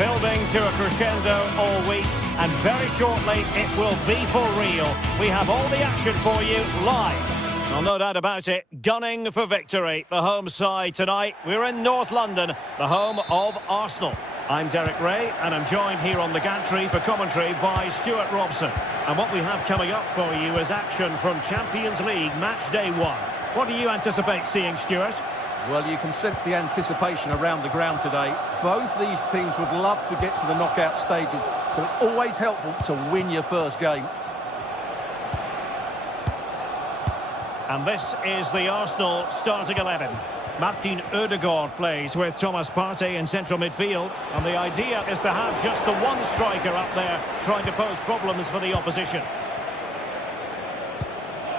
Building to a crescendo all week, and very shortly it will be for real. We have all the action for you live. Well, no doubt about it, gunning for victory. The home side tonight, we're in North London, the home of Arsenal. I'm Derek Ray, and I'm joined here on the gantry for commentary by Stuart Robson. And what we have coming up for you is action from Champions League match day 1. What do you anticipate seeing, Stuart? Well, you can sense the anticipation around the ground today. Both these teams would love to get to the knockout stages, so it's always helpful to win your first game. And this is the Arsenal starting 11. Martin Ødegaard plays with Thomas Partey in central midfield. And the idea is to have just the one striker up there trying to pose problems for the opposition.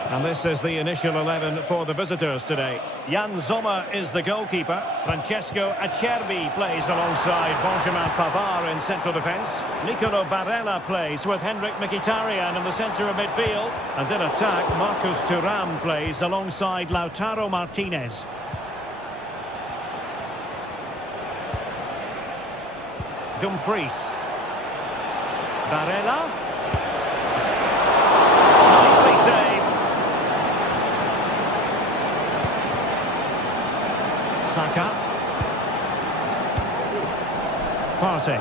And this is the initial 11 for the visitors today. Jan Sommer is the goalkeeper. Francesco Acerbi plays alongside Benjamin Pavard in central defence. Nicolo Barella plays with Henrik Mkhitaryan in the centre of midfield. And in attack, Marcus Thuram plays alongside Lautaro Martinez. Dumfries. Barella. Nicely saved. Saka. Partey.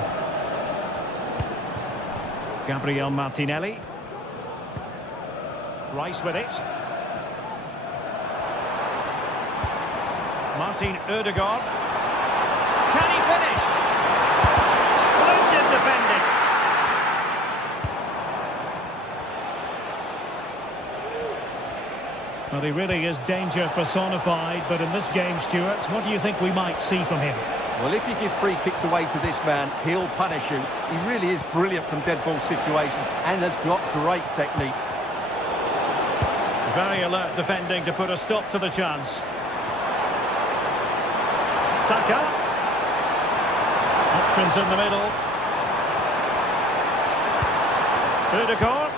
Gabriel Martinelli. Rice with it. Martin Ødegaard. Can he finish? Splendid defending. Well, he really is danger personified, but in this game, Stuart, what do you think we might see from him? Well, if you give free kicks away to this man, he'll punish you. He really is brilliant from dead ball situations and has got great technique. Very alert defending to put a stop to the chance. Saka. Options in the middle. Ødegaard.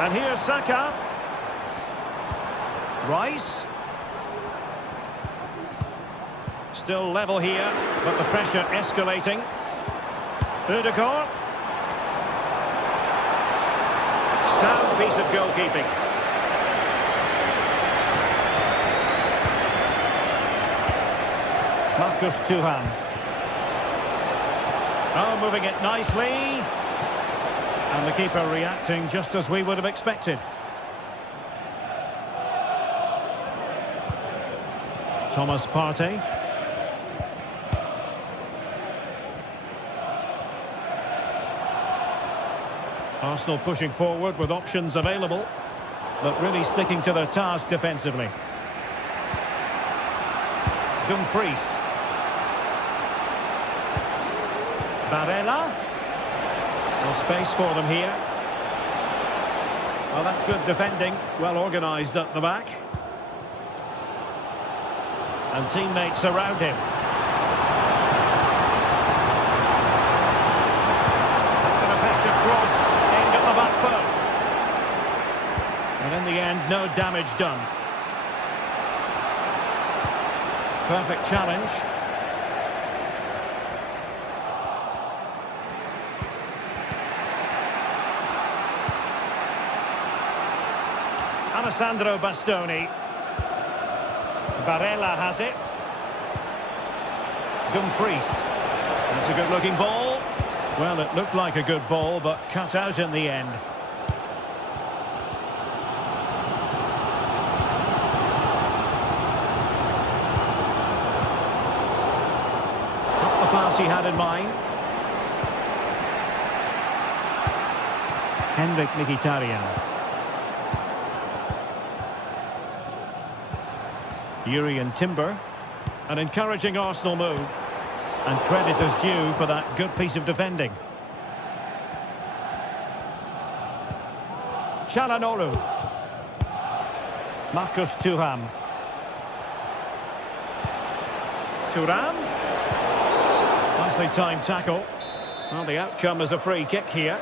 And here's Saka. Rice. Still level here, but the pressure escalating. Ødegaard. Sound piece of goalkeeping. Marcus Thuram. Oh, moving it nicely. And the keeper reacting just as we would have expected. Thomas Partey. Arsenal pushing forward with options available, but really sticking to their task defensively. Dumfries. Barella. No space for them here. Well, that's good defending. Well organised at the back. And teammates around him. That's an effective cross aimed at the back post. And in the end, no damage done. Perfect challenge. Alessandro Bastoni. Barella has it. Dumfries. That's a good-looking ball. Well, it looked like a good ball, but cut out in the end. Not the pass he had in mind. Henrik Mkhitaryan. Jurriën Timber. An encouraging Arsenal move. And credit is due for that good piece of defending. Çalhanoğlu. Marcus Thuram. Thuram. Nicely timed tackle. Well, the outcome is a free kick here.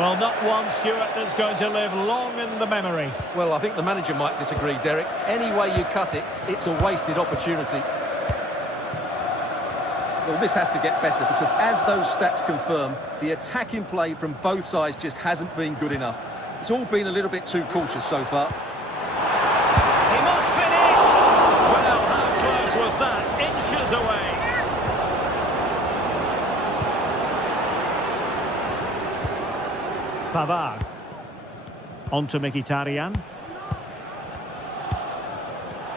Well, not one, Stuart, that's going to live long in the memory. Well, I think the manager might disagree, Derek. Any way you cut it, it's a wasted opportunity. Well, this has to get better because as those stats confirm, the attacking play from both sides just hasn't been good enough. It's all been a little bit too cautious so far. He must finish! Well, how close was that? Inches away. Pavard. On to Mkhitaryan.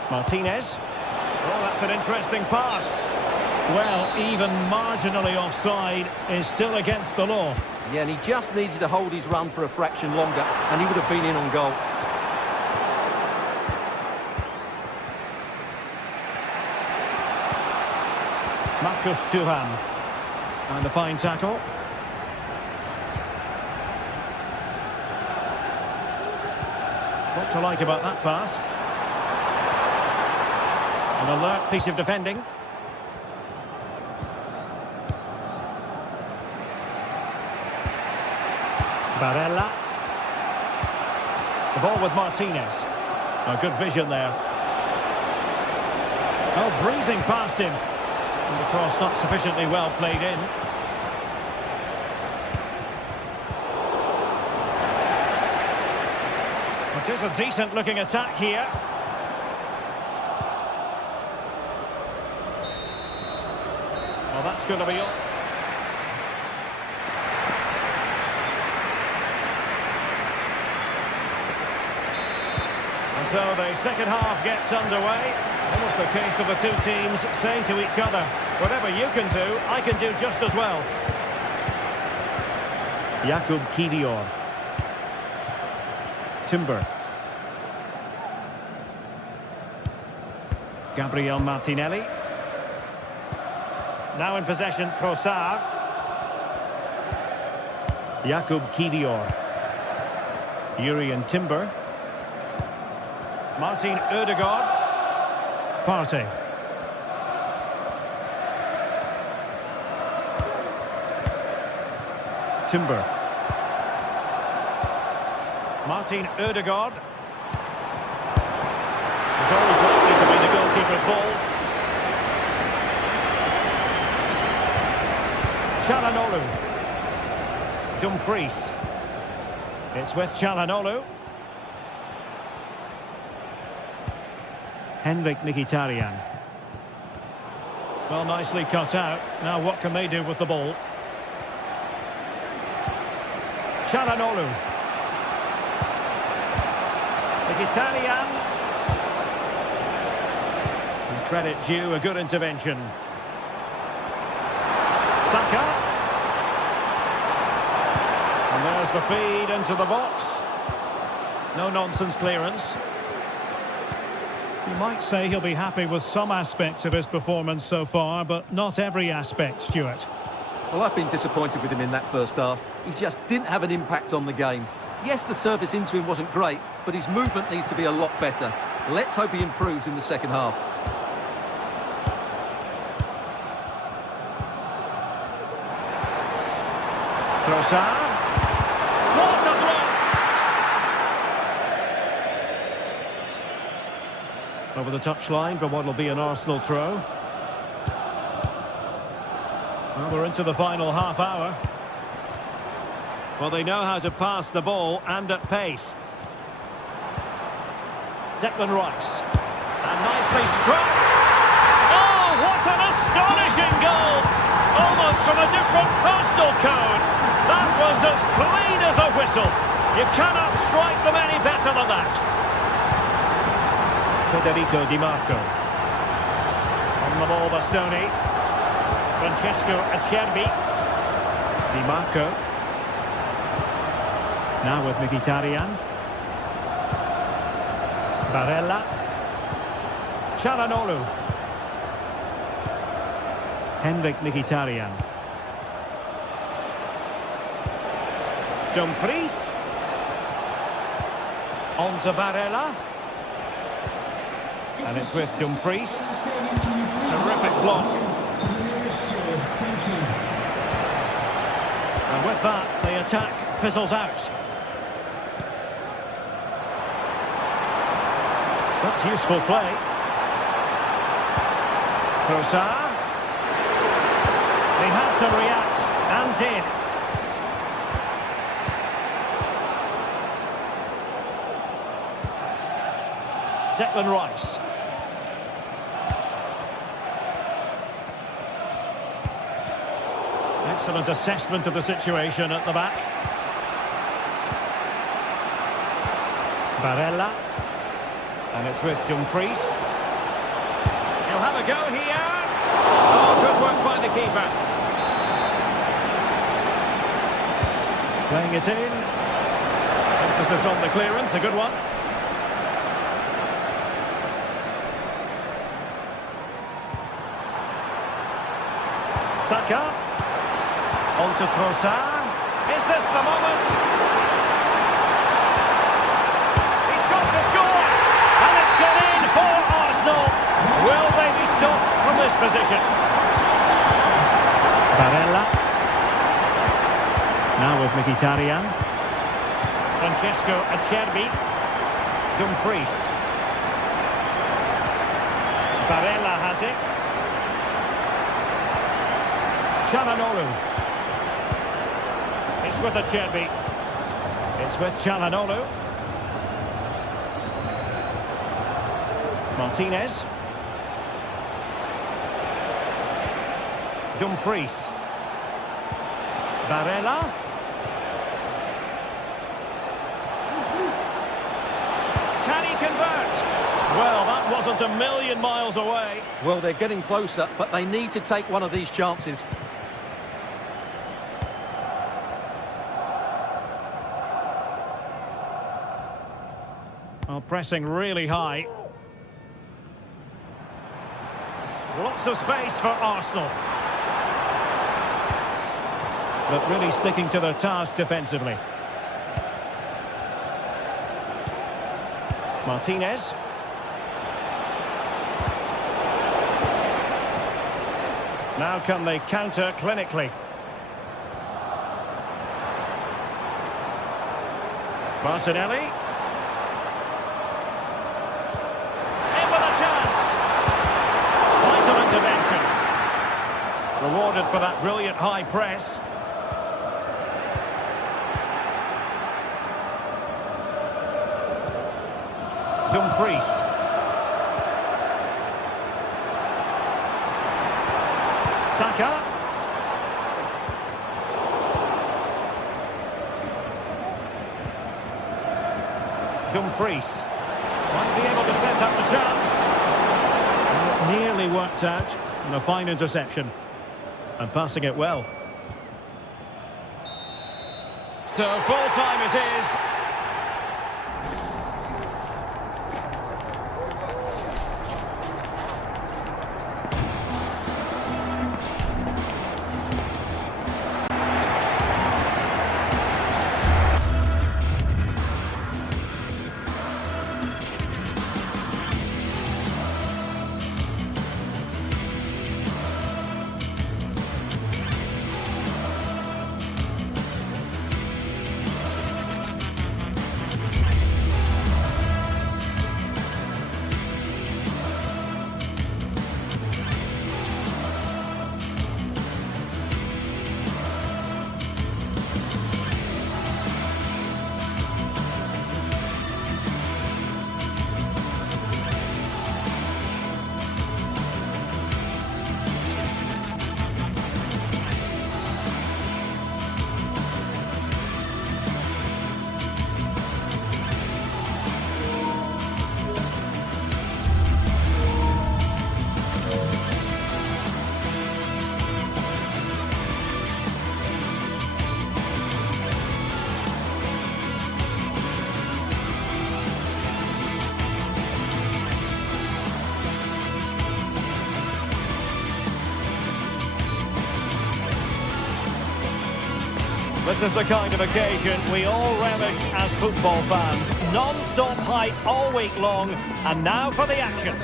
Martinez. Oh, that's an interesting pass. Well, even marginally offside is still against the law. Yeah, and he just needed to hold his run for a fraction longer, and he would have been in on goal. Marcus Thuram. And a fine tackle. What to like about that pass? An alert piece of defending. Barella. The ball with Martinez. Oh, good vision there. Oh, breezing past him. And the cross not sufficiently well played in. It is a decent looking attack here. Well, that's going to be all. So the second half gets underway. Almost a case of the two teams saying to each other, whatever you can do, I can do just as well. Jakub Kiwior. Timber. Gabriel Martinelli. Now in possession, Trossard. Jakub Kiwior. Jurriën Timber. Martin Ødegaard. Partey. Timber. Martin Ødegaard. It's always likely to be the goalkeeper's ball. Çalhanoğlu. Dumfries. It's with Çalhanoğlu. Henrik Mkhitaryan. Well, nicely cut out. Now what can they do with the ball? Çalhanoğlu. Mkhitaryan. And credit due, a good intervention. Saka. And there's the feed into the box. No nonsense clearance. You might say he'll be happy with some aspects of his performance so far, but not every aspect, Stuart. Well, I've been disappointed with him in that first half. He just didn't have an impact on the game. Yes, the service into him wasn't great, but his movement needs to be a lot better. Let's hope he improves in the second half. Trossard. What a block! Over the touchline for what will be an Arsenal throw. Well, we're into the final half hour. Well, they know how to pass the ball and at pace. Declan Rice. And nicely struck. Oh, what an astonishing goal! Almost from a different postal code. That was as clean as a whistle. You cannot strike them any better than that. Federico Di Marco. On the ball, Bastoni. Francesco Acerbi. Di Marco. Now with Mkhitaryan. Barella. Çalhanoğlu. Henrik Mkhitaryan. Dumfries. On to Barella. And it's with Dumfries. Terrific block. And with that, the attack fizzles out. That's useful play. Trossard. They had to react, and did. Declan Rice. Excellent assessment of the situation at the back. Barella. And it's with Dumfries. He'll have a go here. Oh, good work by the keeper. Playing it in. Emphasis on the clearance, a good one. Saka. On to Trossard. Is this the moment? He's got to score! And it's gone in for Arsenal. Will they be stopped from this position? Barella. Now with Mkhitaryan. Francesco Acerbi. Dumfries. Barella has it. Çalhanoğlu. It's with Acerbi. It's with Çalhanoğlu. Martinez. Dumfries. Barella. Can he convert? Well, that wasn't a million miles away. Well, they're getting closer, but they need to take one of these chances. Oh, pressing really high. Lots of space for Arsenal. But really sticking to their task defensively. Martinez. Now can they counter clinically? Martinelli. In with a chance. Vital intervention. Rewarded for that brilliant high press. Dumfries. Saka. Dumfries. Might be able to set up the chance. And it nearly worked out. And a fine interception. And passing it well. So full time it is. This is the kind of occasion we all relish as football fans. Non-stop hype all week long, and now for the action.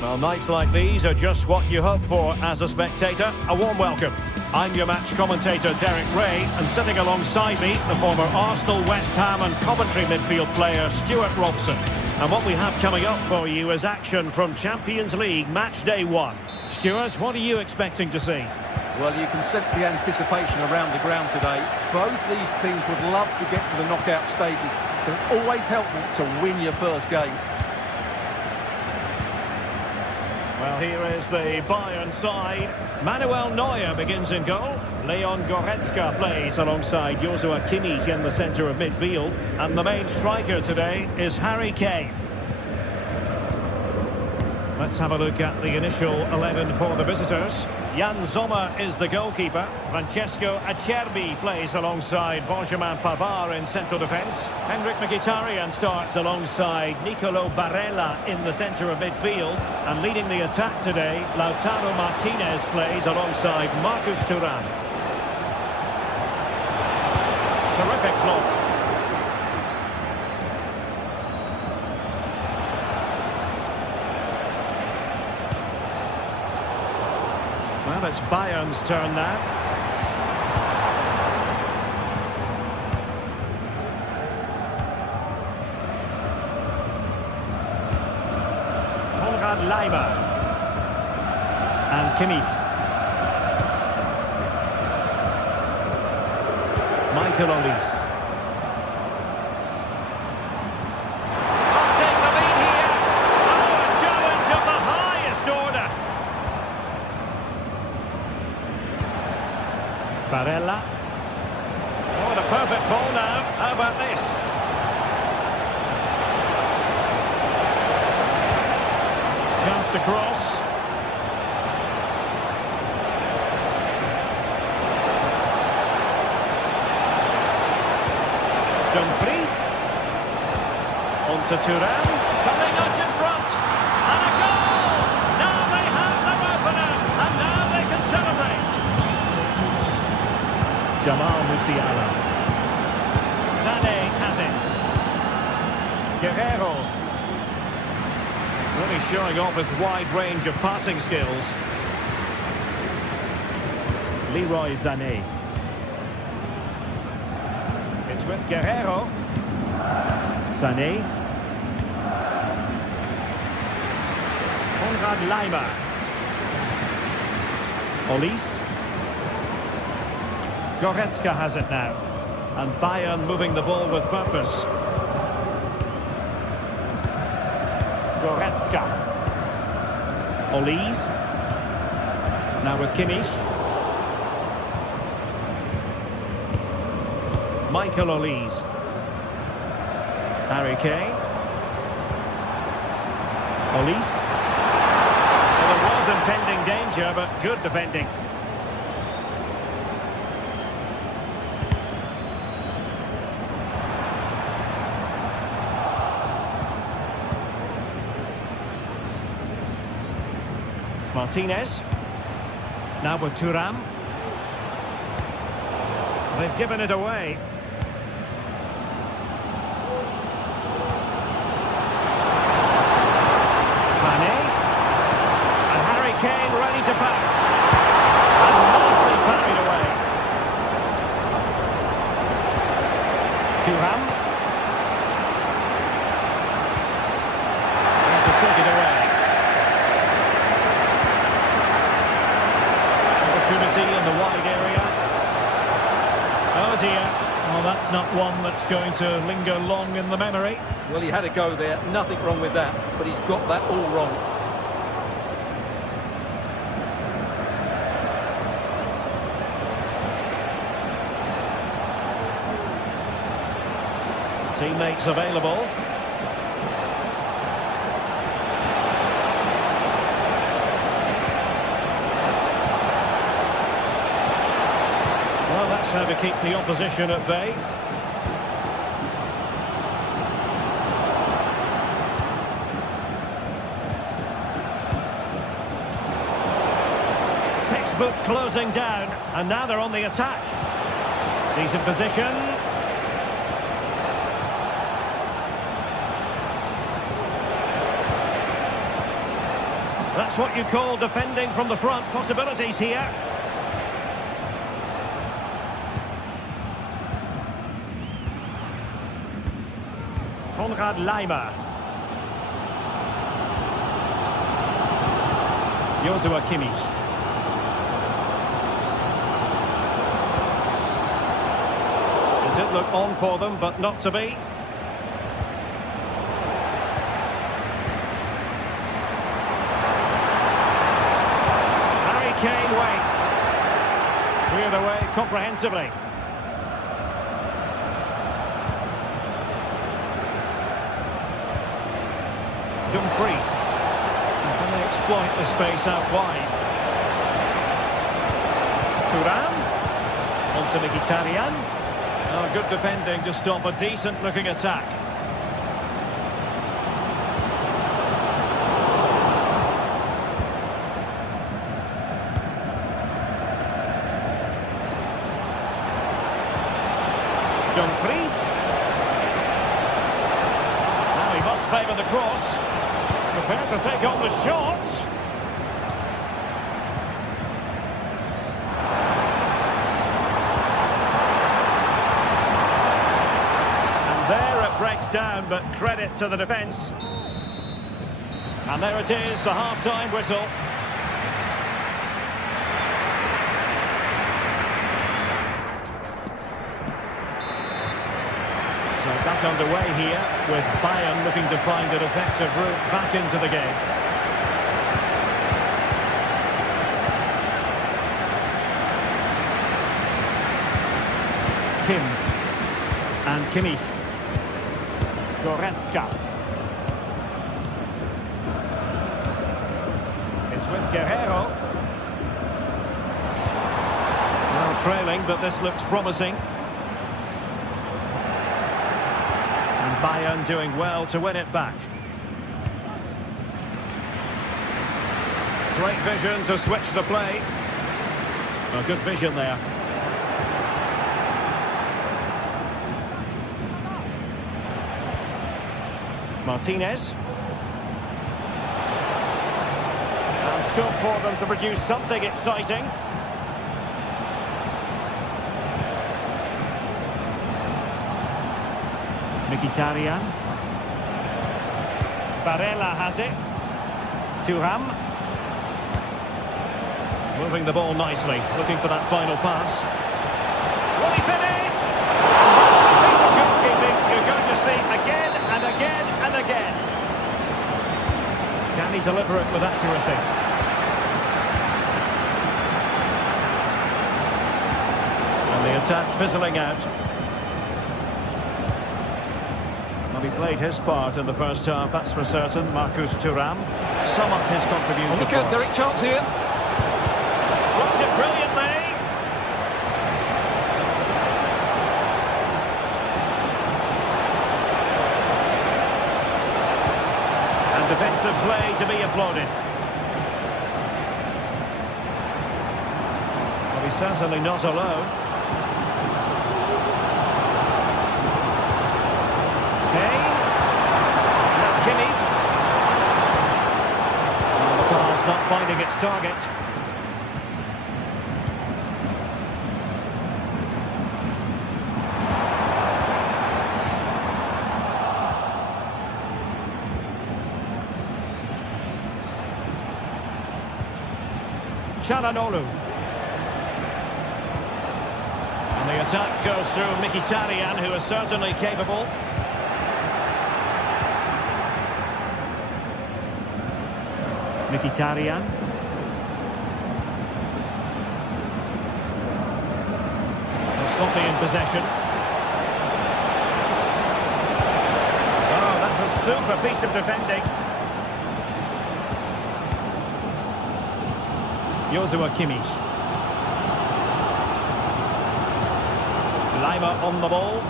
Well, nights like these are just what you hope for as a spectator. A warm welcome. I'm your match commentator, Derek Ray, and sitting alongside me, the former Arsenal, West Ham and Coventry midfield player, Stuart Robson. And what we have coming up for you is action from Champions League Match Day 1. Stuart, what are you expecting to see? Well, you can sense the anticipation around the ground today. Both these teams would love to get to the knockout stages, so it's always helpful to win your first game. Well, here is the Bayern side. Manuel Neuer begins in goal. Leon Goretzka plays alongside Joshua Kimmich in the centre of midfield. And the main striker today is Harry Kane. Let's have a look at the initial 11 for the visitors. Jan Sommer is the goalkeeper. Francesco Acerbi plays alongside Benjamin Pavard in central defence. Henrik Mkhitaryan starts alongside Nicolo Barella in the centre of midfield. And leading the attack today, Lautaro Martinez plays alongside Marcus Thuram. Terrific block. Well, it's Bayern's turn now. Konrad Laimer. And Kimmich. Michael Olise. Barella. Oh, what a perfect ball now. How about this? Chance to cross. Dumfries. On to Thuram. Coming out in front. And a goal! Now they have their opener. And now they can celebrate. Jamal Musiala. Sané has it. Guerrero. Really showing off his wide range of passing skills. Leroy Sané. It's with Guerrero. Sané. Konrad Laimer. Olise. Goretzka has it now. And Bayern moving the ball with purpose. Goretzka. Olise. Now with Kimmich. Michael Olise. Harry Kane. Olise. Well, there was impending danger, but good defending. Martinez. Now with Thuram. They've given it away. Sané. And Harry Kane ready to pass. And nicely parried away. Thuram. And to take it away. In the wide area. Oh dear. Well, that's not one that's going to linger long in the memory. Well, he had a go there. Nothing wrong with that. But he's got that all wrong. Teammates available. How to keep the opposition at bay. Textbook closing down, and now they're on the attack. Decent position. That's what you call defending from the front. Possibilities here. Konrad Laimer. Joshua Kimmich. It did look on for them, but not to be. Harry Kane waits. Cleared away comprehensively. Dumfries. Can they exploit the space out wide? Thuram. On to Mkhitaryan. Oh, good defending to stop a decent-looking attack. Dumfries. Now he must favour the cross. Prepared to take on the shot. And there it breaks down, but credit to the defence. And there it is, the half-time whistle. So back underway here, with Bayern looking to find an effective route back into the game. Kim. And Kimmich. Goretzka. It's with Guerrero. Well, trailing, but this looks promising. Bayern doing well to win it back. Great vision to switch the play. A good vision there. Martinez. And scope for them to produce something exciting. Mkhitaryan. Barella has it. Thuram. Moving the ball nicely, looking for that final pass. Will he finish? Piece of goalkeeping you're going to see again and again and again. Can he deliver it with accuracy? And the attack fizzling out. He played his part in the first half, that's for certain. Marcus Thuram. Sum up his contribution. Look at Derek chance here. Blocked it brilliantly. And defensive play to be applauded. Well, he's certainly not alone. Not finding its target. Çalhanoğlu. And the attack goes through Mkhitaryan, who is certainly capable. Mkhitaryan. They'll not be in possession. Oh, that's a super piece of defending. Joshua Kimmich. Laimer on the ball.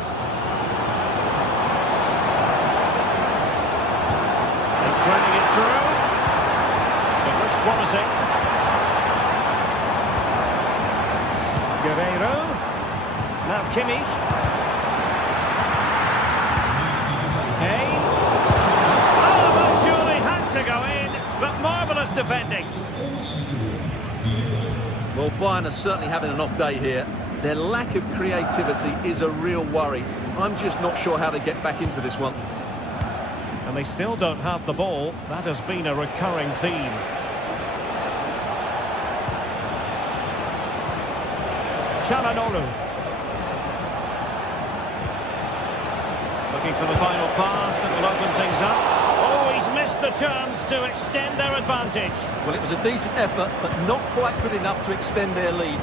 And threading it through. It looks promising. Guerrero. Now Kimmich. Kane. Oh, but surely had to go in. but marvellous defending. Well, Bayern are certainly having an off day here. Their lack of creativity is a real worry. I'm just not sure how they get back into this one. And they still don't have the ball. That has been a recurring theme. Çalhanoğlu. Looking for the final pass that will open things up. Oh, he's missed the chance to extend their advantage. Well, it was a decent effort, but not quite good enough to extend their lead.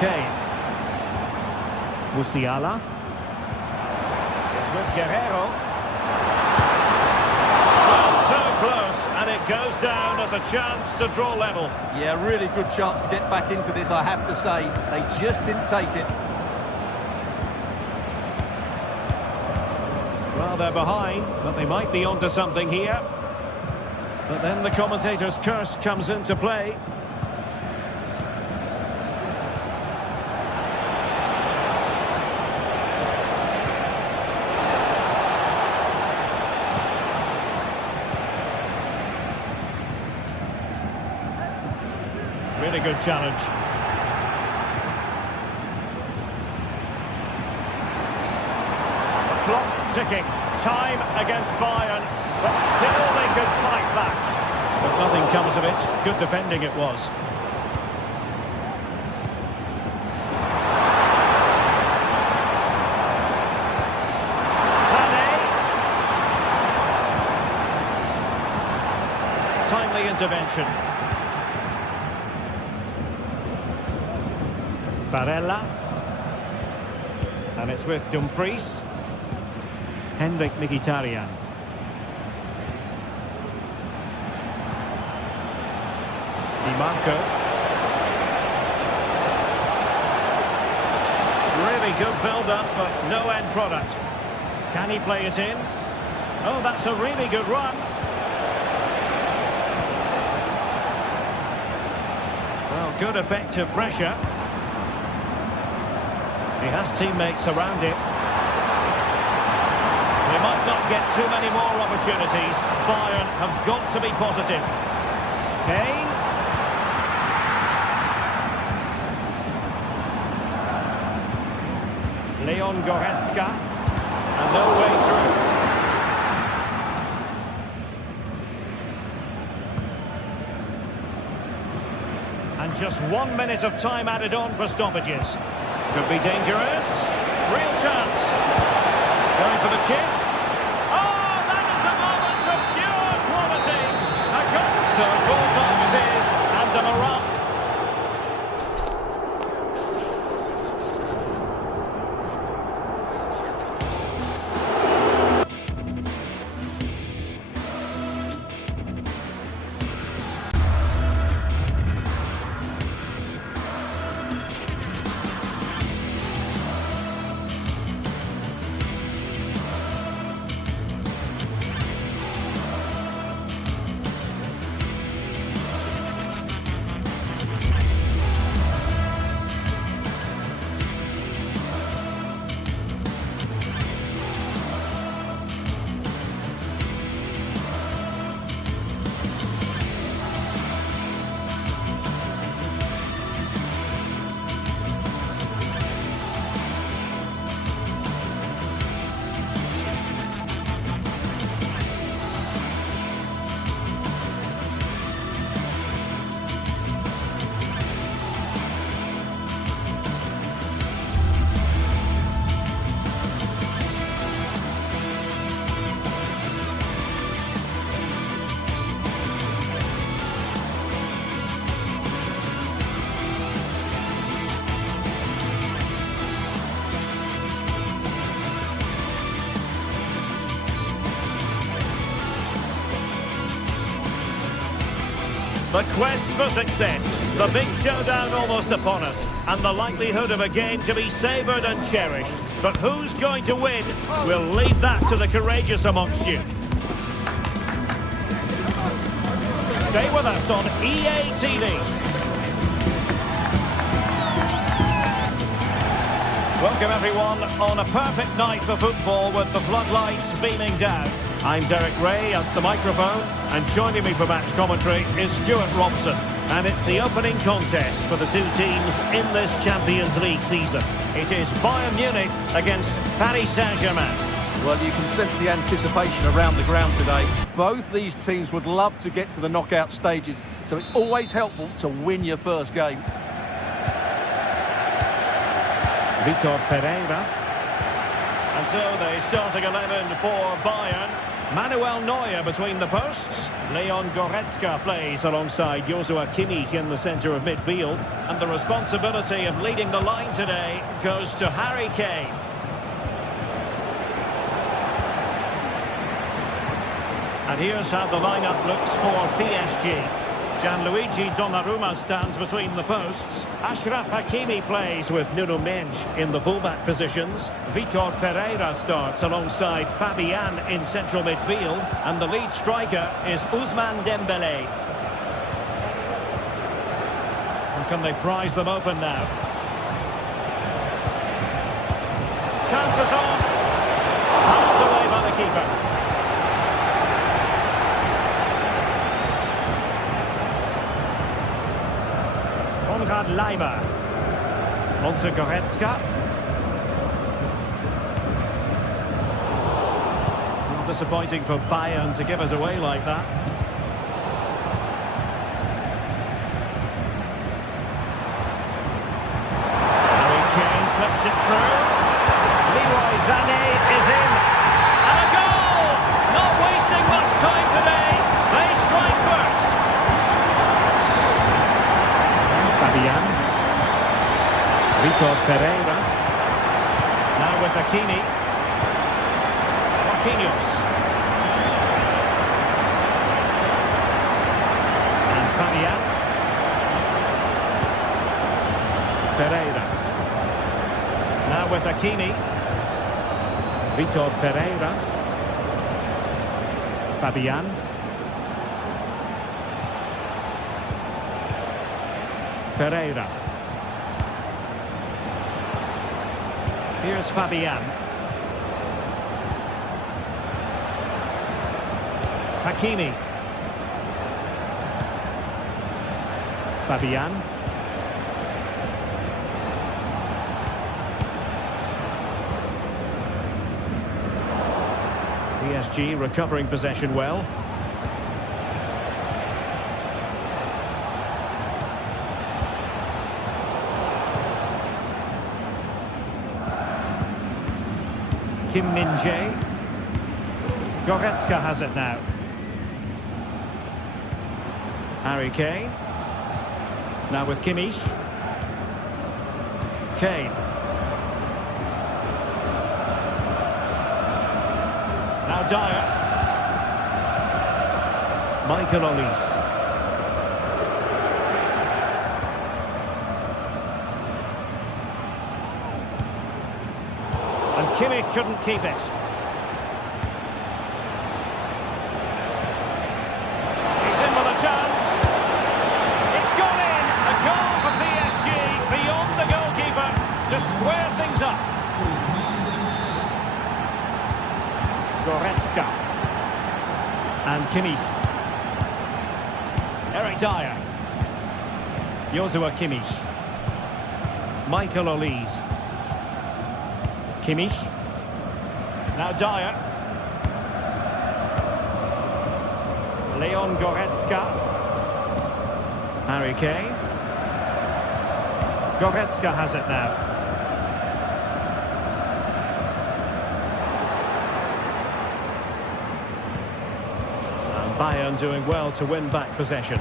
Kane. Musiala. It's with Guerrero. Well, so close, and it goes down as a chance to draw level. Yeah, really good chance to get back into this, I have to say. They just didn't take it. Well, they're behind, but they might be onto something here. But then the commentator's curse comes into play. Really good challenge. The clock ticking. Time against Bayern, but still they could fight back. But nothing comes of it. Good defending it was. Sané. Timely intervention. Barella. And it's with Dumfries. Henrik Mkhitaryan. Di Marco. Really good build-up, but no end product. Can he play it in? Oh, that's a really good run. Well, good effective pressure. He has teammates around it. They might not get too many more opportunities. Bayern have got to be positive. Kane. Leon Goretzka. And no way through. And just 1 minute of time added on for stoppages. Could be dangerous. Real chance. Going for the chip. Oh, that is the moment of pure quality. A goal. So goal time it is. And the morale. The quest for success, the big showdown almost upon us, and the likelihood of a game to be savoured and cherished. But who's going to win? We'll leave that to the courageous amongst you. Stay with us on EA TV. Welcome everyone on a perfect night for football with the floodlights beaming down. I'm Derek Ray at the microphone, and joining me for match commentary is Stuart Robson. And it's the opening contest for the two teams in this Champions League season. It is Bayern Munich against Paris Saint-Germain. Well, you can sense the anticipation around the ground today. Both these teams would love to get to the knockout stages, so it's always helpful to win your first game. Vitor Pereira. And so the starting 11 for Bayern. Manuel Neuer between the posts. Leon Goretzka plays alongside Joshua Kimmich in the centre of midfield. And the responsibility of leading the line today goes to Harry Kane. And here's how the lineup looks for PSG. Gianluigi Donnarumma stands between the posts. Achraf Hakimi plays with Nuno Mendes in the fullback positions. Vitor Pereira starts alongside Fabian in central midfield. And the lead striker is Ousmane Dembélé. And can they prize them open now? Chances on. Out away by the keeper. Leiber. On to Goretzka. Disappointing for Bayern to give it away like that. Harry Kane slips it through. Leroy Sané is in. And a goal! Not wasting much time today. They strike first. Fabian. Vitor Pereira. Now with Hakimi. Marquinhos. And Fabian. Pereira. Now with Hakimi. Vitor Pereira. Fabian. Pereira. Here's Fabian. Hakimi. Fabian. PSG recovering possession well. Kim Min-jae. Goretzka has it now. Harry Kane. Now with Kimmich. Kane. Now Dyer. Michael Olise. And Kimmich couldn't keep it. He's in with a chance. It's gone in. A goal for PSG beyond the goalkeeper to square things up. Goretzka. And Kimmich. Eric Dyer. Joshua Kimmich. Michael Olise. Kimmich. Now Dyer. Leon Goretzka. Harry Kane. Goretzka has it now. And Bayern doing well to win back possession.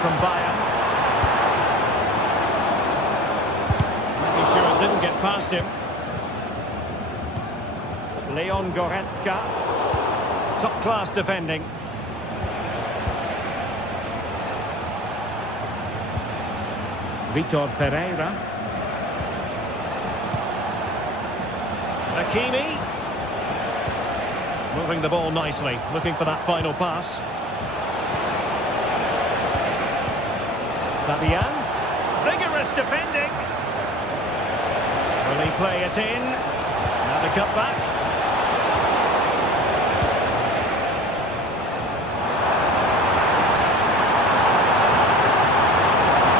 From Bayern. Making sure it didn't get past him. Leon Goretzka. Top class defending. Vitor Pereira. Hakimi. Moving the ball nicely, looking for that final pass. Fabian. Vigorous defending. Will he play it in? Now the cutback.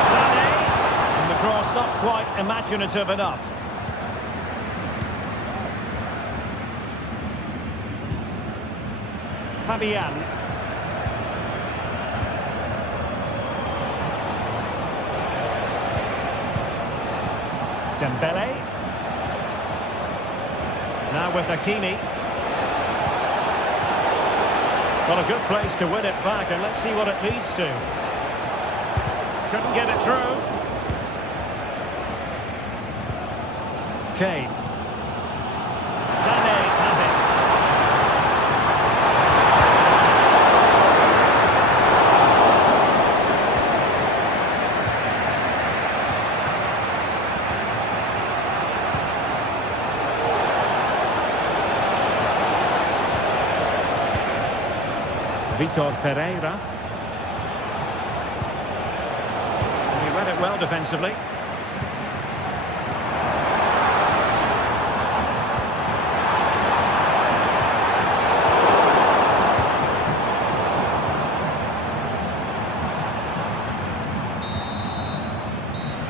Sané. And the cross not quite imaginative enough. Fabian. Dembele. Now with Hakimi. Got a good place to win it back, and let's see what it leads to. Couldn't get it through. Kane. Sané has it. Vitor Pereira. He read it well defensively.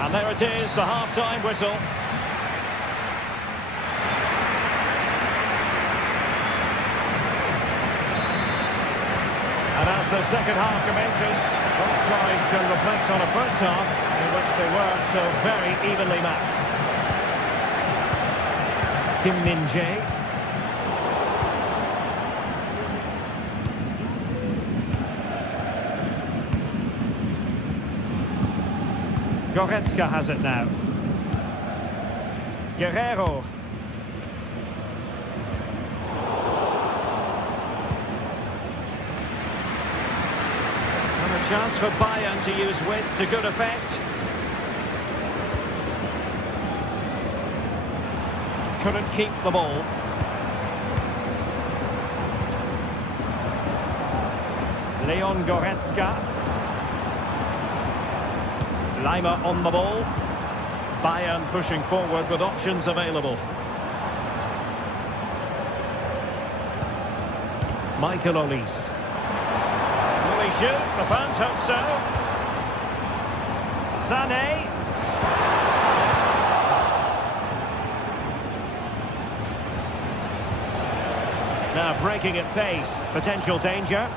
And there it is, the half-time whistle. And as the second half commences, both sides can reflect on a first half in which they were so very evenly matched. Kim Min-jae. Goretzka has it now. Guerrero. Chance for Bayern to use width to good effect. Couldn't keep the ball. Leon Goretzka. Lima on the ball. Bayern pushing forward with options available. Michael Olise. Shoot, the fans hope so. Sané. Now breaking at pace, potential danger.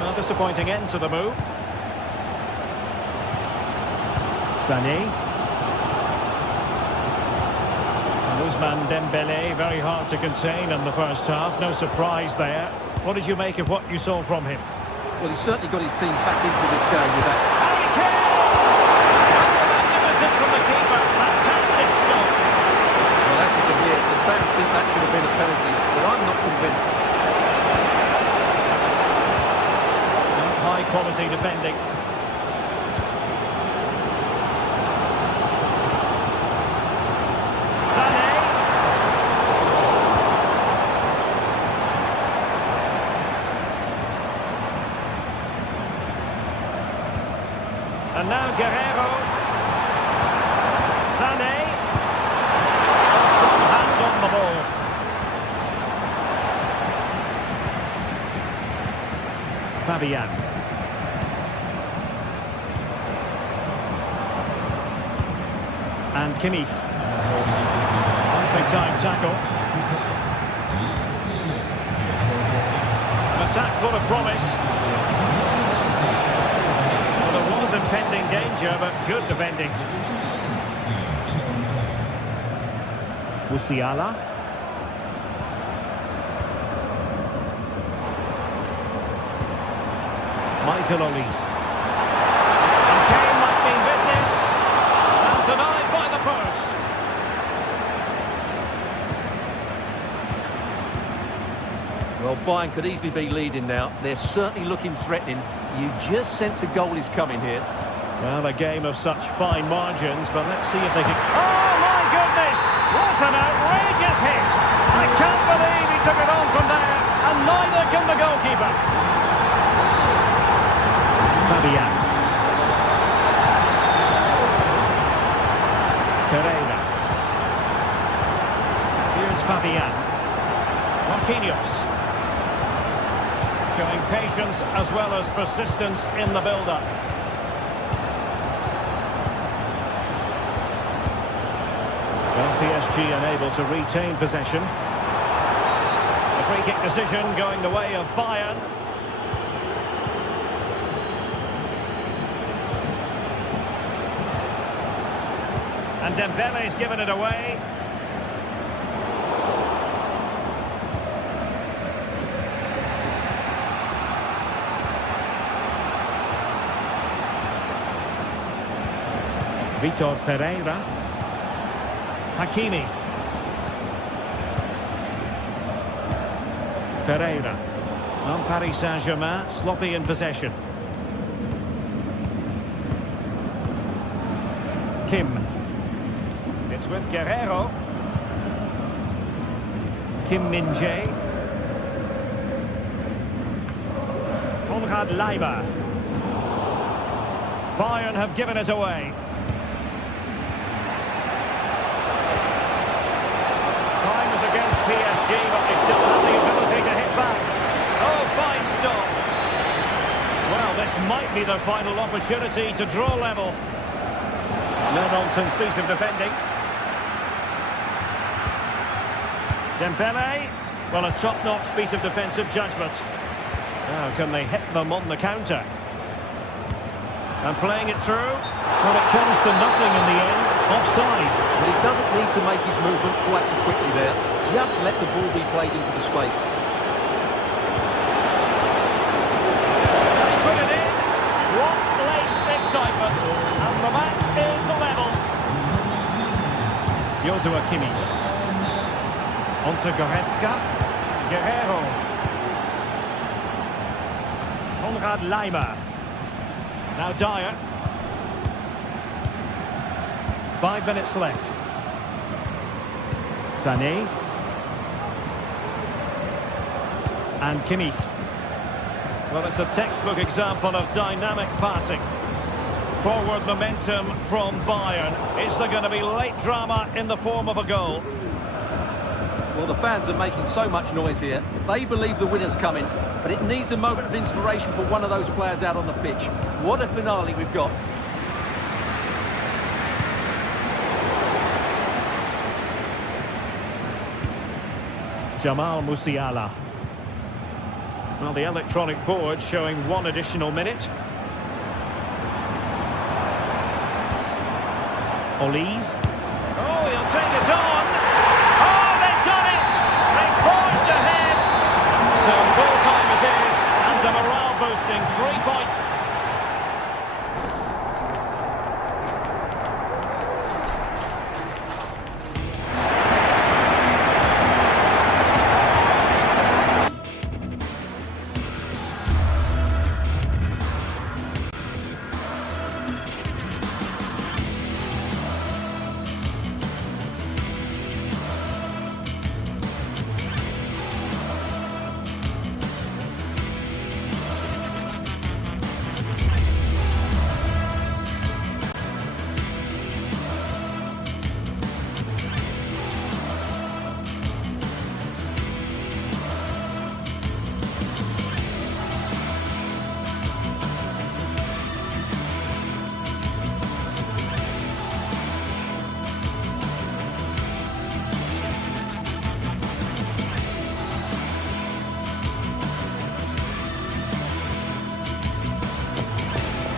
Well, disappointing end to the move. Sané. Ousmane Dembele, very hard to contain in the first half, no surprise there. What did you make of what you saw from him? Well, he's certainly got his team back into this game with that. Magnificent from the keeper. Fantastic stop. Well, as you can hear, the fans think that should have been a penalty, but I'm not convinced. High quality defending. And now Guerrero. Sané. Strong hand on the ball. Fabian. And Kimmich. Big time tackle. An attack full of promise. There was impending danger, but good defending. Musiala. Michael Olise. And Kane might mean business. And denied by the post. Well, Bayern could easily be leading now. They're certainly looking threatening. You just sense a goal is coming here. Well, a game of such fine margins, but let's see if they can... Oh, my goodness! What an outrageous hit! I can't believe he took it on from there, and neither can the goalkeeper. Fabian. Pereira. Here's Fabian. Marquinhos. Showing patience as well as persistence in the build-up. Well, PSG unable to retain possession. The free-kick decision going the way of Bayern. And Dembele's given it away. Vitor Pereira. Hakimi. Pereira. On Paris Saint-Germain, sloppy in possession. Kim. It's with Guerrero. Kim Min-jae. Konrad Leiber. Bayern have given us away. Time is against PSG, but they still have the ability to hit back. Oh, fine stop. Well, this might be their final opportunity to draw level. No-nonsense piece of defending. Dembele, well, a top-notch piece of defensive judgment. Now, can they hit them on the counter? And playing it through. Well, it comes to nothing in the end. Offside. But he doesn't need to make his movement quite so quickly there. Just let the ball be played into the space. They put it in. What late excitement. And the match is level. Joshua Kimmich. Onto Goretzka. Guerrero. Konrad Leiber. Now Dyer. 5 minutes left. Sané. And Kimmich. Well, it's a textbook example of dynamic passing. Forward momentum from Bayern. Is there going to be late drama in the form of a goal? Well, the fans are making so much noise here. They believe the winner's coming, but it needs a moment of inspiration for one of those players out on the pitch. What a finale we've got. Jamal Musiala. Well, the electronic board showing 1 additional minute. Olise. Oh, he'll take it on. Oh, they've done it! They've forged ahead. So full time it is, and a morale boosting 3 points.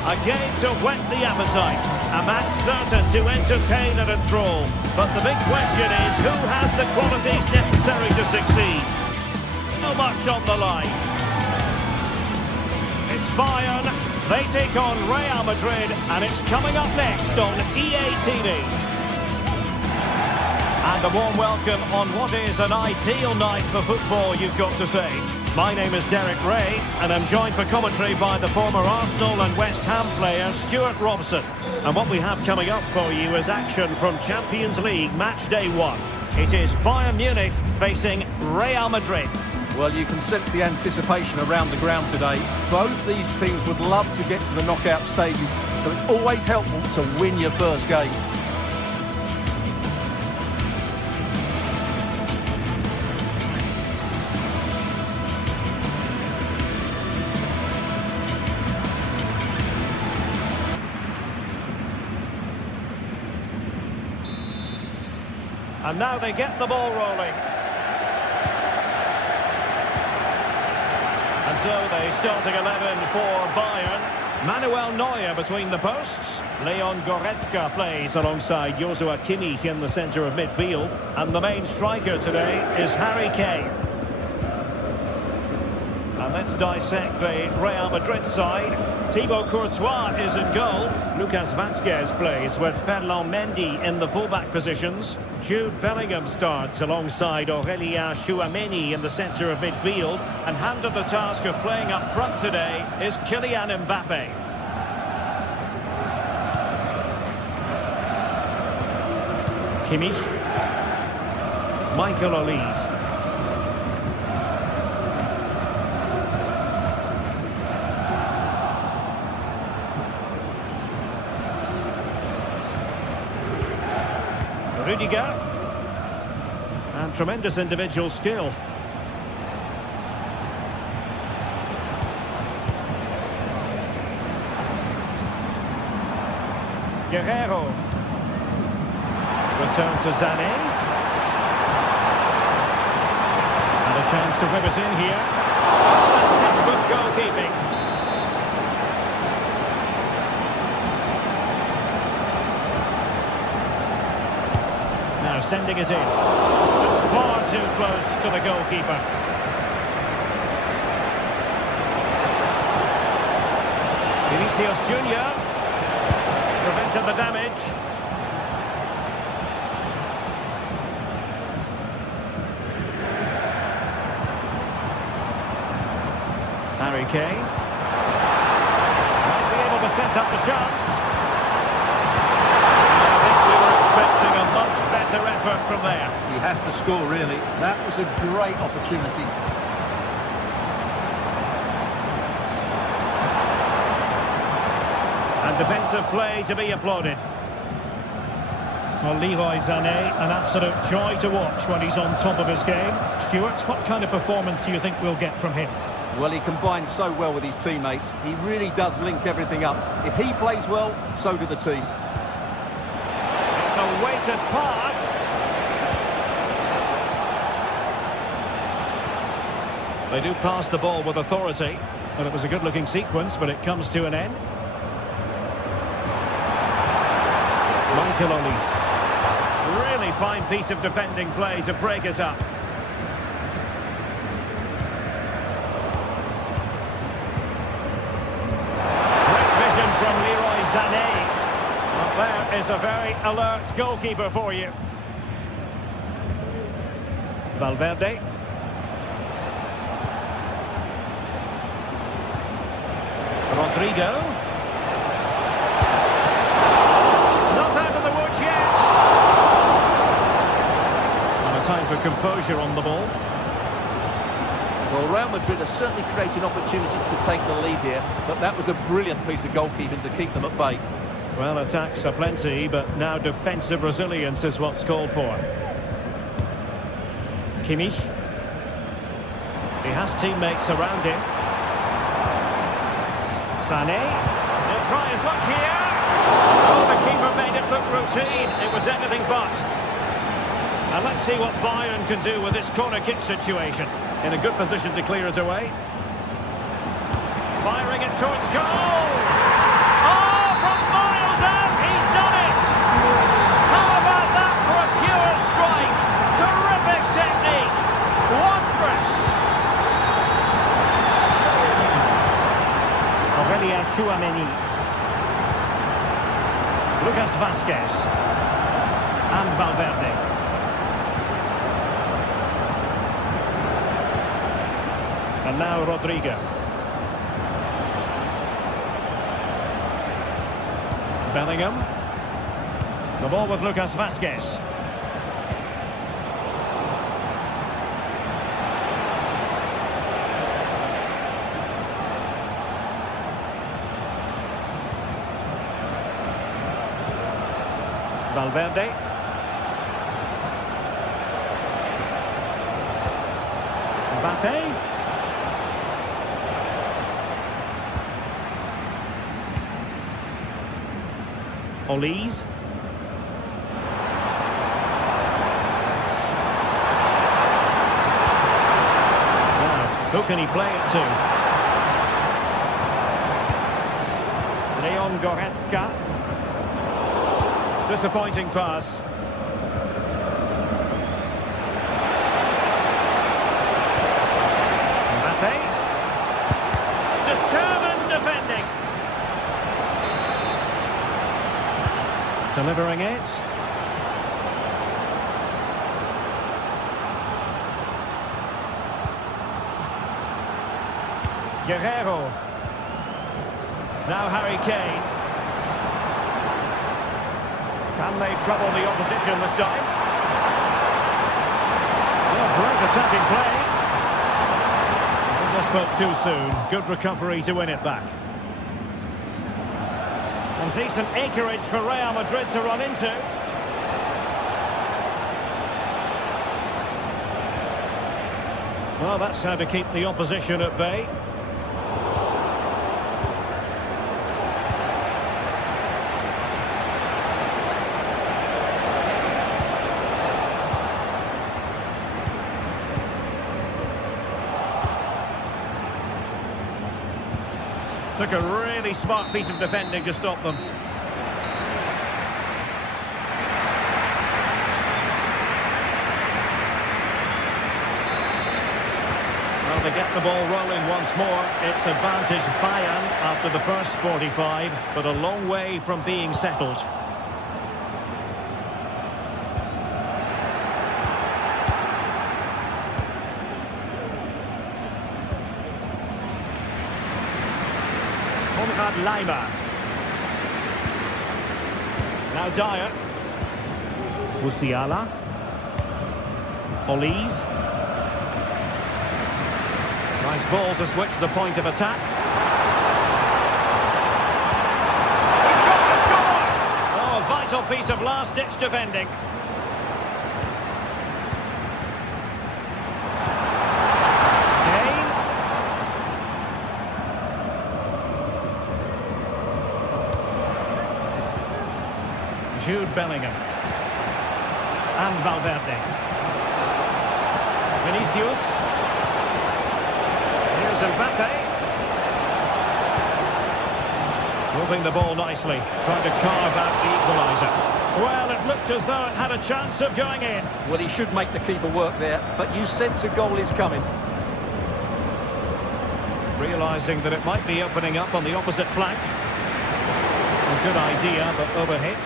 A game to whet the appetite. A match certain to entertain and enthrall. But the big question is, who has the qualities necessary to succeed? So much on the line. It's Bayern. They take on Real Madrid, and it's coming up next on EA TV. And a warm welcome on what is an ideal night for football, you've got to say. My name is Derek Ray, and I'm joined for commentary by the former Arsenal and West Ham player Stuart Robson. And what we have coming up for you is action from Champions League match day 1. It is Bayern Munich facing Real Madrid. Well, you can sense the anticipation around the ground today. Both these teams would love to get to the knockout stages, so it's always helpful to win your first game. And now they get the ball rolling. And so the starting 11 for Bayern. Manuel Neuer between the posts. Leon Goretzka plays alongside Joshua Kimmich in the centre of midfield. And the main striker today is Harry Kane. And let's dissect the Real Madrid side. Thibaut Courtois is in goal. Lucas Vazquez plays with Ferland Mendy in the fullback positions. Jude Bellingham starts alongside Aurélien Tchouameni in the centre of midfield. And handed the task of playing up front today is Kylian Mbappe. Kimmich. Michael Olise. Rudiger. And tremendous individual skill. Guerrero. Return to Sané. And a chance to whip it in here. That's textbook goalkeeping. Now sending it in. It's far too close to the goalkeeper. Vinicius Junior prevented the damage. Harry Kane might be able to set up the chance. I think we were expecting a much better effort from there. He has to score, really. That was a great opportunity. And defensive play to be applauded. Well, Leroy Sané, an absolute joy to watch when he's on top of his game. Stuart, what kind of performance do you think we'll get from him? Well, he combines so well with his teammates. He really does link everything up. If he plays well, so do the team. It's a weighted pass. They do pass the ball with authority. Well, it was a good-looking sequence, but it comes to an end. Michael Olise. Really fine piece of defending play to break us up. From Leroy Sané. Well, there is a very alert goalkeeper for you. Valverde. Rodrigo. Not out of the woods yet. And a time for composure on the ball. Well, Real Madrid are certainly creating opportunities to take the lead here, but that was a brilliant piece of goalkeeping to keep them at bay. Well, attacks are plenty, but now defensive resilience is what's called for. Kimmich. He has teammates around him. Sané. He'll try his luck here. Oh, the keeper made it look routine. It was anything but. And let's see what Bayern can do with this corner kick situation. In a good position to clear it away. Firing it towards goal. Oh, from miles out, he's done it. How about that for a pure strike? Terrific technique. Wondrous. Aurélien Tchouameni. Lucas Vazquez. And Valverde. And now Rodrigo. Bellingham. The ball with Lucas Vazquez. Valverde. Mbappe. Olise. Now, who can he play it to? Leon Goretzka. Disappointing pass. Mbappe. Determined defending. Delivering it. Guerrero. Now Harry Kane. Can they trouble the opposition this time? Well, great attacking play. Just spoke too soon. Good recovery to win it back. And decent acreage for Real Madrid to run into. Well, that's how to keep the opposition at bay. Took a really smart piece of defending to stop them. Well, they get the ball rolling once more. It's advantage Bayern after the first 45, but a long way from being settled. Lima. Now Dyer. Musiala. Olise. Nice ball to switch the point of attack. He's got to score! Oh, a vital piece of last-ditch defending. Jude Bellingham. And Valverde. Vinicius. Here's Mbappe. Moving the ball nicely. Trying to carve out the equaliser. Well, it looked as though it had a chance of going in. Well, he should make the keeper work there, but you sense a goal is coming. Realising that it might be opening up on the opposite flank. A good idea, but overhit.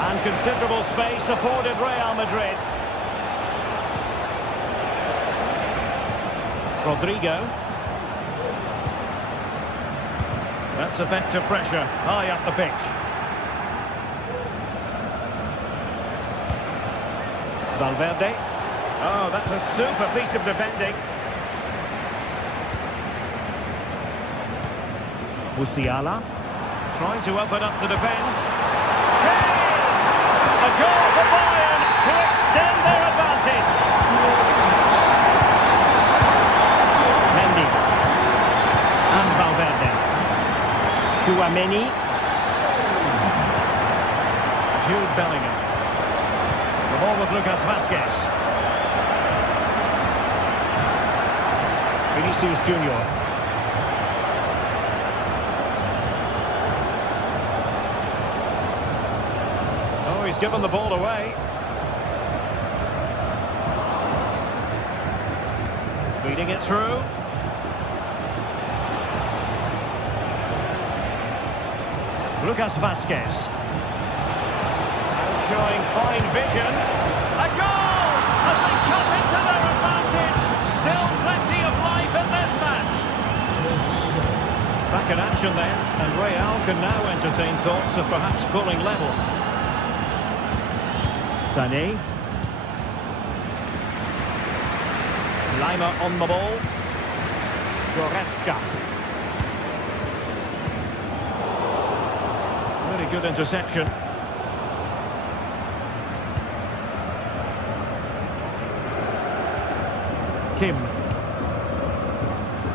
And considerable space afforded Real Madrid. Rodrigo. That's effective pressure high up the pitch. Valverde. Oh, that's a super piece of defending. Musiala. Trying to open up the defence. A goal for Bayern to extend their advantage. Mendy. And Valverde. Tchouaméni. Jude Bellingham. The ball with Lucas Vazquez. Vinicius Junior. He's given the ball away. Feeding it through. Lucas Vazquez. Showing fine vision. A goal! As they cut into their advantage. Still plenty of life in this match. Back in action then, and Real can now entertain thoughts of perhaps pulling level. Sané. Lima on the ball. Goretzka. good interception. Kim.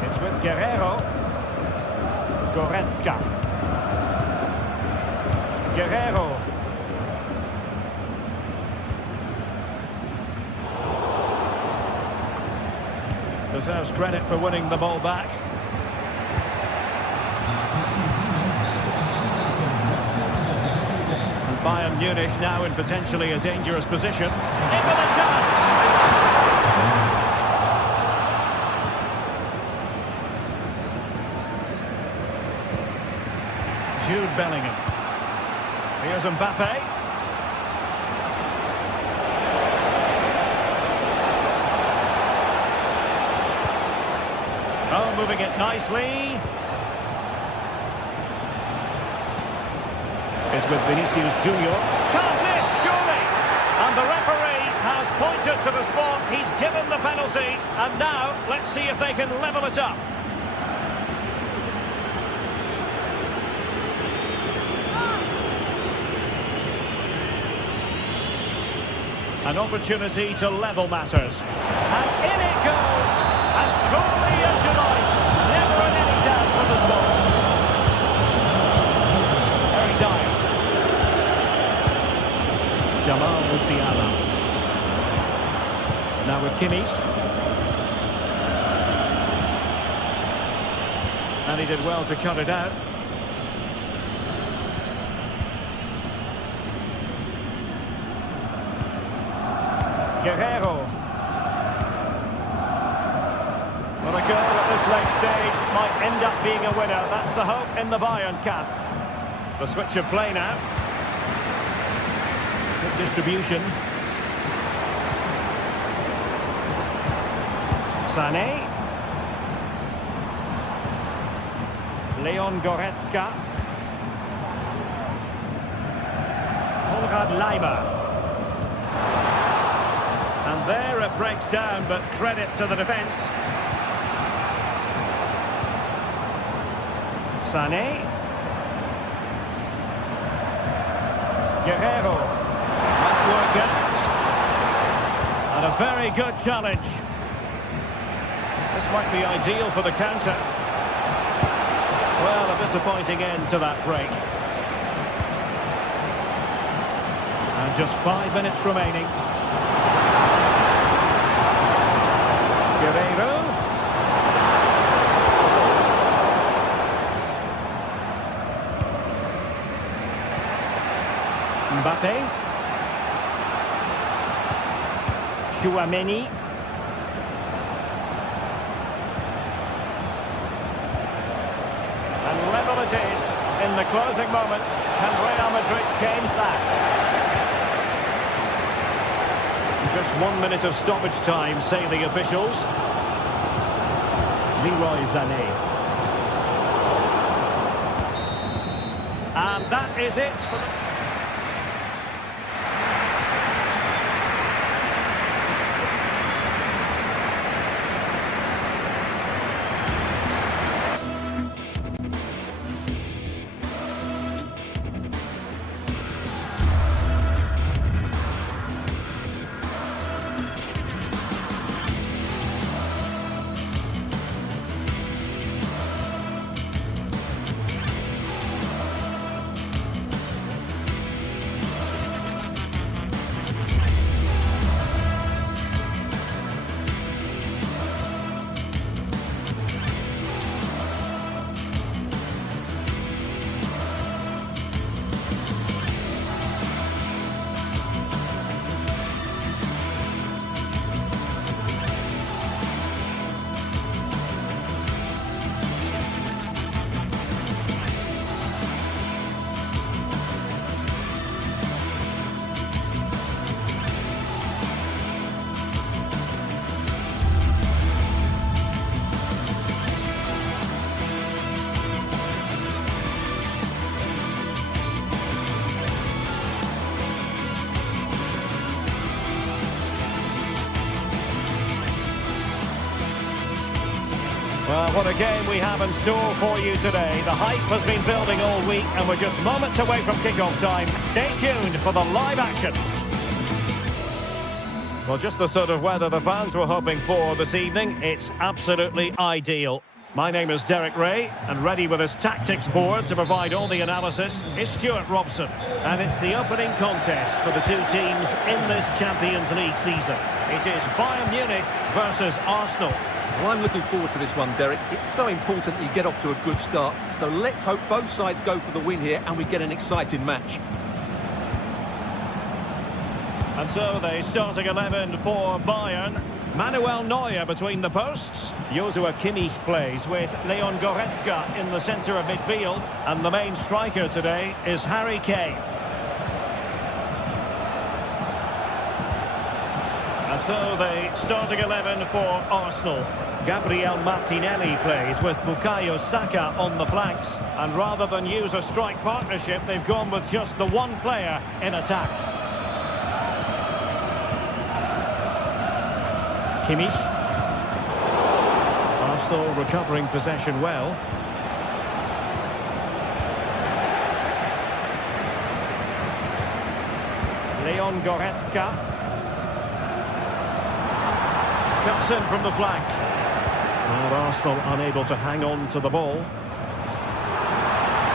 It's with Guerrero. Goretzka. Guerrero. Deserves credit for winning the ball back. And Bayern Munich now in potentially a dangerous position. Into the chance! Jude Bellingham. Here's Mbappe. Oh, moving it nicely. It's with Vinicius Junior. Can't miss, surely! And the referee has pointed to the spot. He's given the penalty. And now, let's see if they can level it up. An opportunity to level matters. And in it goes, as coolly as you like. Never in any doubt for the spot. Very dire. Jamal Musiala. Now with Kimmich. And he did well to cut it out. Guerrero. Well, a goal at this late stage might end up being a winner. That's the hope in the Bayern camp. The switch of play now. Good distribution. Sané. Leon Goretzka. Konrad Leimer. And there it breaks down, but credit to the defence. Sané. Guerrero. Must work out. And a very good challenge. This might be ideal for the counter. Well, a disappointing end to that break. And just 5 minutes remaining. Guerrero. Mbappe. Chouameni. And level it is in the closing moments. Can Real Madrid change that? Just 1 minute of stoppage time, say the officials. Leroy Sané. And that is it for the... What a game we have in store for you today. The hype has been building all week and we're just moments away from kick-off time. Stay tuned for the live action. Well, just the sort of weather the fans were hoping for this evening. It's absolutely ideal. My name is Derek Ray, and ready with his tactics board to provide all the analysis is Stuart Robson. And it's the opening contest for the two teams in this Champions League season. It is Bayern Munich versus Arsenal. Well, I'm looking forward to this one, Derek. It's so important that you get off to a good start. So let's hope both sides go for the win here and we get an exciting match. And so the starting 11 for Bayern. Manuel Neuer between the posts. Joshua Kimmich plays with Leon Goretzka in the centre of midfield. And the main striker today is Harry Kane. And so the starting 11 for Arsenal. Gabriel Martinelli plays with Bukayo Saka on the flanks. And rather than use a strike partnership, they've gone with just the one player in attack. Kimmich. Arsenal recovering possession well. Leon Goretzka. Cuts in from the flank. And Arsenal unable to hang on to the ball.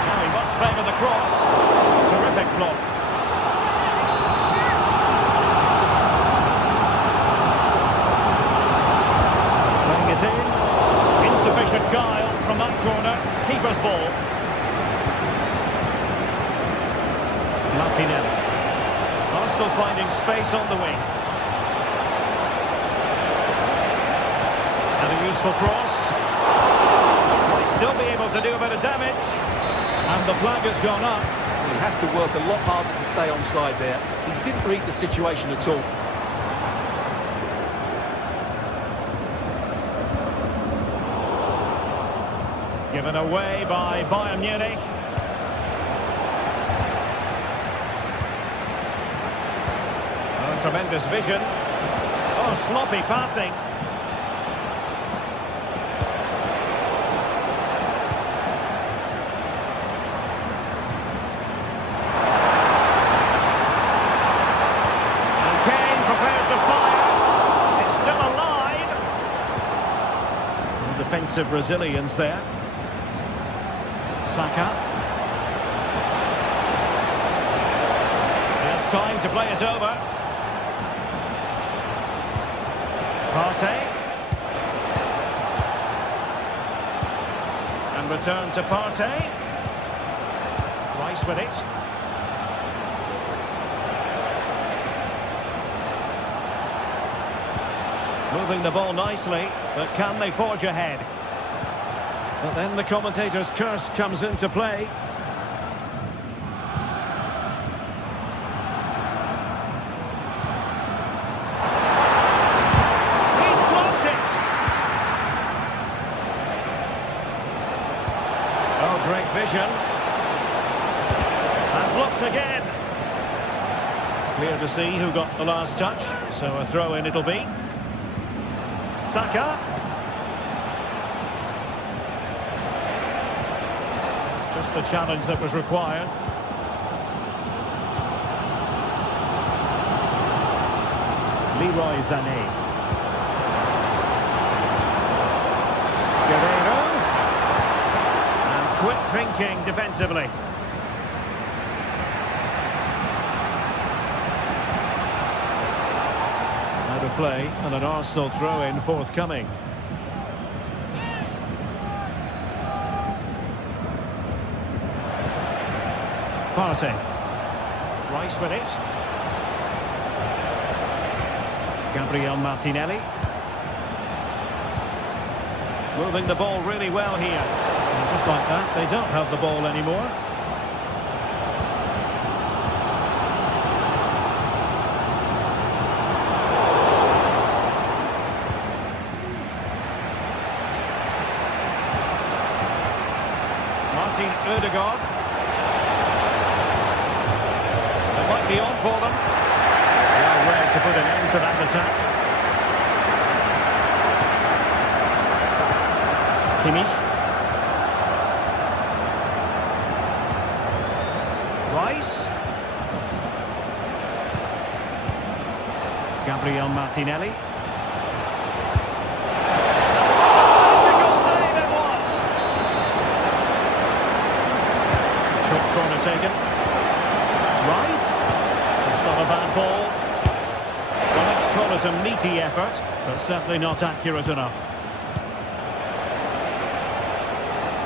Now he must favour the cross. Terrific block. Insufficient guile from that corner. Keeper's ball. Martinelli. Arsenal finding space on the wing. And a useful cross. Might still be able to do a bit of damage. And the flag has gone up. He has to work a lot harder to stay onside there. He didn't read the situation at all. Given away by Bayern Munich. Oh, tremendous vision. Oh, sloppy passing. And Kane prepared to fire. It's still alive. And defensive resilience there. Saka. There's time to play it over. Partey. And return to Partey. Rice with it. Moving the ball nicely, but can they forge ahead? But then the commentator's curse comes into play. He's blocked it! Oh, great vision. And blocked again. Clear to see who got the last touch. So a throw-in it'll be. Saka. The challenge that was required. Leroy Sané. Guerreiro. And quick thinking defensively. Out of play and an Arsenal throw-in forthcoming. Partey. Rice with it. Gabriel Martinelli. Moving the ball really well here. And just like that, they don't have the ball anymore. Martin Ødegaard. Might be on for them. Well read to put an end to that attack. Kimmich. Rice. Gabriel Martinelli. Magical save it was. Short corner taken. Rice. It's not a bad ball. Well, let's call it a meaty effort, but certainly not accurate enough.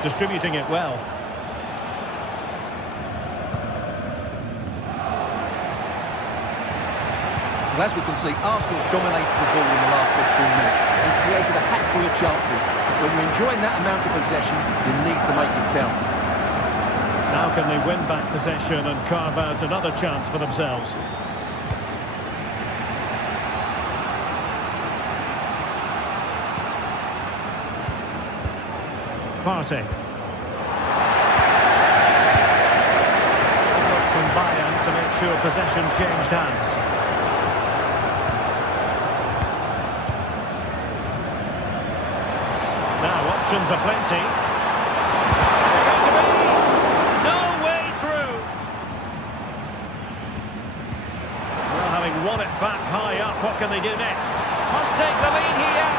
Distributing it well. Well, as we can see, Arsenal dominated the ball in the last 15 minutes and created a hatful of chances. When you're enjoying that amount of possession, you need to make it count. Now can they win back possession and carve out another chance for themselves? Partey. From Bayern to make sure possession changed hands. Now options are plenty. No way through. Well, having won it back high up, what can they do next? Must take the lead here.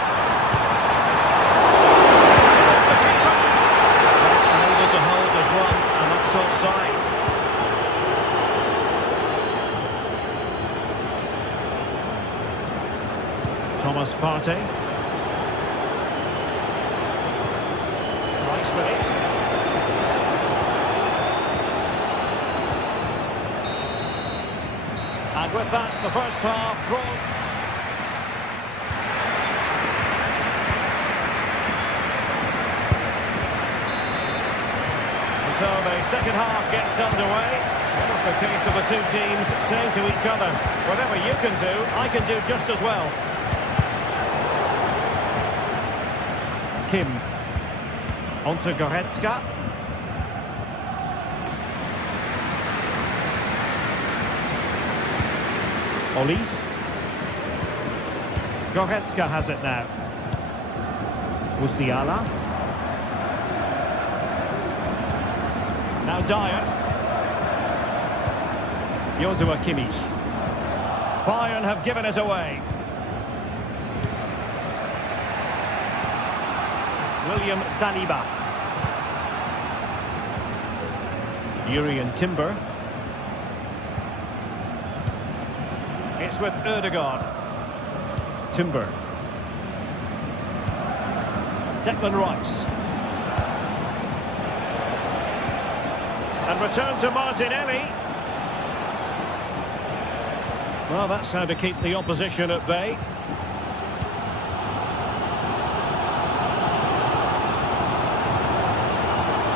Unable to hold as one, and that's offside. Thomas Partey. Rice with it. And with that, the first half drawn. So the second half gets underway. Well, it's the case of the two teams saying to each other, whatever you can do, I can do just as well. Kim. On to Goretzka. Olise. Goretzka has it now. Musiala. Now Dyer. Joshua Kimmich. Bayern have given it away. William Saliba. Jurrien Timber. It's with Ødegaard. Timber. Declan Rice. And return to Martinelli. Well, that's how to keep the opposition at bay.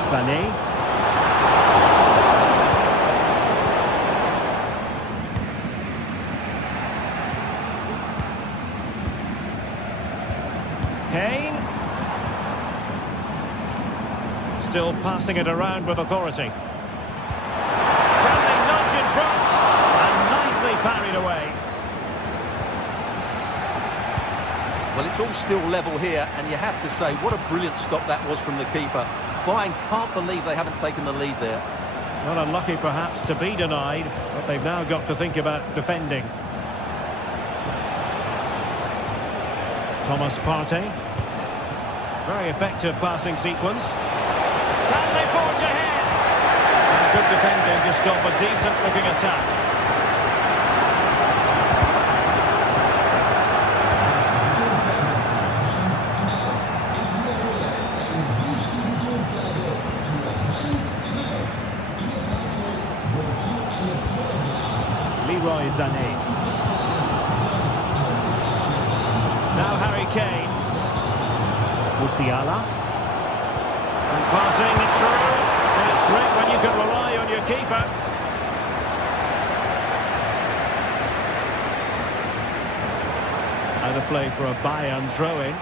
Sané. Kane. Still passing it around with authority. Parried away. Well, it's all still level here, and you have to say, what a brilliant stop that was from the keeper. Bayern can't believe they haven't taken the lead there. Not unlucky, perhaps, to be denied, but they've now got to think about defending. Thomas Partey. Very effective passing sequence. And they forge ahead. And good defending to stop a decent-looking attack. Sané. Now Harry Kane. Musiala. And passing it through. And it's great when you can rely on your keeper. Out of play for a Bayern throw-in.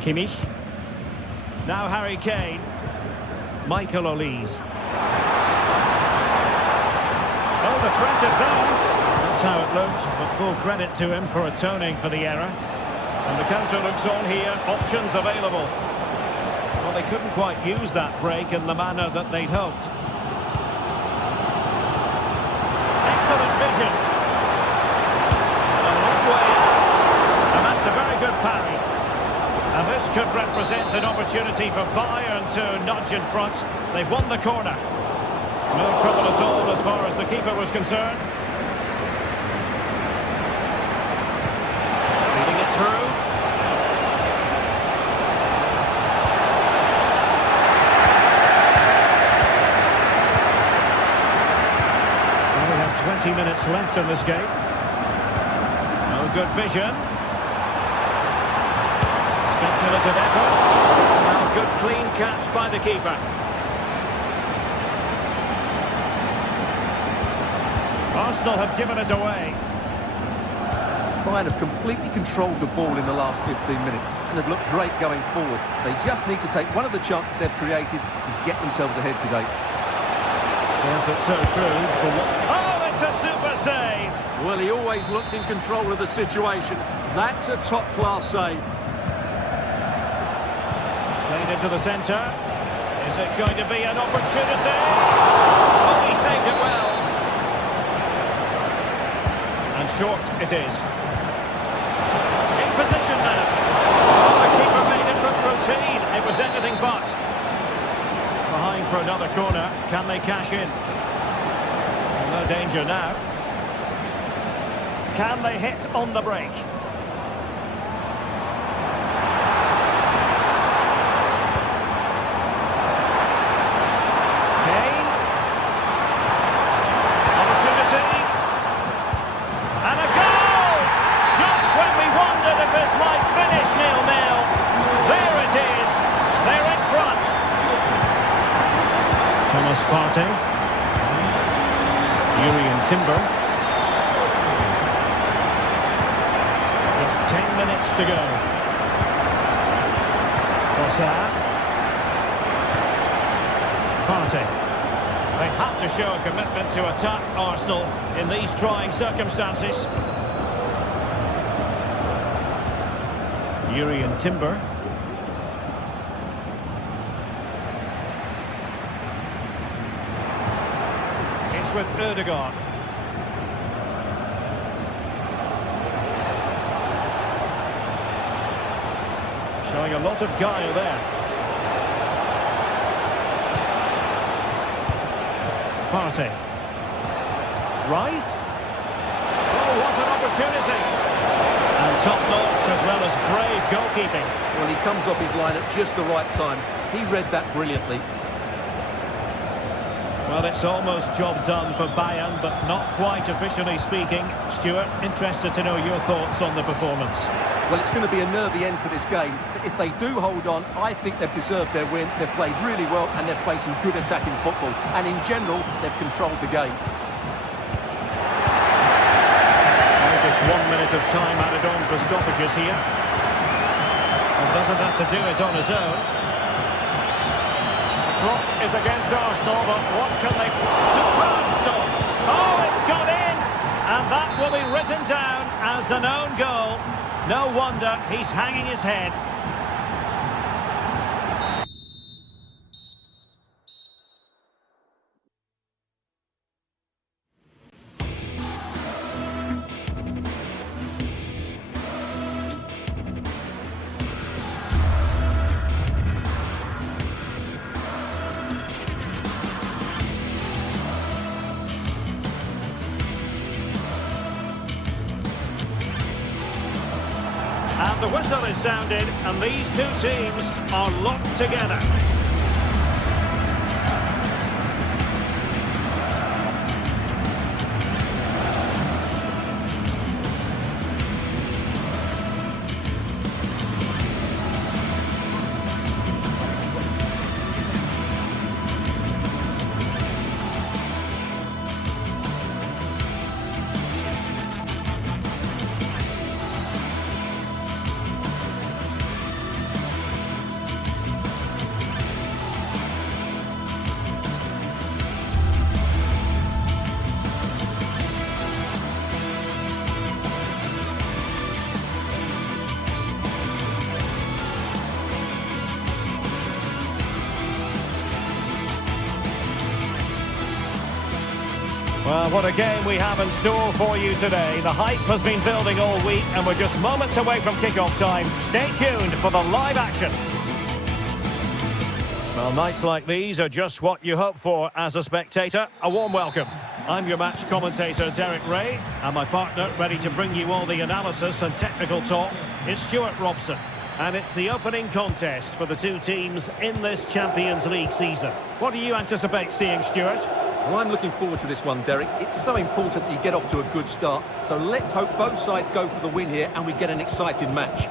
Kimmich. Now Harry Kane. Michael Olise. Oh, the threat is there. That's how it looked, but full credit to him for atoning for the error. And the counter looks on here, options available. Well, they couldn't quite use that break in the manner that they'd hoped. Excellent vision. A long way out. And that's a very good parry. And this could represent an opportunity for Bayern to nudge in front. They've won the corner. No trouble at all as far as the keeper was concerned. Feeding it through. Well, we have 20 minutes left in this game. No good vision. Speculative effort. Well, good clean catch by the keeper. Arsenal have given it away. Bayern have completely controlled the ball in the last 15 minutes and have looked great going forward. They just need to take one of the chances they've created to get themselves ahead today. Yes, it's so true. Oh, it's a super save! Well, he always looked in control of the situation. That's a top-class save. Played into the centre. Is it going to be an opportunity? Oh, he saved it well. And short it is. In position now. Oh, the keeper made it look routine. It was anything but. Behind for another corner. Can they cash in? No danger now. Can they hit on the break? Timber. Just 10 minutes to go. Partey. They have to show a commitment to attack Arsenal in these trying circumstances. Urian Timber. It's with Erdogan. Showing a lot of guile there. Partey. Rice. Oh, what an opportunity. And top-notch as well as brave goalkeeping. Well, he comes off his line at just the right time. He read that brilliantly. Well, it's almost job done for Bayern, but not quite officially speaking. Stuart, interested to know your thoughts on the performance. Well, it's going to be a nervy end to this game. But if they do hold on, I think they've deserved their win. They've played really well and they've played some good attacking football. And in general, they've controlled the game. Well, just 1 minute of time added on for stoppages here. And doesn't have to do it on his own. The clock is against Arsenal, but what can they... Superb stop! Oh, it's gone in! And that will be written down as an own goal. No wonder he's hanging his head. And the whistle is sounded, and these two teams are locked together. Well, what a game we have in store for you today. The hype has been building all week, and we're just moments away from kick-off time. Stay tuned for the live action. Well, nights like these are just what you hope for as a spectator. A warm welcome. I'm your match commentator, Derek Ray, and my partner, ready to bring you all the analysis and technical talk, is Stuart Robson. And it's the opening contest for the two teams in this Champions League season. What do you anticipate seeing, Stuart? Well, I'm looking forward to this one, Derek. It's so important that you get off to a good start. So let's hope both sides go for the win here and we get an exciting match.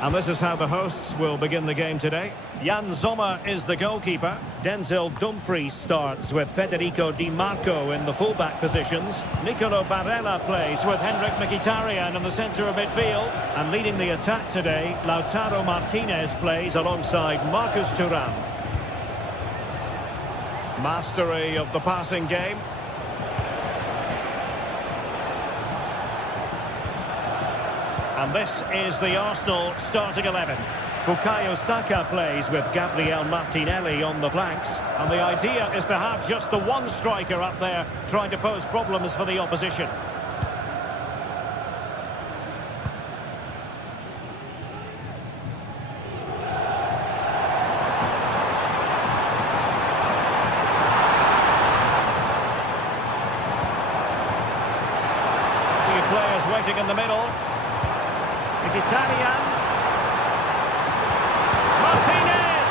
And this is how the hosts will begin the game today. Jan Sommer is the goalkeeper. Denzel Dumfries starts with Federico Di Marco in the fullback positions. Nicolo Barella plays with Henrik Mkhitaryan in the centre of midfield. And leading the attack today, Lautaro Martinez plays alongside Marcus Thuram. Mastery of the passing game. And this is the Arsenal starting 11. Bukayo Saka plays with Gabriel Martinelli on the flanks. And the idea is to have just the one striker up there trying to pose problems for the opposition. Two players waiting in the middle. Mkhitaryan. Martinez!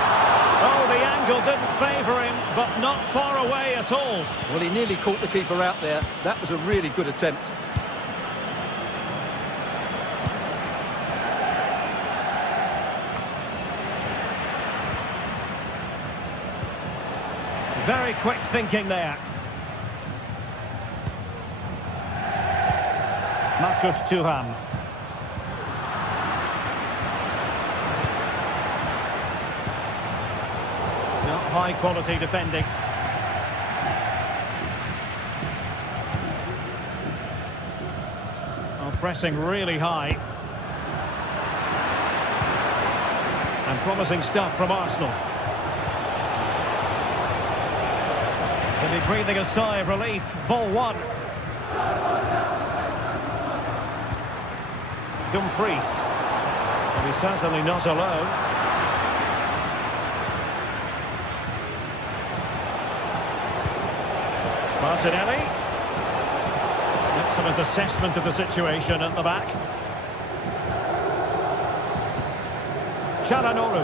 Oh, the angle didn't favour him, but not far away at all. Well, he nearly caught the keeper out there. That was a really good attempt. Very quick thinking there. Marcus Thuram. High quality defending. Oh, pressing really high. And promising stuff from Arsenal. He'll be breathing a sigh of relief. Ball one. Dumfries. And he's certainly not alone. Martinelli. Excellent assessment of the situation at the back. Çalhanoğlu.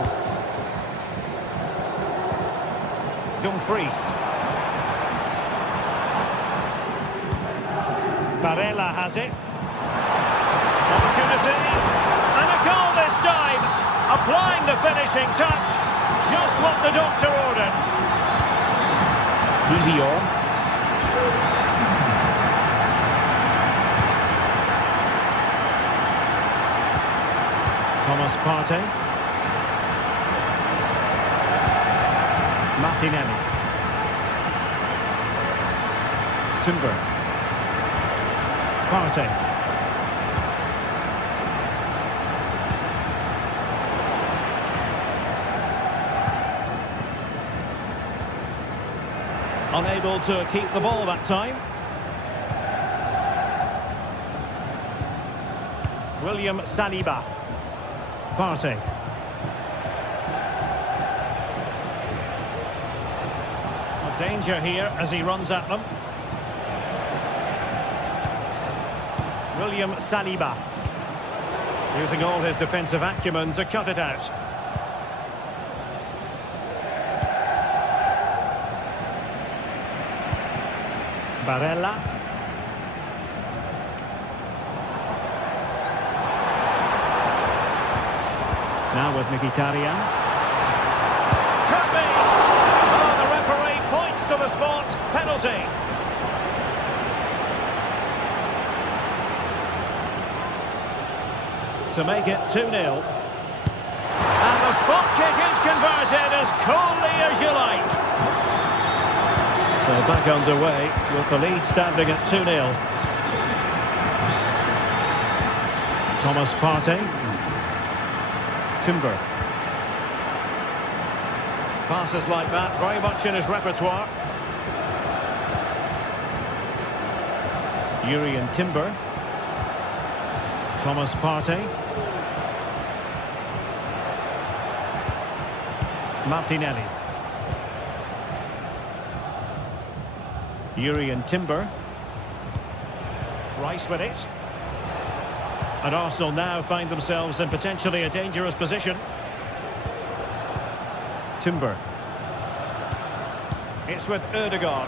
Dumfries. Barella has it. Opportunity. And a goal this time. Applying the finishing touch. Just what the doctor ordered. Bilbao. Thomas Partey. Martinelli. Timber. Partey. Unable to keep the ball that time. William Saliba. Partey. A danger here as he runs at them. William Saliba. Using all his defensive acumen to cut it out. Barella. Now with Mkhitaryan. Could be! Oh, the referee points to the spot. Penalty. To make it 2-0. And the spot kick is converted as coolly as you like. So back underway with the lead standing at 2-0. Thomas Partey. Timber. Passes like that, very much in his repertoire. Jurriën Timber. Thomas Partey. Martinelli. Jurriën Timber. Rice with it. And Arsenal now find themselves in potentially a dangerous position. Timber. It's with Ødegaard.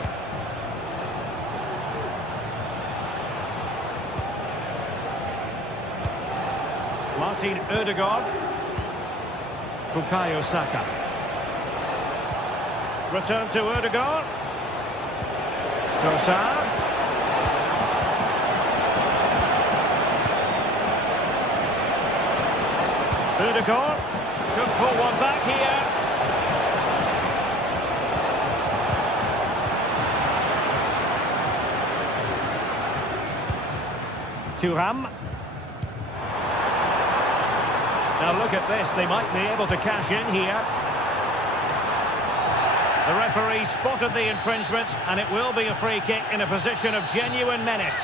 Martin Ødegaard. Bukayo Saka. Return to Ødegaard. Trossard. Ødegaard could pull one back here. Thuram. Now look at this, they might be able to cash in here. The referee spotted the infringement, and it will be a free kick in a position of genuine menace.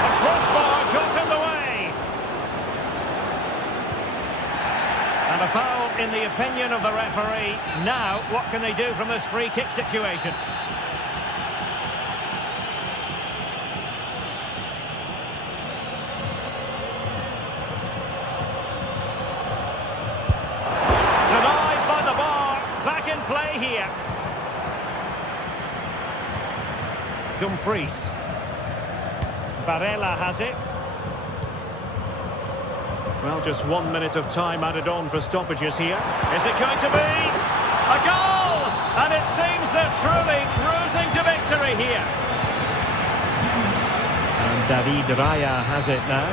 The crossbar got in the way. And a foul in the opinion of the referee. Now, what can they do from this free kick situation? Play here. Dumfries. Barella has it. Well, just 1 minute of time added on for stoppages here. Is it going to be a goal? And it seems they're truly cruising to victory here. And David Raya has it now.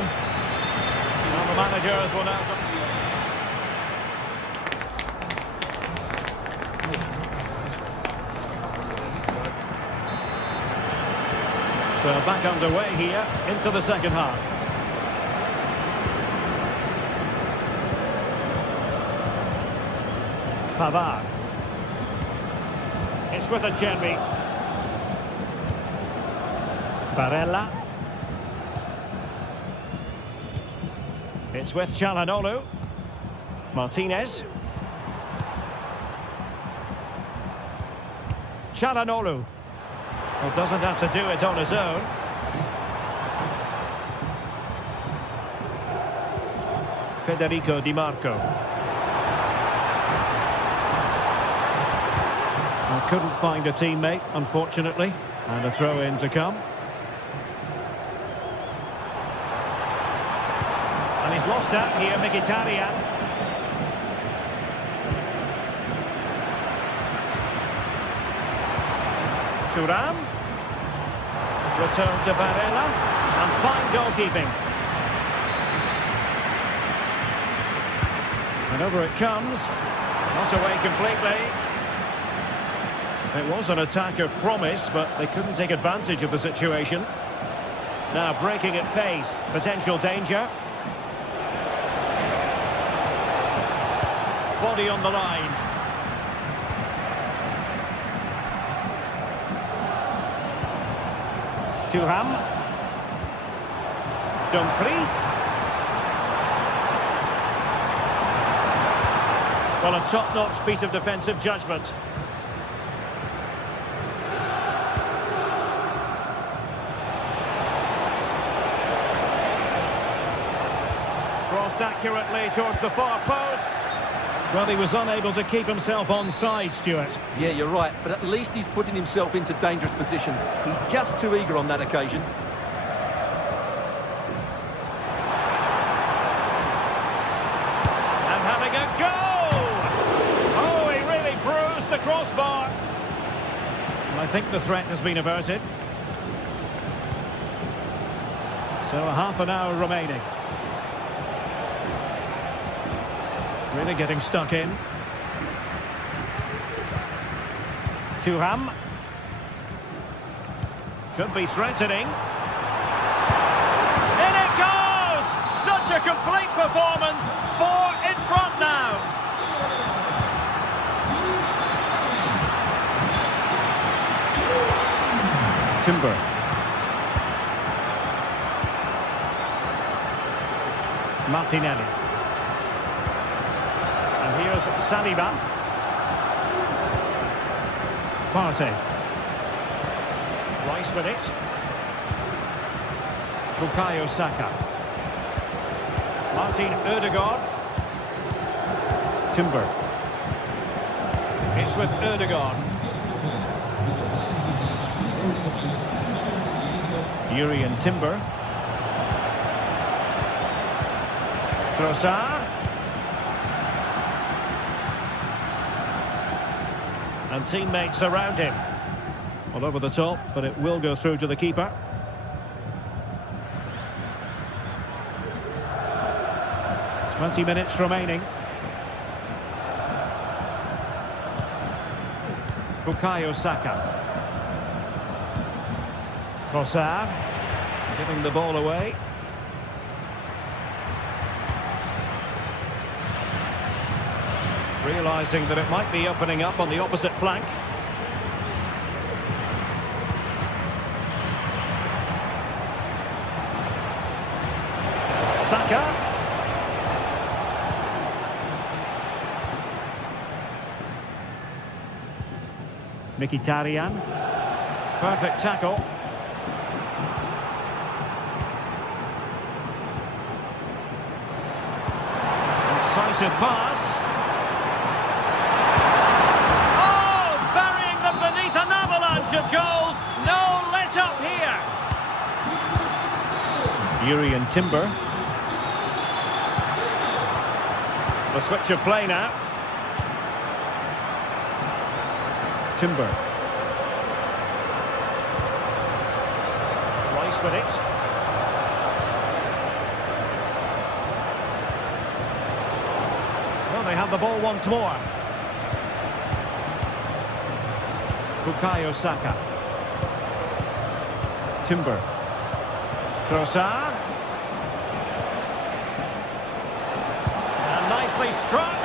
Well, the managers will now... So back underway here into the second half. Pavard. It's with Acerbi. Barella. It's with Çalhanoğlu. Martinez. Çalhanoğlu. Well, doesn't have to do it on his own. Federico Di Marco. Well, couldn't find a teammate, unfortunately. And a throw-in to come. And he's lost out here, Mkhitaryan. Thuram. Return to Barella. And fine goalkeeping. And over it comes. Not away completely. It was an attack of promise, but they couldn't take advantage of the situation. Now breaking at pace. Potential danger. Body on the line. Thuram. Dumfries. Well, a top-notch piece of defensive judgment. Crossed accurately towards the far post. Well, he was unable to keep himself onside, Stuart. Yeah, you're right, but at least he's putting himself into dangerous positions. He's just too eager on that occasion. And having a go! Oh, he really bruised the crossbar. I think the threat has been averted. So a half an hour remaining. Really getting stuck in. Thuram. Could be threatening. In it goes! Such a complete performance. 4 in front now. Timber. Martinelli. And here's Saliba. Partey. Rice with it. Bukayo Saka. Martin Ødegaard. Timber. It's with Ødegaard. Yuri and Timber. Trossard. And teammates around him. Well, over the top, but it will go through to the keeper. Twenty minutes remaining. Bukayo Saka. Trossard. Giving the ball away. Realising that it might be opening up on the opposite flank. Saka. Mkhitaryan. Perfect tackle. Incisive pass. Of goals, no let up here. Yuri and Timber. The switch of play now. Timber. Rice with it. Well, they have the ball once more. Bukayo Saka. Timber. Trossard. And nicely struck.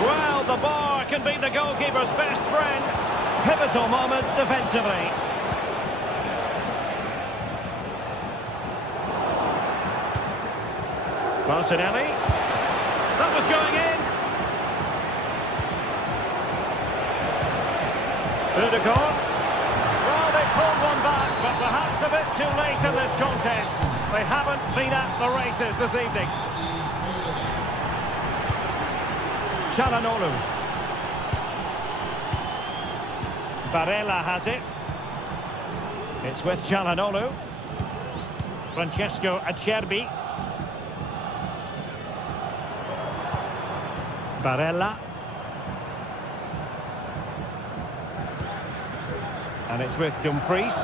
Well, the bar can be the goalkeeper's best friend. Pivotal moment defensively. Martinelli. That was going in. Ødegaard. Well, they pulled one back, but perhaps a bit too late in this contest. They haven't been at the races this evening. Çalhanoğlu. Barella has it. It's with Çalhanoğlu. Francesco Acerbi. Barella. And it's with Dumfries.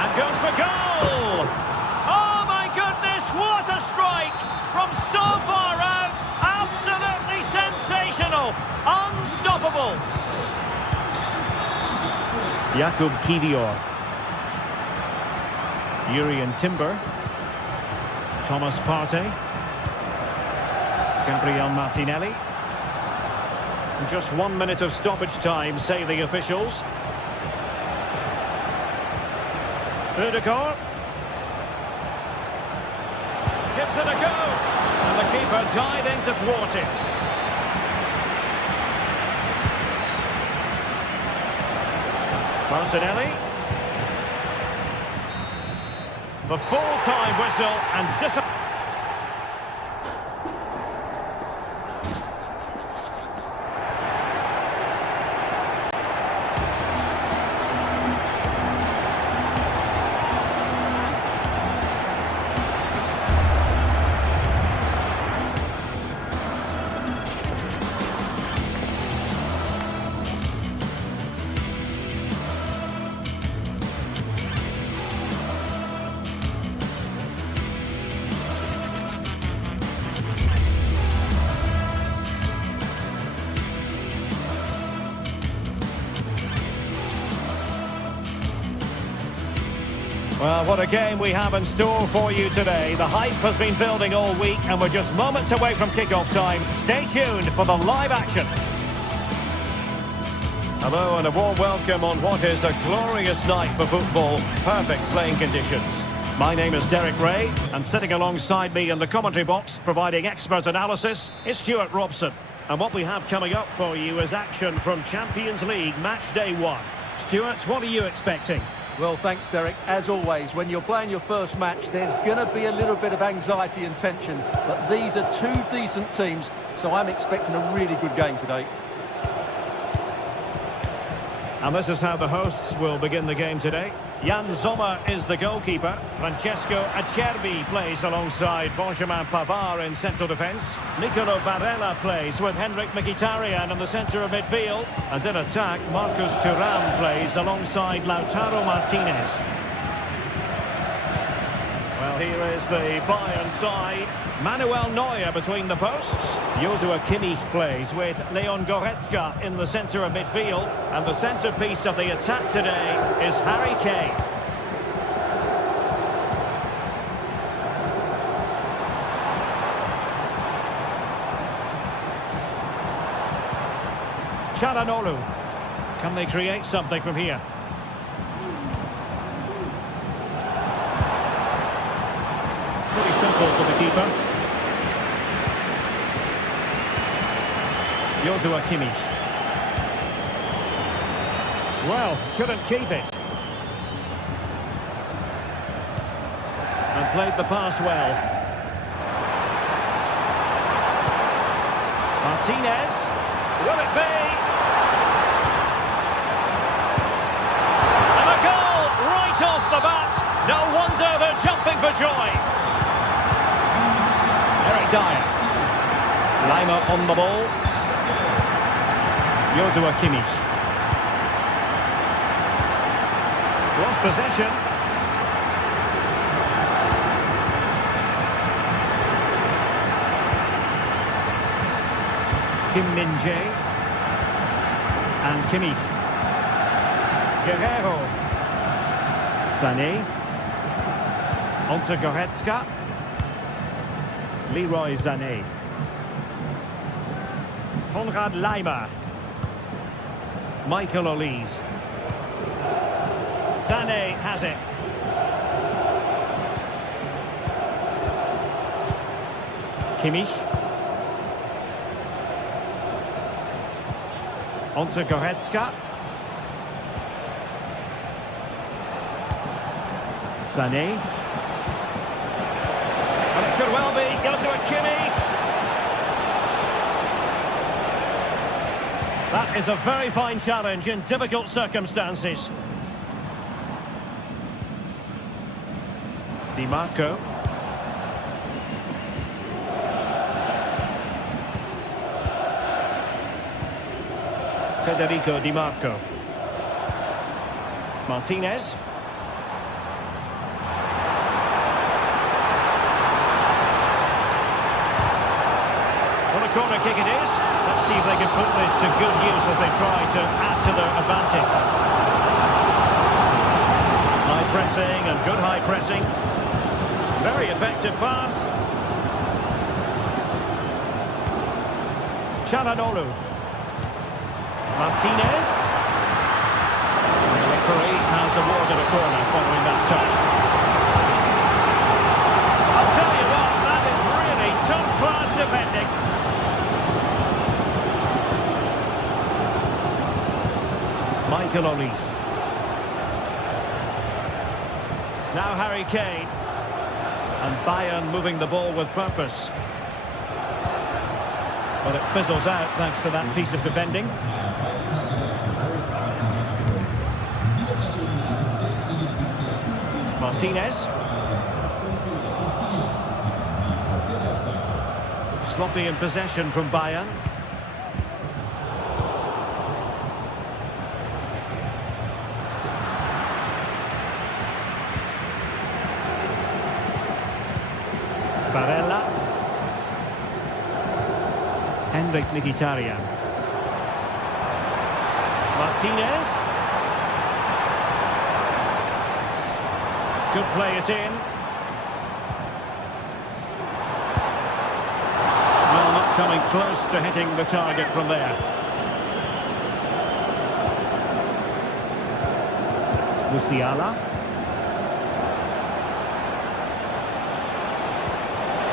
And goes for goal! Oh my goodness, what a strike! From so far out, absolutely sensational! Unstoppable! Jakub Kivior. Yuri and Timber. Thomas Partey. Gabriel Martinelli. Just 1 minute of stoppage time, say the officials. Ødegaard. Gives it a go. And the keeper diving to thwart it. Martinelli. The full-time whistle and Well, what a game we have in store for you today. The hype has been building all week and we're just moments away from kick-off time. Stay tuned for the live action. Hello and a warm welcome on what is a glorious night for football. Perfect playing conditions. My name is Derek Ray, and sitting alongside me in the commentary box, providing expert analysis, is Stuart Robson. And what we have coming up for you is action from Champions League Match Day 1. Stuart, what are you expecting? Well, thanks, Derek. As always, when you're playing your first match, there's going to be a little bit of anxiety and tension. But these are two decent teams, so I'm expecting a really good game today. And this is how the hosts will begin the game today. Jan Sommer is the goalkeeper. Francesco Acerbi plays alongside Benjamin Pavard in central defence. Nicolo Barella plays with Henrik Mkhitaryan in the centre of midfield. And in attack, Marcus Thuram plays alongside Lautaro Martinez. Well, here is the Bayern side. Manuel Neuer between the posts. Joshua Kimmich plays with Leon Goretzka in the centre of midfield. And the centrepiece of the attack today is Harry Kane. Çalhanoğlu. Can they create something from here? Pretty simple for the keeper. Joshua Kimmich. Well, couldn't keep it. And played the pass well. Martinez. Will it be? And a goal right off the bat. No wonder they're jumping for joy. Eric Dyer. Lima on the ball. Joshua Kimmich. Lost possession. Kim Min-jae. And Kimmich. Guerrero. Sané. Onto Goretzka. Leroy Sané. Konrad Laimer. Michael Olise. Sané has it. Kimmich. Onto Goretzka. Sané. And it could well be Joshua Kimmich. That is a very fine challenge in difficult circumstances. Di Marco. Federico Di Marco. Martinez. What a corner kick it is. Let's see if they can put this to good use as they try to add to their advantage. High pressing and good high pressing. Very effective pass. Çalhanoğlu. Martinez. The referee has awarded a corner following that touch. I'll tell you what, that is really top-class defending. Michael Olise. Now Harry Kane. And Bayern moving the ball with purpose. But it fizzles out thanks to that piece of defending. Martinez. Sloppy in possession from Bayern. Barella. Henrik Mkhitaryan. Martinez. Could play it in. Well, not coming close to hitting the target from there. Musiala.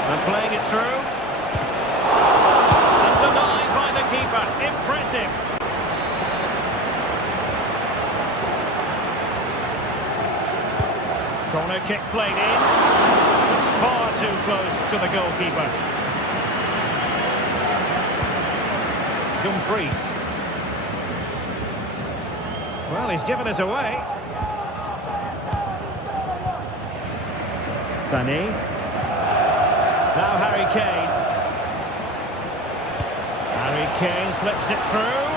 And playing it through. And denied by the keeper. Impressive. Corner kick played in. It's far too close to the goalkeeper. Dumfries. Well, he's given us away. Sané. Now Harry Kane. Harry Kane slips it through.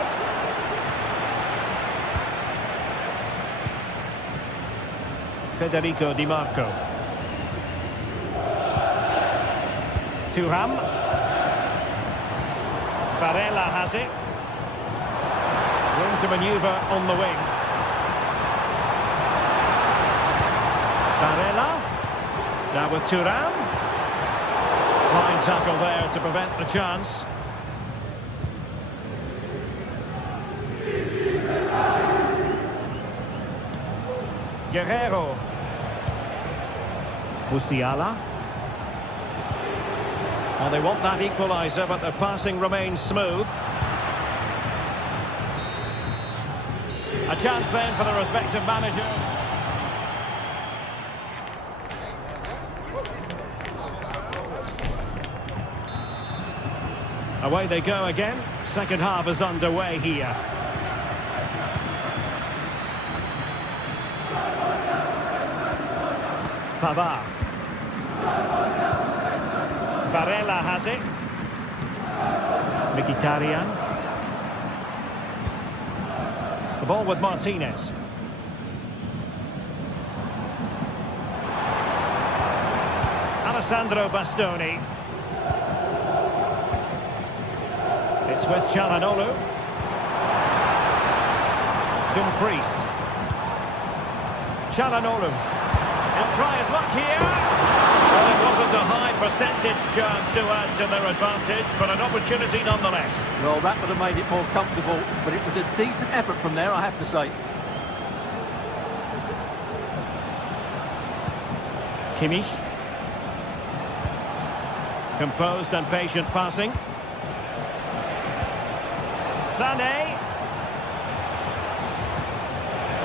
Federico Di Marco. Thuram. Barella has it. Room to manoeuvre on the wing. Barella. Now with Thuram. Fine tackle there to prevent the chance. Guerrero. Musiala. Well, they want that equaliser, but the passing remains smooth. A chance then for the respective manager. Away they go again. Second half is underway here. Pavard. Barella has it. Mkhitaryan. The ball with Martinez. Alessandro Bastoni. It's with Çalhanoğlu. Dumfries. Çalhanoğlu. He'll try his luck here. Well, it wasn't a high percentage chance to add to their advantage, but an opportunity nonetheless. Well, that would have made it more comfortable, but it was a decent effort from there, I have to say. Kimmich. Composed and patient passing. Sané.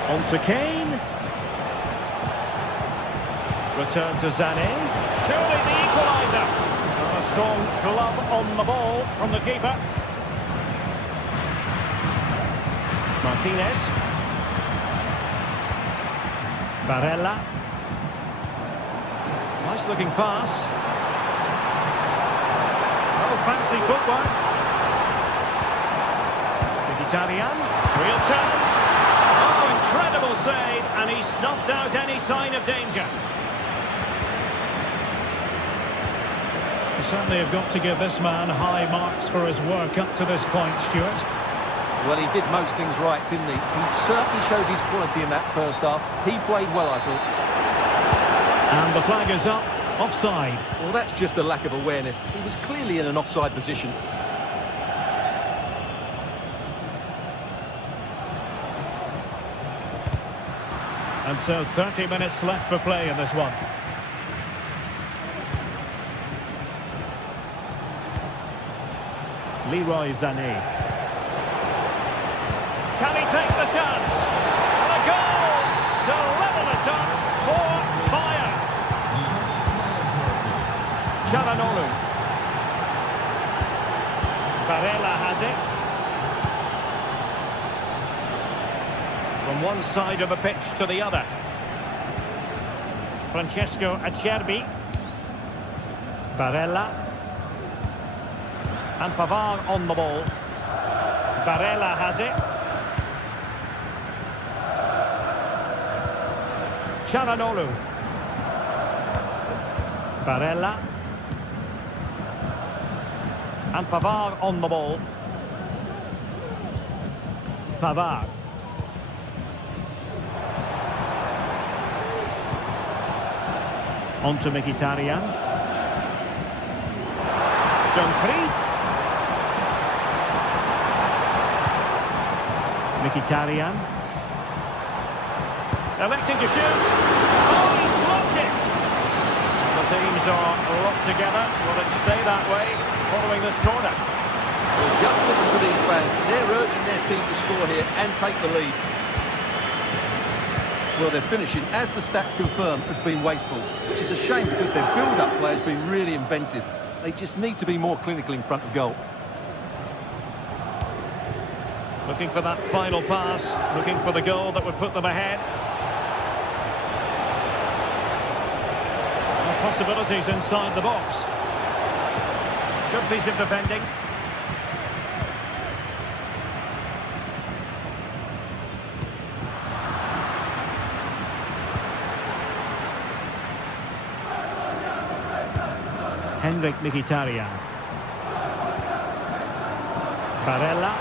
On to Kane. Return to Sané. Surely the equaliser. A strong glove on the ball from the keeper. Martinez. Barella. Nice looking pass. Oh, fancy footwork. Mkhitaryan. Real chance. Oh, incredible save. And he snuffed out any sign of danger. Certainly have got to give this man high marks for his work up to this point, Stuart. Well, he did most things right, didn't he? He certainly showed his quality in that first half. He played well, I thought. And the flag is up, offside. Well, that's just a lack of awareness. He was clearly in an offside position. And so 30 minutes left for play in this one. Leroy Sané. Can he take the chance? And a goal to level it up for Bayern. Çalhanoğlu. Barella has it. From one side of the pitch to the other. Francesco Acerbi. Barella. And Pavard on the ball. Barella has it. Çalhanoğlu. Barella. And Pavard on the ball. Pavard. On to Mkhitaryan. Dumfries. Mkhitaryan. Electing to shoot. Oh, he's blocked it. The teams are locked together. Will it stay that way following this corner? Well, just listen to these fans. They're urging their team to score here and take the lead. Well, their finishing, as the stats confirm, has been wasteful, which is a shame because their build-up play has been really inventive. They just need to be more clinical in front of goal. Looking for that final pass, looking for the goal that would put them ahead. Possibilities inside the box. Good piece of defending. Henrik Mkhitaryan. Barella.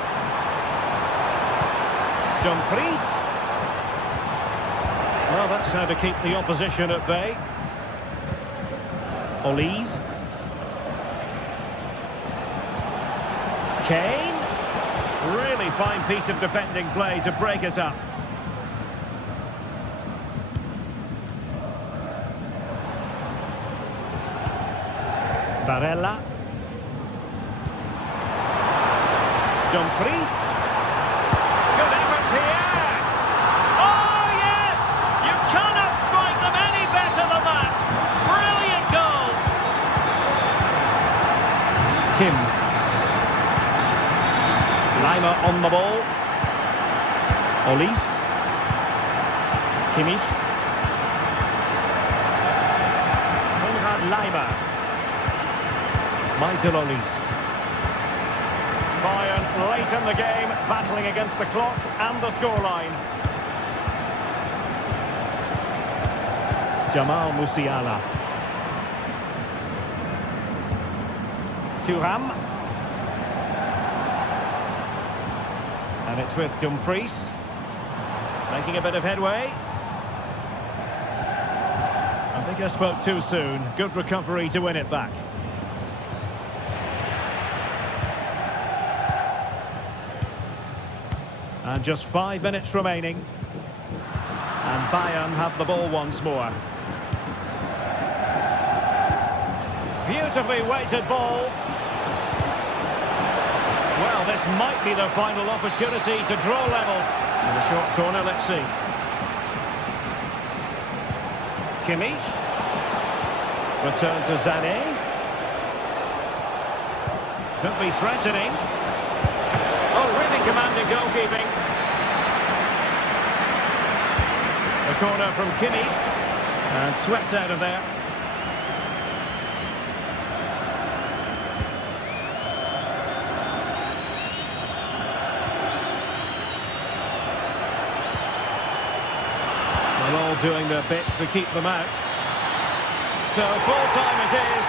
Dumfries. Well, that's how to keep the opposition at bay. Olise. Kane. Really fine piece of defending play to break us up. Barella. Dumfries. Good effort here. Oh, yes! You cannot strike them any better than that. Brilliant goal. Kim. Lima on the ball. Olise. Kimmich. Konrad Lima. Michael Olise. Bayern late in the game, battling against the clock and the scoreline. Jamal Musiala. Thuram. And it's with Dumfries. Making a bit of headway. I think I spoke too soon. Good recovery to win it back. And just 5 minutes remaining. And Bayern have the ball once more. Beautifully weighted ball. Well, this might be the final opportunity to draw level. In the short corner, let's see. Kimmich. Return to Sané. Could be threatening. Oh, really commanding goalkeeping. The corner from Kimmich. And swept out of there. They're all doing their bit to keep them out. So full time it is.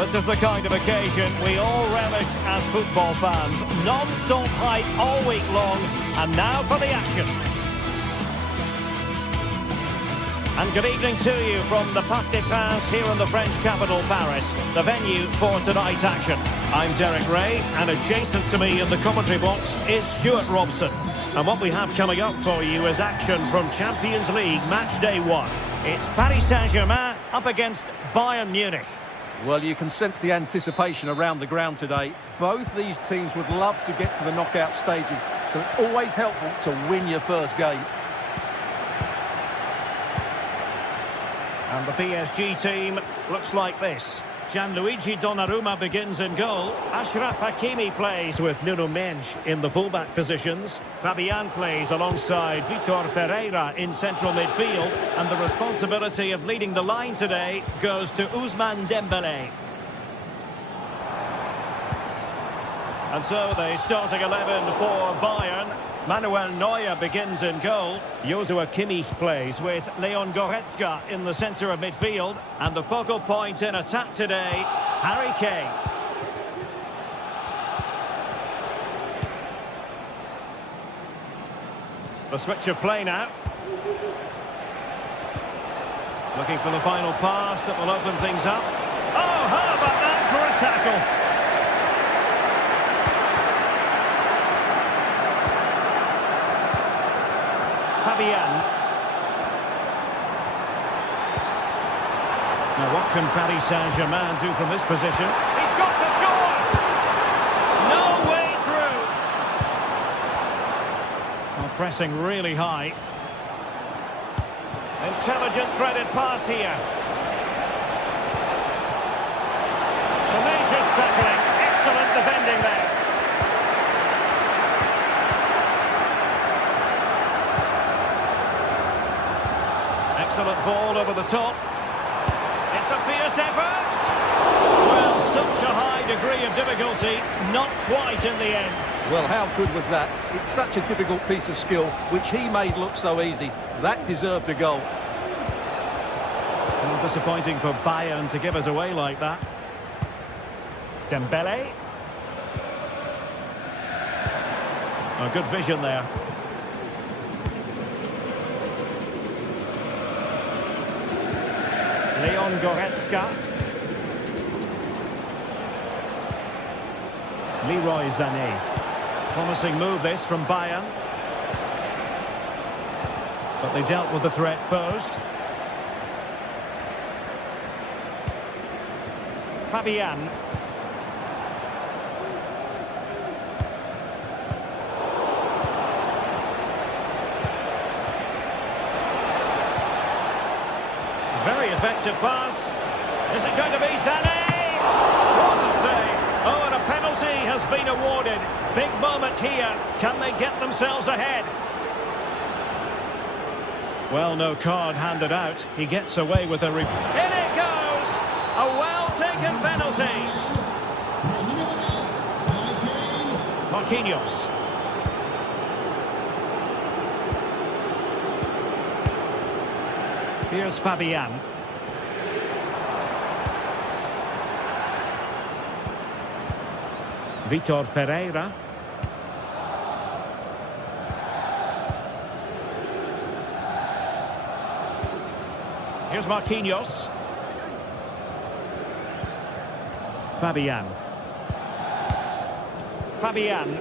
This is the kind of occasion we all relish as football fans. Non-stop hype all week long, and now for the action. And good evening to you from the Parc des Princes here in the French capital, Paris, the venue for tonight's action. I'm Derek Ray, and adjacent to me in the commentary box is Stuart Robson. And what we have coming up for you is action from Champions League match day 1. It's Paris Saint-Germain up against Bayern Munich. Well, you can sense the anticipation around the ground today. Both these teams would love to get to the knockout stages, so it's always helpful to win your first game. And the PSG team looks like this. Gianluigi Donnarumma begins in goal. Achraf Hakimi plays with Nuno Mendes in the fullback positions. Fabian plays alongside Vitor Ferreira in central midfield. And the responsibility of leading the line today goes to Ousmane Dembélé. And so the starting 11 for Bayern. Manuel Neuer begins in goal. Joshua Kimmich plays with Leon Goretzka in the centre of midfield. And the focal point in attack today, Harry Kane. The switch of play now. Looking for the final pass that will open things up. Oh, how about that for a tackle? Fabian. Now what can Paris Saint-Germain do from this position? He's got to score! No way through! Well, pressing really high. Intelligent threaded pass here. Tenacious tackling. Excellent defending there. Excellent ball over the top. It's a fierce effort. Well, such a high degree of difficulty, not quite in the end. Well, how good was that? It's such a difficult piece of skill, which he made look so easy. That deserved a goal. Well, disappointing for Bayern to give it away like that. Dembele. Oh, good vision there. Leon Goretzka. Leroy Sané. Promising move this from Bayern. But they dealt with the threat posed. Fabian. Very effective pass. Is it going to be Sané? What a save. Oh, and a penalty has been awarded. Big moment here. Can they get themselves ahead? Well, no card handed out. He gets away with a... In it goes! A well-taken penalty. Marquinhos. Here's Fabian. Vitor Ferreira. Here's Marquinhos. Fabian. Fabian.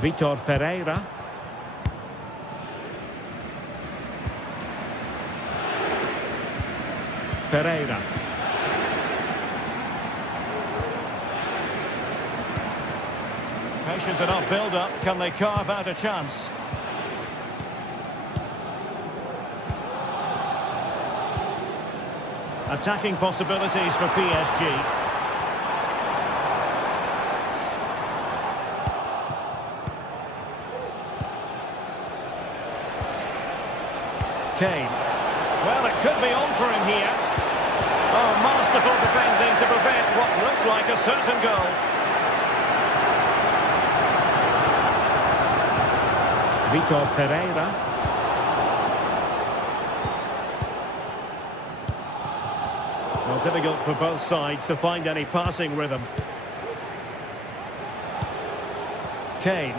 Vitor Ferreira. Ferreira. Patient enough build-up. Can they carve out a chance? Attacking possibilities for PSG. Kane. Well, it could be on for him here. Oh, masterful defending to prevent what looked like a certain goal. Vitor Ferreira. Well, difficult for both sides to find any passing rhythm. Kane.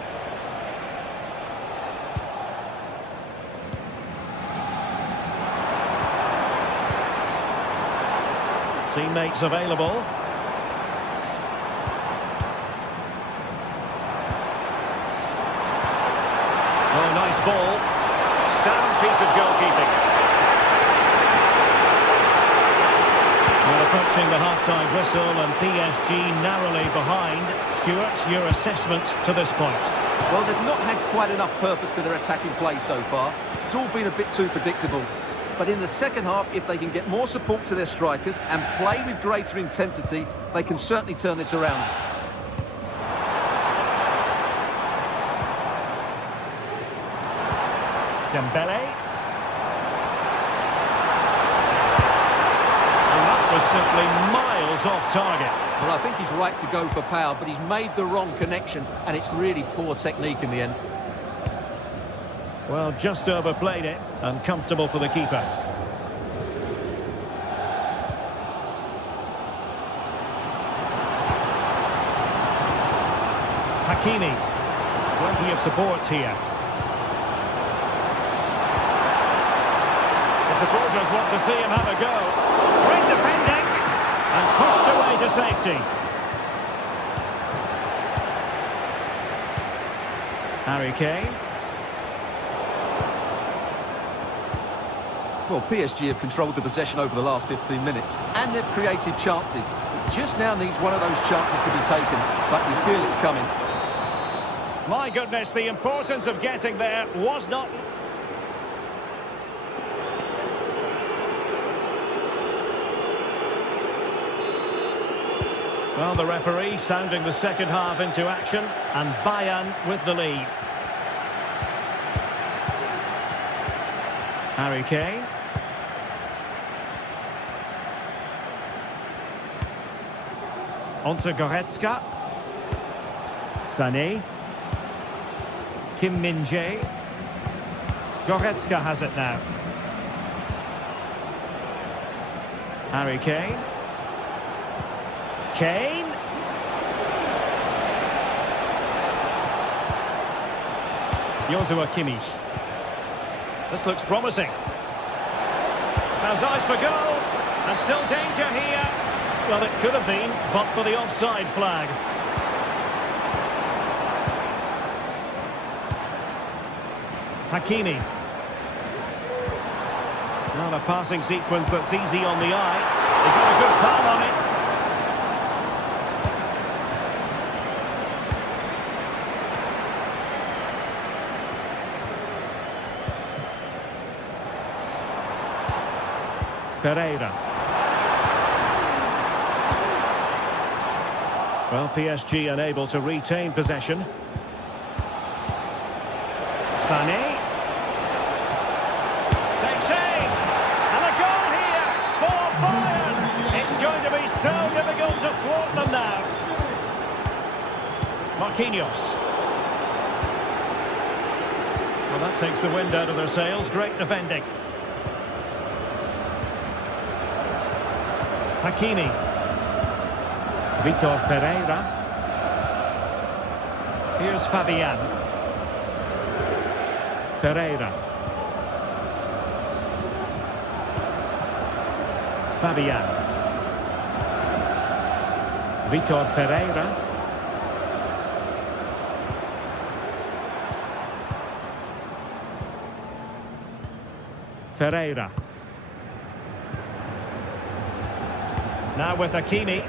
Teammates available. Oh, nice ball. Sound piece of goalkeeping. half-time whistle and PSG narrowly behind. Stuart, your assessment to this point? Well, they've not had quite enough purpose to their attacking play so far. It's all been a bit too predictable. But in the second half, if they can get more support to their strikers and play with greater intensity, they can certainly turn this around. Dembele. And that was simply miles off target. Well, I think he's right to go for power, but he's made the wrong connection, and it's really poor technique in the end. Well, just overplayed it, and comfortable for the keeper. Hakimi. Plenty of support here. The supporters want to see him have a go. Great defending, and pushed away to safety. Harry Kane. Well, PSG have controlled the possession over the last 15 minutes, and they've created chances. It just now needs one of those chances to be taken, but you feel it's coming. My goodness, the importance of getting there was not... Well, the referee sounding the second half into action, and Bayern with the lead. Harry Kane. On to Goretzka. Sané. Kim Min-jae. Goretzka has it now. Harry Kane. Kane. Joshua Kimmich. This looks promising. Has eyes for goal. And still danger here. Well, it could have been, but for the offside flag. Hakimi. Not a passing sequence that's easy on the eye. They got a good palm on it. Ferreira. Well, PSG unable to retain possession. Sané. Takes aim. And a goal here for Bayern. It's going to be so difficult to thwart them now. Marquinhos. Well, that takes the wind out of their sails. Great defending. Hakimi. Vitor Ferreira. Here's Fabian. Ferreira. Fabian. Vitor Ferreira. Ferreira. Now with Hakimi.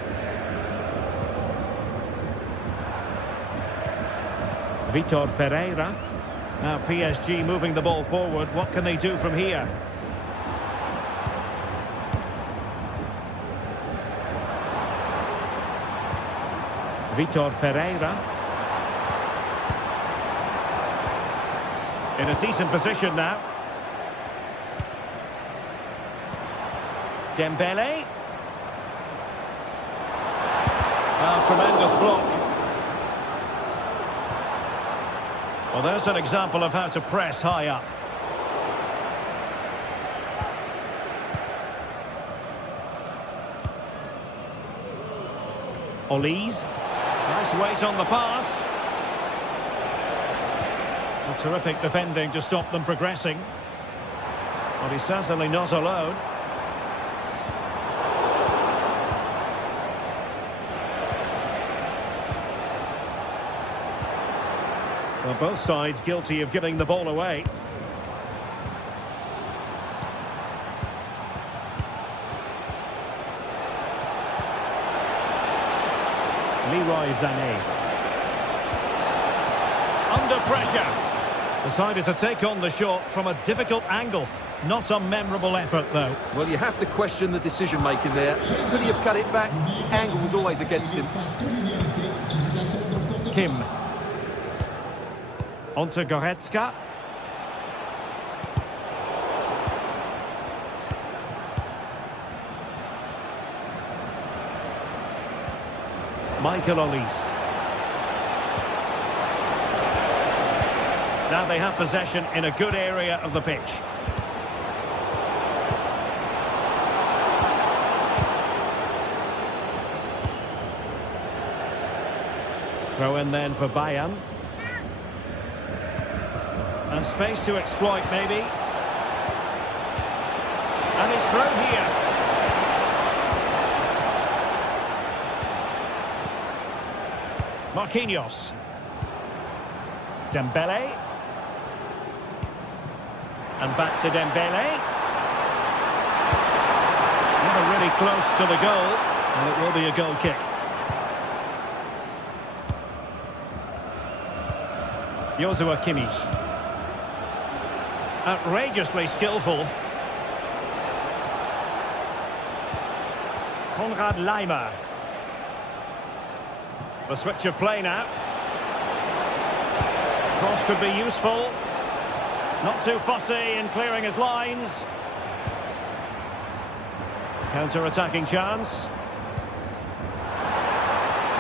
Vitor Ferreira. Now PSG moving the ball forward. What can they do from here? Vitor Ferreira. In a decent position now. Dembele. Oh, tremendous block. Well, there's an example of how to press high up. Olise. Nice weight on the pass. Well, terrific defending to stop them progressing. But he's certainly not alone. Well, both sides guilty of giving the ball away. Leroy Sané. Under pressure. Decided to take on the shot from a difficult angle. Not a memorable effort, though. Well, you have to question the decision-making there. Could he have cut it back? The angle was always against him. Kim. Onto Goretzka. Michael Olise. Now they have possession in a good area of the pitch. Throw in then for Bayern. And space to exploit, maybe. And it's through here. Marquinhos. Dembele. And back to Dembele. Never really close to the goal. And it will be a goal kick. Joshua Kimmich. Outrageously skillful. Konrad Laimer. The switch of play now. Cross could be useful. Not too fussy in clearing his lines. Counter-attacking chance.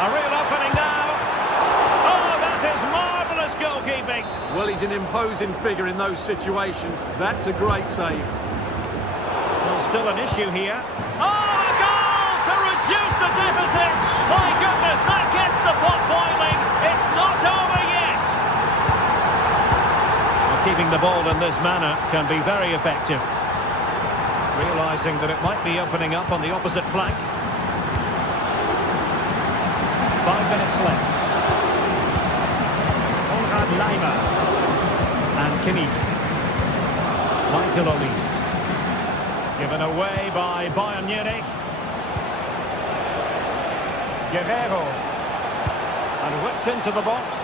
A real opening now. Oh, that is marvellous goalkeeping. Well, he's an imposing figure in those situations. That's a great save. Well, still an issue here. Oh, a goal to reduce the deficit. My goodness, that gets the pot boiling. It's not over yet. Well, keeping the ball in this manner can be very effective. Realising that it might be opening up on the opposite flank. 5 minutes left. Konrad Laimer. And Kimmich. Michael Olise. Given away by Bayern Munich. Guerrero. And whipped into the box.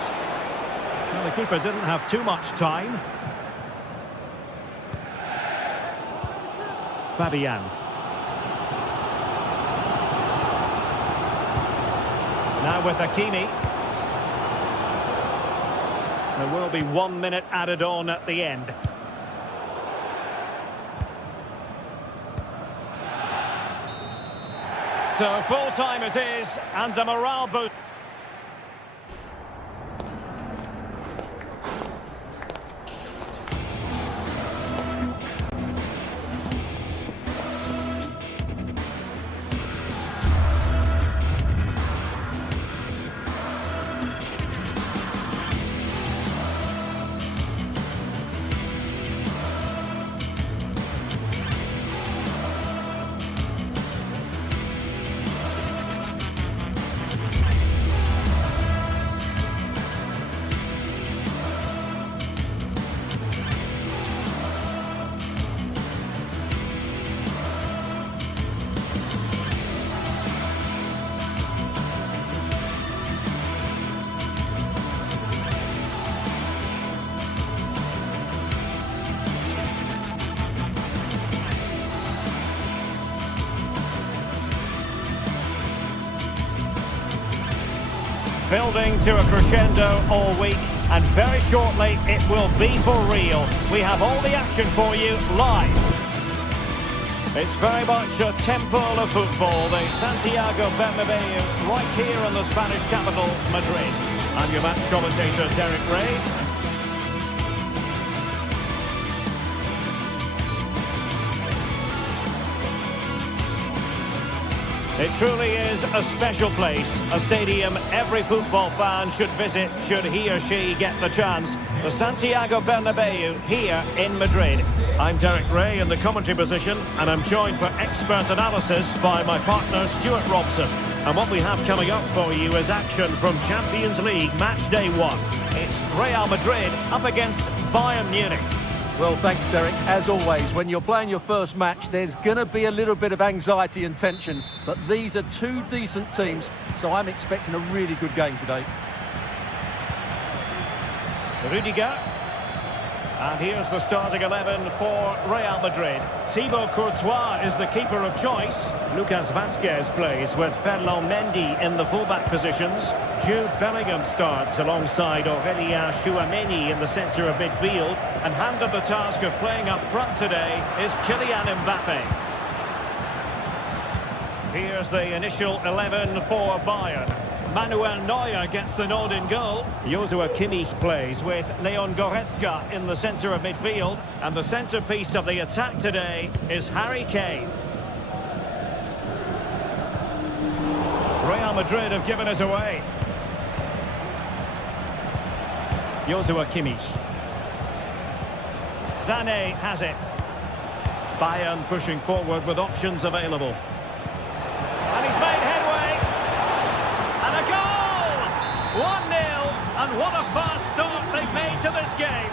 Well, the keeper didn't have too much time. Fabian. Now with Hakimi. There will be 1 minute added on at the end. So full time it is, and a morale boost. Building to a crescendo all week, and very shortly it will be for real. We have all the action for you live. It's very much a temple of football, the Santiago Bernabeu, right here in the Spanish capital, Madrid. I'm your match commentator, Derek Ray. It truly is a special place, a stadium every football fan should visit should he or she get the chance. The Santiago Bernabeu here in Madrid. I'm Derek Ray in the commentary position, and I'm joined for expert analysis by my partner Stuart Robson. And what we have coming up for you is action from Champions League match day 1. It's Real Madrid up against Bayern Munich. Well, thanks, Derek. As always, when you're playing your first match, there's going to be a little bit of anxiety and tension. But these are two decent teams, so I'm expecting a really good game today. Rudiger. And here's the starting 11 for Real Madrid. Thibaut Courtois is the keeper of choice. Lucas Vazquez plays with Ferland Mendy in the fullback positions. Jude Bellingham starts alongside Aurélien Tchouaméni in the centre of midfield. And handed the task of playing up front today is Kylian Mbappe. Here's the initial 11 for Bayern. Manuel Neuer gets the nod in goal. Joshua Kimmich plays with Leon Goretzka in the centre of midfield. And the centrepiece of the attack today is Harry Kane. Real Madrid have given us away. Joshua Kimmich. Sané has it. Bayern pushing forward with options available. And he's made headway. And a goal! 1-0. And what a fast start they've made to this game.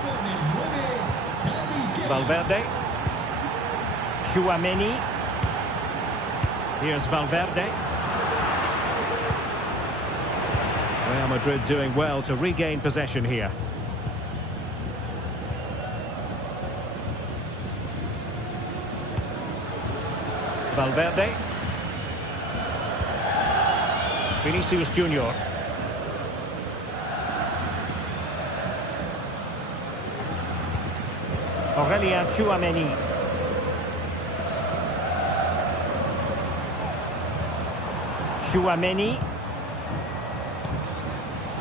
Valverde. Tchouaméni. Here's Valverde. Real Madrid doing well to regain possession here. Valverde. Vinicius Junior. Aurélien Tchouaméni. Tchouaméni.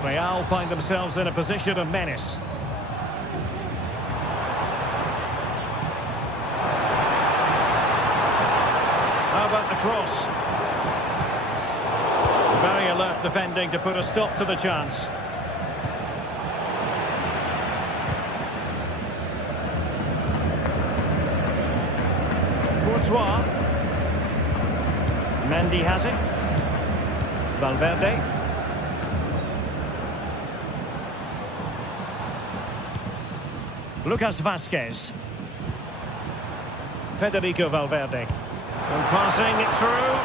Real find themselves in a position of menace. How about the cross? Very alert defending to put a stop to the chance. Courtois. Mendy has it. Valverde. Lucas Vazquez. Federico Valverde. And passing it through.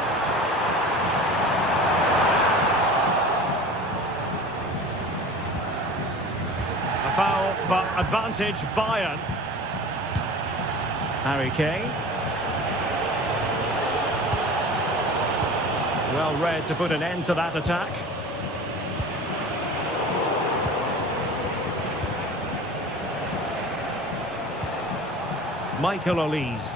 A foul, but advantage Bayern. Harry Kane. Well read to put an end to that attack. Michael Olise.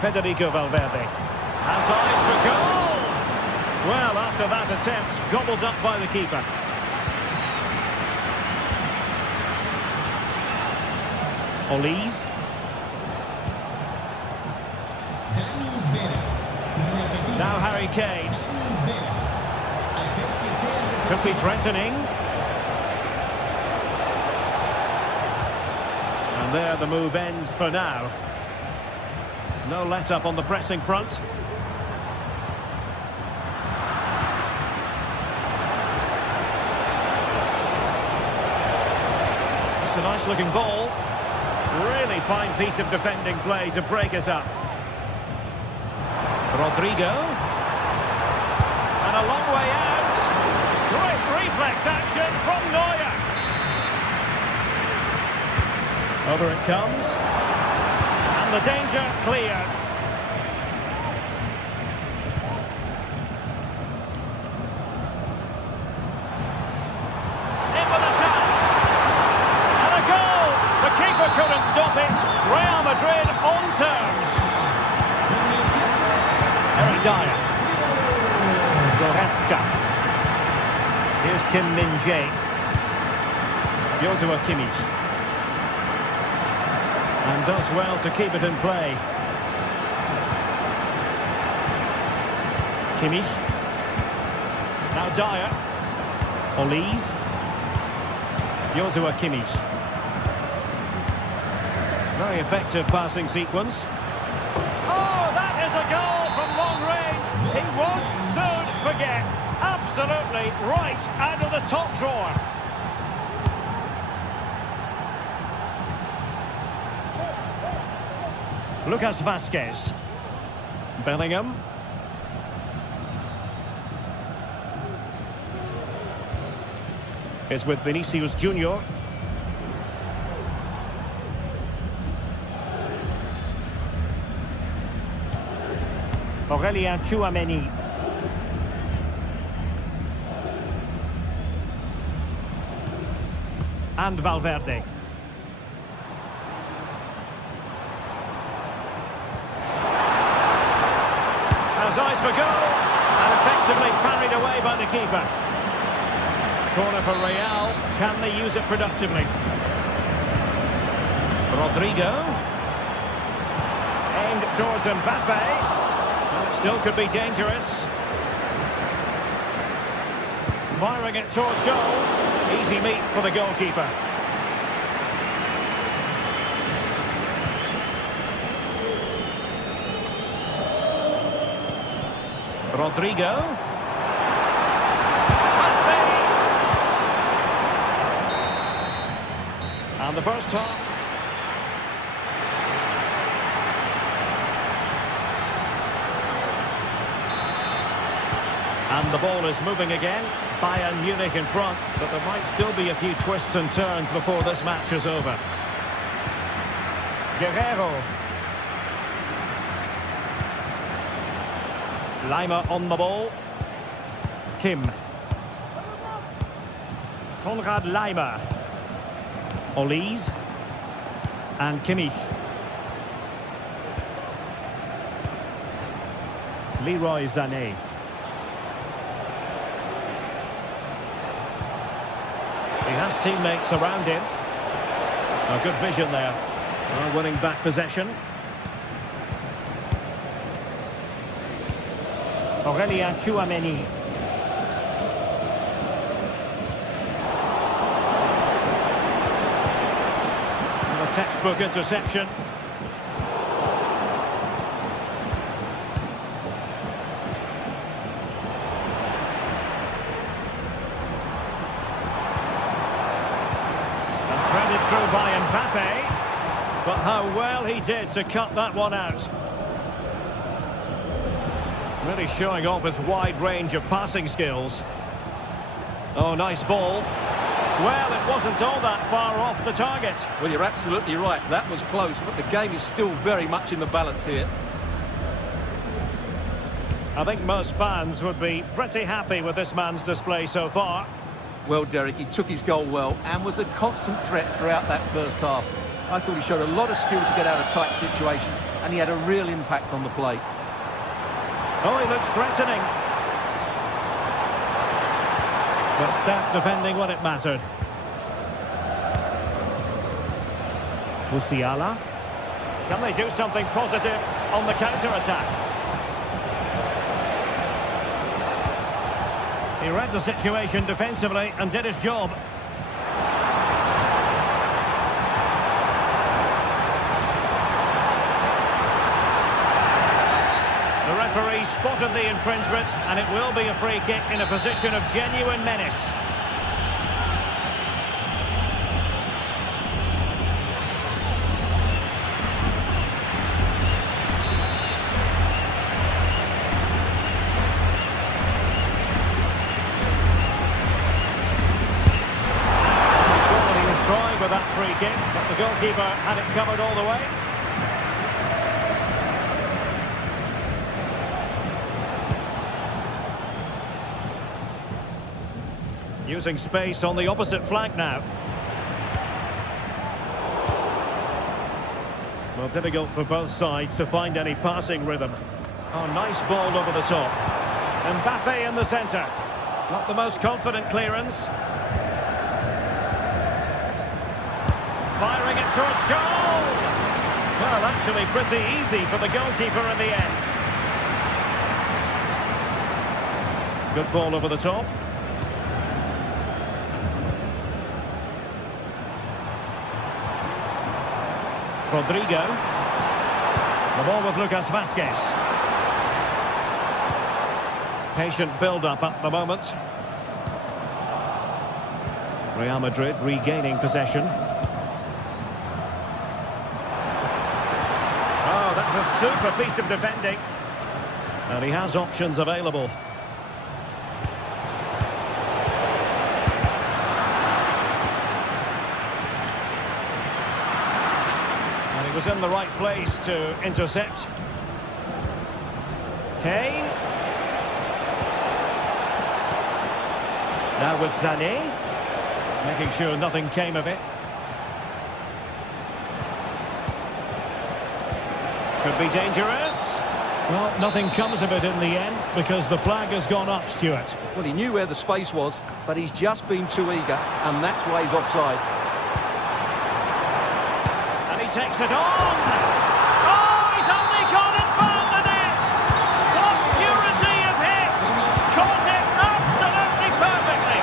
Federico Valverde. And eyes for goal! Well, after that attempt, gobbled up by the keeper. Olise. Now Harry Kane. Could be threatening. And there the move ends for now. No let-up on the pressing front. It's a nice-looking ball. Really fine piece of defending play to break us up. Rodrigo. And a long way out. Great reflex action from Neuer. Over it comes. And the danger cleared. In with a touch. And a goal. The keeper couldn't stop it. Real Madrid on terms. Eric Dyer. Goretzka. Here's Kim Min-jae. Joshua Kimmich. And does well to keep it in play. Kimmich. Now Dyer. Olise. Joshua Kimmich. Very effective passing sequence. Oh, that is a goal from long range. He won't soon forget. Absolutely right out of the top drawer. Lucas Vazquez. Bellingham. It's with Vinicius Junior. Aurelien Tchouameni. And Valverde. Has eyes for goal, and effectively parried away by the keeper. Corner for Real. Can they use it productively? Rodrigo. Aimed towards Mbappe. Well, it still could be dangerous. Firing it towards goal. Easy meat for the goalkeeper. Rodrigo. Must be. And the first half. And the ball is moving again. Bayern Munich in front, but there might still be a few twists and turns before this match is over. Guerrero. Lima on the ball. Kim. Konrad Lima. Olise. And Kimmich. Leroy Sané. He has teammates around him. A good vision there. Winning back possession. Aurelien Tchouameni. A textbook interception. And threaded through by Mbappe. But how well he did to cut that one out. Really showing off his wide range of passing skills. Oh, nice ball. Well, it wasn't all that far off the target. Well, you're absolutely right. That was close, but the game is still very much in the balance here. I think most fans would be pretty happy with this man's display so far. Well, Derek, he took his goal well and was a constant threat throughout that first half. I thought he showed a lot of skill to get out of tight situations, and he had a real impact on the play. Oh, he looks threatening. But staff defending when it mattered. Musiala. Can they do something positive on the counter-attack? He read the situation defensively and did his job. The referee spotted the infringement, and it will be a free kick in a position of genuine menace. He was trying with that free kick, but the goalkeeper had it covered all the way. Using space on the opposite flank now. Well, difficult for both sides to find any passing rhythm. Oh, nice ball over the top. Mbappe in the centre. Not the most confident clearance. Firing it towards goal! Well, actually pretty easy for the goalkeeper in the end. Good ball over the top. Rodrigo. The ball with Lucas Vazquez. Patient build-up at the moment. Real Madrid regaining possession. Oh, that's a super piece of defending. And he has options available. And he was in the right place to intercept. Kane. Now with Sané. Making sure nothing came of it. Could be dangerous. Well, nothing comes of it in the end because the flag has gone up, Stuart. Well, he knew where the space was, but he's just been too eager, and that's why he's offside. And he takes it on! Oh, he's only gone and found the net! What purity of hit! Caught it absolutely perfectly!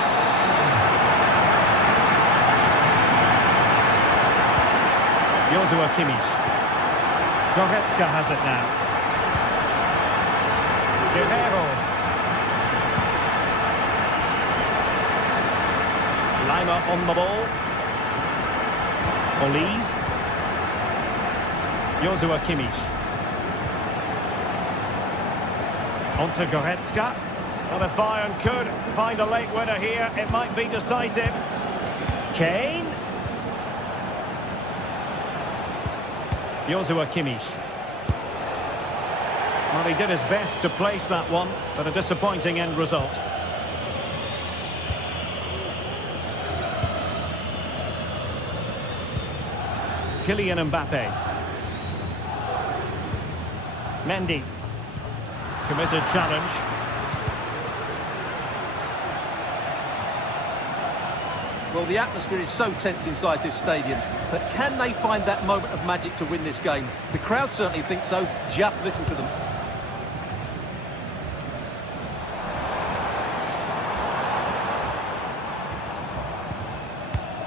Joshua Kimmich. Goretzka has it now. Guerrero. Lima on the ball. Olise. Joshua Kimmich. On to Goretzka. Well, if Bayern could find a late winner here, it might be decisive. Kane. Joshua Kimmich. Well, he did his best to place that one, but a disappointing end result. Kylian Mbappe. Mendy. Committed challenge. Well, the atmosphere is so tense inside this stadium, but can they find that moment of magic to win this game? The crowd certainly think so. Just listen to them.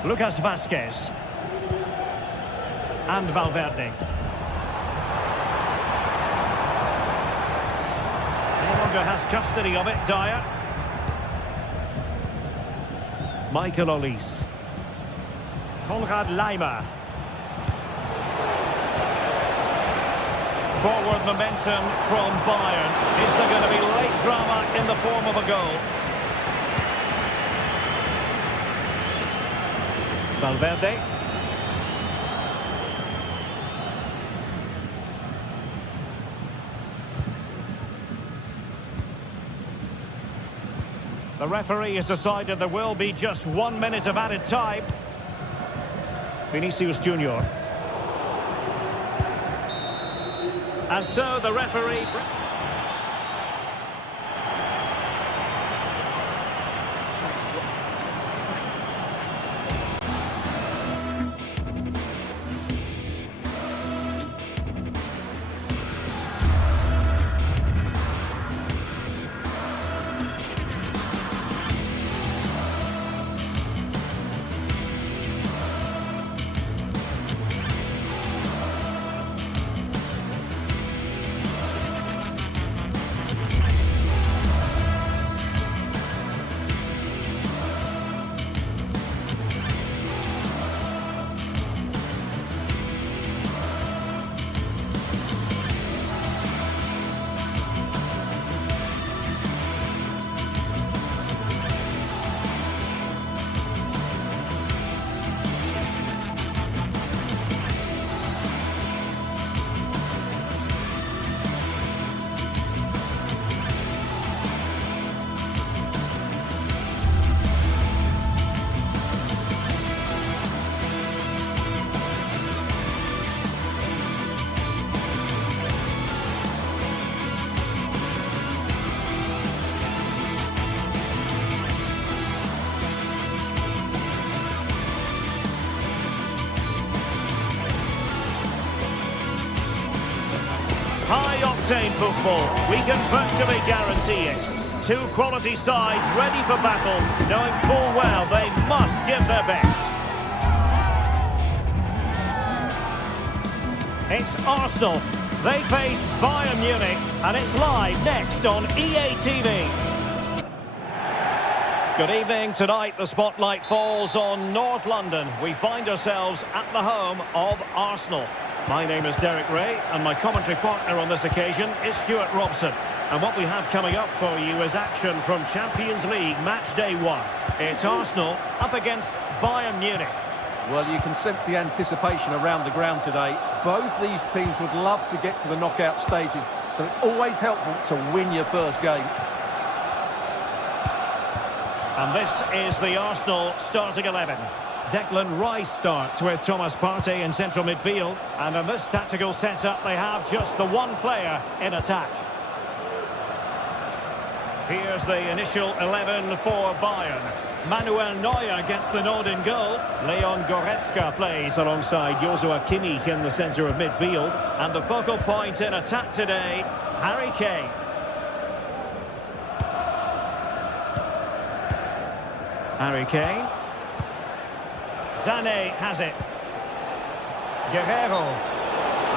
Lucas Vazquez. And Valverde. No longer has custody of it, Dyer. Michael Olise. Konrad Laimer. Forward momentum from Bayern. Is there going to be late drama in the form of a goal? Valverde. The referee has decided there will be just 1 minute of added time. Vinicius Junior. And so the referee... High-octane football, we can virtually guarantee it. Two quality sides ready for battle, knowing full well they must give their best. It's Arsenal They face Bayern Munich, and it's live next on EA TV. Good evening. Tonight the spotlight falls on North London. We find ourselves at the home of Arsenal. My name is Derek Ray, and my commentary partner on this occasion is Stuart Robson. And what we have coming up for you is action from Champions League match day 1. It's Arsenal up against Bayern Munich. Well, you can sense the anticipation around the ground today. Both these teams would love to get to the knockout stages, so it's always helpful to win your first game. And this is the Arsenal starting 11. Declan Rice starts with Thomas Partey in central midfield. And in this tactical setup, they have just the one player in attack. Here's the initial 11 for Bayern. Manuel Neuer gets the nod in goal. Leon Goretzka plays alongside Joshua Kimmich in the centre of midfield. And the focal point in attack today, Harry Kane. Harry Kane. Sané has it. Guerrero.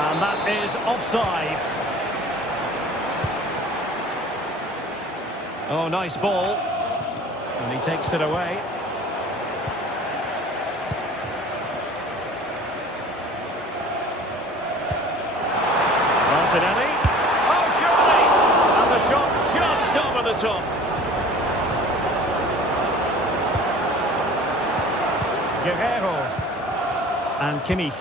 And that is offside. Oh, nice ball. And he takes it away. Martinelli. Oh, surely! And the shot just over the top. Guerrero. And Kimmich.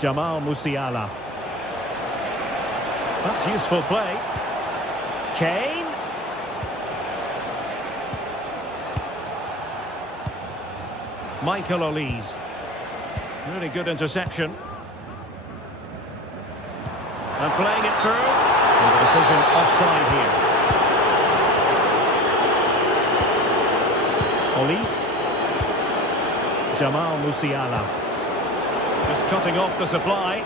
Jamal Musiala. That's useful play. Kane. Michael Olise. Really good interception. And playing it through. And the decision offside here. Olise. Jamal Musiala. Just cutting off the supply.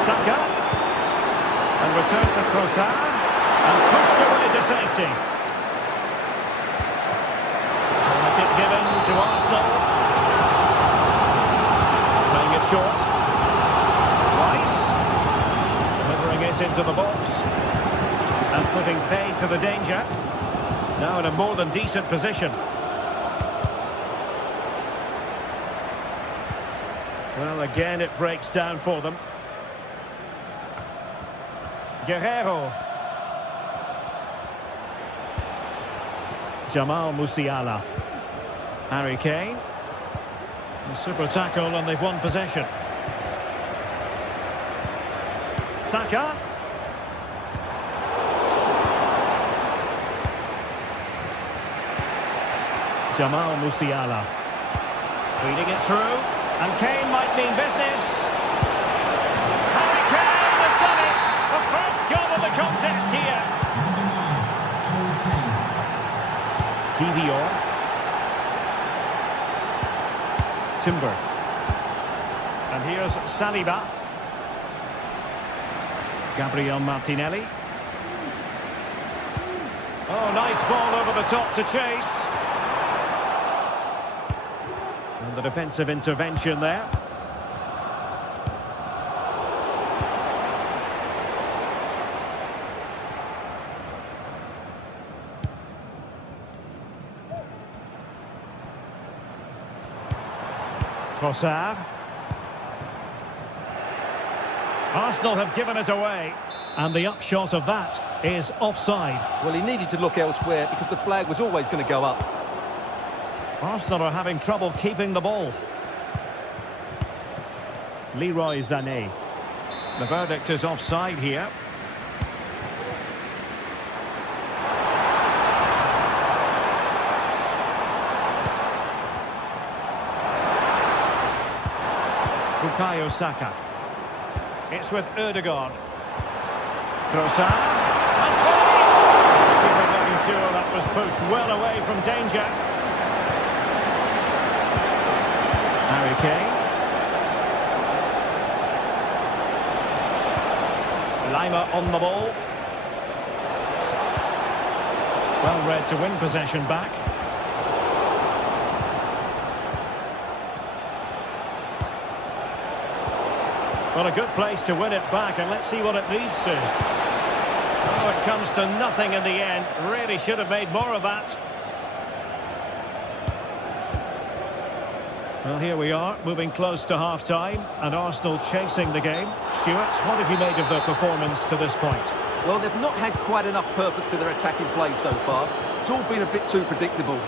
Saka. And return to Trossard. And pushed away to safety. It given to Arsenal. Playing it short. Rice. Delivering it into the box. And putting paid to the danger. Now in a more than decent position. Well, again it breaks down for them. Guerrero. Jamal Musiala. Harry Kane. A super tackle and they've won possession. Saka. Jamal Musiala. Feeding it through. And Kane might mean business. Harry Kane has done it. The first goal of the contest here. Kivior. Timber. And here's Saliba. Gabriel Martinelli. Oh, nice ball over the top to chase. And the defensive intervention there. Trossard. Arsenal have given it away. And the upshot of that is offside. Well, he needed to look elsewhere because the flag was always going to go up. Arsenal are having trouble keeping the ball. Leroy Sané. The verdict is offside here. Bukayo Saka. It's with Ødegaard. Trossard. Keeper making sure that was pushed well away from danger. Harry Kane. Lima on the ball. Well read to win possession back. Well, a good place to win it back, and let's see what it leads to. Oh, it comes to nothing in the end. Really should have made more of that. Well, here we are, moving close to half-time, and Arsenal chasing the game. Stuart, what have you made of their performance to this point? Well, they've not had quite enough purpose to their attacking play so far. It's all been a bit too predictable.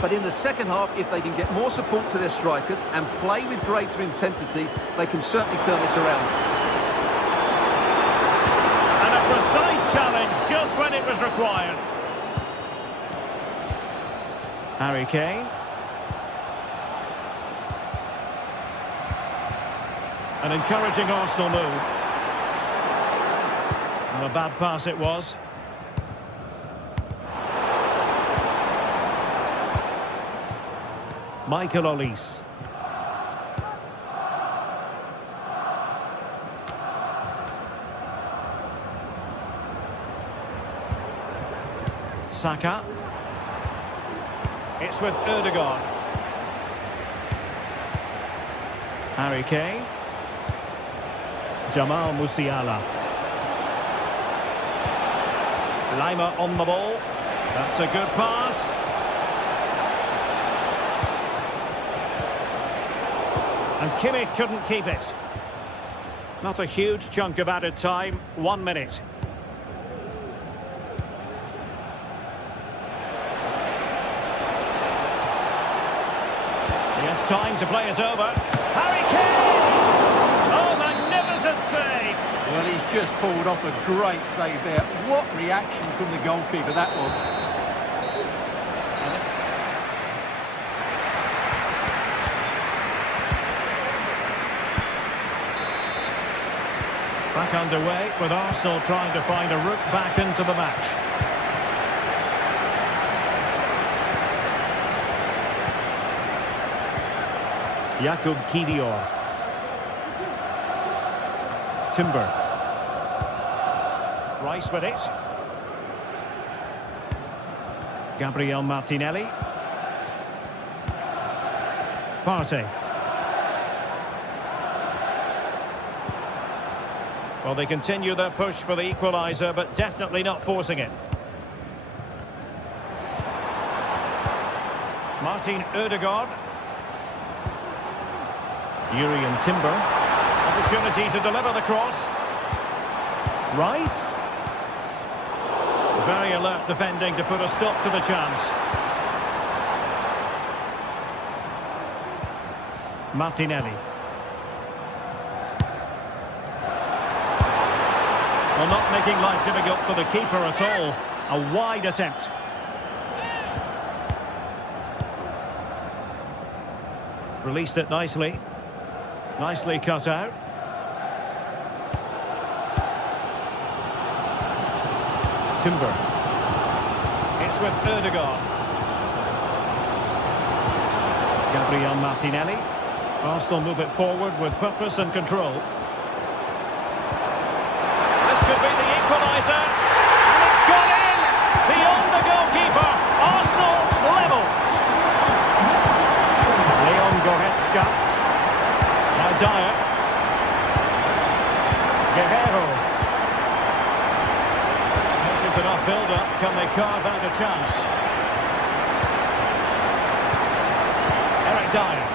But in the second half, if they can get more support to their strikers and play with greater intensity, they can certainly turn this around. And a precise challenge just when it was required. Harry Kane. An encouraging Arsenal move. And a bad pass it was. Michael Olise. Saka. It's with Ødegaard. Harry Kane. Jamal Musiala. Lima on the ball. That's a good pass. And Kimmich couldn't keep it. Not a huge chunk of added time. 1 minute. He has time to play it over. Harry Kane! Oh, magnificent save! Well, he's just pulled off a great save there. What reaction from the goalkeeper that was. Back underway with Arsenal trying to find a route back into the match. Jakub Kiwior. Timber. Rice with it. Gabriel Martinelli. Partey. Well, they continue their push for the equaliser, but definitely not forcing it. Martin Ødegaard. Jurriën Timber. Opportunity to deliver the cross. Rice. Very alert defending to put a stop to the chance. Martinelli. Well, not making life difficult for the keeper at all. A wide attempt. Released it nicely. Nicely cut out. Timber. It's with Ødegaard. Gabriel Martinelli. Arsenal move it forward with purpose and control. This could be the equaliser. And it's gone in! Beyond the goalkeeper. Arsenal level. Leon Goretzka. Now Dyer. Guerrero. This is enough build-up. Can they carve out a chance? Eric Dyer.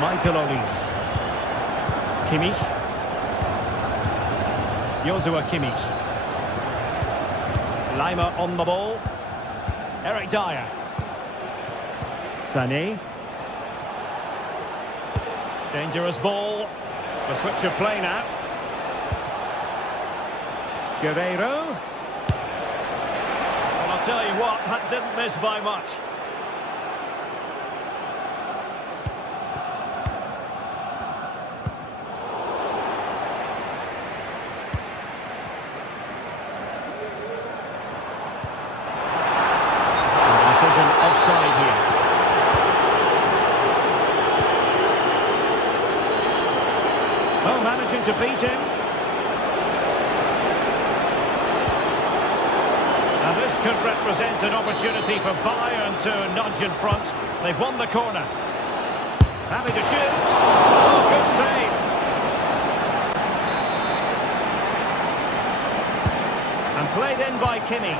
Michael Olise. Kimmich. Joshua Kimmich. Lima on the ball. Eric Dyer. Sané. Dangerous ball. The switch of play now. Guerrero. Well, I'll tell you what, that didn't miss by much. Decision offside here. Oh, managing to beat him. And this could represent an opportunity for Bayern to nudge in front. They've won the corner. Happy to shoot. Oh, good save. by Kimmich.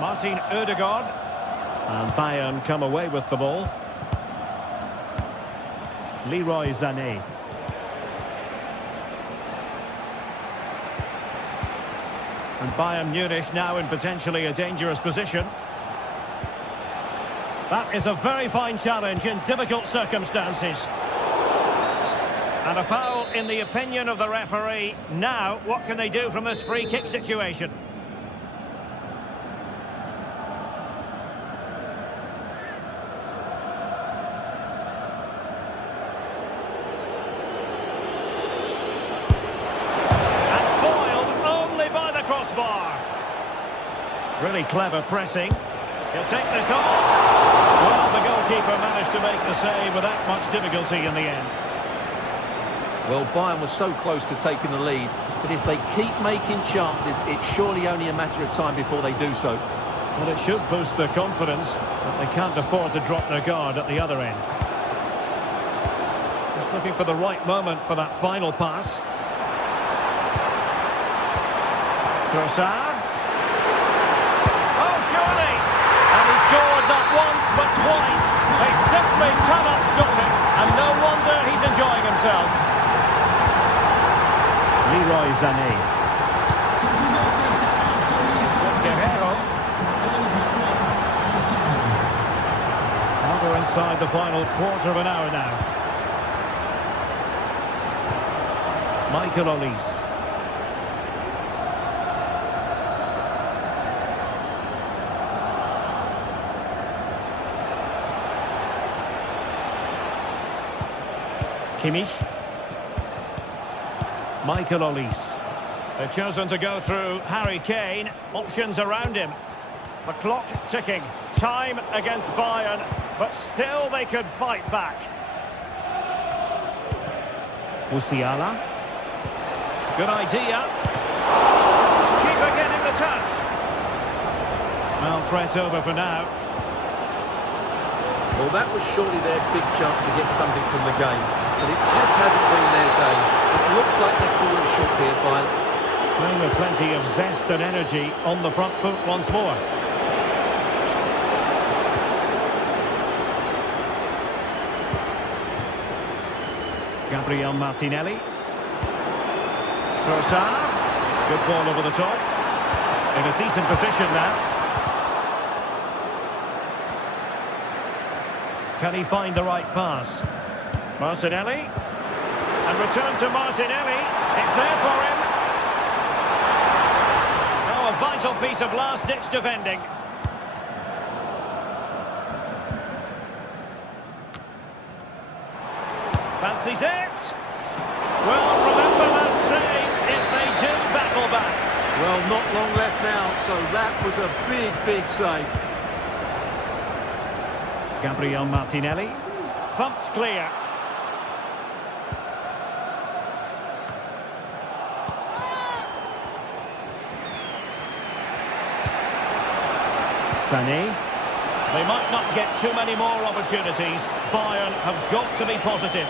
Martin Ødegaard. And Bayern come away with the ball. Leroy Sané. And Bayern Munich now in potentially a dangerous position. That is a very fine challenge in difficult circumstances. And a foul in the opinion of the referee. Now, what can they do from this free kick situation? Really clever pressing. He'll take this on. Well, the goalkeeper managed to make the save without much difficulty in the end. Well, Bayern was so close to taking the lead, but if they keep making chances, it's surely only a matter of time before they do so. Well, it should boost their confidence, but they can't afford to drop their guard at the other end. Just looking for the right moment for that final pass. Trossard. Scored not once but twice. They simply cannot stop him, and no wonder he's enjoying himself. Leroy Sané. Guerrero. Now we're inside the final quarter of an hour now. Michael Olise. Kimmich. Michael Olise. They've chosen to go through Harry Kane. Options around him. The clock ticking. Time against Bayern, but still they could fight back. Musiala. Good idea. Keeper getting the touch. Well, threat over for now. Well, that was surely their big chance to get something from the game, but it just hasn't been their day. It looks like they're falling short here, Bayern. Playing with plenty of zest and energy on the front foot once more. Gabriel Martinelli. Trossard. Good ball over the top. In a decent position now. Can he find the right pass? Martinelli. And return to Martinelli. It's there for him. Oh, a vital piece of last-ditch defending. Fancies it. Well, remember that save if they do battle back. Well, not long left now, so that was a big, big save. Gabriel Martinelli. Thumped clear. Sané. They might not get too many more opportunities. Bayern have got to be positive.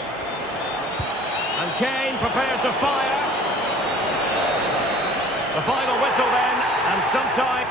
And Kane prepared to fire. The final whistle then, and sometime...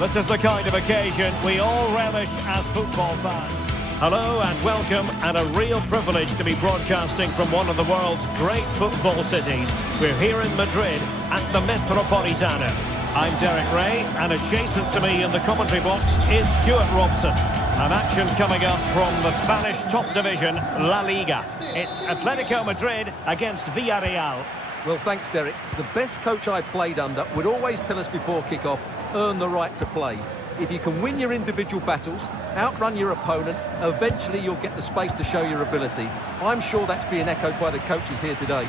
This is the kind of occasion we all relish as football fans. Hello and welcome, and a real privilege to be broadcasting from one of the world's great football cities. We're here in Madrid at the Metropolitano. I'm Derek Ray, and adjacent to me in the commentary box is Stuart Robson. And action coming up from the Spanish top division, La Liga. It's Atletico Madrid against Villarreal. Well, thanks, Derek. The best coach I played under would always tell us before kick-off, earn the right to play. If you can win your individual battles, outrun your opponent, eventually you'll get the space to show your ability. I'm sure that's being echoed by the coaches here today.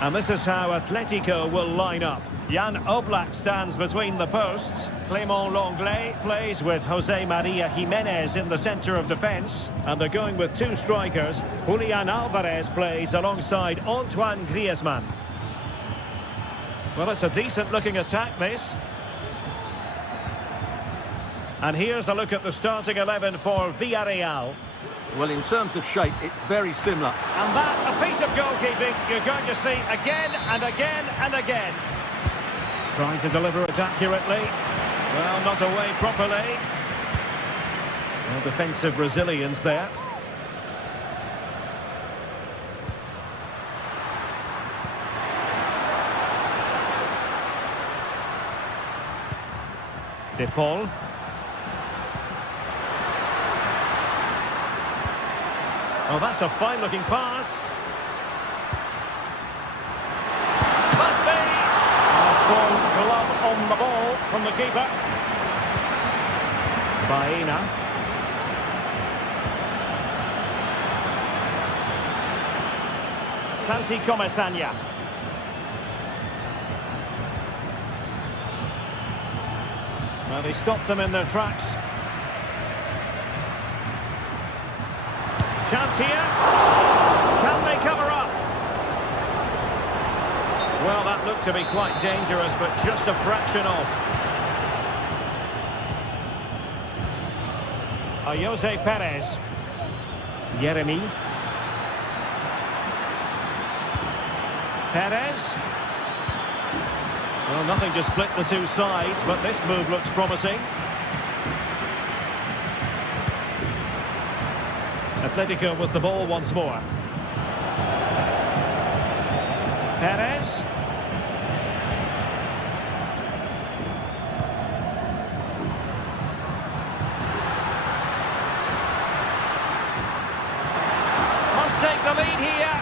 And this is how Atletico will line up. Jan Oblak stands between the posts. Clément Lenglet plays with Jose Maria Jimenez in the centre of defence. And they're going with two strikers. Julian Alvarez plays alongside Antoine Griezmann. Well, it's a decent-looking attack, this. And here's a look at the starting 11 for Villarreal. Well, in terms of shape, it's very similar. And that, a piece of goalkeeping you're going to see again and again and again. Trying to deliver it accurately. Well, not away properly. Well, defensive resilience there. De Paul. Oh, that's a fine-looking pass. Must be! A strong glove on the ball from the keeper. Baena. Santi Comesaña. Well, he stopped them in their tracks. Chance here. Can they cover up? Well, that looked to be quite dangerous, but just a fraction off. Jose Perez. Yeremy. Perez. Well, nothing to split the two sides, but this move looks promising. Atletico with the ball once more. Perez. Must take the lead here.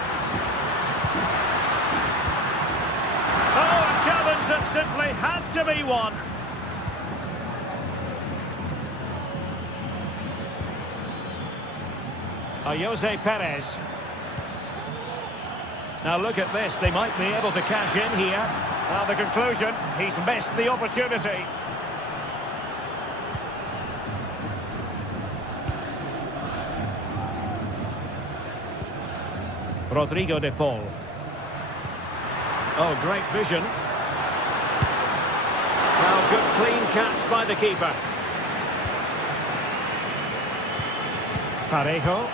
Oh, a challenge that simply had to be won. Jose Perez. Now look at this, they might be able to cash in here. Now the conclusion, he's missed the opportunity. Rodrigo de Paul. Oh, great vision. Well, good clean catch by the keeper. Parejo.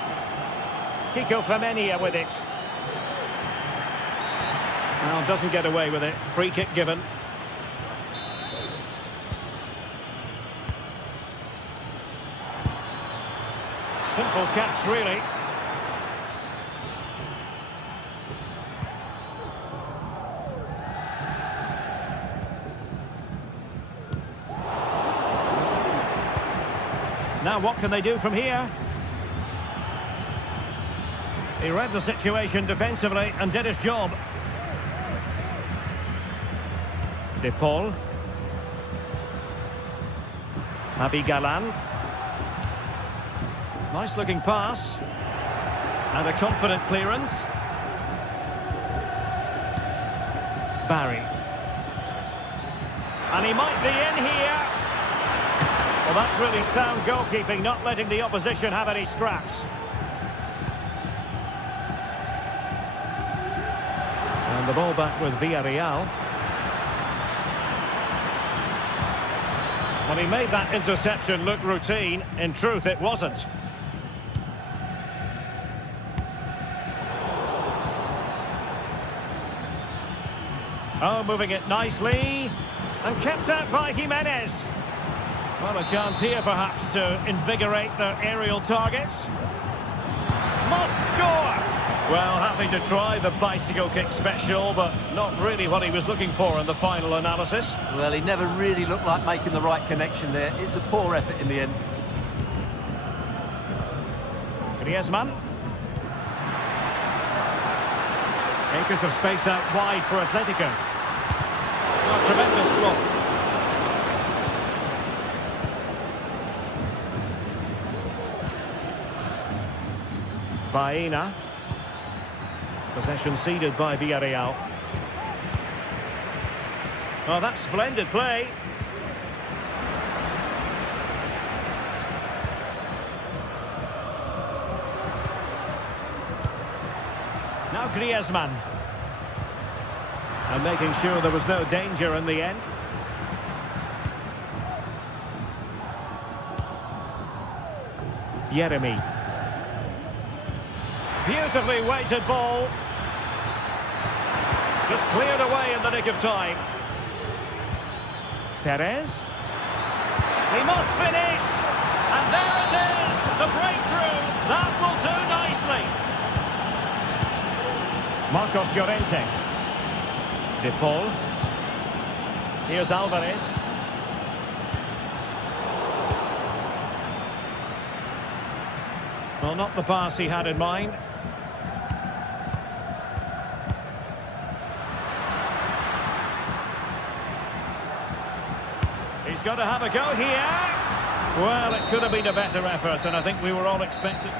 Kiko Femenia with it. Now doesn't get away with it. Free kick given. Simple catch, really. Now what can they do from here? He read the situation defensively and did his job. De Paul. Javi Galan. Nice looking pass. And a confident clearance. Barry. And he might be in here. Well, that's really sound goalkeeping, not letting the opposition have any scraps. And the ball back with Villarreal. Well, he made that interception look routine. In truth, it wasn't. Oh, moving it nicely. And kept out by Jimenez. Well, a chance here, perhaps, to invigorate their aerial targets. Must score! Well, happy to try the bicycle kick special, but not really what he was looking for in the final analysis. Well, he never really looked like making the right connection there. It's a poor effort in the end. Griezmann. Acres of space out wide for Atletico. Oh, tremendous block. Baena. Possession ceded by Villarreal. Oh, that's splendid play. Now Griezmann. And making sure there was no danger in the end. Yeremy. Beautifully weighted ball. Just cleared away in the nick of time. Perez. He must finish. And there it is. The breakthrough. That will do nicely. Marcos Llorente. De Paul. Here's Alvarez. Well, not the pass he had in mind. He's got to have a go here. Well, it could have been a better effort, and I think we were all expecting.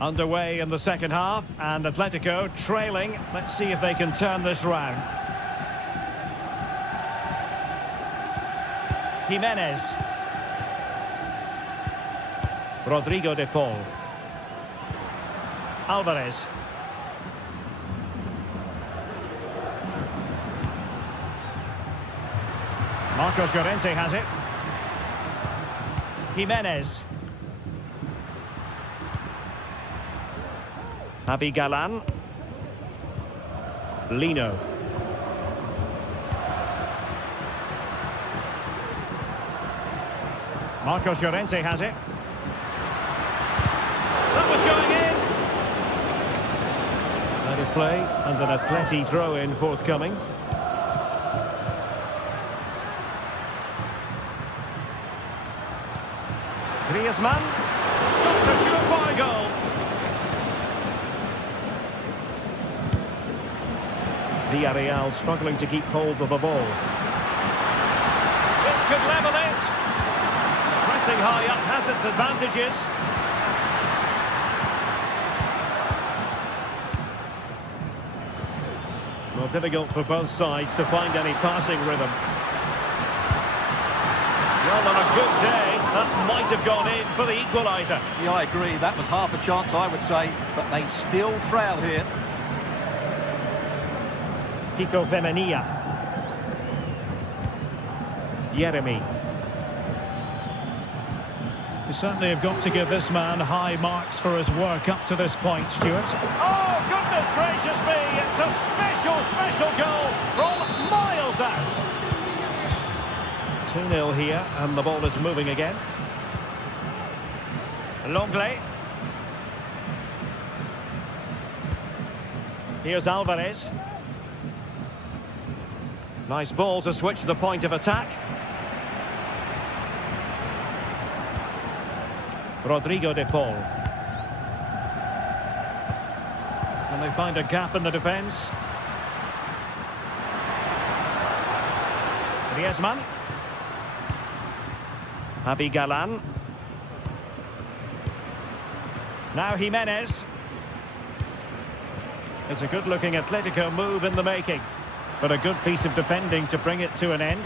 Underway in the second half, and Atletico trailing. Let's see if they can turn this round. Jimenez. Rodrigo de Paul. Alvarez. Marcos Llorente has it. Jimenez. Javi Galan. Lino. Marcos Llorente has it. That was going in. Let it play, and an Atleti throw-in forthcoming. Griezmann. Got a surefire goal. Villarreal struggling to keep hold of the ball. This could level it. Pressing high up has its advantages. Well, difficult for both sides to find any passing rhythm. Well, on a good day, that might have gone in for the equaliser. Yeah, I agree. That was half a chance, I would say. But they still trail here. Kiko Femenia. Yeremy. You certainly have got to give this man high marks for his work up to this point, Stuart. Oh, goodness gracious me! It's a special, special goal from miles out. 2-0 here, and the ball is moving again. Longley. Here's Alvarez. Nice ball to switch the point of attack. Rodrigo de Paul. And they find a gap in the defence. Griezmann. Javi Galan. Now Jimenez. It's a good-looking Atletico move in the making, but a good piece of defending to bring it to an end.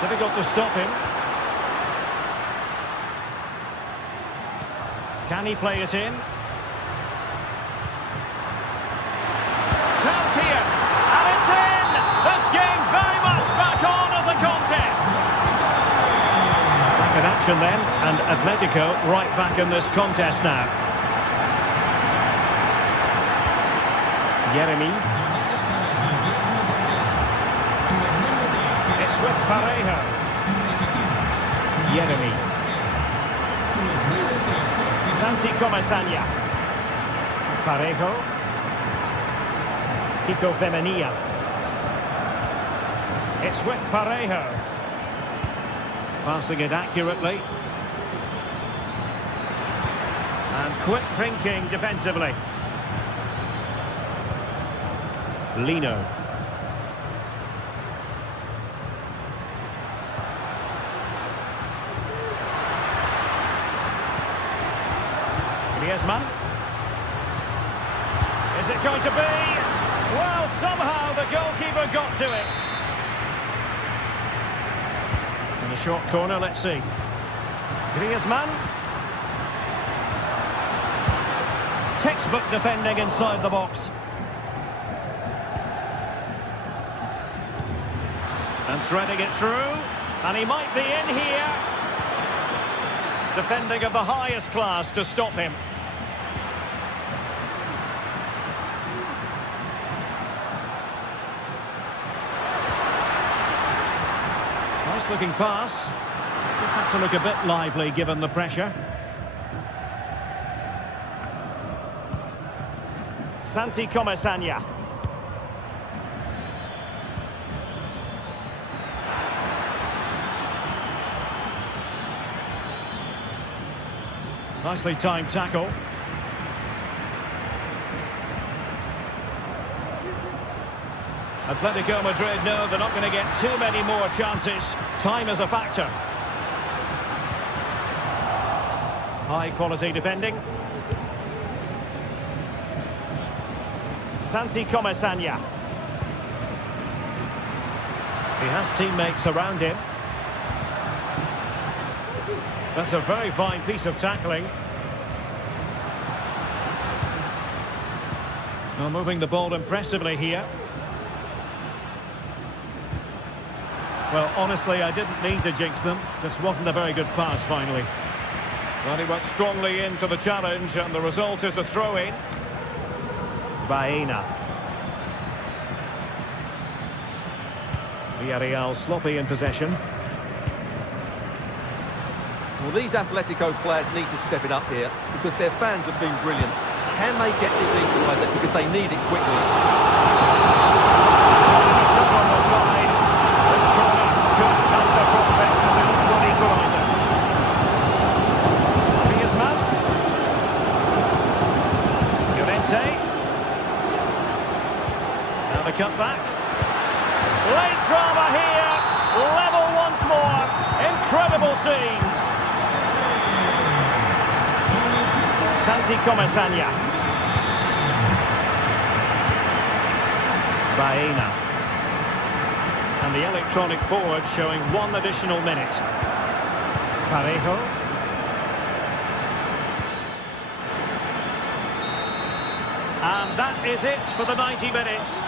Difficult to stop him. Can he play it in? Chance here, and it's in! This game very much back on as a contest. Back in action then, and Atletico right back in this contest now. Jeremy. It's with Parejo. Jeremy. Santi Comasagna. Parejo. Kiko Femenia. It's with Parejo. Passing it accurately. And quick thinking defensively. Lino. Griezmann. Is it going to be? Well, somehow the goalkeeper got to it. In a short corner, let's see. Griezmann. Textbook defending inside the box. And threading it through. And he might be in here. Defending of the highest class to stop him. Nice looking pass. Just had to look a bit lively given the pressure. Santi Comasagna. Nicely timed tackle. Atletico Madrid know they're not going to get too many more chances. Time is a factor. High quality defending. Santi Comasagna. He has teammates around him. That's a very fine piece of tackling. Well, moving the ball impressively here. Well, honestly, I didn't mean to jinx them. This wasn't a very good pass, finally. Well, he went strongly into the challenge, and the result is a throw-in. Bayern. Villarreal sloppy in possession. Well, these Atletico players need to step it up here because their fans have been brilliant. Can they get this equaliser? Because they need it quickly. On the side. The corner could have the prospects of this one equaliser. Griezmann. Llorente. Now the cutback. Late drama here. Level once more. Incredible scenes. Santi Comasagna. Bayern. And the electronic board showing one additional minute. Parejo. And that is it for the 90 minutes.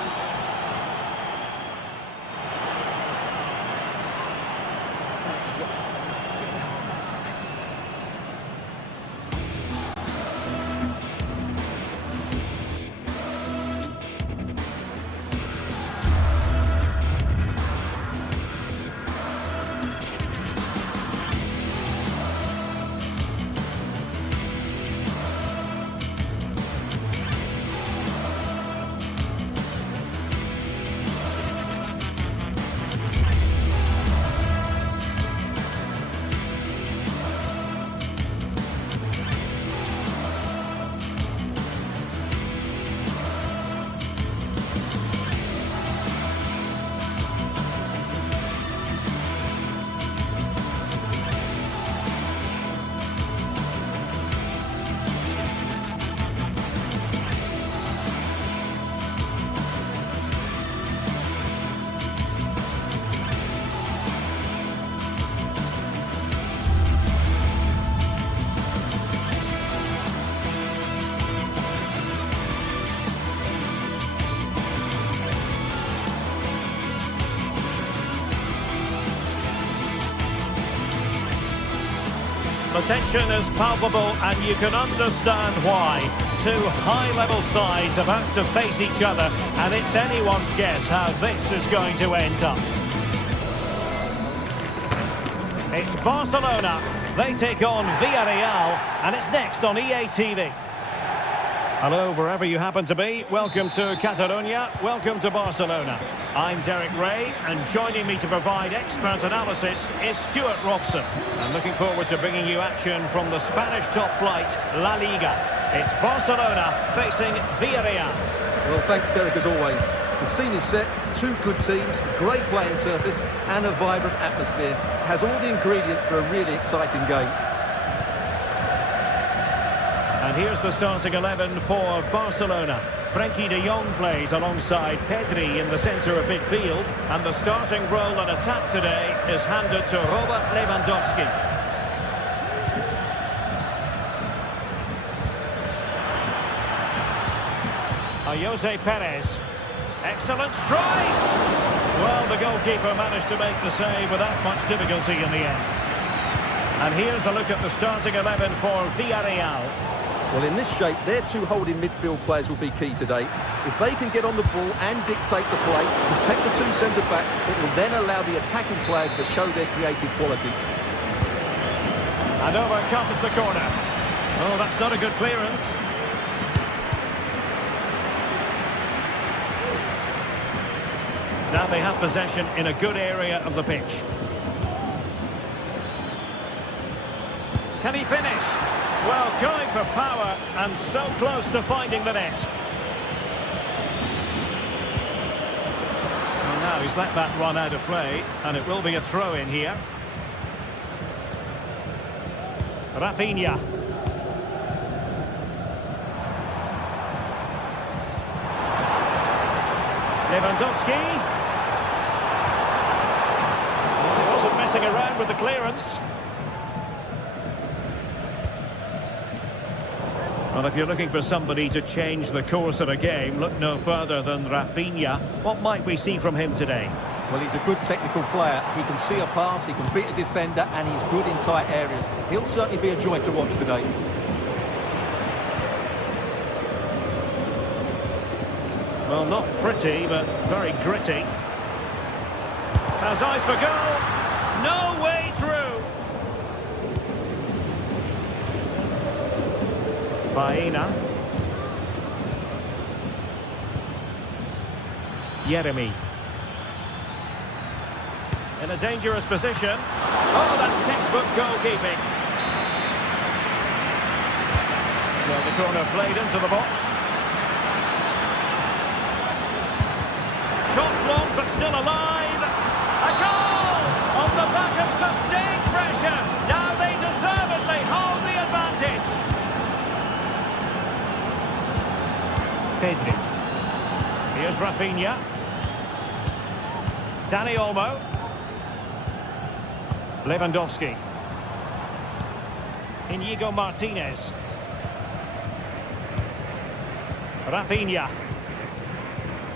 The tension is palpable and you can understand why. two high-level sides about to face each other, and it's anyone's guess how this is going to end up. It's Barcelona. They take on Villarreal, and it's next on EA TV. Hello, wherever you happen to be. Welcome to Catalonia. Welcome to Barcelona. I'm Derek Ray, and joining me to provide expert analysis is Stuart Robson. I'm looking forward to bringing you action from the Spanish top flight, La Liga. It's Barcelona facing Villarreal. Well, thanks, Derek, as always. The scene is set, two good teams, great playing surface, and a vibrant atmosphere. It has all the ingredients for a really exciting game. And here's the starting 11 for Barcelona. Frenkie de Jong plays alongside Pedri in the centre of midfield. And the starting role in attack today is handed to Robert Lewandowski. Jose Perez. Excellent strike! Well, the goalkeeper managed to make the save without much difficulty in the end. And here's a look at the starting 11 for Villarreal. Well, in this shape, their two holding midfield players will be key today. If they can get on the ball and dictate the play, protect the two centre-backs, it will then allow the attacking players to show their creative quality. And over comes the corner. Oh, that's not a good clearance. Now they have possession in a good area of the pitch. Can he finish? Well, going for power and so close to finding the net. Well, now he's let that run out of play, and it will be a throw in here. Rafinha. Lewandowski. He wasn't messing around with the clearance. Well, if you're looking for somebody to change the course of a game, look no further than Rafinha. What might we see from him today? Well, he's a good technical player. He can see a pass, he can beat a defender, and he's good in tight areas. He'll certainly be a joy to watch today. Well, not pretty, but very gritty. Has eyes for goal. No way through. Baena. Yeremy. In a dangerous position. Oh, that's textbook goalkeeping. Well, the corner played into the box. Shot blocked, but still alive. A goal! On the back of sustained pressure. Now they deservedly hold the advantage. Pedri. Here's Rafinha. Dani Olmo. Lewandowski. Inigo Martinez. Rafinha.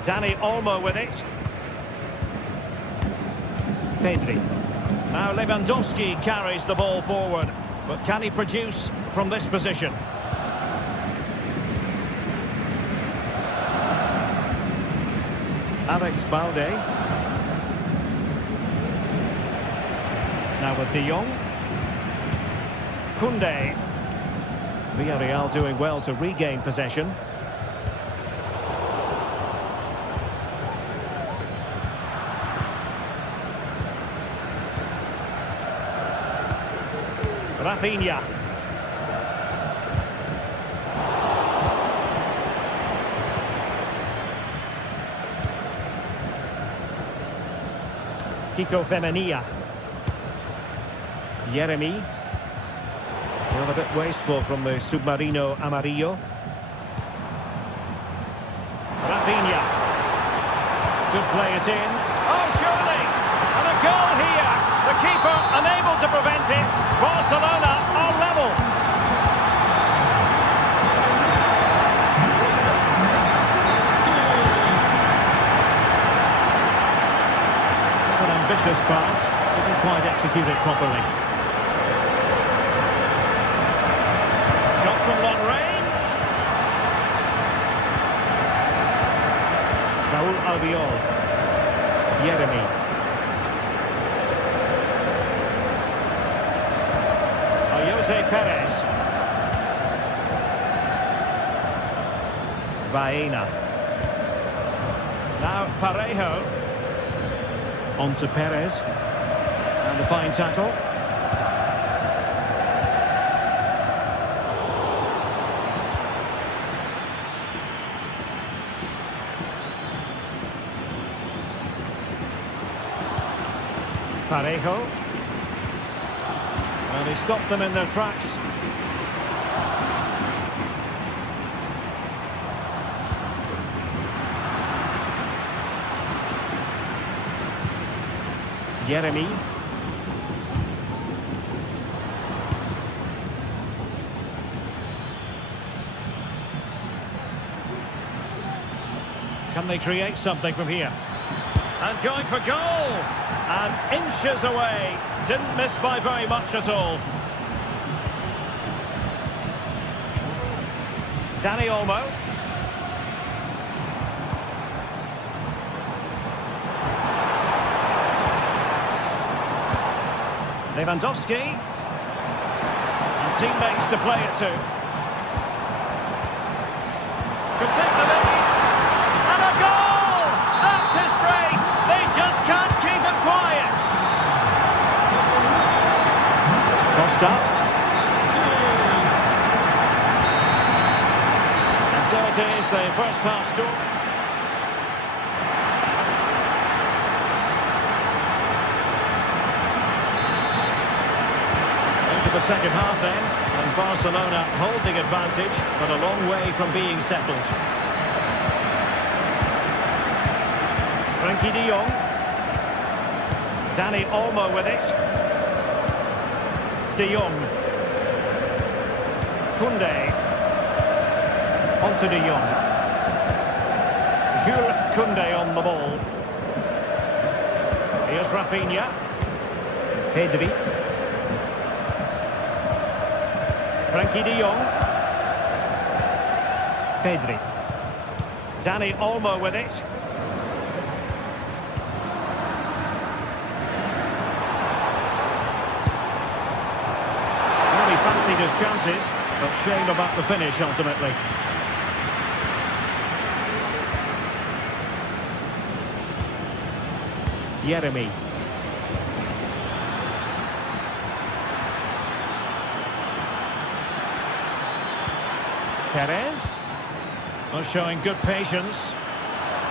Dani Olmo with it. Pedri. Now Lewandowski carries the ball forward. But can he produce from this position? Alex Balde. Now with De Jong. Koundé. Villarreal doing well to regain possession. Rafinha. Kiko Femenia. Yeremy. Well, a bit wasteful from the Submarino Amarillo. Rafinha. To play it in. Oh, surely! And a goal here. The keeper unable to prevent it. Barcelona are level. An ambitious pass. Didn't quite execute it properly. Shot from long range. Raul Albiol. Yeremy. Jose Perez. Baena. Now Parejo. On to Perez. And a fine tackle. Parejo. And he stopped them in their tracks. Yeremy. Can they create something from here? And going for goal! And inches away. Didn't miss by very much at all. Dani Olmo. Lewandowski. And teammates to play it to. Could take the lead. And a goal! That's his brace. They just can't keep it quiet. Costa. And so it is, the first half score. Into the second half then, and Barcelona holding advantage, but a long way from being settled. Frenkie de Jong. Dani Olmo with it. De Jong. Koundé. Onto De Jong. Jules Koundé on the ball. Here's Rafinha. Pedri. Frenkie de Jong. Pedri. Dani Olmo with it. Fancied his chances, but shame about the finish ultimately. Yeremy. Perez. Well, showing good patience.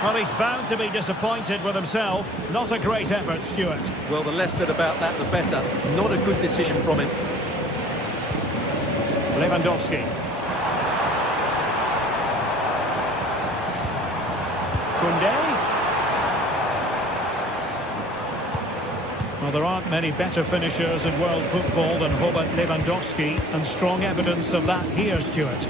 Well, he's bound to be disappointed with himself. Not a great effort, Stuart. Well, the less said about that, the better. Not a good decision from him. Lewandowski. Koundé. Well, there aren't many better finishers in world football than Robert Lewandowski, and strong evidence of that here, Stuart.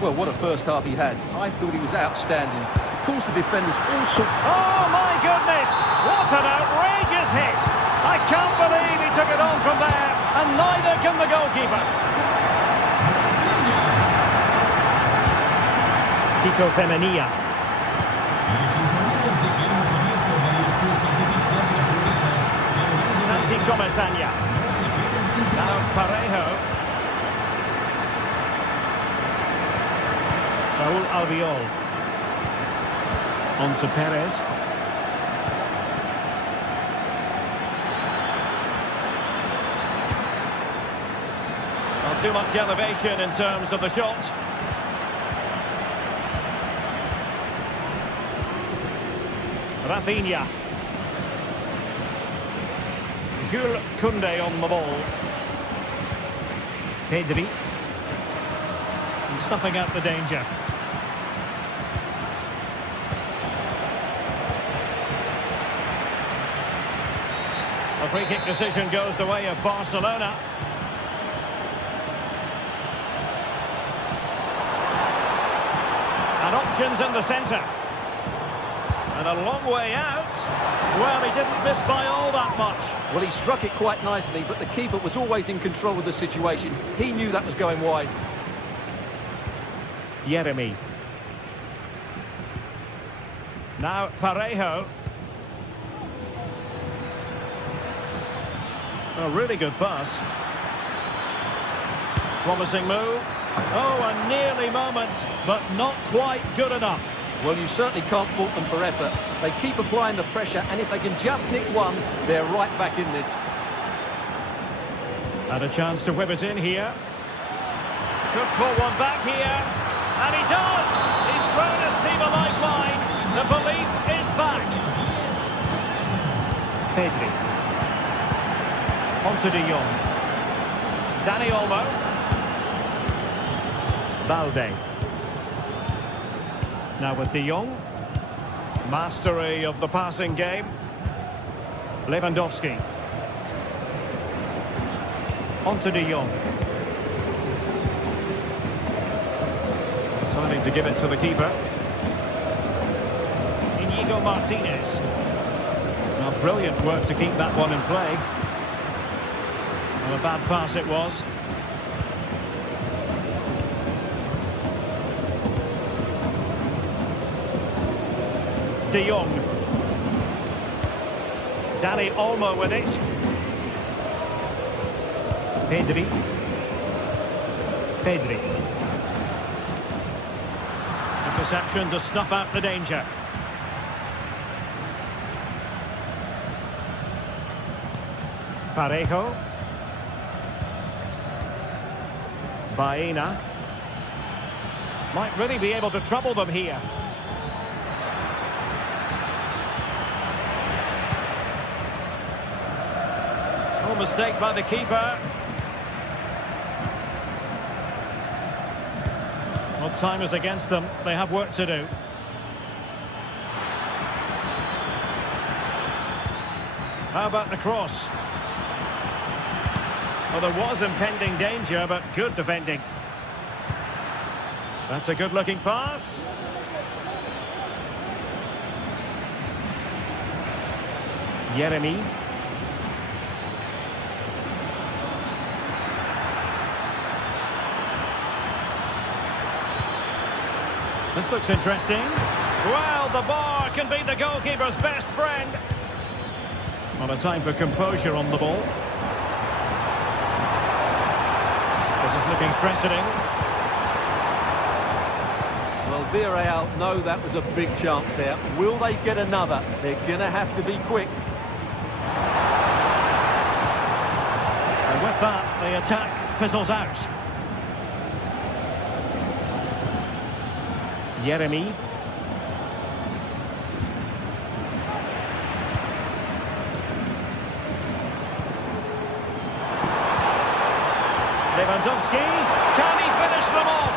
Well, what a first half he had. I thought he was outstanding. Of course, the defenders also... Oh, my goodness! What an outrageous hit! I can't believe he took it on from there, and neither can the goalkeeper. Kiko Femenia. Santi Comesaña. Now Parejo. Raul Albiol. On to Perez. Not too much elevation in terms of the shot. Rafinha. Jules Koundé on the ball. Pedri. And snuffing out the danger. A free kick decision goes the way of Barcelona. And options in the centre. And a long way out. Well, he didn't miss by all that much. Well, he struck it quite nicely, but the keeper was always in control of the situation. He knew that was going wide. Yeremy. Now Parejo. A really good pass. Promising move. Oh, a nearly moment, but not quite good enough. Well, you certainly can't fault them for effort. They keep applying the pressure, and if they can just nick one, they're right back in this. And a chance to whip it in here. Could pull one back here. And he does! He's thrown his team a lifeline. The belief is back. Pedri. On to De Jong. Dani Olmo. Balde. Now with De Jong. Mastery of the passing game. Lewandowski. On to De Jong. Deciding to give it to the keeper. Inigo Martinez. Now, brilliant work to keep that one in play. Well, a bad pass it was. De Jong. Dani Olmo with it. Pedri. Interception to snuff out the danger. Parejo. Baena. Might really be able to trouble them here. No mistake by the keeper. Well, time is against them. They have work to do. How about the cross? Well, there was impending danger, but good defending. That's a good-looking pass. Yeremy. This looks interesting. Well, the bar can be the goalkeeper's best friend. Not a time for composure on the ball. This is looking threatening. Well, Villarreal know that was a big chance there. Will they get another? They're going to have to be quick. And with that, the attack fizzles out. Yeremy. Lewandowski. Can he finish them off?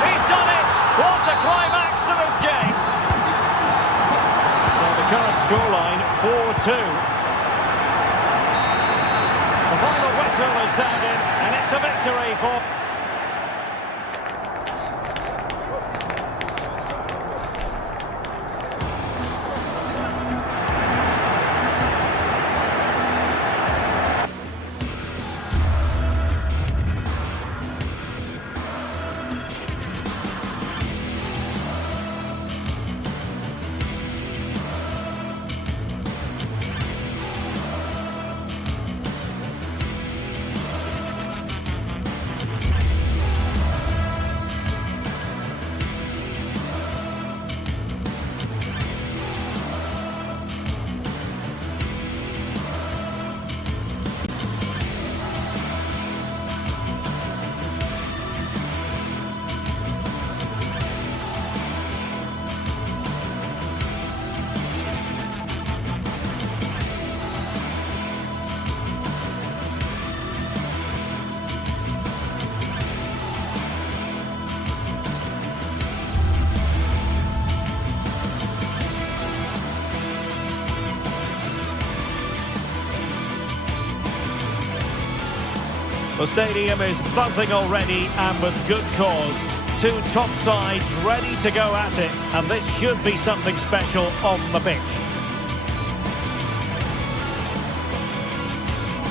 He's done it! What a climax to this game! So the current scoreline, 4-2. The final whistle has sounded, and it's a victory for... The stadium is buzzing already, and with good cause. Two top sides ready to go at it, and this should be something special on the pitch.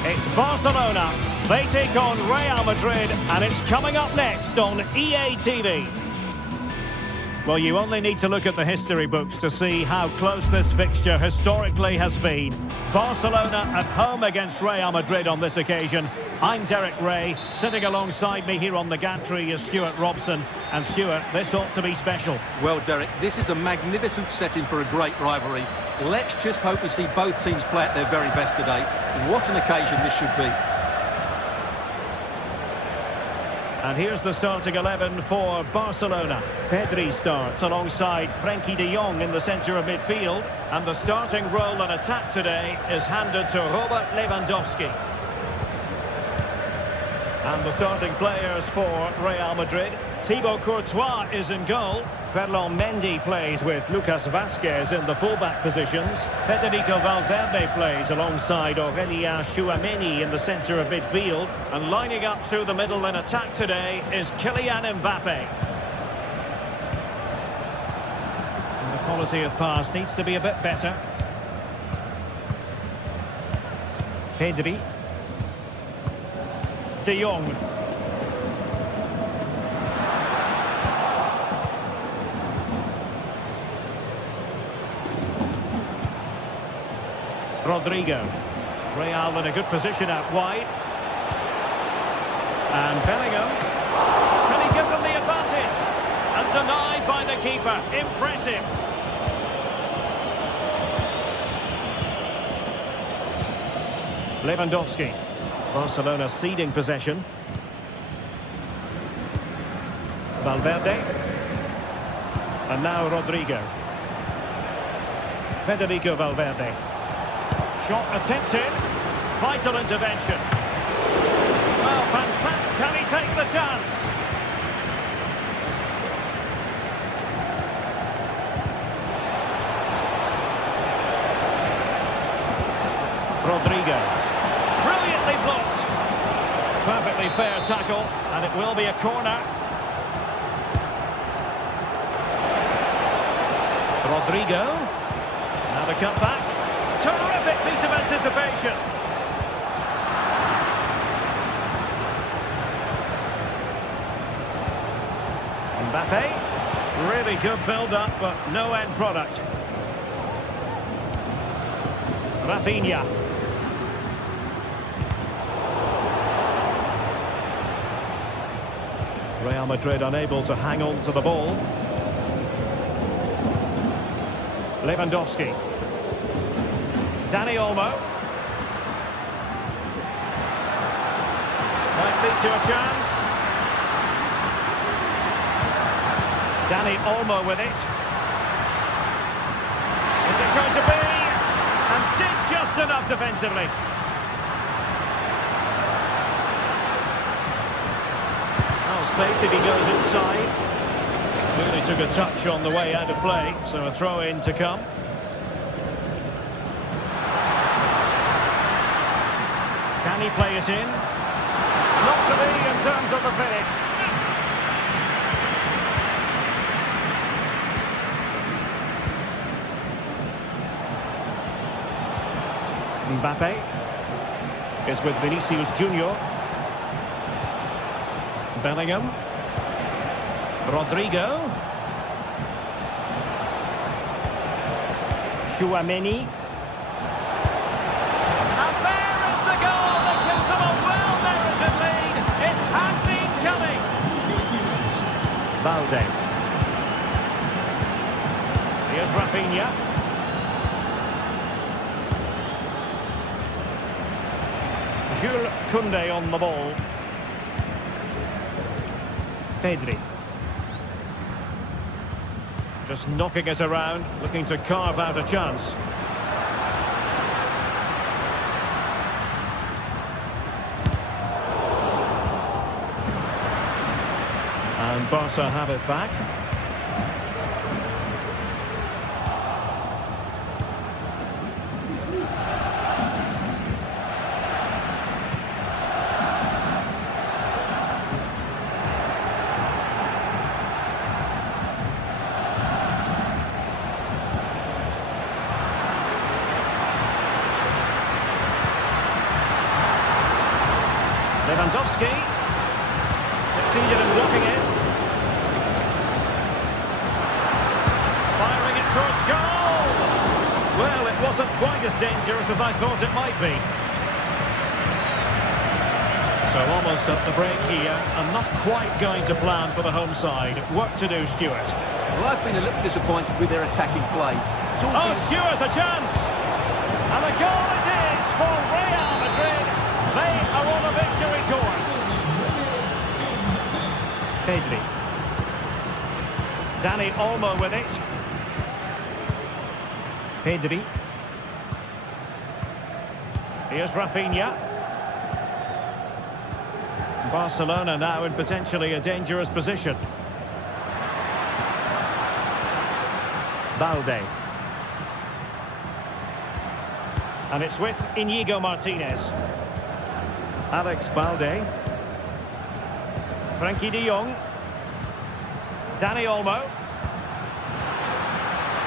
It's Barcelona. They take on Real Madrid, and it's coming up next on EA TV. Well, you only need to look at the history books to see how close this fixture historically has been. Barcelona at home against Real Madrid on this occasion. I'm Derek Ray. Sitting alongside me here on the gantry is Stuart Robson. And Stuart, this ought to be special. Well, Derek, this is a magnificent setting for a great rivalry. Let's just hope we see both teams play at their very best today. What an occasion this should be. And here's the starting 11 for Barcelona. Pedri starts alongside Frenkie de Jong in the centre of midfield. And the starting role in attack today is handed to Robert Lewandowski. And the starting players for Real Madrid. Thibaut Courtois is in goal. Ferland Mendy plays with Lucas Vazquez in the fullback positions. Federico Valverde plays alongside Aurélien Tchouameni in the centre of midfield. And lining up through the middle in attack today is Kylian Mbappe. And the quality of pass needs to be a bit better. Pedri. De Jong. Rodrigo. Real in a good position out wide. And Bellingham. Can he give them the advantage? And denied by the keeper. Impressive. Lewandowski. Barcelona ceding possession. Valverde. And now Rodrigo. Federico Valverde. Shot attempted. Vital intervention. Well, fantastic. Can he take the chance? Rodrigo. Brilliantly blocked. Perfectly fair tackle. And it will be a corner. Rodrigo. Now the cutback. Terrific piece of anticipation. Mbappe. Really good build-up, but no end product. Rafinha. Real Madrid unable to hang on to the ball. Lewandowski. Dani Olmo. Might lead to a chance. Dani Olmo with it. Is it going to be? And did just enough defensively. Now space if he goes inside. Clearly took a touch on the way out of play, so a throw in to come. Can he play it in? Not to be in terms of the finish. Mbappe is with Vinicius Junior. Bellingham. Rodrigo. Tchouameni. Valde. Here's Rafinha. Jules Koundé on the ball. Pedri. Just knocking it around, looking to carve out a chance. And Barca have it back. Lewandowski succeeded in blocking it. wasn't quite as dangerous as I thought it might be. So almost at the break here, and not quite going to plan for the home side. Work to do, Stuart. Well, I've been a little disappointed with their attacking play. Stuart, a chance! And the goal it is for Real Madrid. They are on a victory course. Pedri. Dani Olmo with it. Pedri. Here's Rafinha. Barcelona now in potentially a dangerous position. Balde. And it's with Inigo Martinez. Alex Balde. Frankie de Jong. Dani Olmo.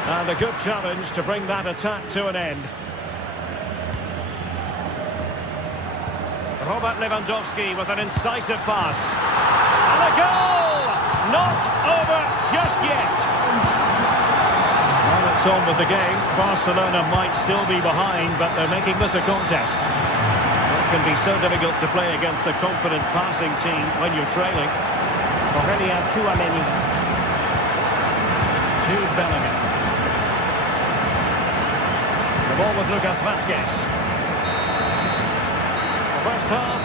And a good challenge to bring that attack to an end. Robert Lewandowski with an incisive pass. And a goal! Not over just yet. Well, it's on with the game. Barcelona might still be behind, but they're making this a contest. It can be so difficult to play against a confident passing team when you're trailing. Aurelian Tchouameni. Jude Bellingham. The ball with Lucas Vazquez. First half.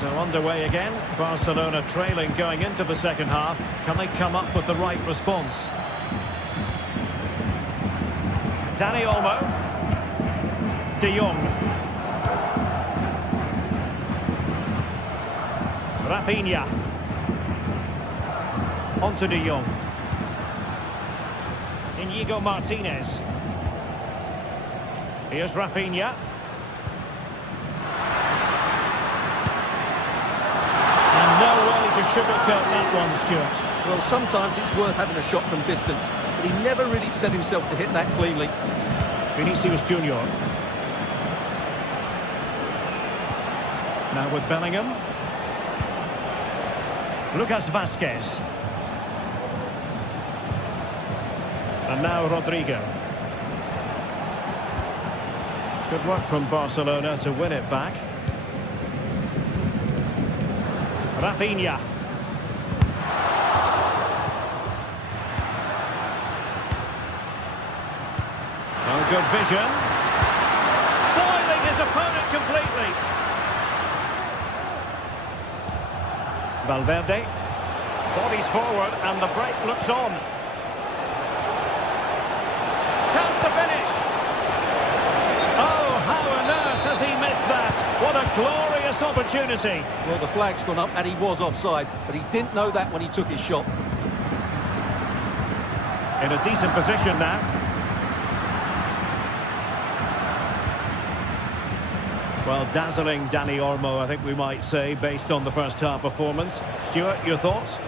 So underway again. Barcelona trailing going into the second half. Can they come up with the right response? Dani Olmo. De Jong. Rafinha. On to De Jong. Inigo Martinez. Here's Rafinha. And no way to sugarcoat that one, Stuart. Well, sometimes it's worth having a shot from distance, but he never really set himself to hit that cleanly. Vinicius Junior. Now with Bellingham. Lucas Vazquez. And now Rodrigo. Good work from Barcelona to win it back. Rafinha. Oh, good vision. Foiling his opponent completely. Valverde. Bodies forward and the break looks on. Chance to finish. Oh, how on earth has he missed that? What a glorious opportunity. Well, the flag's gone up and he was offside, but he didn't know that when he took his shot. In a decent position now. Well, dazzling Dani Olmo, I think we might say, based on the first half performance. Stuart, your thoughts?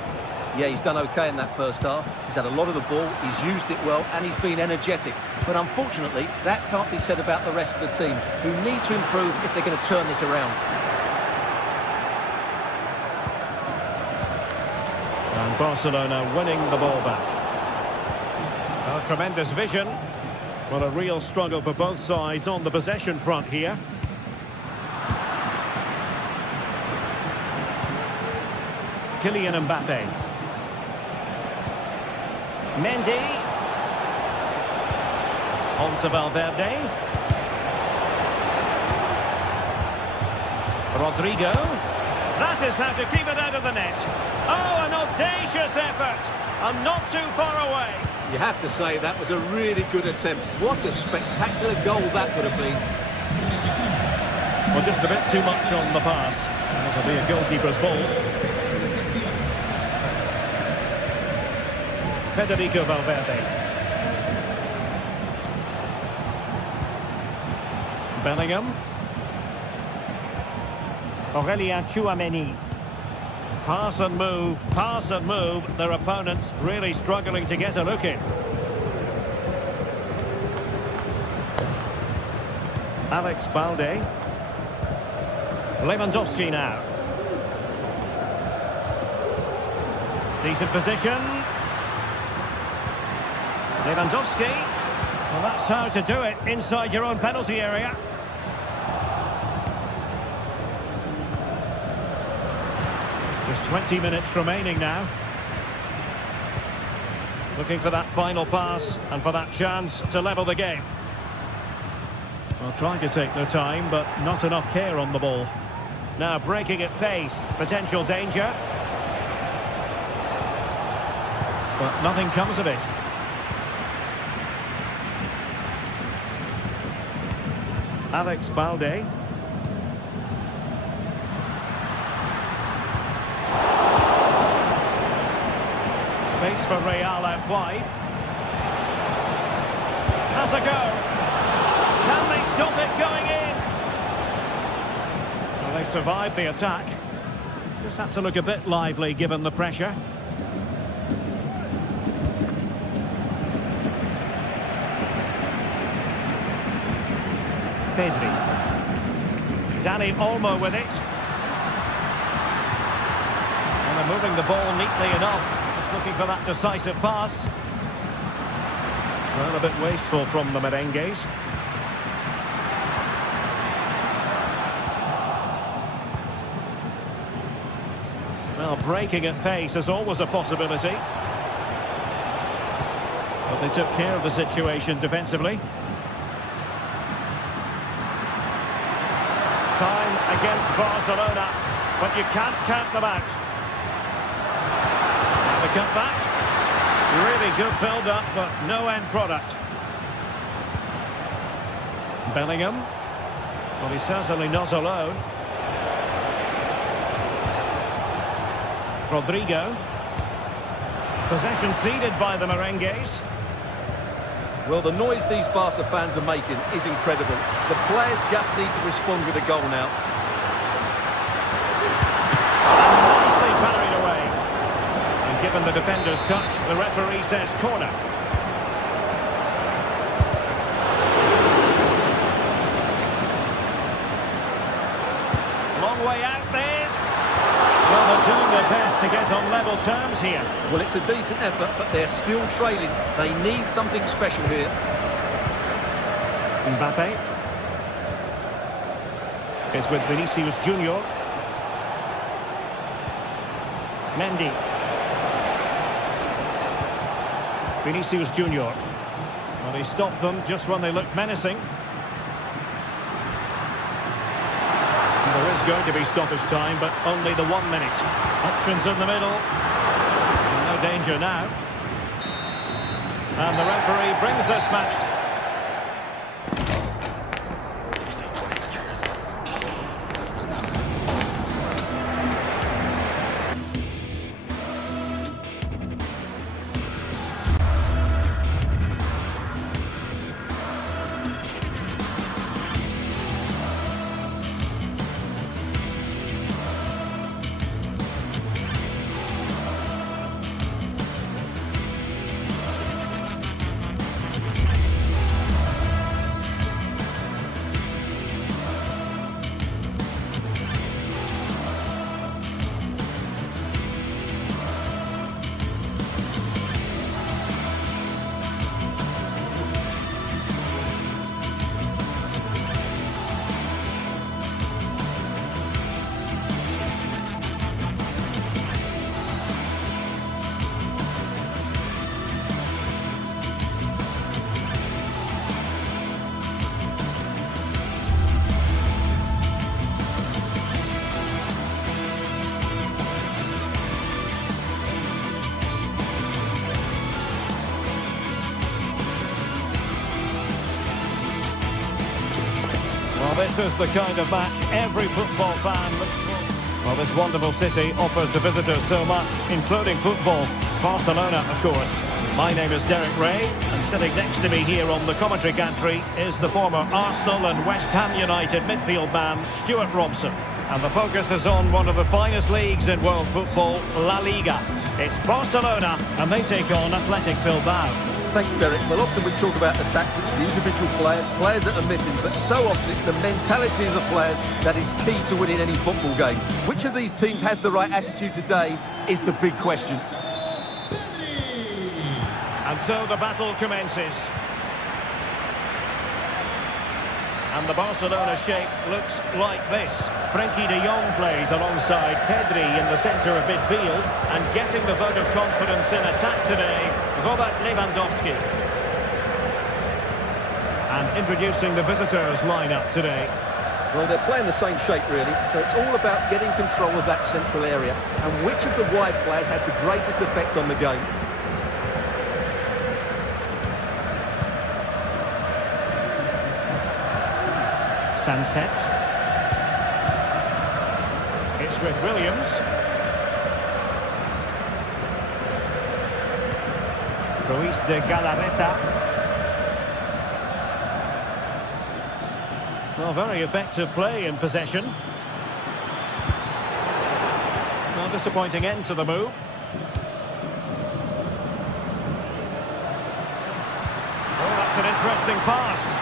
Yeah, he's done okay in that first half. He's had a lot of the ball, he's used it well, and he's been energetic. But unfortunately, that can't be said about the rest of the team, who need to improve if they're going to turn this around. And Barcelona winning the ball back. Oh, tremendous vision. Well, a real struggle for both sides on the possession front here. Kylian Mbappe. Mendy. On to Valverde. Rodrigo. That is how to keep it out of the net. Oh, an audacious effort. And not too far away. You have to say that was a really good attempt. What a spectacular goal that would have been. Well, just a bit too much on the pass. That'll be a goalkeeper's ball. Federico Valverde. Bellingham. Aurelian Tchouameni. Pass and move, pass and move. Their opponents really struggling to get a look in. Alex Balde. Lewandowski now. Decent position. Lewandowski. Well, that's how to do it inside your own penalty area. Just 20 minutes remaining now. Looking for that final pass and for that chance to level the game. Well, trying to take their time, but not enough care on the ball. Now breaking at pace, potential danger. But nothing comes of it. Alex Balde. Space for Real out wide. Has a go. Can they stop it going in? Well, they survived the attack. Just had to look a bit lively given the pressure. Pedri. Dani Olmo with it. And they're moving the ball neatly enough. Just looking for that decisive pass. Well, a bit wasteful from the merengues. Well, breaking at pace is always a possibility. But they took care of the situation defensively. Time against Barcelona, but you can't count them out. The cutback. Really good build-up, but no end product. Bellingham. Well, he's certainly not alone. Rodrigo. Possession ceded by the merengues. Well, the noise these Barca fans are making is incredible. The players just need to respond with a goal now. And nicely parried away. And given the defender's touch, the referee says corner. Long way out this. Well, they're doing their best to get on level terms here. Well, it's a decent effort, but they're still trailing. They need something special here. Mbappe is with Vinicius Junior. Mendy. Vinicius Junior. Well, he stopped them just when they looked menacing. And there is going to be stoppage time, but only the 1 minute. Options in the middle. No danger now. And the referee brings this match. This is the kind of match every football fan looks for. Well, this wonderful city offers the visitors so much, including football. Barcelona, of course. My name is Derek Ray, and sitting next to me here on the commentary gantry is the former Arsenal and West Ham United midfield man, Stuart Robson. And the focus is on one of the finest leagues in world football, La Liga. It's Barcelona, and they take on Atletico Bilbao. Thanks, Derek. Well, often we talk about the tactics, the individual players that are missing, but so often it's the mentality of the players that is key to winning any football game. Which of these teams has the right attitude today is the big question. And so the battle commences. And the Barcelona shape looks like this. Frenkie de Jong plays alongside Pedri in the centre of midfield. And getting the vote of confidence in attack today, Robert Lewandowski. And introducing the visitors lineup today. Well, they're playing the same shape, really. So it's all about getting control of that central area. And which of the wide players has the greatest effect on the game? Sunset. It's with Williams. Ruiz de Galarreta. Well, very effective play in possession. Well, disappointing end to the move. Oh, that's an interesting pass.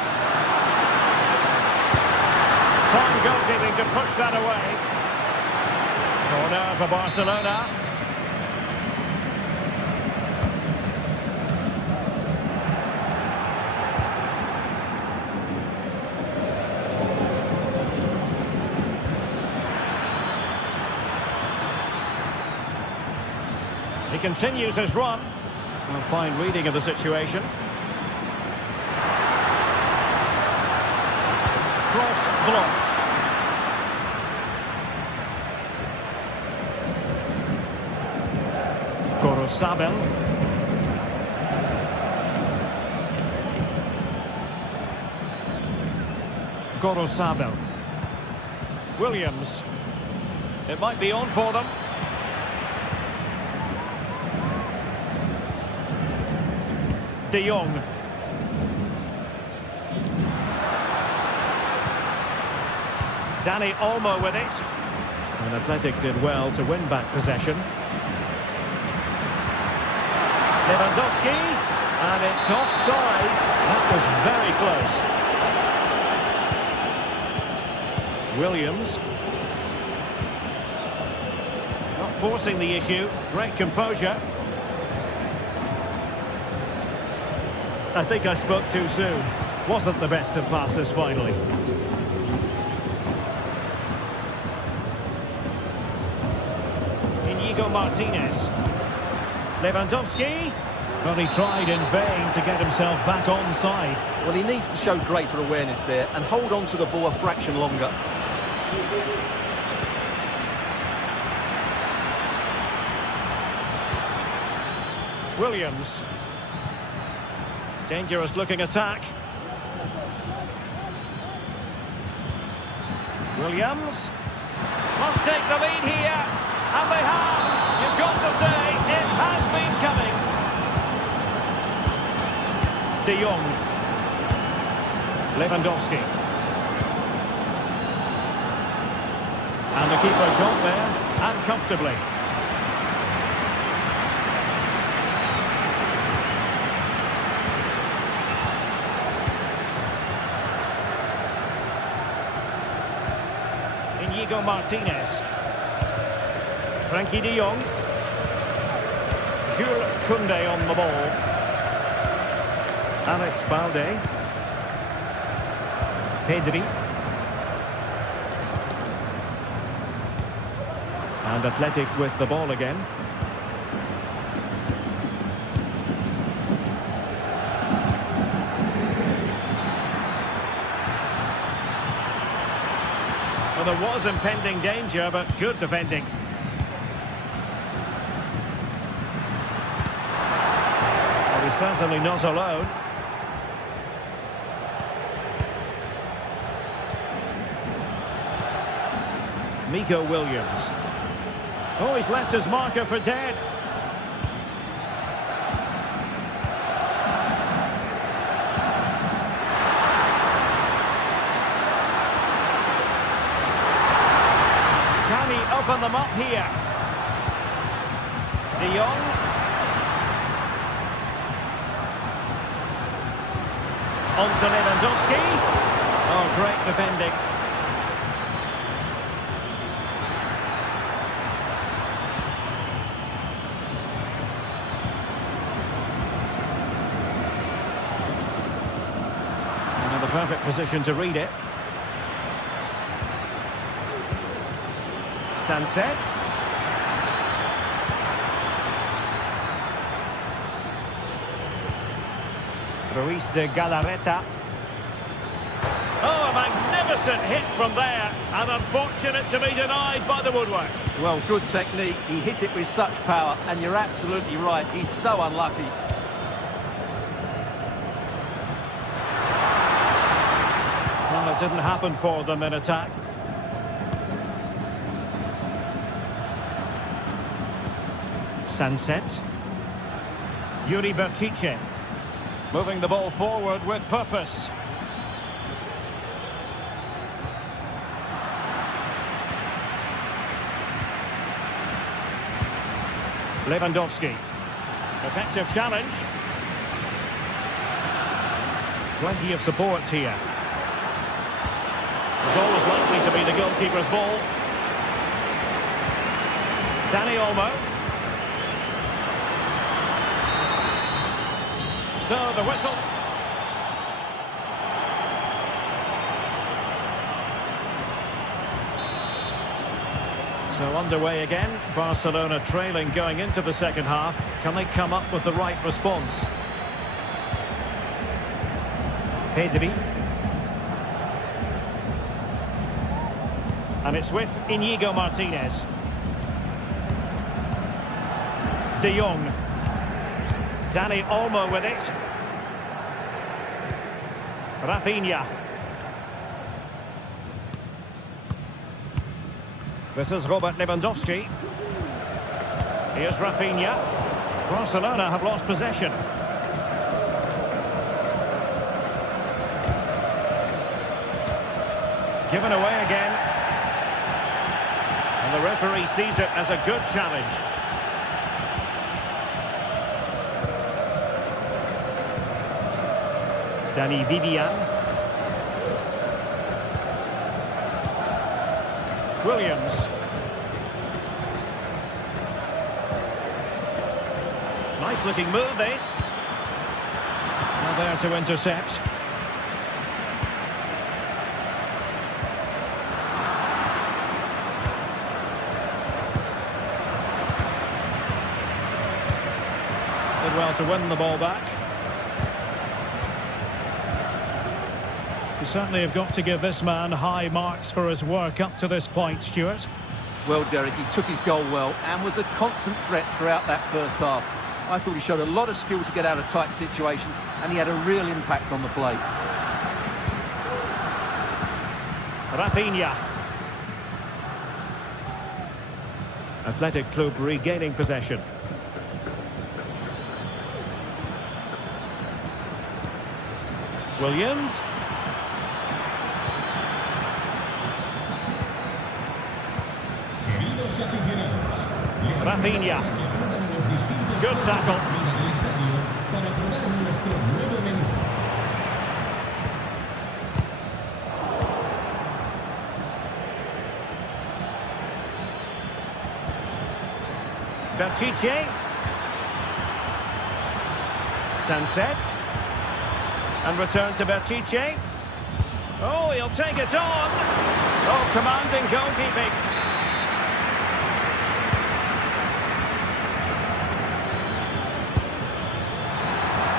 Fine goalkeeping to push that away. Corner for Barcelona. He continues his run. A fine reading of the situation. Cross blocked. Gorosabel. Gorosabel. Williams. It might be on for them. De Jong. Dani Olmo with it. And Athletic did well to win back possession. Lewandowski, and it's offside. That was very close. Williams. Not forcing the issue. Great composure. I think I spoke too soon. Wasn't the best of passes finally. Inigo Martinez. Lewandowski. Well, he tried in vain to get himself back on side. Well, he needs to show greater awareness there and hold on to the ball a fraction longer. Williams. Dangerous looking attack. Williams. Must take the lead here. And they have. You've got to say, it has been coming. De Jong. Lewandowski. And the keeper got there, and comfortably. Inigo Martinez. Frenkie de Jong. Jules Koundé on the ball. Alex Balde. Pedri. And Athletic with the ball again. Well, there was impending danger, but good defending. Well, he's certainly not alone. Nico Williams. Oh, he's left his marker for dead. Can he open them up here? De Jong. On to Lewandowski. Oh, great defending. And the perfect position to read it. Sunset. Ruiz de Galarreta. Oh, a magnificent hit from there, and unfortunate to be denied by the woodwork. Well, good technique. He hit it with such power, and you're absolutely right. He's so unlucky. Well, it didn't happen for them in attack. Sunset. Yuri Berchiche. Moving the ball forward with purpose. Lewandowski. Effective challenge. Plenty of support here. It's always likely to be the goalkeeper's ball. Dani Olmo. So the whistle. So underway again. Barcelona trailing going into the second half. Can they come up with the right response? Pedri. And it's with Inigo Martinez. De Jong. Dani Olmo with it. Rafinha. This is Robert Lewandowski. Here's Rafinha. Barcelona have lost possession. Given away again. And the referee sees it as a good challenge. Dani Vivian. Williams. Nice looking move this. Now there to intercept. Did well to win the ball back. You certainly have got to give this man high marks for his work up to this point, Stuart. Well, Derek, he took his goal well and was a constant threat throughout that first half. I thought he showed a lot of skill to get out of tight situations, and he had a real impact on the play. Rafinha. Athletic Club regaining possession. Williams. Rafinha. Good tackle. Berchiche. Sunset. And return to Berchiche. Oh, he'll take it on. Oh, commanding goalkeeping.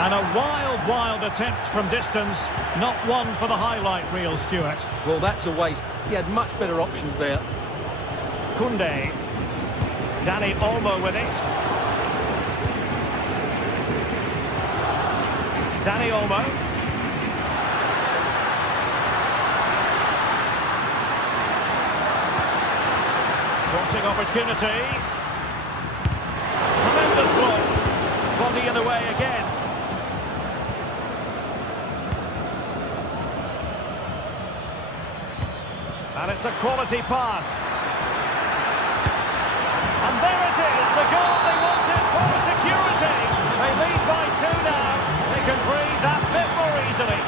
And a wild, wild attempt from distance. Not one for the highlight reel, Stuart. Well, that's a waste. He had much better options there. Koundé. Dani Olmo with it. Dani Olmo. Crossing opportunity. Tremendous block. Body in the way again. And it's a quality pass. And there it is, the goal they wanted for security. They lead by 2 now. They can breathe that bit more easily.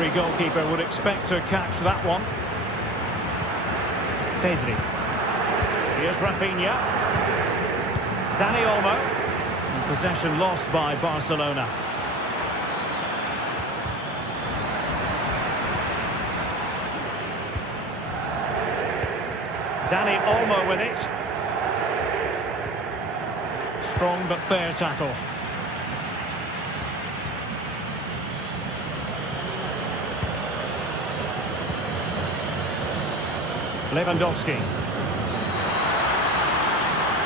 every goalkeeper would expect to catch that one. Pedri. Here's Rafinha. Dani Olmo. And possession lost by Barcelona. Dani Olmo with it. Strong but fair tackle. Lewandowski.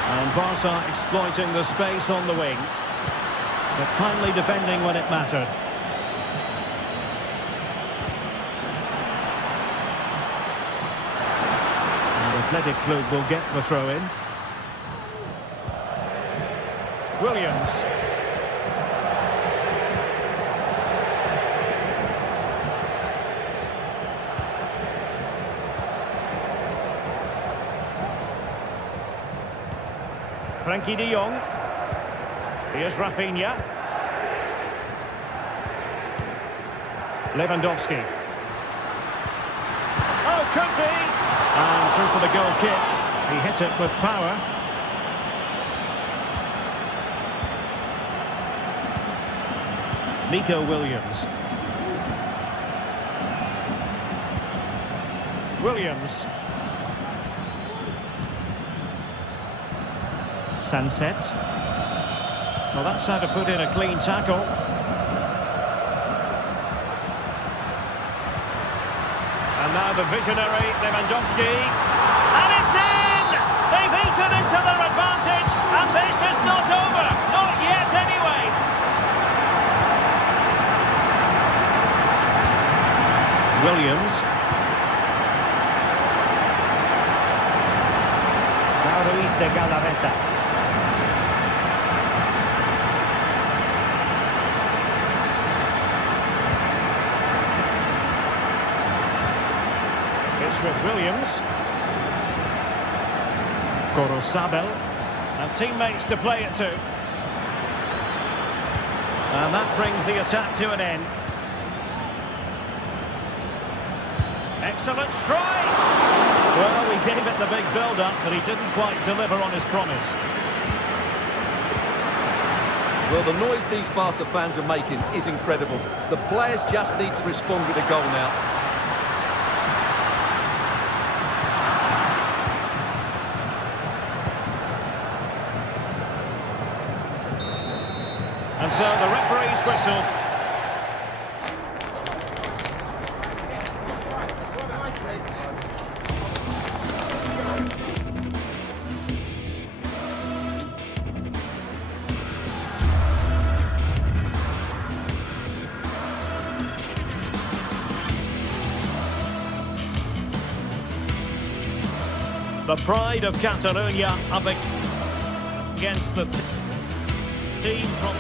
And Barca exploiting the space on the wing, but kindly defending when it mattered. And Athletic Club will get the throw-in. Williams. Frankie de Jong. Here's Rafinha. Lewandowski. Oh, could be! And through for the goal kick. He hit it with power. Nico Williams. Williams. Sunset. Well, that's how to put in a clean tackle. And now the visionary Lewandowski. And it's in! They've eaten into their advantage, and this is not over. Not yet, anyway. Williams. Now Ruiz de Galarreta. With Williams. Gorosabel. And teammates to play it to. And that brings the attack to an end. Excellent strike! Well, he gave it the big build-up, but he didn't quite deliver on his promise. Well, the noise these Barca fans are making is incredible. The players just need to respond with a goal now. And so the referee's whistle. The pride of Catalonia up against the team from...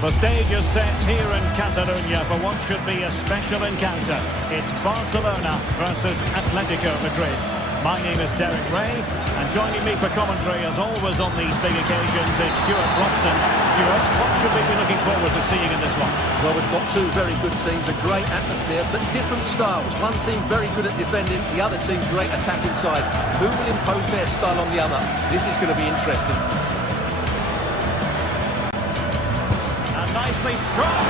The stage is set here in Catalonia for what should be a special encounter. It's Barcelona versus Atletico Madrid. My name is Derek Ray, and joining me for commentary, as always on these big occasions, is Stuart Robson. Stuart, what should we be looking forward to seeing in this one? Well, we've got two very good teams, a great atmosphere, but different styles. One team very good at defending, the other team great attacking side. Who will impose their style on the other? This is going to be interesting. Nicely struck.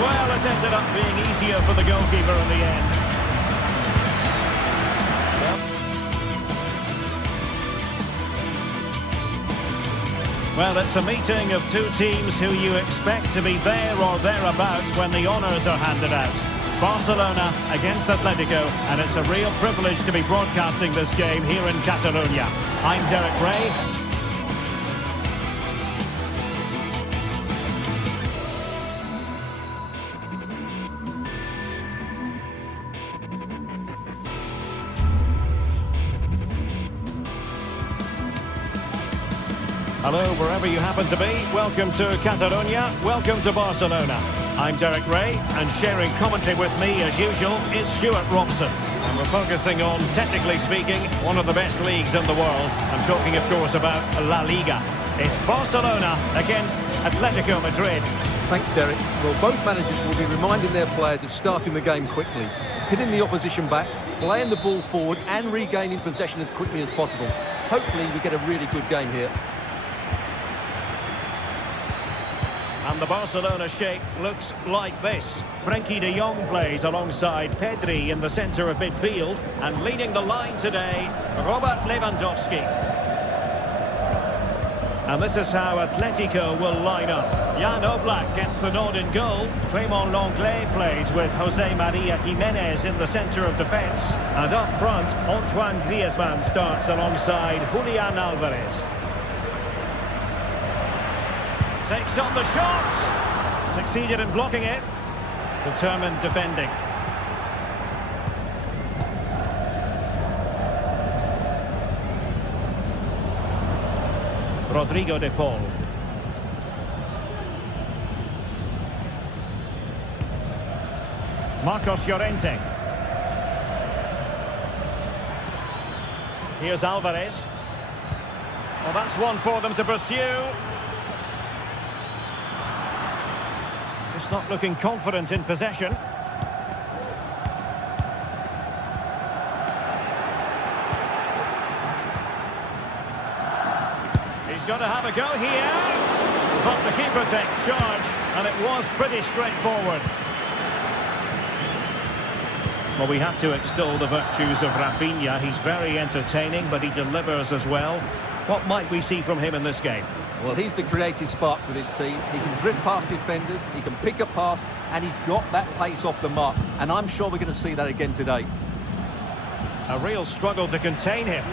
Well, it ended up being easier for the goalkeeper in the end. Well, it's a meeting of two teams who you expect to be there or thereabouts when the honours are handed out. Barcelona against Atletico, and it's a real privilege to be broadcasting this game here in Catalonia. I'm Derek Ray. Hello, wherever you happen to be. Welcome to Catalonia. Welcome to Barcelona. I'm Derek Ray, and sharing commentary with me, as usual, is Stuart Robson. And we're focusing on, technically speaking, one of the best leagues in the world. I'm talking, of course, about La Liga. It's Barcelona against Atletico Madrid. Thanks, Derek. Well, both managers will be reminding their players of starting the game quickly, pinning the opposition back, playing the ball forward and regaining possession as quickly as possible. Hopefully we get a really good game here. And the Barcelona shape looks like this. Frenkie de Jong plays alongside Pedri in the centre of midfield. And leading the line today, Robert Lewandowski. And this is how Atletico will line up. Jan Oblak gets the nod in goal. Clément Lenglet plays with Jose Maria Jimenez in the centre of defence. And up front, Antoine Griezmann starts alongside Julian Alvarez. Takes on the shot. Succeeded in blocking it. Determined defending. Rodrigo de Paul. Marcos Llorente. Here's Alvarez. Well, that's one for them to pursue. Just not looking confident in possession. He's got to have a go here. But the keeper takes charge, and it was pretty straightforward. Well, we have to extol the virtues of Rafinha. He's very entertaining, but he delivers as well. What might we see from him in this game? Well, he's the creative spark for this team. He can drift past defenders, he can pick a pass, and he's got that pace off the mark. And I'm sure we're going to see that again today. A real struggle to contain him.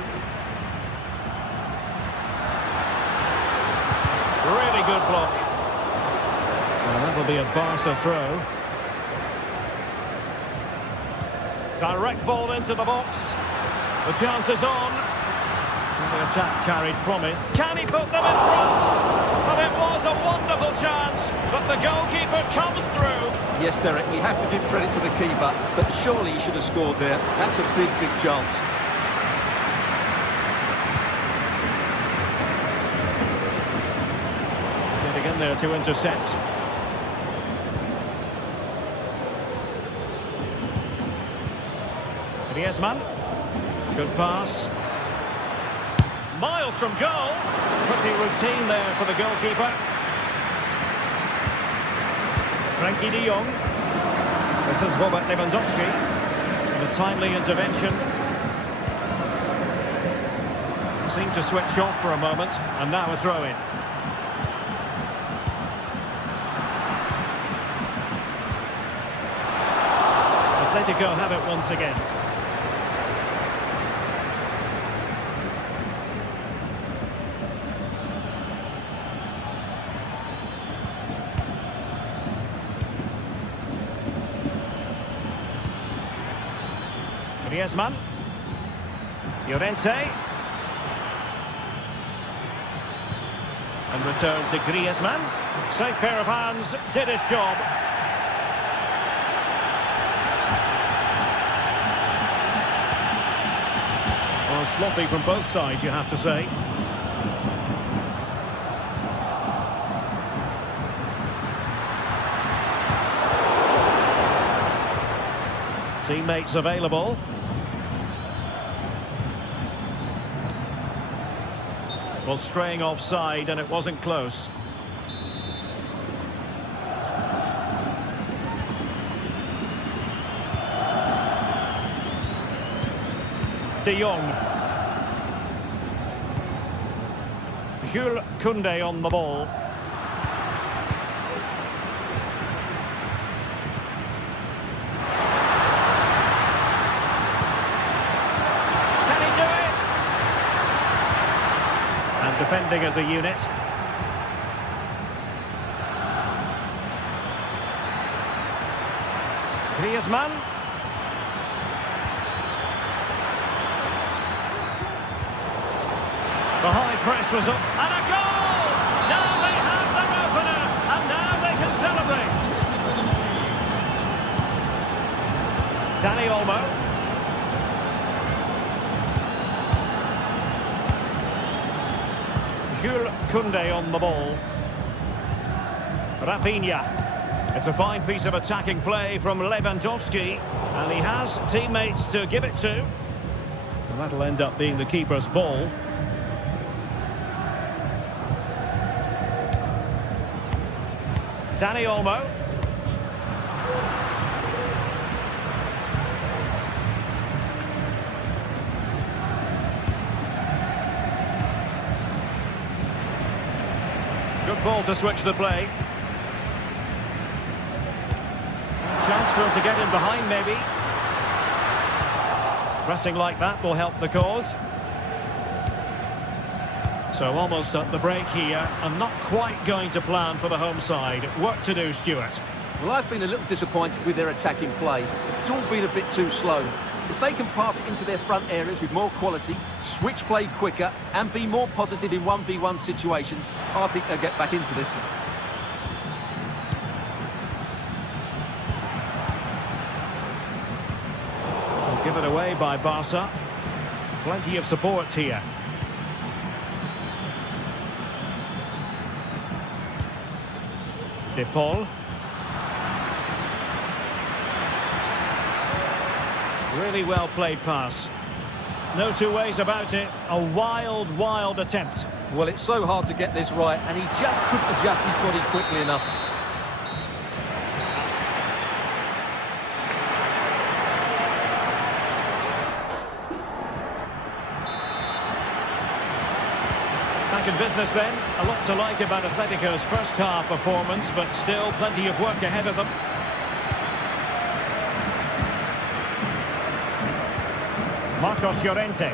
Really good block. Well, that will be a Barca throw. Direct ball into the box. The chance is on. And the attack carried from it. Can he put them in front? Well, it was a wonderful chance, but the goalkeeper comes through. Yes, Derek, we have to give credit to the keeper, but surely he should have scored there. That's a big, big chance. Getting in there to intercept. Griezmann. Good pass. Miles from goal. Pretty routine there for the goalkeeper. Frenkie de Jong. This is Robert Lewandowski. And a timely intervention. Seemed to switch off for a moment. And now a throw-in. Atletico have it once again. Griezmann. Llorente. And return to Griezmann. Safe pair of hands, did his job. Well, sloppy from both sides, you have to say. Teammates available. Well, straying offside, and it wasn't close. De Jong. Jules Koundé on the ball. Defending as a unit. Griezmann. The high press was up. And a goal! Now they have their opener. And now they can celebrate. Dani Olmo. Jules Koundé on the ball. Rafinha. It's a fine piece of attacking play from Lewandowski, and he has teammates to give it to. And that'll end up being the keeper's ball. Dani Olmo. Good ball to switch the play. Chance for him to get in behind, maybe. Resting like that will help the cause. So almost at the break here, and not quite going to plan for the home side. Work to do, Stuart. Well, I've been a little disappointed with their attacking play. It's all been a bit too slow. If they can pass it into their front areas with more quality, switch play quicker, and be more positive in 1v1 situations, I think they'll get back into this. Give it away by Barca. Plenty of support here. De Paul. Really well played pass. No two ways about it. A wild, wild attempt. Well, it's so hard to get this right, and he just couldn't adjust his body quickly enough. Back in business then. A lot to like about Atletico's first half performance, but still plenty of work ahead of them. Marcos Llorente.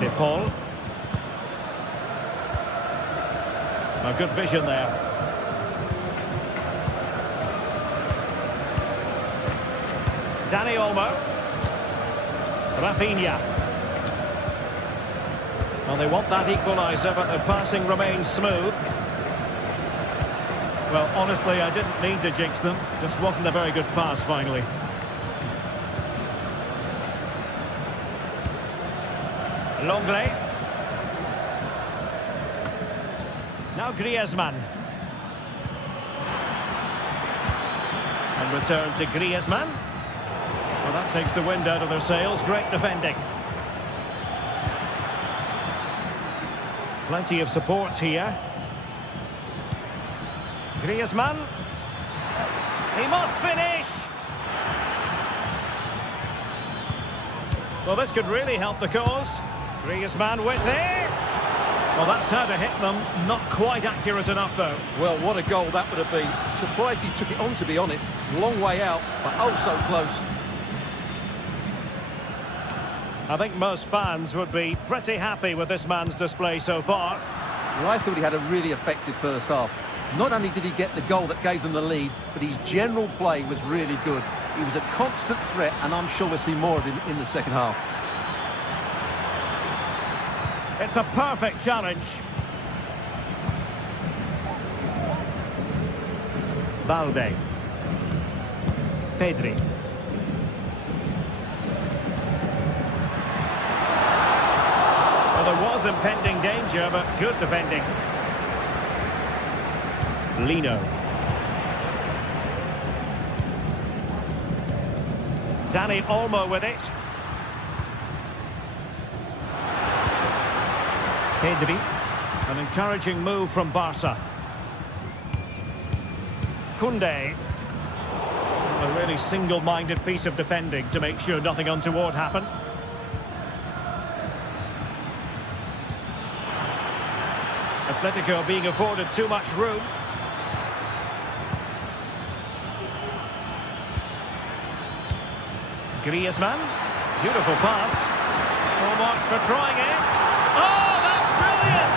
De Paul. A good vision there. Dani Olmo. Rafinha. Well, they want that equaliser, but the passing remains smooth. Well, honestly, I didn't mean to jinx them. Just wasn't a very good pass, finally. Longley. Now Griezmann. And return to Griezmann. Well, that takes the wind out of their sails. Great defending. Plenty of support here. Griezmann. He must finish. Well, this could really help the cause. Griezmann with it. Well, that's how to hit them. Not quite accurate enough, though. Well, what a goal that would have been. Surprised he took it on, to be honest. Long way out, but oh so close. I think most fans would be pretty happy with this man's display so far. Well, I thought he had a really effective first half. Not only did he get the goal that gave them the lead, but his general play was really good. He was a constant threat, and I'm sure we'll see more of him in the second half. It's a perfect challenge. Valde. Pedri. Well, there was impending danger, but good defending. Lino. Dani Olmo with it. Pedri. An encouraging move from Barca. Koundé. A really single-minded piece of defending to make sure nothing untoward happened. Atletico being afforded too much room. Griezmann. Beautiful pass. Full marks for trying it. Oh, that's brilliant!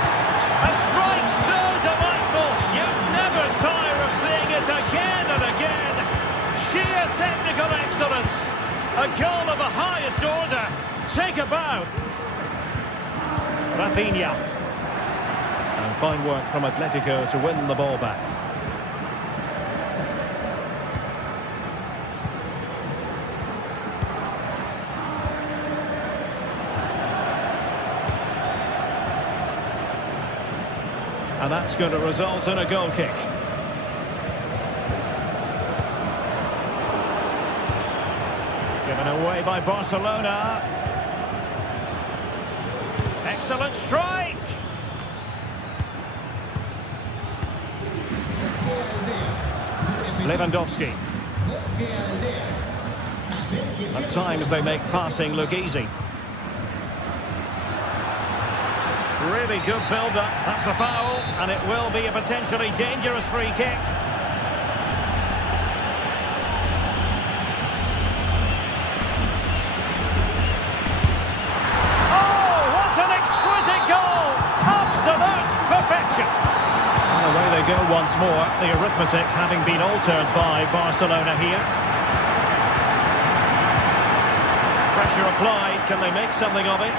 A strike so delightful. You never tire of seeing it again and again. Sheer technical excellence. A goal of the highest order. Take a bow. Rafinha. And fine work from Atletico to win the ball back. And that's going to result in a goal kick. Given away by Barcelona. Excellent strike. Lewandowski. At times they make passing look easy. Really good build-up. That's a foul, and it will be a potentially dangerous free kick. Oh, what an exquisite goal! Absolute perfection. And away they go once more, the arithmetic having been altered by Barcelona here. Pressure applied, can they make something of it?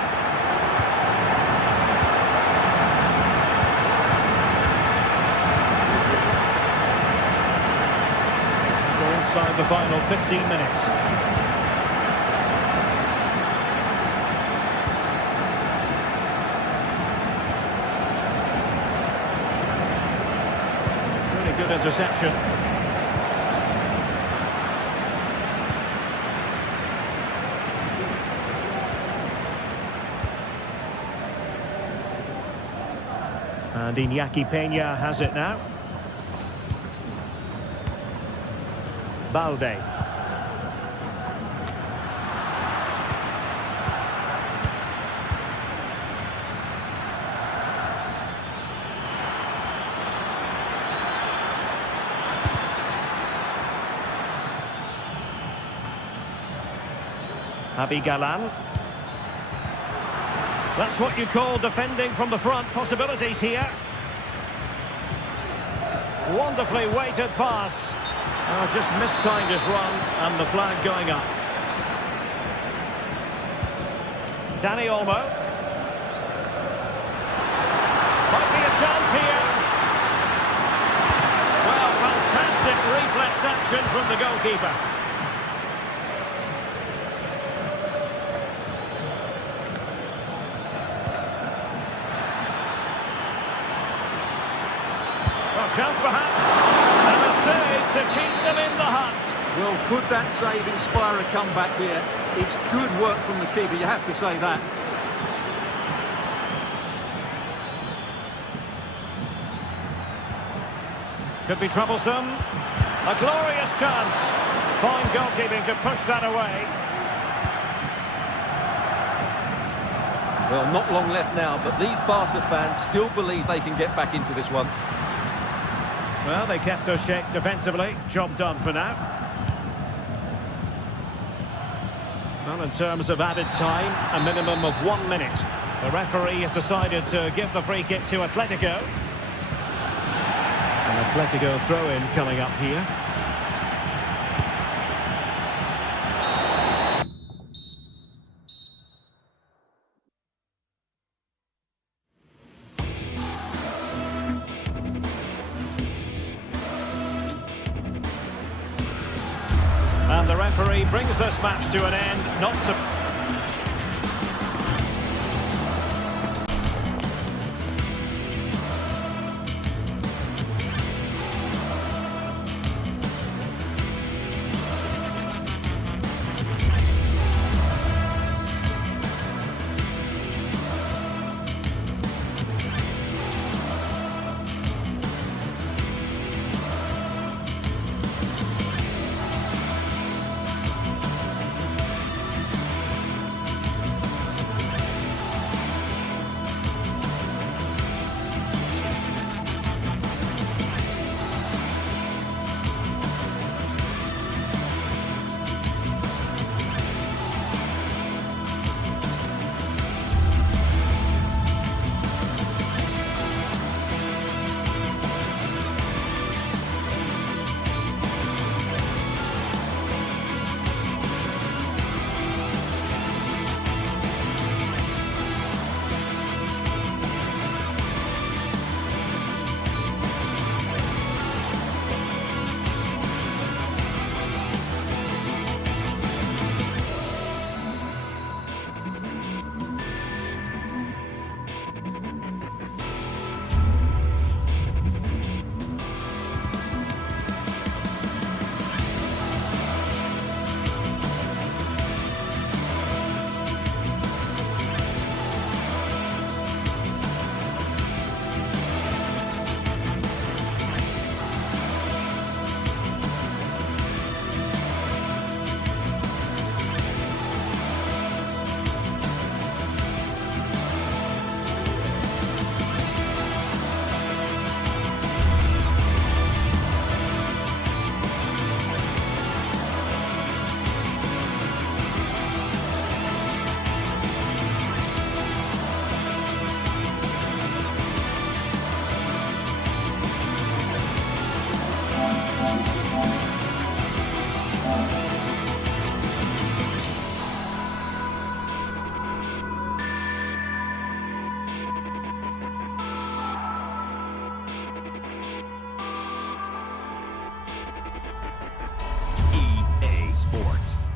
Inside the final 15 minutes. Really good interception. And Iñaki Peña has it now. Balde. Javi Galan. That's what you call defending from the front. Possibilities here. Wonderfully weighted pass. Oh, just mistimed his run, and the flag going up. Dani Olmo. Might be a chance here. Well, fantastic reflex action from the goalkeeper. Well, chance perhaps. To keep them in the hunt. Well, could that save inspire a comeback here? It's good work from the keeper, you have to say that. Could be troublesome. A glorious chance. Fine goalkeeping to push that away. Well, not long left now, but these Barca fans still believe they can get back into this one. Well, they kept their shape defensively. Job done for now. Well, in terms of added time, a minimum of 1 minute. The referee has decided to give the free kick to Atletico. An Atletico throw-in coming up here. And the referee brings this match to an end, not to...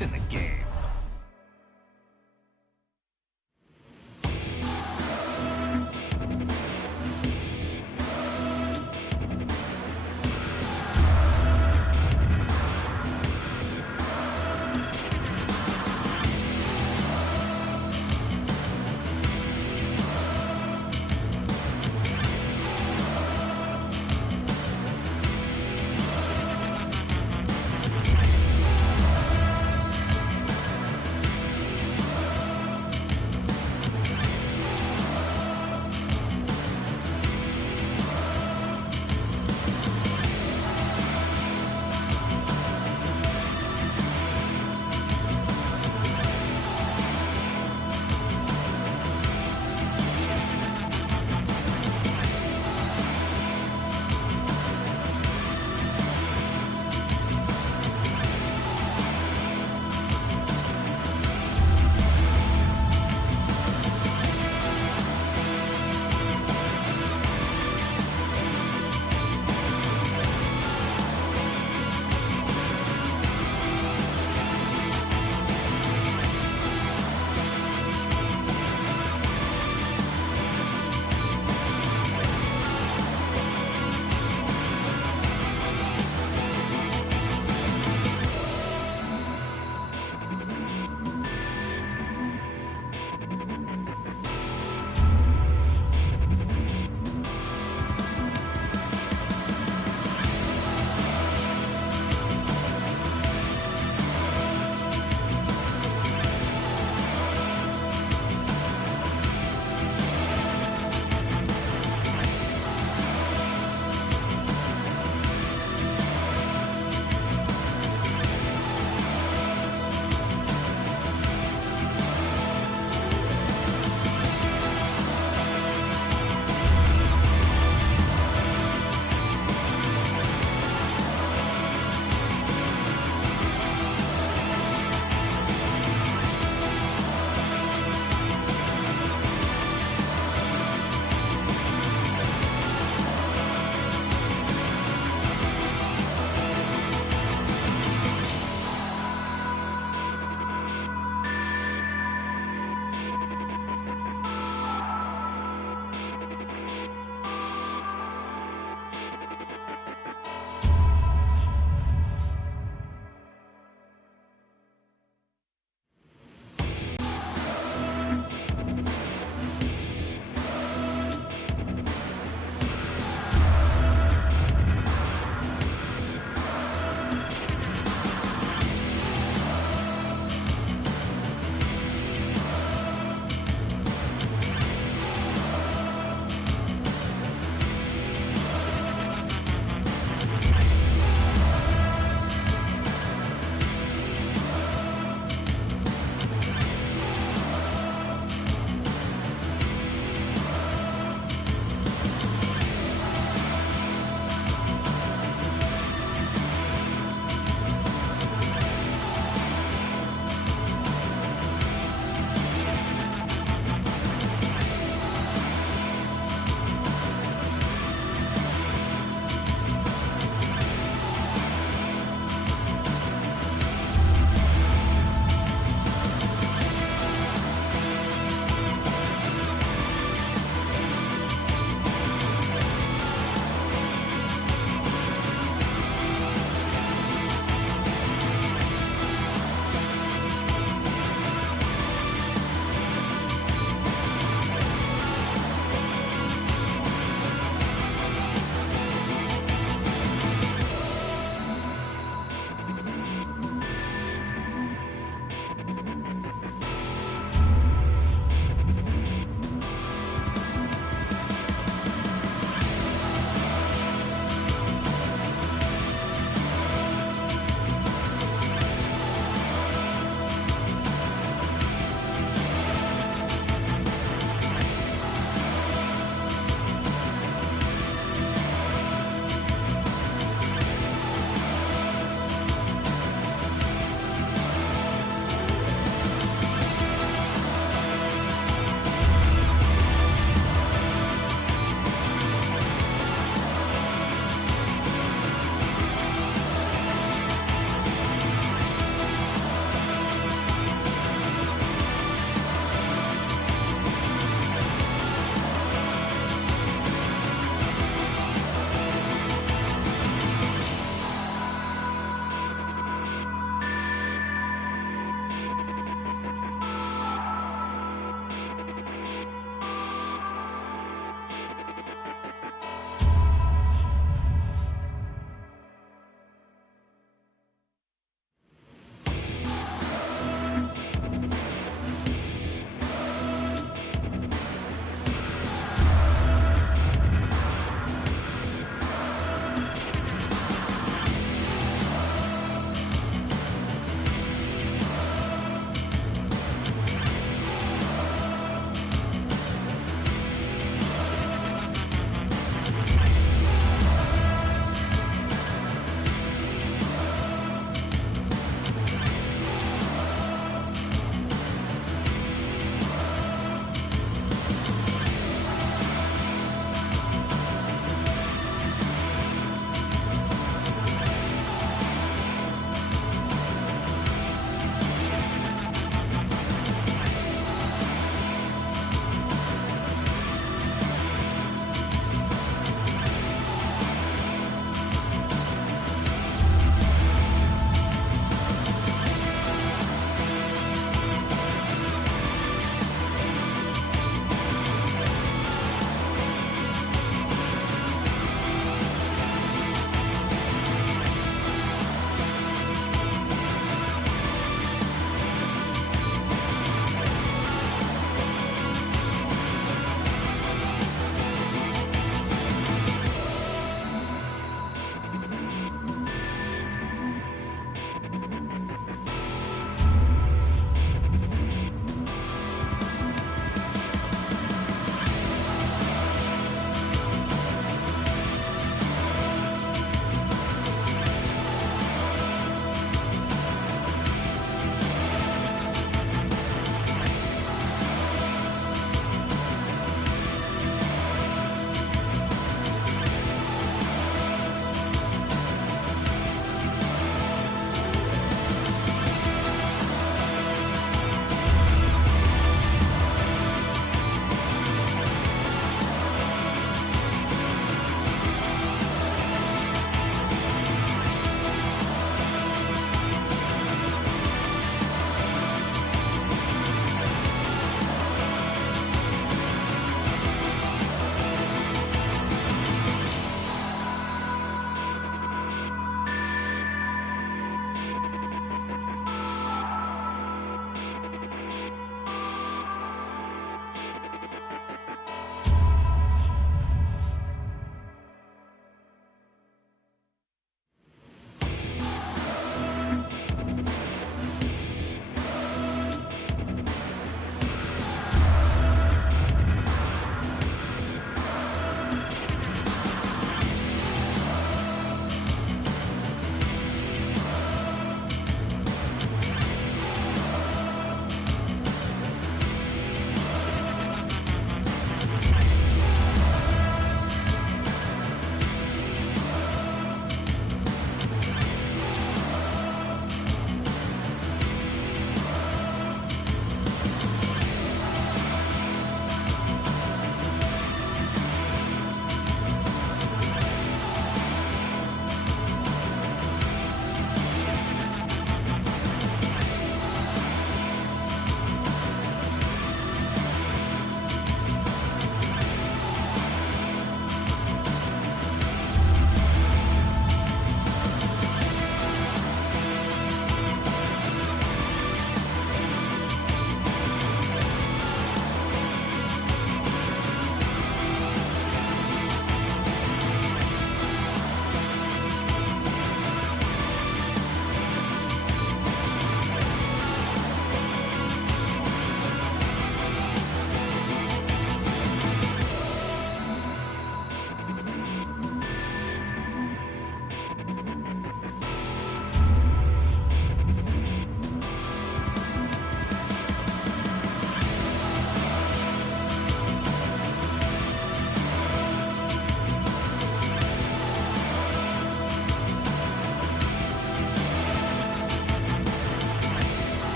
best in the game.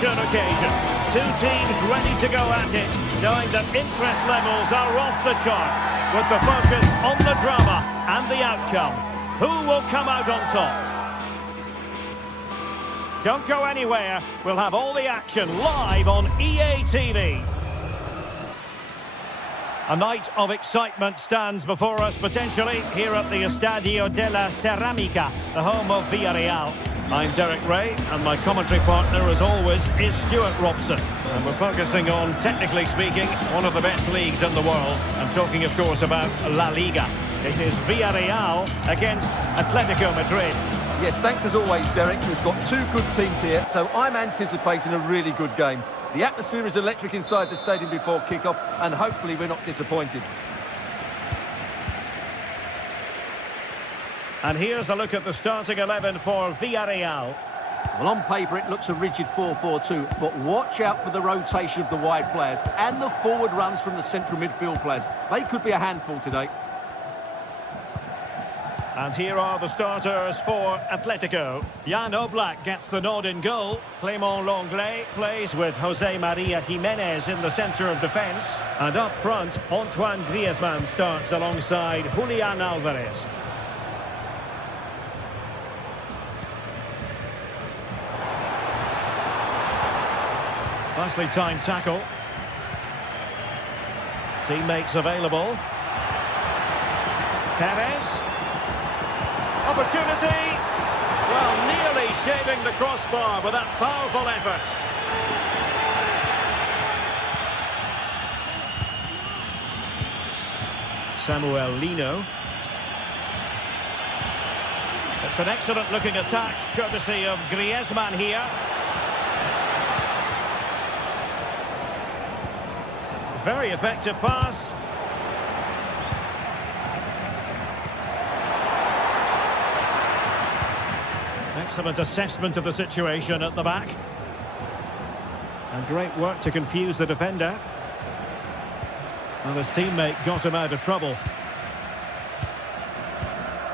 exhibition occasion. Two teams ready to go at it, knowing that interest levels are off the charts, with the focus on the drama and the outcome. Who will come out on top? Don't go anywhere. We'll have all the action live on EA TV. A night of excitement stands before us potentially here at the Estadio de la Ceramica, the home of Villarreal. I'm Derek Ray, and my commentary partner, as always, is Stuart Robson. And we're focusing on, technically speaking, one of the best leagues in the world. I'm talking, of course, about La Liga. It is Villarreal against Atletico Madrid. Yes, thanks as always, Derek. We've got two good teams here, so I'm anticipating a really good game. The atmosphere is electric inside the stadium before kick-off, and hopefully we're not disappointed. And here's a look at the starting 11 for Villarreal. Well, on paper it looks a rigid 4-4-2, but watch out for the rotation of the wide players and the forward runs from the central midfield players. They could be a handful today. And here are the starters for Atletico. Jan Oblak gets the nod in goal. Clément Lenglet plays with Jose Maria Jimenez in the centre of defence. And up front, Antoine Griezmann starts alongside Julian Alvarez. Nicely timed tackle. Teammates available. Perez. Opportunity. Well, nearly shaving the crossbar with that powerful effort. Samuel Lino. It's an excellent looking attack, courtesy of Griezmann here. Very effective pass. Excellent assessment of the situation at the back. And great work to confuse the defender. Well, his teammate got him out of trouble.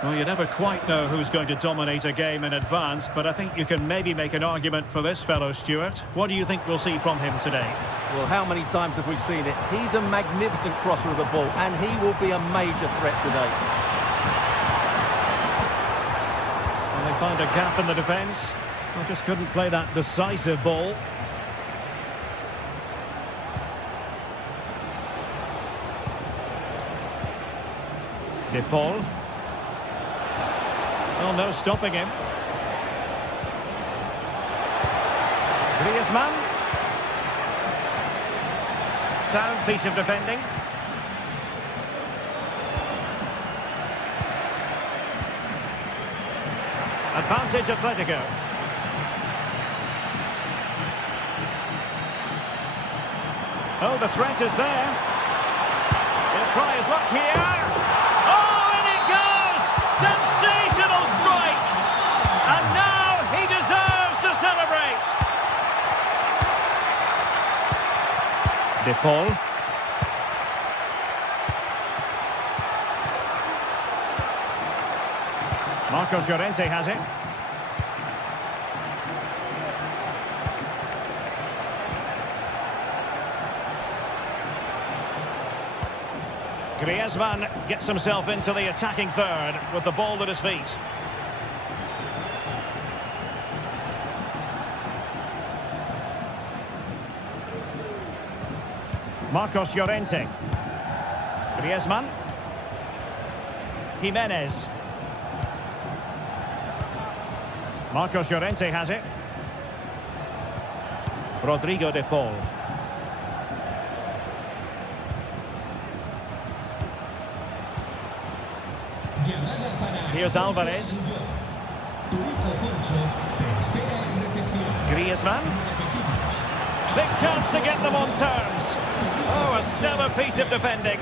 Well, you never quite know who's going to dominate a game in advance, but I think you can maybe make an argument for this fellow, Stuart. What do you think we'll see from him today? Well, how many times have we seen it? He's a magnificent crosser of the ball, and he will be a major threat today. Well, they found a gap in the defence. Well, just couldn't play that decisive ball. De Paul. Oh, no stopping him. Griezmann. Sound piece of defending. Advantage Atletico. Oh, the threat is there. He'll try his luck here. Oh, and it goes! Sensational strike! And now he deserves to celebrate. De Paul. Marcos Llorente has it. Griezmann gets himself into the attacking third with the ball at his feet. Marcos Llorente. Griezmann. Jimenez. Marcos Llorente has it. Rodrigo de Paul. Here's Alvarez. Griezmann. Big chance to get them on terms. Oh, a stellar piece of defending.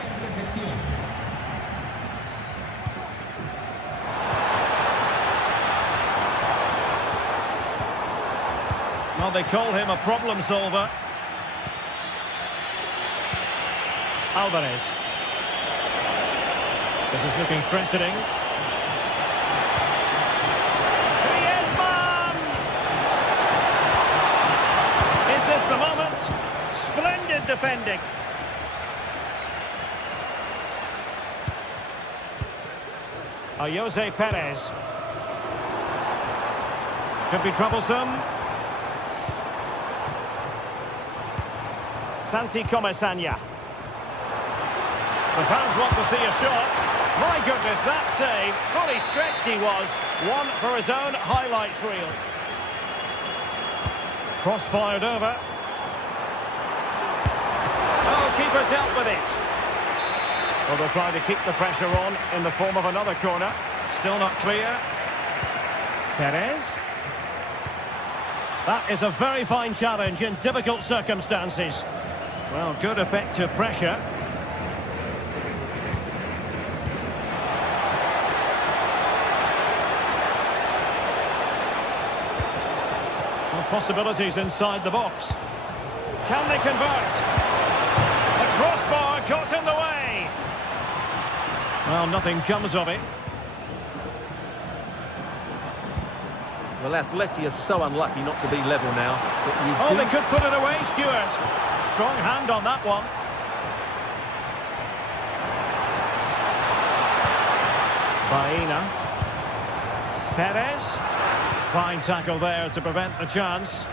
Well, they call him a problem solver. Alvarez. This is looking threatening. Griezmann! good defending. Jose Perez. Could be troublesome. Santi Comesaña. The fans want to see a shot. My goodness, that save. Fully stretched he was. One for his own highlights reel. Cross fired over. Oh, keeper dealt with it. Well, they'll try to keep the pressure on in the form of another corner. Still not clear. Perez. That is a very fine challenge in difficult circumstances. Well, good effective pressure. Well, possibilities inside the box. Can they convert? The crossbar got in the way. Well, nothing comes of it. Well, Atleti are so unlucky not to be level now. Oh, they could put it away, Stuart. Strong hand on that one. Baena. Perez. Fine tackle there to prevent the chance.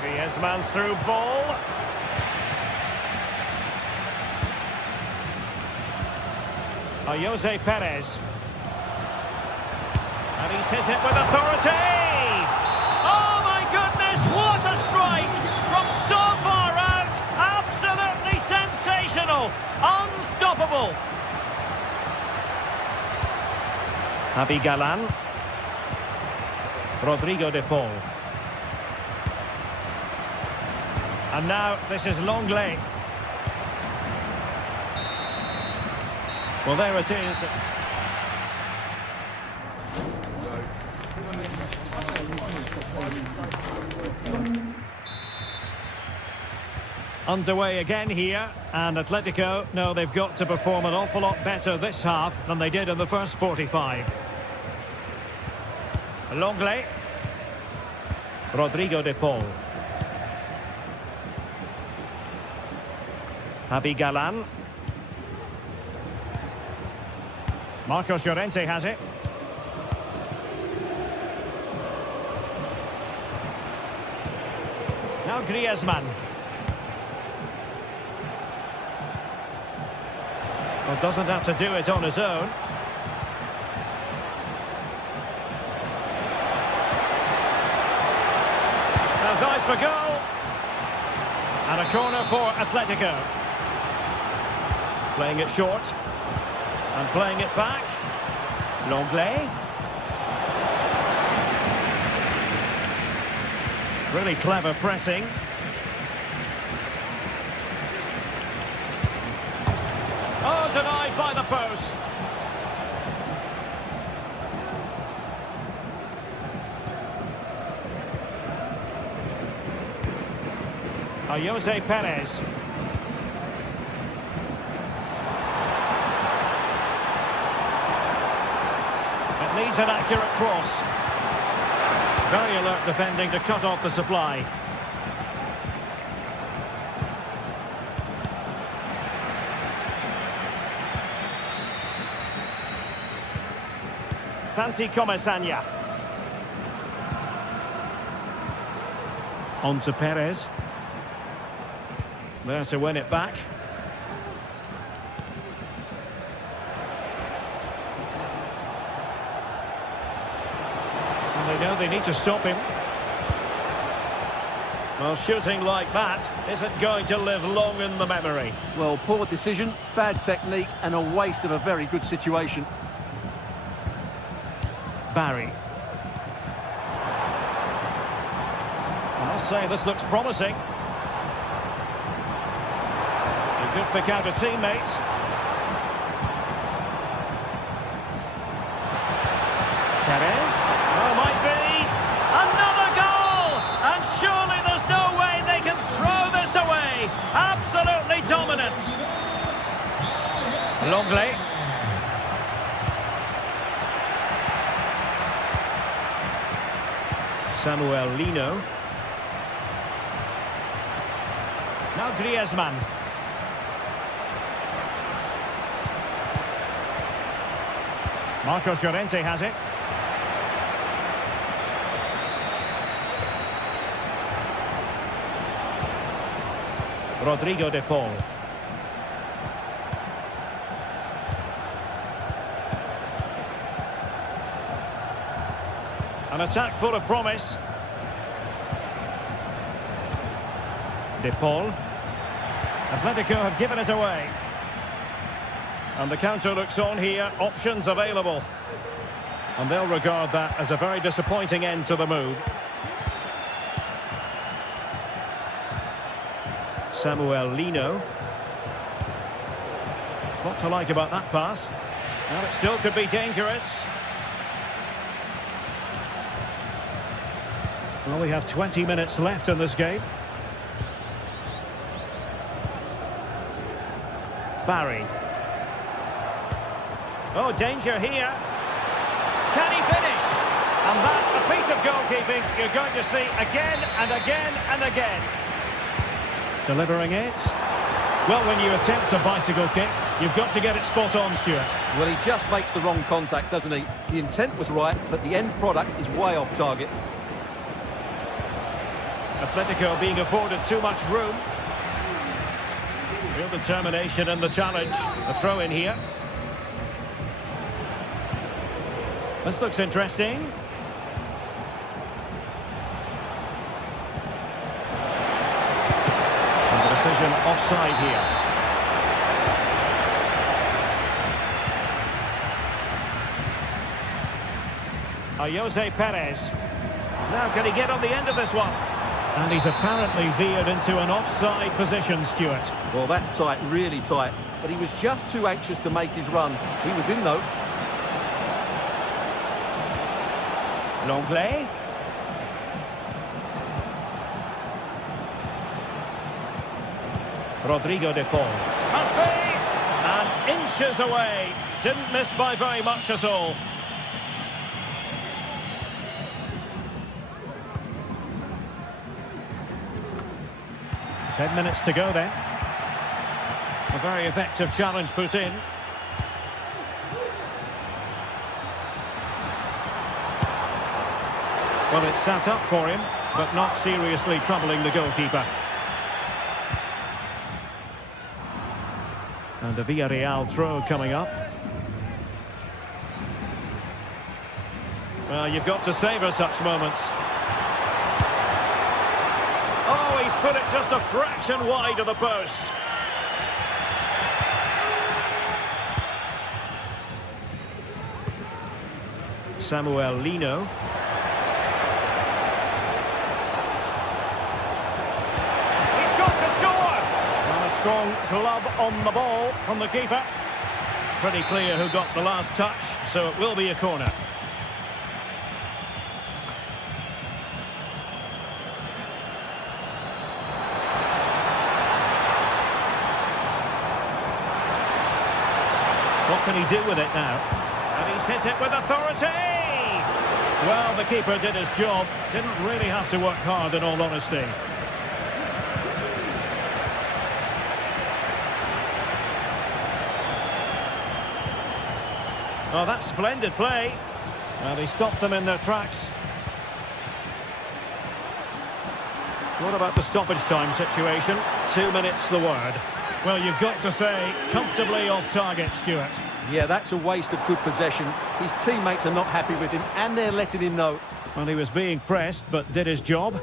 Griezmann through ball. Jose Perez. And he's hit it with authority. Oh my goodness, what a strike from so far out. Absolutely sensational. Unstoppable. Javi Galan. Rodrigo de Paul. And now this is Longley. Well, there it is. Underway again here, and Atletico know they've got to perform an awful lot better this half than they did in the first 45. Longley. Rodrigo de Paul. Javi Galan. Marcos Llorente has it. Now Griezmann. Well, doesn't have to do it on his own. There's eyes for goal. And a corner for Atletico. Playing it short. And playing it back. Longley. Really clever pressing. Oh, denied by the post. Jose Perez. It needs an accurate cross. Very alert defending to cut off the supply. Santi Comesaña. On to Perez. There to win it back. And they know they need to stop him. Well, shooting like that isn't going to live long in the memory. Well, poor decision, bad technique, and a waste of a very good situation. Barry. I'll say this looks promising. He could pick out a teammate. Perez. Oh, might be. Another goal! And surely there's no way they can throw this away. Absolutely dominant. Longley. Samuel Lino. Now Griezmann. Marcos Llorente has it. Rodrigo de Paul. An attack full of promise. De Paul. Atletico have given it away. And the counter looks on here. Options available. And they'll regard that as a very disappointing end to the move. Samuel Lino. What to like about that pass? Well, it still could be dangerous. Well, we have 20 minutes left in this game. Barry. Oh, danger here. Can he finish? And that, a piece of goalkeeping you're going to see again and again and again. Delivering it. Well, when you attempt a bicycle kick, you've got to get it spot on, Stuart. Well, he just makes the wrong contact, doesn't he? The intent was right, but the end product is way off target. Atletico being afforded too much room. Real determination in the challenge. A throw in here. This looks interesting. And the decision offside here. Jose Perez. Now can he get on the end of this one? And he's apparently veered into an offside position, Stuart. Well, that's tight, really tight. But he was just too anxious to make his run. He was in, though. Longley. Rodrigo de Paul. Must be! And inches away. Didn't miss by very much at all. Ten minutes to go then. A very effective challenge put in. Well, it's sat up for him, but not seriously troubling the goalkeeper. And a Villarreal throw coming up. Well, you've got to savour such moments. Oh, he's put it just a fraction wide of the post. Samuel Lino. He's got to score! And a strong glove on the ball from the keeper. Pretty clear who got the last touch, so it will be a corner. What can he do with it now? And he's hit it with authority! Well, the keeper did his job. Didn't really have to work hard, in all honesty. Oh, that's splendid play. Well, he stopped them in their tracks. What about the stoppage time situation? 2 minutes the word. Well, you've got to say, comfortably off target, Stuart. Yeah, that's a waste of good possession. His teammates are not happy with him, and they're letting him know. Well, he was being pressed, but did his job.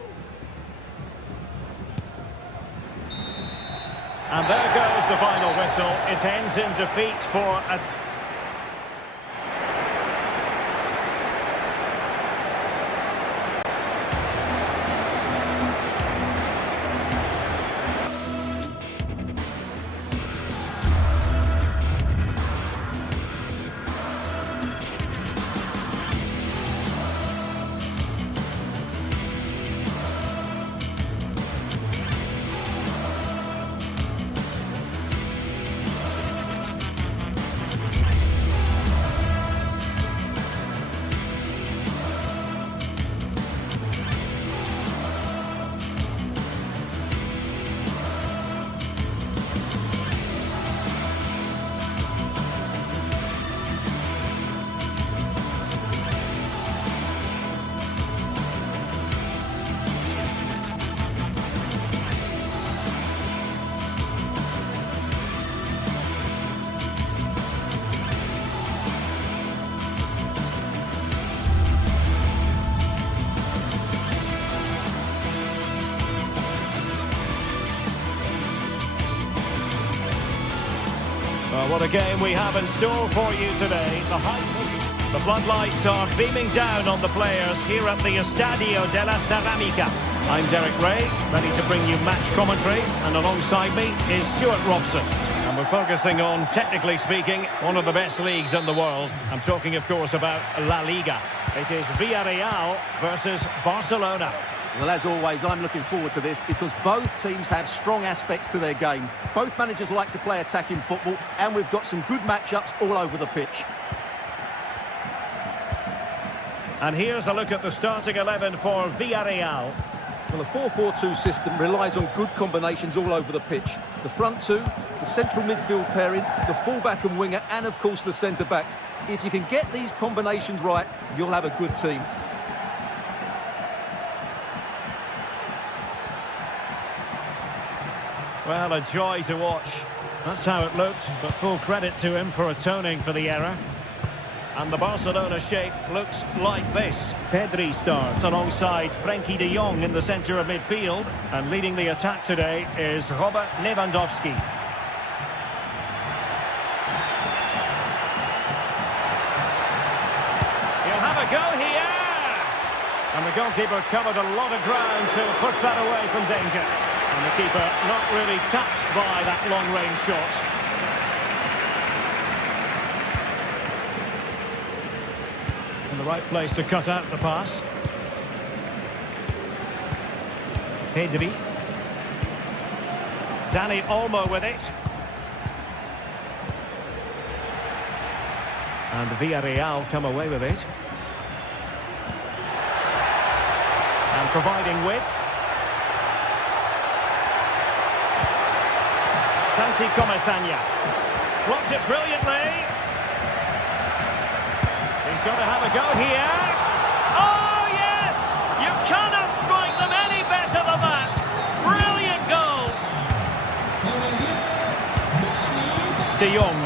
And there goes the final whistle. It ends in defeat for a... Well, what a game we have in store for you today. The floodlights are beaming down on the players here at the Estadio de la Ceramica. I'm Derek Ray, ready to bring you match commentary, and alongside me is Stuart Robson. And we're focusing on, technically speaking, one of the best leagues in the world. I'm talking, of course, about La Liga. It is Villarreal versus Barcelona. Well, as always, I'm looking forward to this because both teams have strong aspects to their game. Both managers like to play attacking football, and we've got some good matchups all over the pitch. And here's a look at the starting 11 for Villarreal. Well, the 4-4-2 system relies on good combinations all over the pitch. The front two, the central midfield pairing, the fullback and winger, and of course the centre-backs. If you can get these combinations right, you'll have a good team. Well, a joy to watch. That's how it looked, but full credit to him for atoning for the error. And the Barcelona shape looks like this. Pedri starts alongside Frenkie de Jong in the centre of midfield. And leading the attack today is Robert Lewandowski. He'll have a go here! And the goalkeeper covered a lot of ground to push that away from danger. And the keeper not really touched by that long-range shot. In the right place to cut out the pass. Pedri. Dani Olmo with it. And Villarreal come away with it. And providing width. Santi Comesaña. Blocked it brilliantly. He's going to have a go here. Oh, yes! You cannot strike them any better than that. Brilliant goal. De Jong.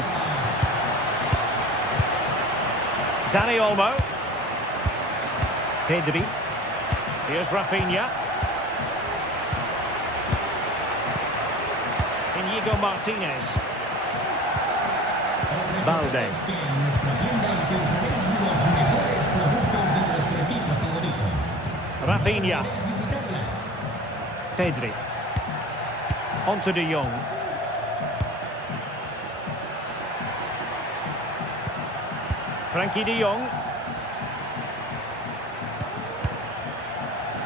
Dani Olmo. Pedri. Here's Rafinha. Inigo Martinez. Balde. Rafinha. Pedri. Onto de Jong. Frenkie de Jong.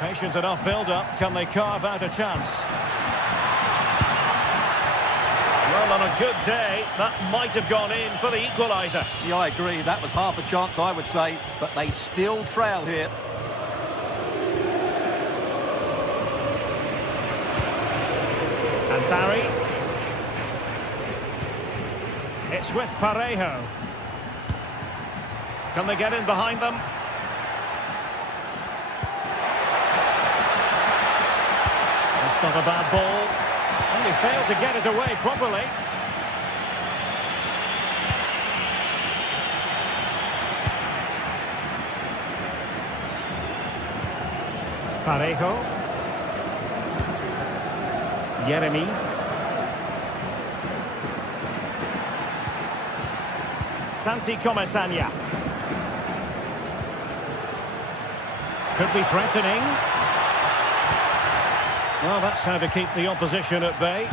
Patient enough build-up. Can they carve out a chance? Well, on a good day, that might have gone in for the equaliser. Yeah, I agree. That was half a chance, I would say. But they still trail here. And Barry. It's with Parejo. Can they get in behind them? That's not a bad ball. Only failed to get it away properly. Parejo. Jeremy. Santi Comesaña. Could be threatening. Well, that's how to keep the opposition at bay.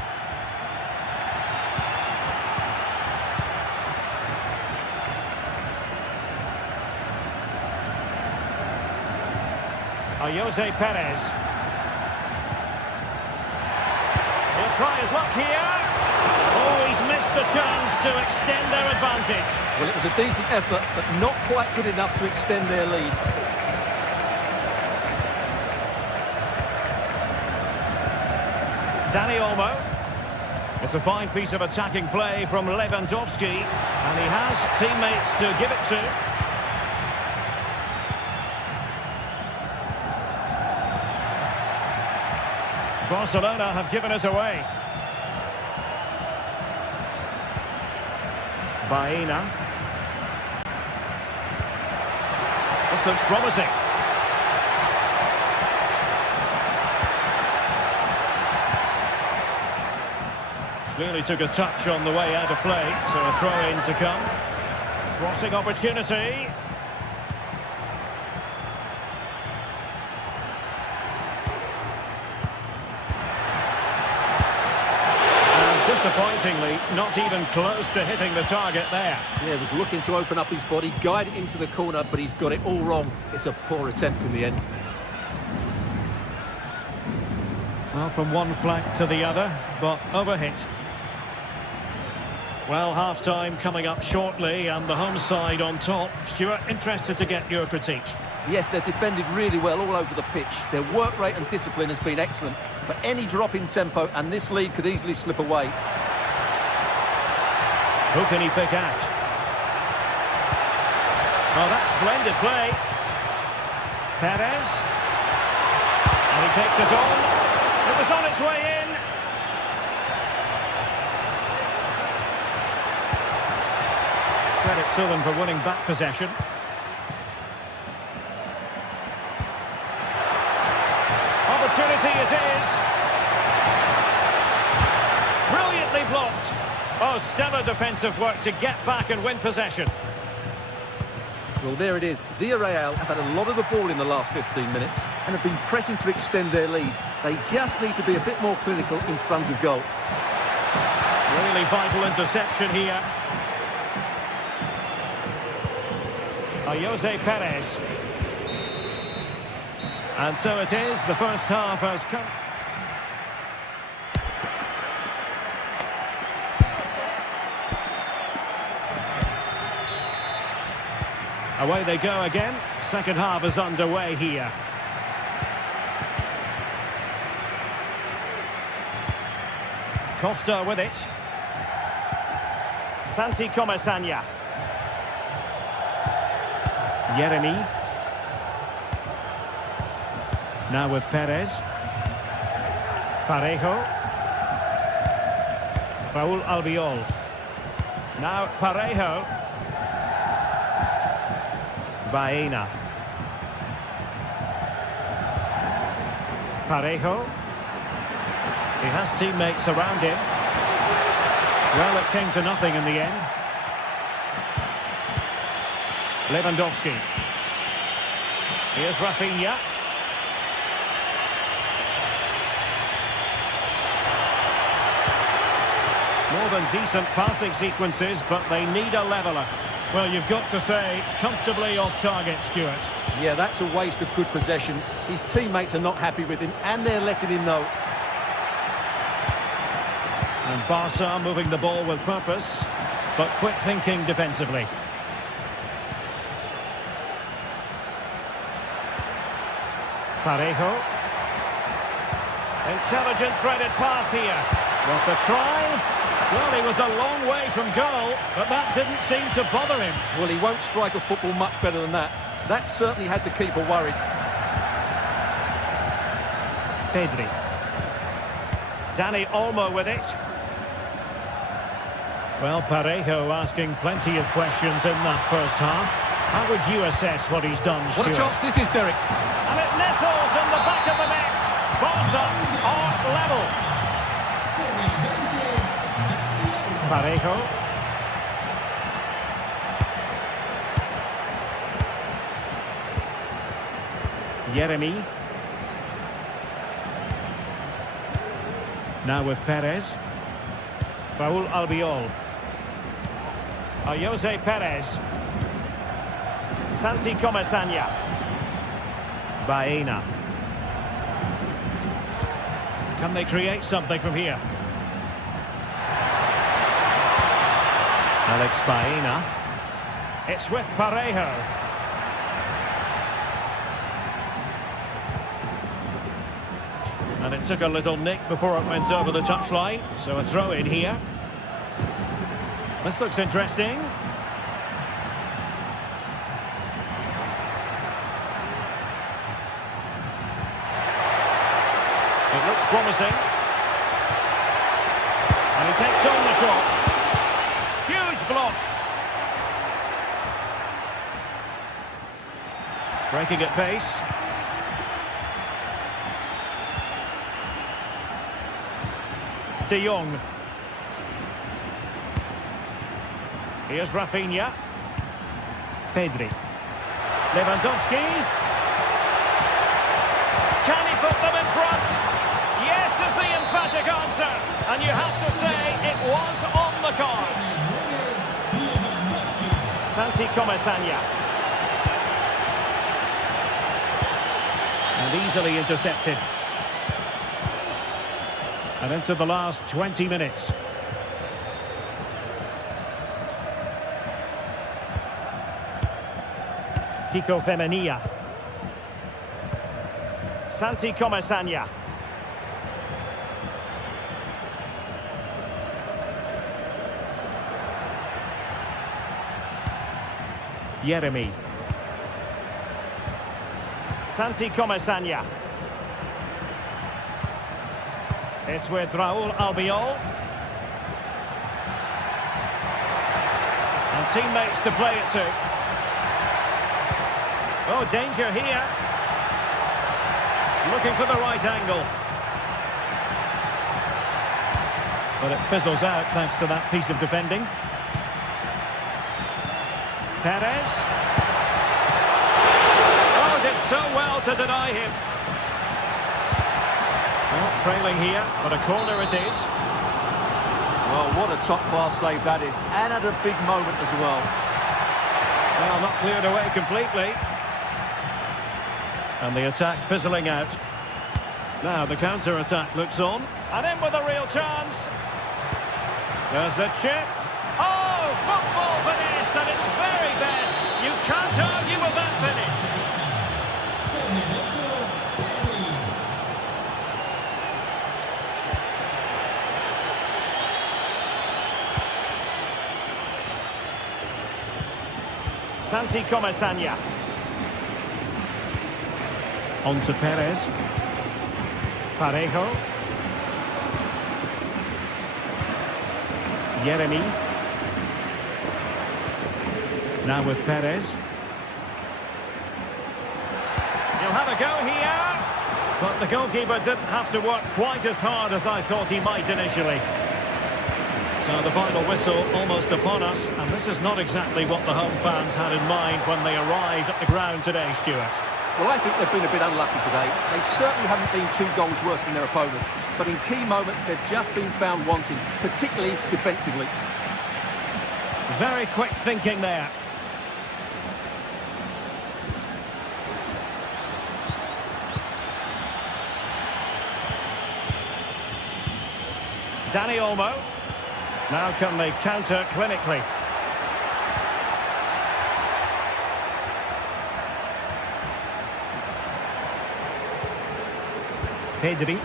Jose Perez. He'll try his luck here. Oh, he's missed the chance to extend their advantage. Well, it was a decent effort, but not quite good enough to extend their lead. Dani Olmo. It's a fine piece of attacking play from Lewandowski, and he has teammates to give it to. Barcelona have given us away. Baena. This looks promising. Clearly took a touch on the way out of play, so a throw-in to come. Crossing opportunity. Disappointingly, not even close to hitting the target there. Yeah, he was looking to open up his body, guide it into the corner, but he's got it all wrong. It's a poor attempt in the end. Well, from one flank to the other, but overhit. Well, half-time coming up shortly, and the home side on top. Stuart, interested to get your critique. Yes, they've defended really well all over the pitch. Their work rate and discipline has been excellent. But any drop in tempo, and this lead could easily slip away. Who can he pick out? Oh, that's splendid play. Perez. And he takes it on. It was on its way in. Credit to them for winning back possession. Opportunity it is. Brilliantly blocked. Oh, stellar defensive work to get back and win possession. Well, there it is. Villarreal have had a lot of the ball in the last 15 minutes and have been pressing to extend their lead. They just need to be a bit more clinical in front of goal. Really vital interception here. Jose Perez. And so it is, the first half has come. Away they go again. Second half is underway here. Costa with it. Santi Comesaña. Yeremy. Now with Perez. Parejo. Raúl Albiol. Now Parejo. Baena. Parejo. He has teammates around him. Well, it came to nothing in the end. Lewandowski. Here's Rafinha. More than decent passing sequences, but they need a leveller. Well, you've got to say, comfortably off target, Stuart. Yeah, that's a waste of good possession. His teammates are not happy with him, and they're letting him know. And Barca moving the ball with purpose, but quick thinking defensively. Parejo. Intelligent threaded pass here. What the try? Well, he was a long way from goal, but that didn't seem to bother him. Well, he won't strike a football much better than that. That certainly had the keeper worried. Pedri. Dani Olmo with it. Well, Parejo asking plenty of questions in that first half. How would you assess what he's done, Stuart? What a chance this is, Derek. And it nestles in the back of the net. Barca are level. Parejo. Yeremy. Now with Perez. Raúl Albiol. Jose Perez. Santi Comesaña. Baena. Can they create something from here? Alex Baena. It's with Parejo. And it took a little nick before it went over the touchline. So a throw in here. This looks interesting. It looks promising. And he takes on the shot. Huge block. Breaking at pace. De Jong. Here's Rafinha. Pedri. Lewandowski. Can he put them in front? Yes is the emphatic answer. And you have to say it was on the cards. Santi Comesaña. And easily intercepted. And into the last 20 minutes. Kiko Femenia. Santi Comesaña. Yeremi. Santi Comesaña. It's with Raul Albiol. And teammates to play it to. Oh, danger here. Looking for the right angle. But it fizzles out thanks to that piece of defending. Perez. Oh, did so well to deny him. Well, trailing here, but a corner it is. Well, what a top-class save that is. And at a big moment as well. Well, not cleared away completely. And the attack fizzling out. Now the counter-attack looks on. And in with a real chance. There's the chip. Oh, football finish at its very best. You can't argue with that finish. Santi Comesaña. On to Perez. Parejo. Yeremi. Now with Perez. He'll have a go here. But the goalkeeper didn't have to work quite as hard as I thought he might initially. So the final whistle almost upon us. And this is not exactly what the home fans had in mind when they arrived at the ground today, Stuart. Well, I think they've been a bit unlucky today. They certainly haven't been 2 goals worse than their opponents. But in key moments, they've just been found wanting, particularly defensively. Very quick thinking there. Dani Olmo. Now can they counter clinically? Pedri.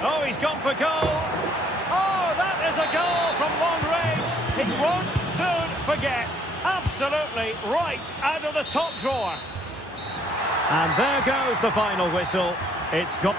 Oh, he's gone for goal. Oh, that is a goal from long range. He won't soon forget. Absolutely right out of the top drawer. And there goes the final whistle. It's got...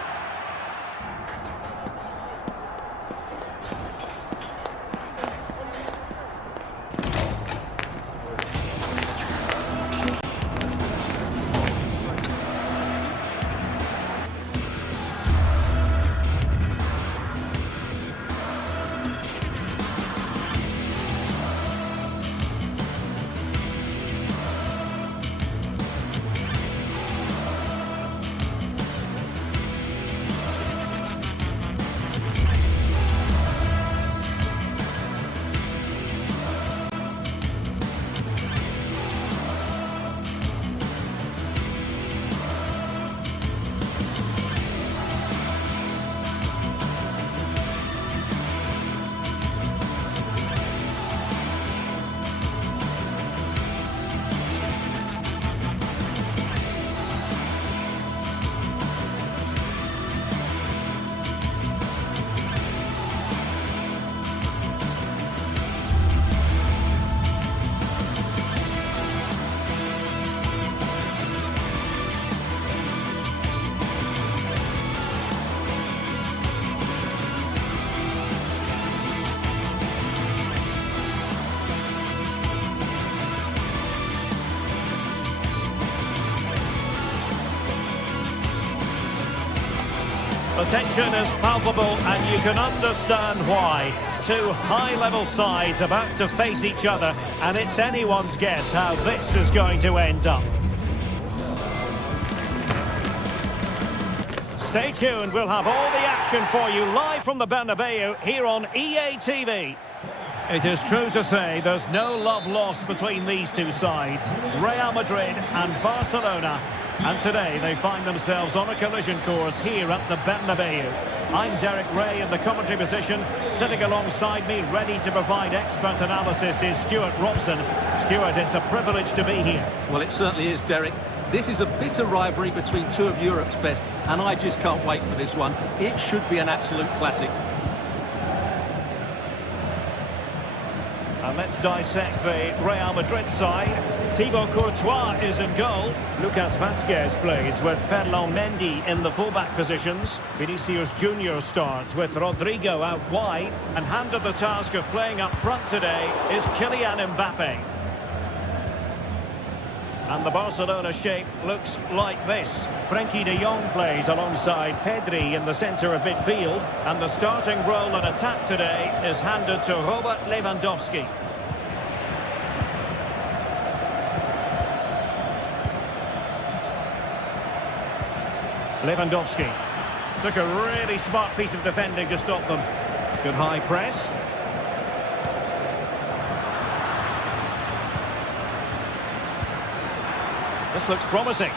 The tension is palpable, and you can understand why. Two high-level sides about to face each other, and it's anyone's guess how this is going to end up. Stay tuned, we'll have all the action for you live from the Bernabeu here on EA TV. It is true to say there's no love lost between these two sides, Real Madrid and Barcelona. And today they find themselves on a collision course here at the Bernabeu. I'm Derek Ray in the commentary position. Sitting alongside me, ready to provide expert analysis, is Stuart Robson. Stuart, it's a privilege to be here. Well, it certainly is, Derek. This is a bitter rivalry between two of Europe's best, and I just can't wait for this one. It should be an absolute classic. And let's dissect the Real Madrid side. Thibaut Courtois is in goal. Lucas Vazquez plays with Ferland Mendy in the fullback positions. Vinicius Junior starts with Rodrigo out wide. And handed the task of playing up front today is Kylian Mbappe. And the Barcelona shape looks like this. Frenkie de Jong plays alongside Pedri in the centre of midfield. And the starting role in attack today is handed to Robert Lewandowski. Lewandowski took a really smart piece of defending to stop them. Good high press. This looks promising.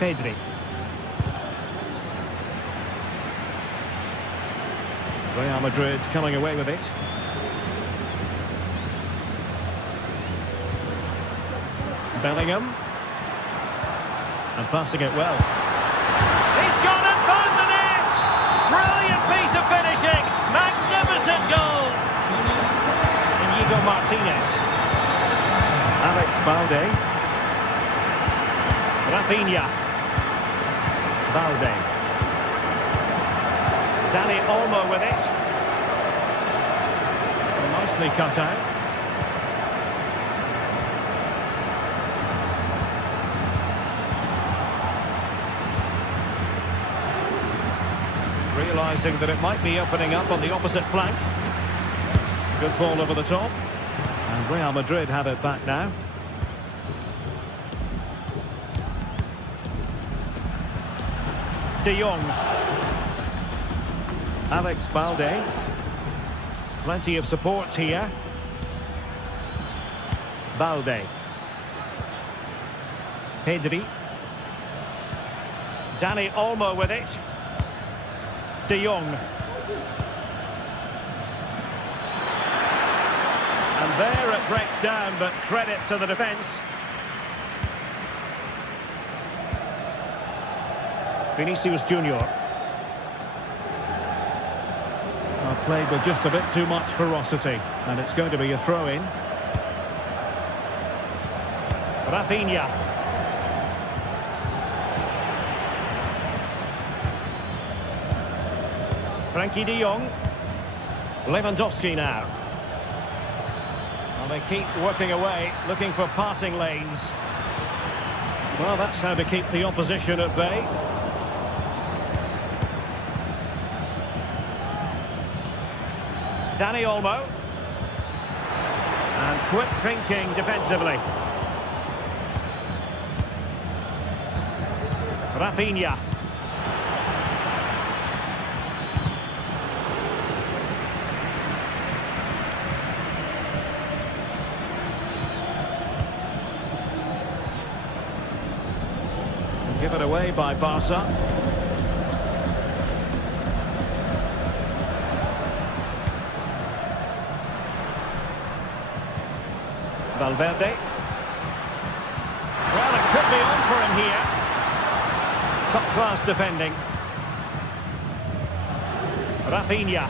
Pedri. Real Madrid coming away with it. Bellingham. And passing it well. He's gone and found the net! Brilliant piece of finishing! Magnificent goal! Inigo Martinez. Alex Balde. Rafinha. Balde. Dani Olmo with it. Nicely cut out. Realising that it might be opening up on the opposite flank. Good ball over the top. And Real Madrid have it back now. De Jong. Alex Balde. Plenty of support here. Balde. Pedri. Dani Olmo with it. De Jong. And there it breaks down, but credit to the defence. Vinicius Junior. Played with just a bit too much ferocity, and it's going to be a throw-in. Rafinha. Frenkie de Jong. Lewandowski now. Well, they keep working away, looking for passing lanes. Well, that's how to keep the opposition at bay. Dani Olmo. And quick thinking defensively. Rafinha. Give it away by Barca. Valverde. Well, it could be on for him here. Top-class defending. Rafinha.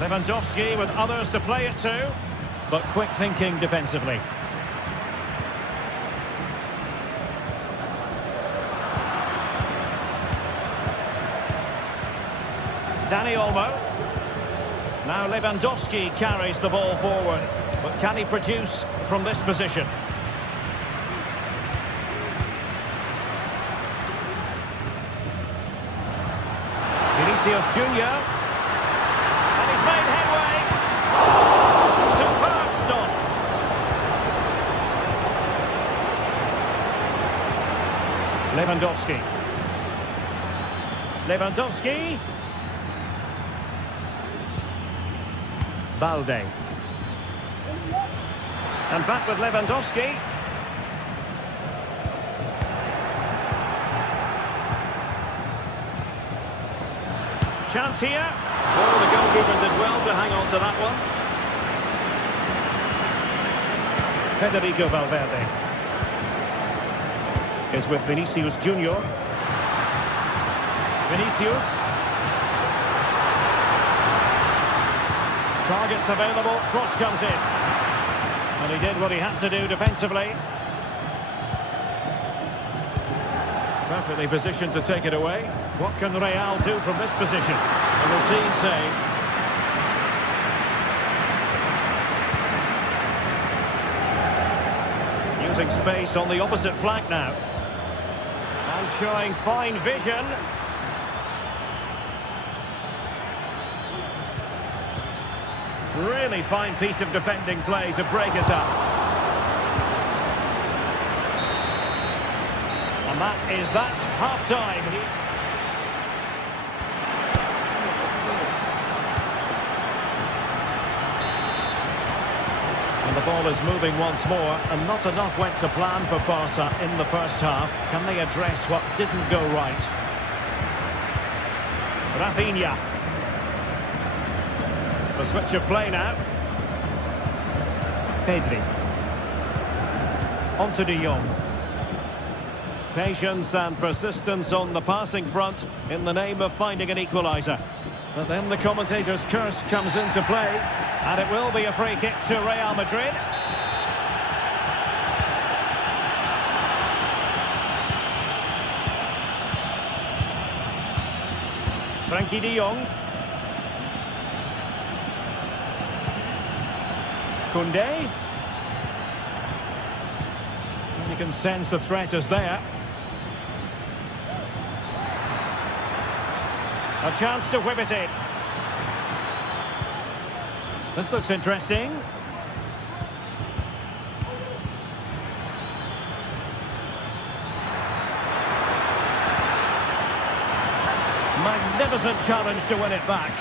Lewandowski with others to play it to, but quick thinking defensively. Dani Olmo. Now Lewandowski carries the ball forward. But can he produce from this position? Vinicius Junior. And he's made headway. Superb stop. Lewandowski. Lewandowski. Balde. And back with Lewandowski. Chance here. Oh, the goalkeeper did well to hang on to that one. Federico Valverde is with Vinicius Junior. Vinicius. Targets available. Cross comes in. And he did what he had to do defensively. Perfectly positioned to take it away. What can Real do from this position? A routine save. Using space on the opposite flank now. And showing fine vision. Really fine piece of defending play to break it up. And that is that. Half-time. And the ball is moving once more, and not enough went to plan for Barca in the first half. Can they address what didn't go right? Rafinha. The switch of play now. Pedri. On to De Jong. Patience and persistence on the passing front in the name of finding an equaliser. But then the commentator's curse comes into play, and it will be a free kick to Real Madrid. Frankie De Jong. Koundé. You can sense the threat is there. A chance to whip it in. This looks interesting. Magnificent challenge to win it back.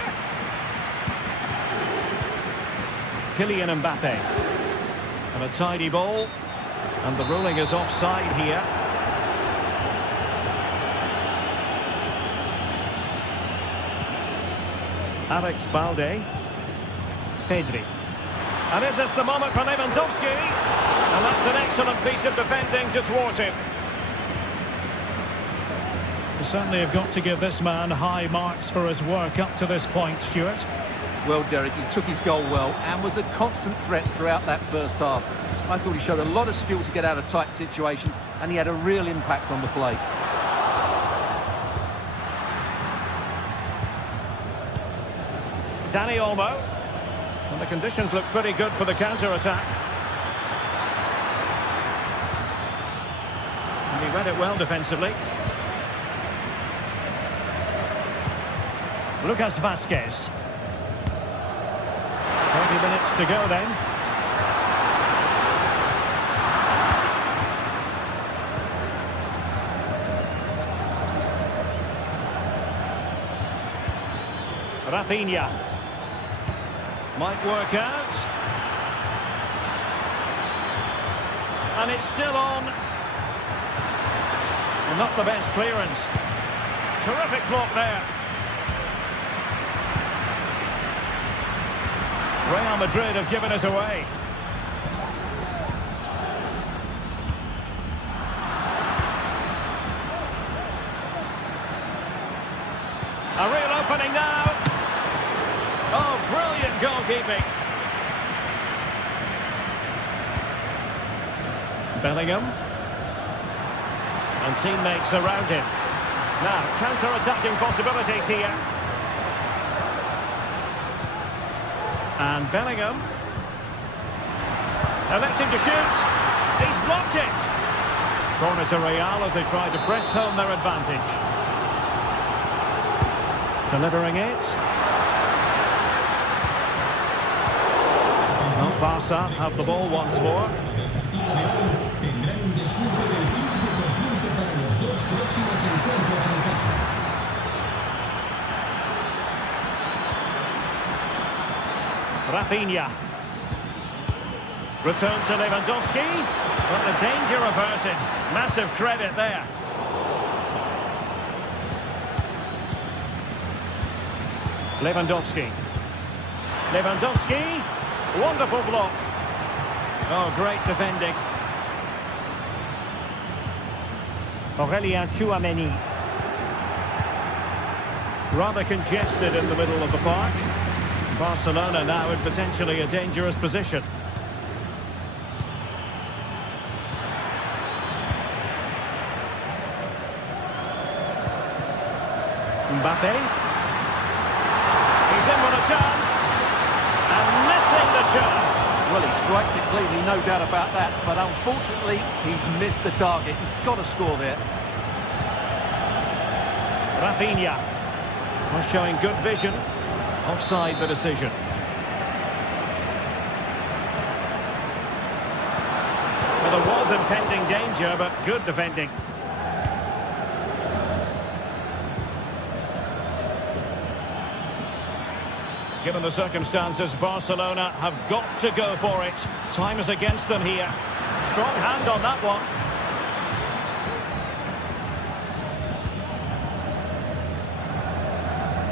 Kylian Mbappe. And a tidy ball. And the ruling is offside here. Alex Balde. Pedri. And is this the moment for Lewandowski? And that's an excellent piece of defending to thwart him. You certainly have got to give this man high marks for his work up to this point, Stuart. Well, Derek, he took his goal well and was a constant threat throughout that first half. I thought he showed a lot of skill to get out of tight situations, and he had a real impact on the play. Dani Olmo. And the conditions look pretty good for the counter-attack. And he read it well defensively. Lucas Vazquez. 30 minutes to go then. Rafinha. Might work out. And it's still on. Well, not the best clearance. Terrific block there. Real Madrid have given it away. A real opening now. Oh, brilliant goalkeeping. Bellingham. And teammates around him. Now, counter-attacking possibilities here. And Bellingham. Electing to shoot. He's blocked it. Corner to Real as they try to press home their advantage. Delivering it. Well, Barca have the ball once more. Rafinha. Return to Lewandowski. But the danger averted. Massive credit there. Lewandowski. Lewandowski. Wonderful block. Oh, great defending. Aurelien Tchouameni. Rather congested in the middle of the park. Barcelona now in potentially a dangerous position. Mbappe. He's in with a chance. And missing the chance. Well, he strikes it cleanly, no doubt about that. But unfortunately, he's missed the target. He's got to score there. Rafinha. Well, showing good vision. Offside the decision. Well, there was impending danger, but good defending. Given the circumstances, Barcelona have got to go for it. Time is against them here. Strong hand on that one.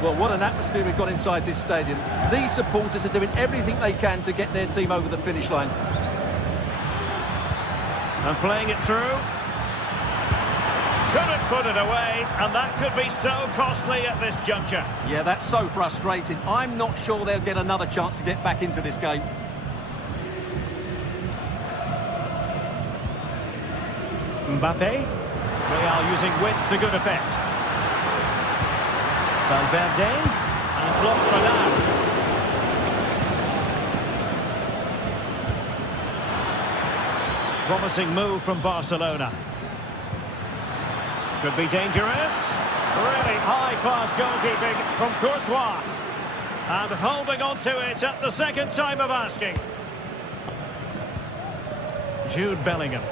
Well, what an atmosphere we've got inside this stadium. These supporters are doing everything they can to get their team over the finish line. And playing it through. Couldn't put it away, and that could be so costly at this juncture. Yeah, that's so frustrating. I'm not sure they'll get another chance to get back into this game. Mbappe. Real using width to good effect. Valverde. And blocked for now. Promising move from Barcelona. Could be dangerous. Really high-class goalkeeping from Courtois. And holding on to it at the second time of asking. Jude Bellingham.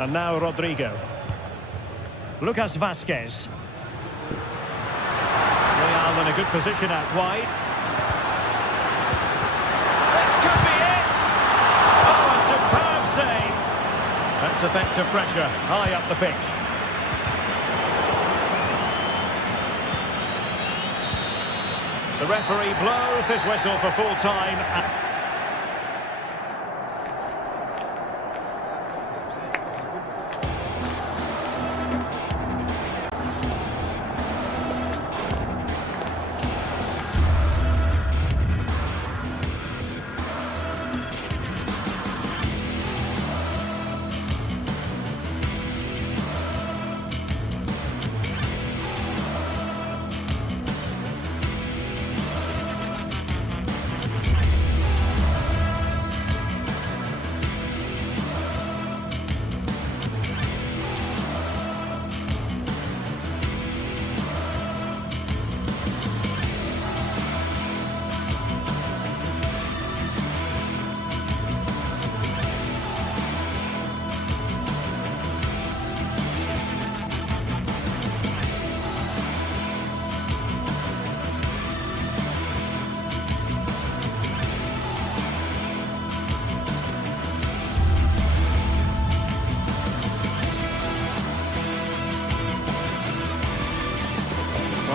And now Rodrigo. Lucas Vazquez. Real in a good position out wide. This could be it! Oh, a superb save. That's effective pressure high up the pitch. The referee blows his whistle for full time.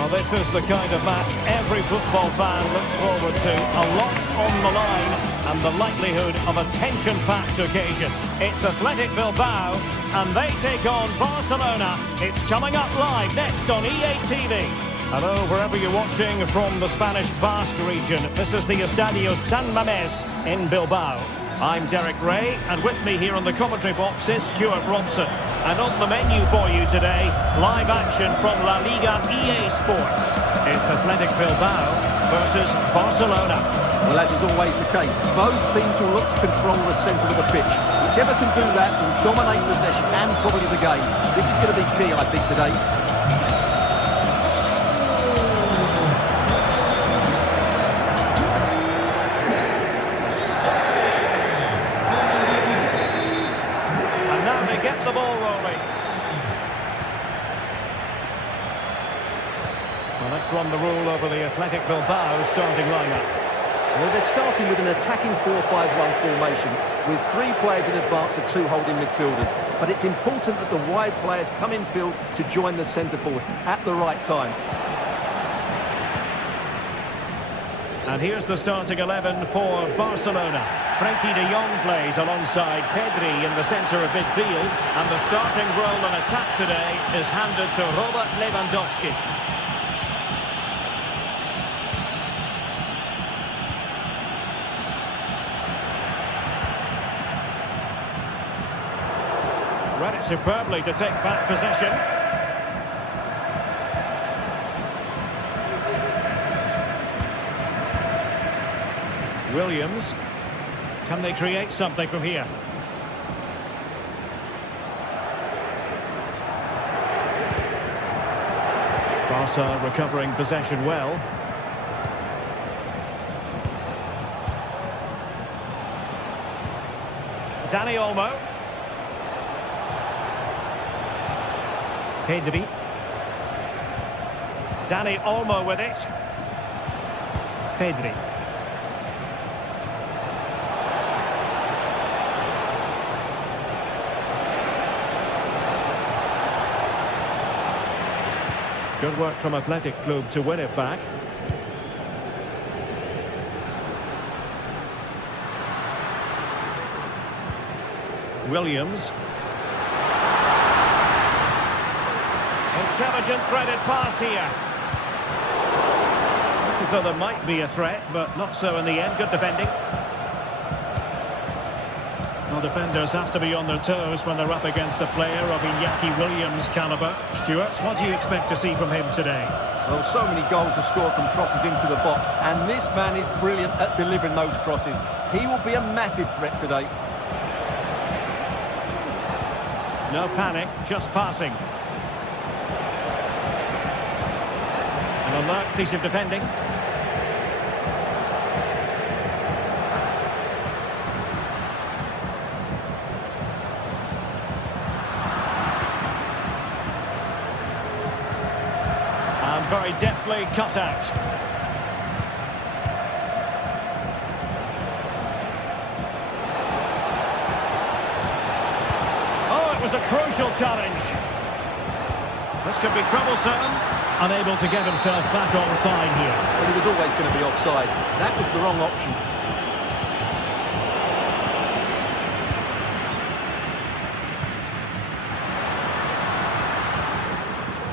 Well, this is the kind of match every football fan looks forward to. A lot on the line and the likelihood of a tension-packed occasion. It's Athletic Bilbao and they take on Barcelona. It's coming up live next on EA TV. Hello, wherever you're watching from the Spanish Basque region. This is the Estadio San Mamés in Bilbao. I'm Derek Ray, and with me here on the commentary box is Stuart Robson. And on the menu for you today, live action from La Liga EA Sports. It's Athletic Bilbao versus Barcelona. Well, as is always the case, both teams will look to control the centre of the pitch. Whichever can do that will dominate possession and probably the game. This is going to be key, I think, today. And now they get the ball rolling. Well, let's run the rule over the Athletic Bilbao starting lineup. Well, they're starting with an attacking 4-5-1 formation with 3 players in advance of 2 holding midfielders. But it's important that the wide players come in field to join the centre forward at the right time. And here's the starting 11 for Barcelona. Frenkie de Jong plays alongside Pedri in the centre of midfield. And the starting role in attack today is handed to Robert Lewandowski. Read it superbly to take back possession. Williams. Can they create something from here? Barca recovering possession well. Dani Olmo. Pedri. Dani Olmo with it. Pedri. Good work from Athletic Club to win it back. Williams. Intelligent threaded pass here. As though there might be a threat, but not so in the end. Good defending. Well, defenders have to be on their toes when they're up against a player of Iñaki Williams' calibre. Stuart, what do you expect to see from him today? Well, so many goals to score from crosses into the box, and this man is brilliant at delivering those crosses. He will be a massive threat today. No panic, just passing. An alert piece of defending. And very deftly cut out. Oh, it was a crucial challenge. This could be troublesome. Unable to get himself back onside here. Well, he was always going to be offside. That was the wrong option.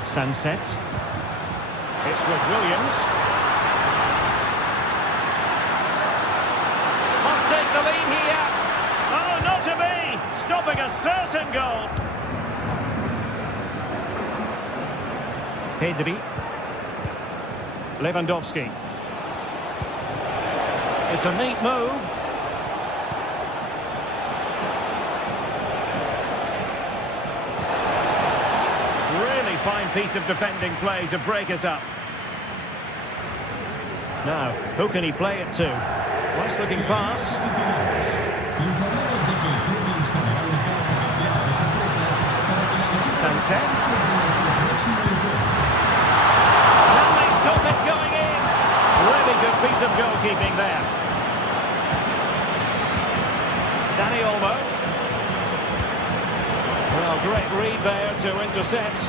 Sunset. It's with Williams. Must take the lead here. Oh, not to be. Stopping a certain goal. Pedri. Lewandowski. It's a neat move. Really fine piece of defending play to break us up. Now, who can he play it to? Nice looking pass. Sunset. Can they stop it going in? Really good piece of goalkeeping there. Dani Olmo. Well, great read there to intercept.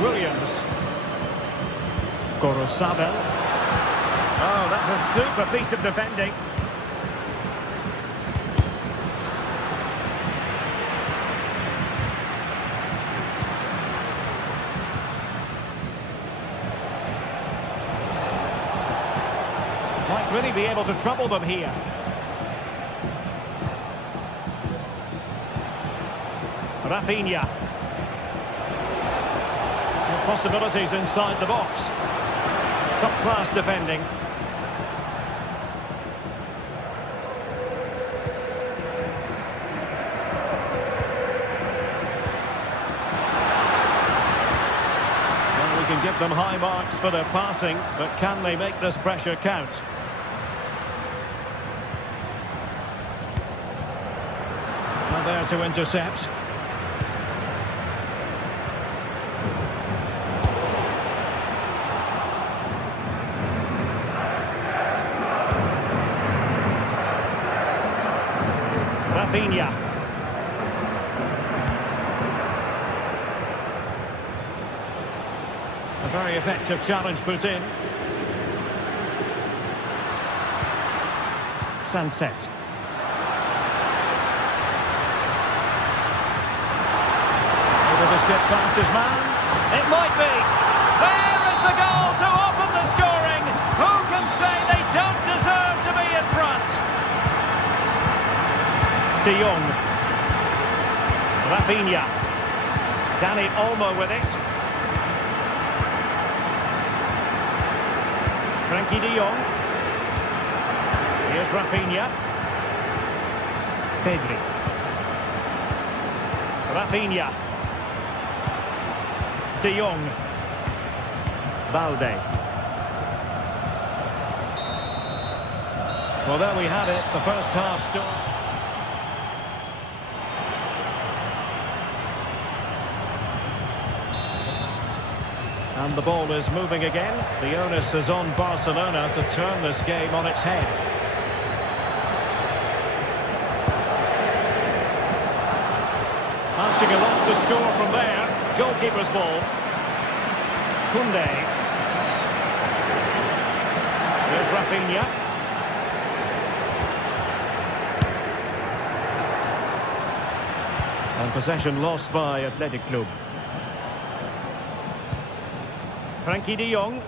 Williams. Gorosabel. Oh, that's a super piece of defending. Might really be able to trouble them here. Rafinha. Possibilities inside the box. Top-class defending. Well, we can give them high marks for their passing, but can they make this pressure count? Now there to intercept. Rafinha. A very effective challenge put in. Sunset. Able to skip past his man. It might be. There is the goal to open the scoring. Who can say they don't deserve to be in front? De Jong. Rafinha. Dani Olmo with it. Frankie de Jong. Here's Rafinha. Pedri. Rafinha. De Jong. Balde. Well, there we had it, the first half story. And the ball is moving again. The onus is on Barcelona to turn this game on its head. Passing along to score from there. Goalkeeper's ball. Koundé. There's Rafinha. And possession lost by Atletico. Frankie de Jong.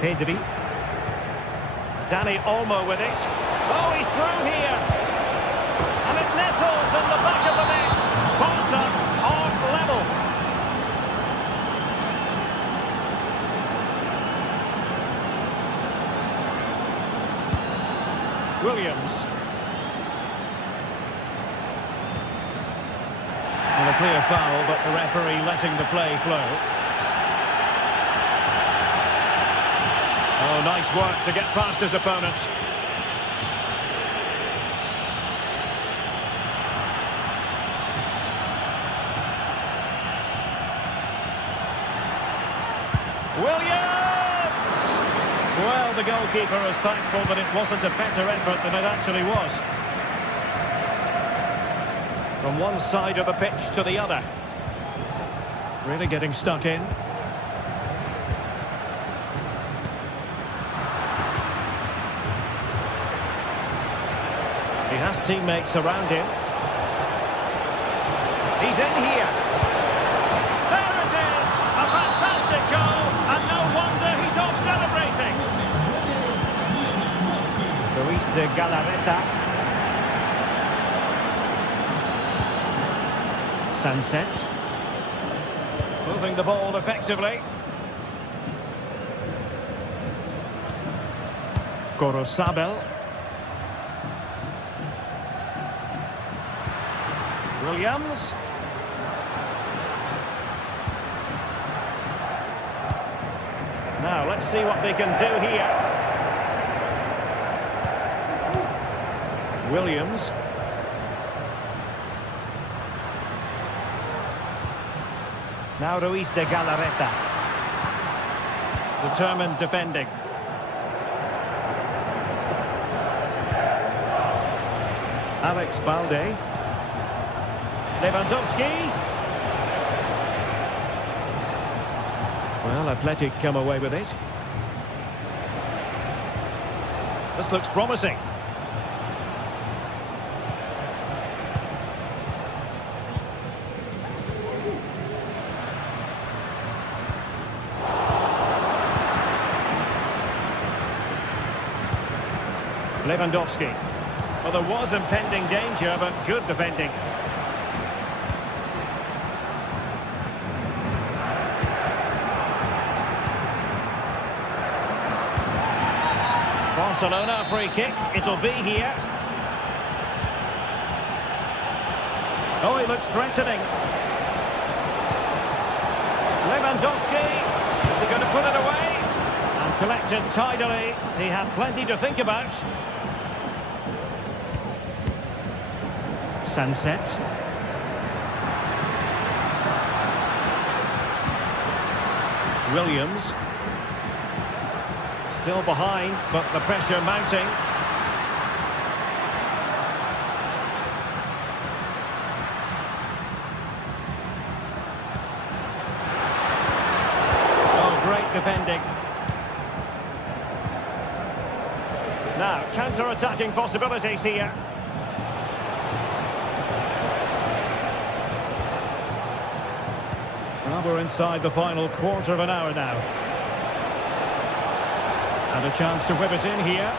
Pedri. Dani Olmo with it. Oh, he's through here. And it nestles in the back of the net. Barca on level. Williams. And a clear foul, but the referee letting the play flow. Oh, nice work to get past his opponent. Williams! Well, the goalkeeper is thankful that it wasn't a better effort than it actually was. From one side of the pitch to the other. Really getting stuck in. He has teammates around him. He's in here. There it is! A fantastic goal, and no wonder he's off celebrating. Luis de Galarreta. Sunset. Moving the ball effectively. Gorosabel. Williams. Now, let's see what they can do here. Williams. Now Luis de Galarreta. Determined defending. Alex Balde. Lewandowski. Well, Athletic come away with it. This looks promising. Lewandowski. Well, there was impending danger, but good defending. Barcelona free kick. It'll be here. Oh, he looks threatening. Lewandowski. Is he going to put it away? And collected tidily. He had plenty to think about. Sunset. Williams. Still behind, but the pressure mounting. Oh, great defending. Now, counter-attacking possibilities here. Well, we're inside the final quarter of an hour now. And a chance to whip it in here.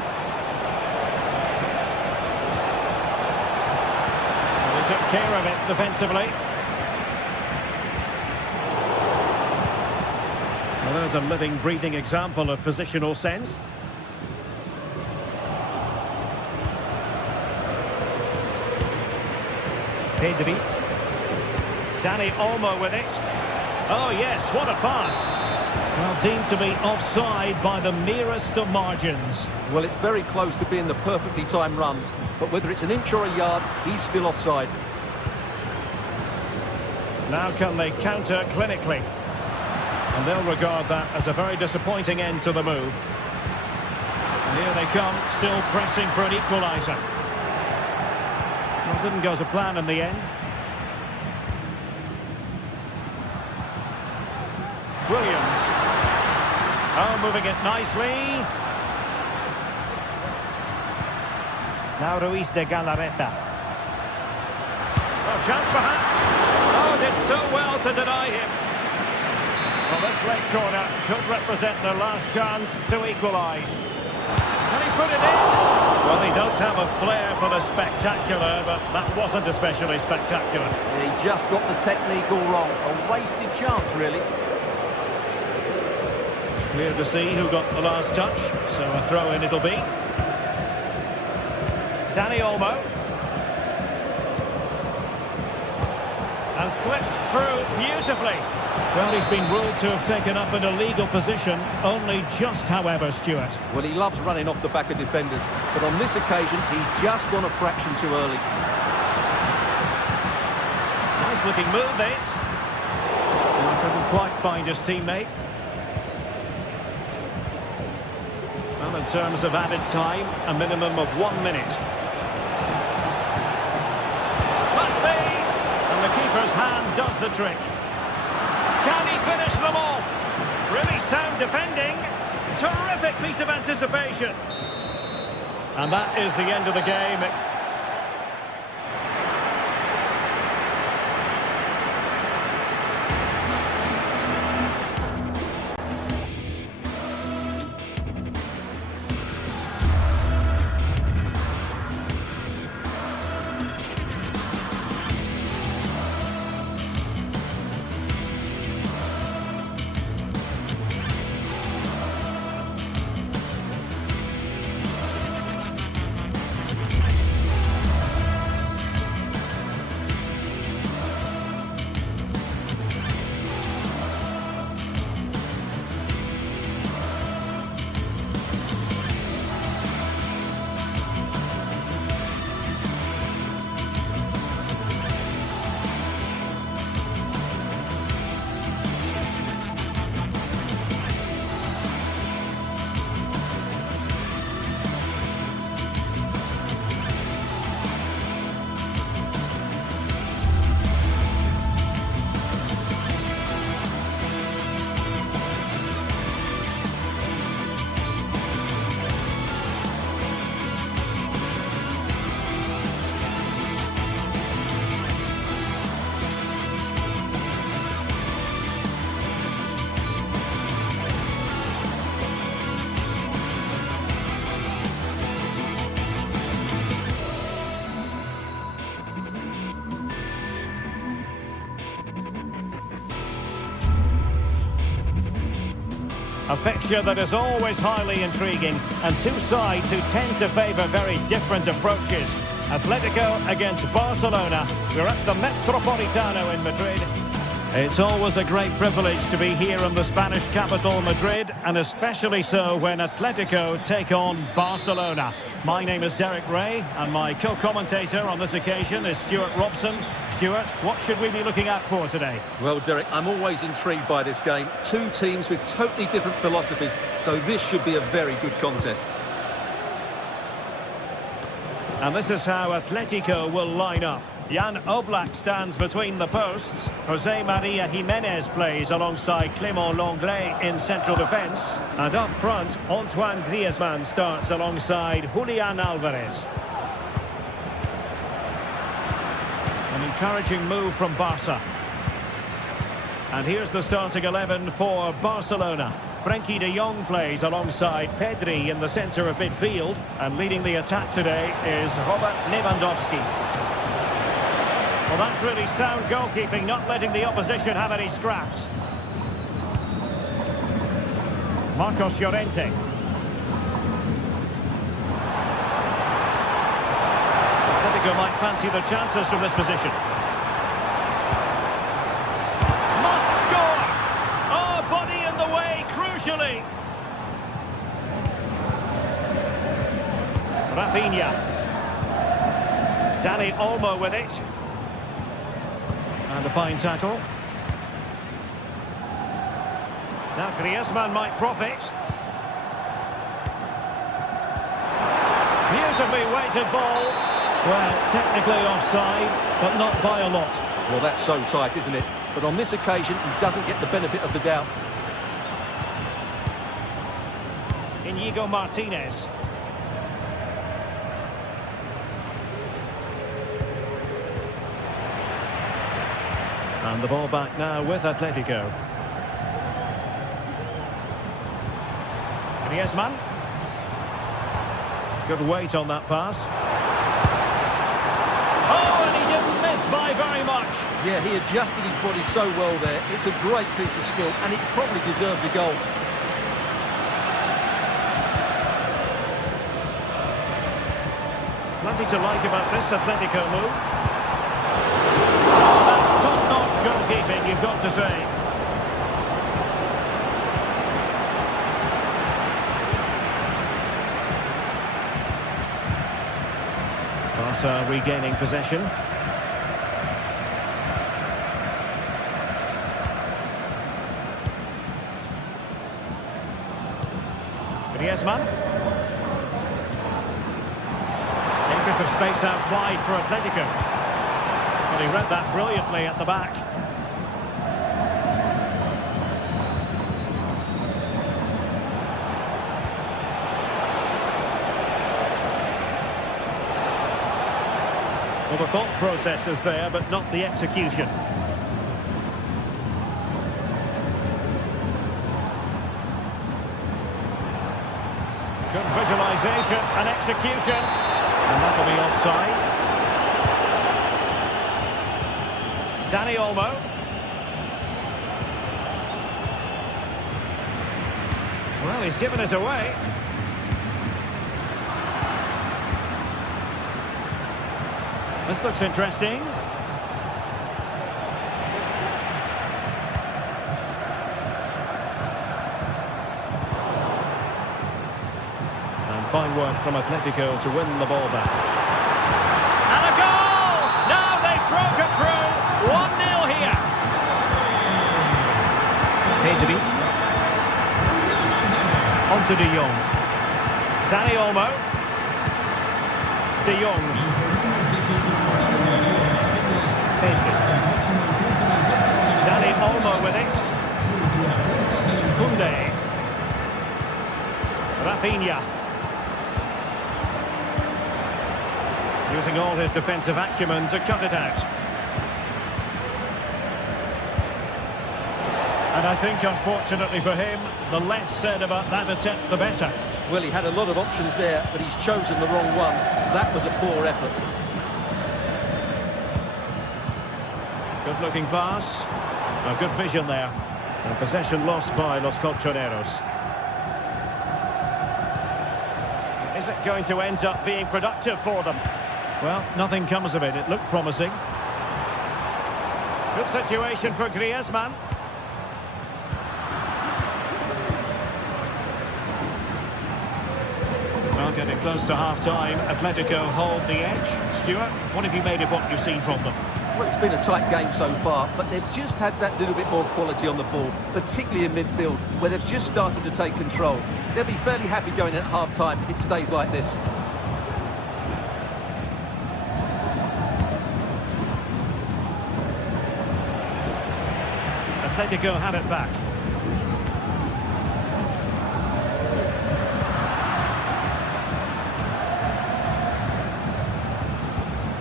Well, they took care of it defensively. Well, there's a living, breathing example of positional sense. Pedri. Dani Olmo with it. Oh yes, what a pass. Well, deemed to be offside by the merest of margins. Well, it's very close to being the perfectly timed run, but whether it's an inch or a yard, he's still offside. Now can they counter clinically? And they'll regard that as a very disappointing end to the move. And here they come, still pressing for an equaliser. Well, didn't go to plan in the end. Williams. Oh, moving it nicely. Now Ruiz de Galarreta. Oh, chance perhaps. Oh, did so well to deny him. Well, this late corner should represent their last chance to equalise. Can he put it in? Well, he does have a flair for the spectacular, but that wasn't especially spectacular. He just got the technique all wrong. A wasted chance, really. Clear to see who got the last touch, so a throw-in it'll be. Dani Olmo. And slipped through beautifully. Well, he's been ruled to have taken up an illegal position, only just, however, Stuart. Well, he loves running off the back of defenders, but on this occasion, he's just gone a fraction too early. Nice-looking move, this. Well, couldn't quite find his teammate. Well, in terms of added time, a minimum of 1 minute. Must be! And the keeper's hand does the trick. Can he finish them off? Really sound defending. Terrific piece of anticipation. And that is the end of the game. A fixture that is always highly intriguing, and two sides who tend to favour very different approaches. Atletico against Barcelona. We're at the Metropolitano in Madrid. It's always a great privilege to be here in the Spanish capital, Madrid, and especially so when Atletico take on Barcelona. My name is Derek Ray, and my co-commentator on this occasion is Stuart Robson. Stuart, what should we be looking out for today? Well, Derek, I'm always intrigued by this game. Two teams with totally different philosophies, so this should be a very good contest. And this is how Atletico will line up. Jan Oblak stands between the posts. Jose Maria Jimenez plays alongside Clément Lenglet in central defence. And up front, Antoine Griezmann starts alongside Julian Alvarez. An encouraging move from Barca. And here's the starting 11 for Barcelona. Frenkie de Jong plays alongside Pedri in the centre of midfield. And leading the attack today is Robert Lewandowski. Well, that's really sound goalkeeping, not letting the opposition have any scraps. Marcos Llorente. Atletico might fancy their chances from this position. Must score! Oh, body in the way, crucially. Rafinha. Dani Olmo with it. And a fine tackle. Now Griezmann might profit. Beautifully weighted ball. Well, technically offside, but not by a lot. Well, that's so tight, isn't it? But on this occasion, he doesn't get the benefit of the doubt. Inigo Martinez. And the ball back now with Atletico. Griezmann. Good weight on that pass. Oh, and he didn't miss by very much. Yeah, he adjusted his body so well there. It's a great piece of skill, and it probably deserved the goal. Plenty to like about this Atletico move. Oh, that's top-notch goalkeeping, you've got to say. Barca regaining possession. Griezmann. Bit of space out wide for Atletico. Well, he read that brilliantly at the back. Well, the thought process is there, but not the execution. Good visualisation and execution. And that'll be offside. Dani Olmo. Well, he's given us away. This looks interesting. Fine work from Atletico to win the ball back. And a goal! Now they've broken through. 1-0 here. Pedri. On to De Jong. Dani Olmo. De Jong. Pedri. Dani Olmo with it. Koundé. Rafinha. Using all his defensive acumen to cut it out. And I think, unfortunately for him, the less said about that attempt, the better. Well, he had a lot of options there, but he's chosen the wrong one. That was a poor effort. Good-looking pass. A good vision there. And possession lost by Los Colchoneros. Is it going to end up being productive for them? Well, nothing comes of it. It looked promising. Good situation for Griezmann. Well, getting close to half-time. Atletico hold the edge. Stuart, what have you made of what you've seen from them? Well, it's been a tight game so far, but they've just had that little bit more quality on the ball, particularly in midfield, where they've just started to take control. They'll be fairly happy going in at half-time if it stays like this. Atletico have it back.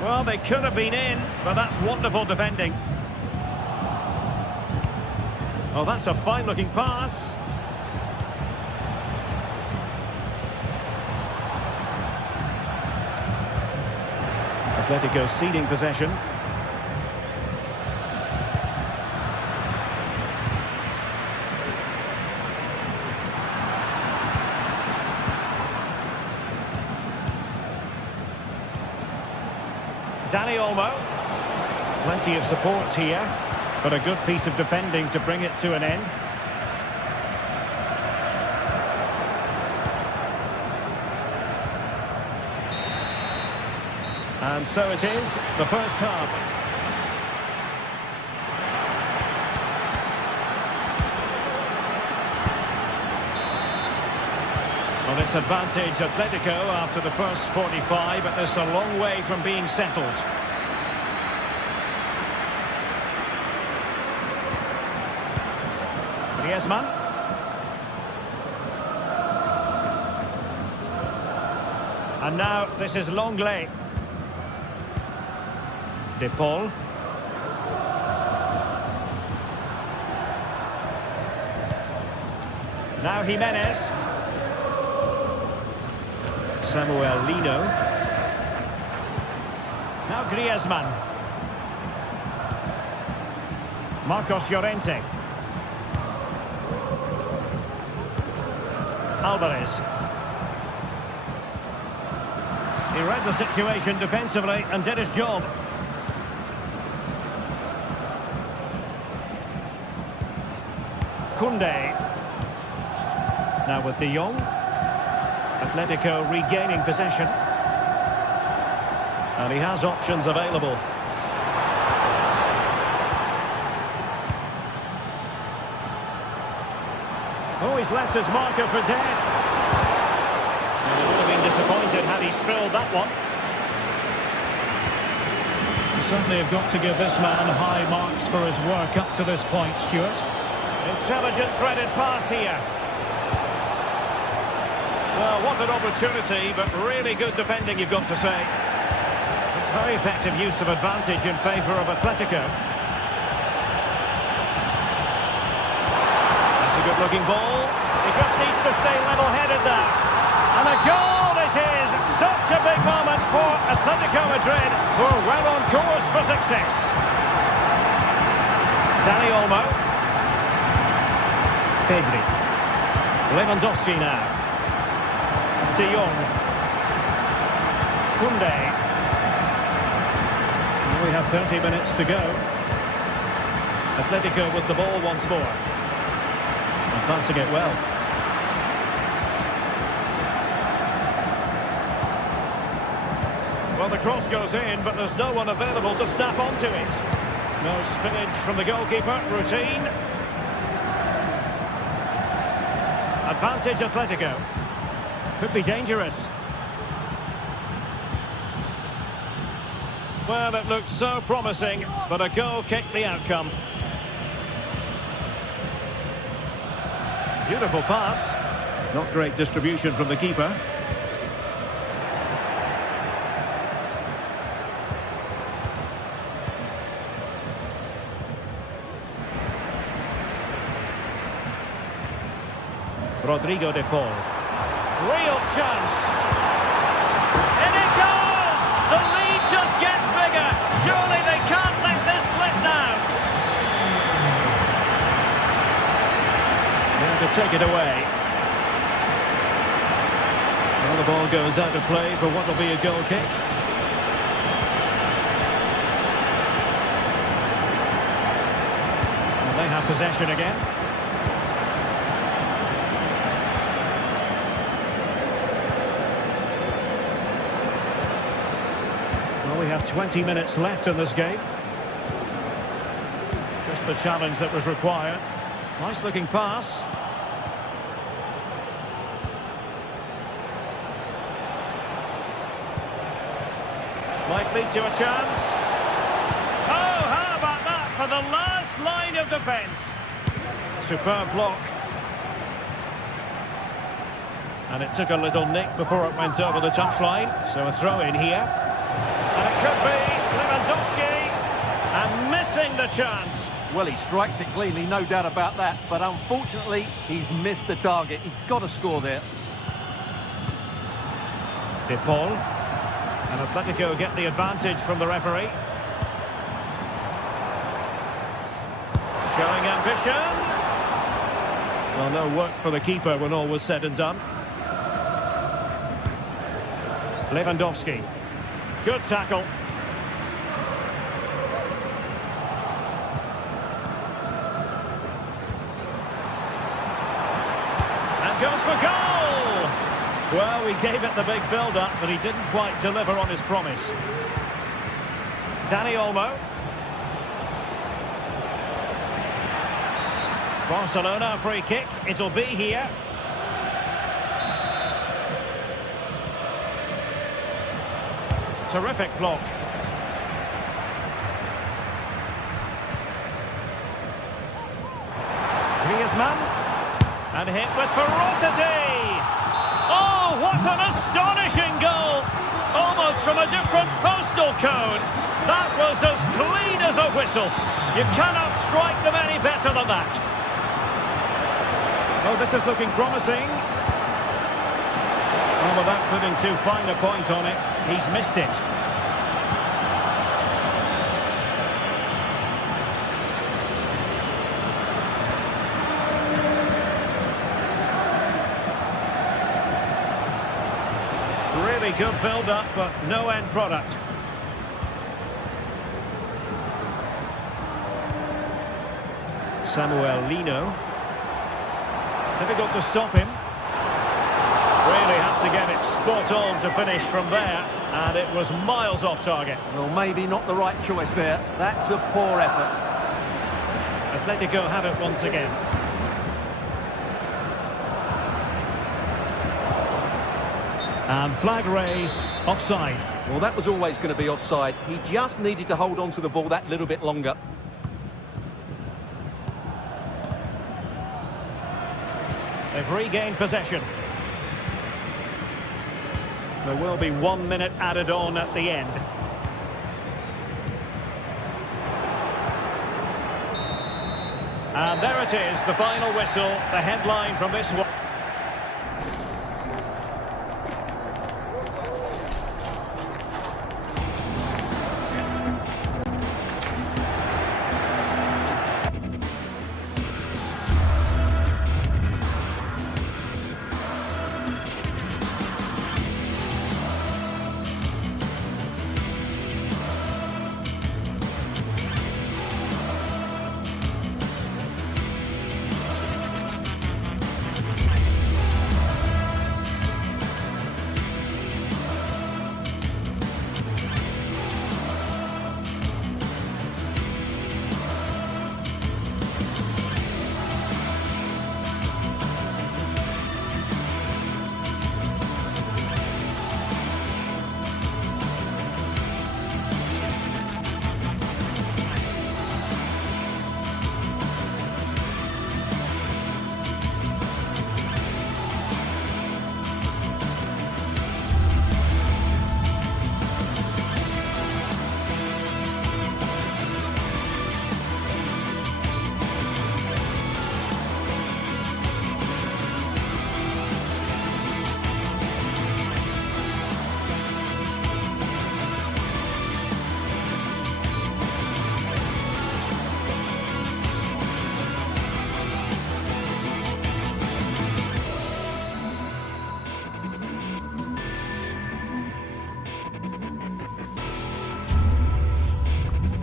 Well, they could have been in, but that's wonderful defending. Oh, that's a fine-looking pass. Atletico ceding possession. Dani Olmo. Plenty of support here, but a good piece of defending to bring it to an end. And so it is, the first half. Well, it's advantage Atletico after the first 45, but it's a long way from being settled. Griezmann. And now this is Longley. De Paul. Now Jimenez. Samuel Lino. Now Griezmann. Marcos Llorente. Alvarez. He read the situation defensively and did his job. Koundé. Now with De Jong. Atletico regaining possession. And he has options available. Oh, he's left his marker for dead. And he would have been disappointed had he spilled that one. You certainly have got to give this man high marks for his work up to this point, Stuart. Intelligent threaded pass here. Well, what an opportunity, but really good defending, you've got to say. It's very effective use of advantage in favour of Atletico. That's a good-looking ball. He just needs to stay level-headed there. And a goal it is! Such a big moment for Atletico Madrid, who are well on course for success. Dani Olmo. Pedri. Lewandowski now. De Jong. Koundé. We have 30 minutes to go. Atletico with the ball once more. And passing it well. Well, the cross goes in, but there's no one available to snap onto it. No spillage from the goalkeeper. Routine. Advantage Atletico. Could be dangerous. Well, it looked so promising, but a goal kicked the outcome. Beautiful pass. Not great distribution from the keeper. Rodrigo de Paul. Real chance. And it goes! The lead just gets bigger. Surely they can't let this slip now. There to take it away. Well, the ball goes out of play for what will be a goal kick. And they have possession again. Well, we have 20 minutes left in this game. Just the challenge that was required. Nice looking pass. Might lead to a chance. Oh, how about that for the last line of defence. Superb block. And it took a little nick before it went over the touchline. So a throw in here. And it could be Lewandowski. And missing the chance. Well, he strikes it cleanly, no doubt about that. But unfortunately, he's missed the target. He's got to score there. De Paul. And Atletico get the advantage from the referee. Showing ambition. Well, no work for the keeper when all was said and done. Lewandowski. Good tackle. And goes for goal! Well, we gave it the big build-up, but he didn't quite deliver on his promise. Dani Olmo. Barcelona free kick. It'll be here. Terrific block. Griezmann. And hit with ferocity. Oh, what an astonishing goal! Almost from a different postal code. That was as clean as a whistle. You cannot strike them any better than that. Oh, this is looking promising. Oh, without putting too fine a point on it, he's missed it. Really good build-up, but no end product. Samuel Lino. Difficult to stop him. Really had to get it spot on to finish from there, and it was miles off target. Well, maybe not the right choice there. That's a poor effort. Atletico have it once again. And flag raised, offside. Well, that was always going to be offside. He just needed to hold on to the ball that little bit longer. They've regained possession. There will be 1 minute added on at the end. And there it is, the final whistle, the headline from this one.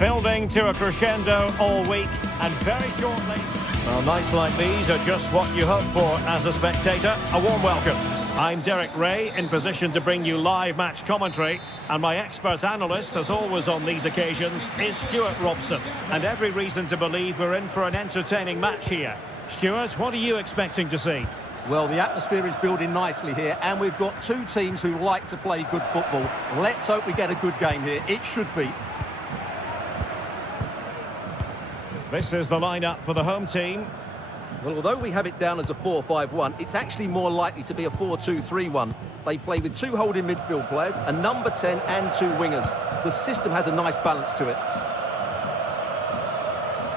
Building to a crescendo all week, and very shortly... Well, nights like these are just what you hope for as a spectator. A warm welcome. I'm Derek Ray, in position to bring you live match commentary, and my expert analyst, as always on these occasions, is Stuart Robson. And every reason to believe we're in for an entertaining match here. Stuart, what are you expecting to see? Well, the atmosphere is building nicely here, and we've got two teams who like to play good football. Let's hope we get a good game here. It should be. This is the lineup for the home team. Well, although we have it down as a 4-5-1, it's actually more likely to be a 4-2-3-1. They play with two holding midfield players, a number 10 and two wingers. The system has a nice balance to it.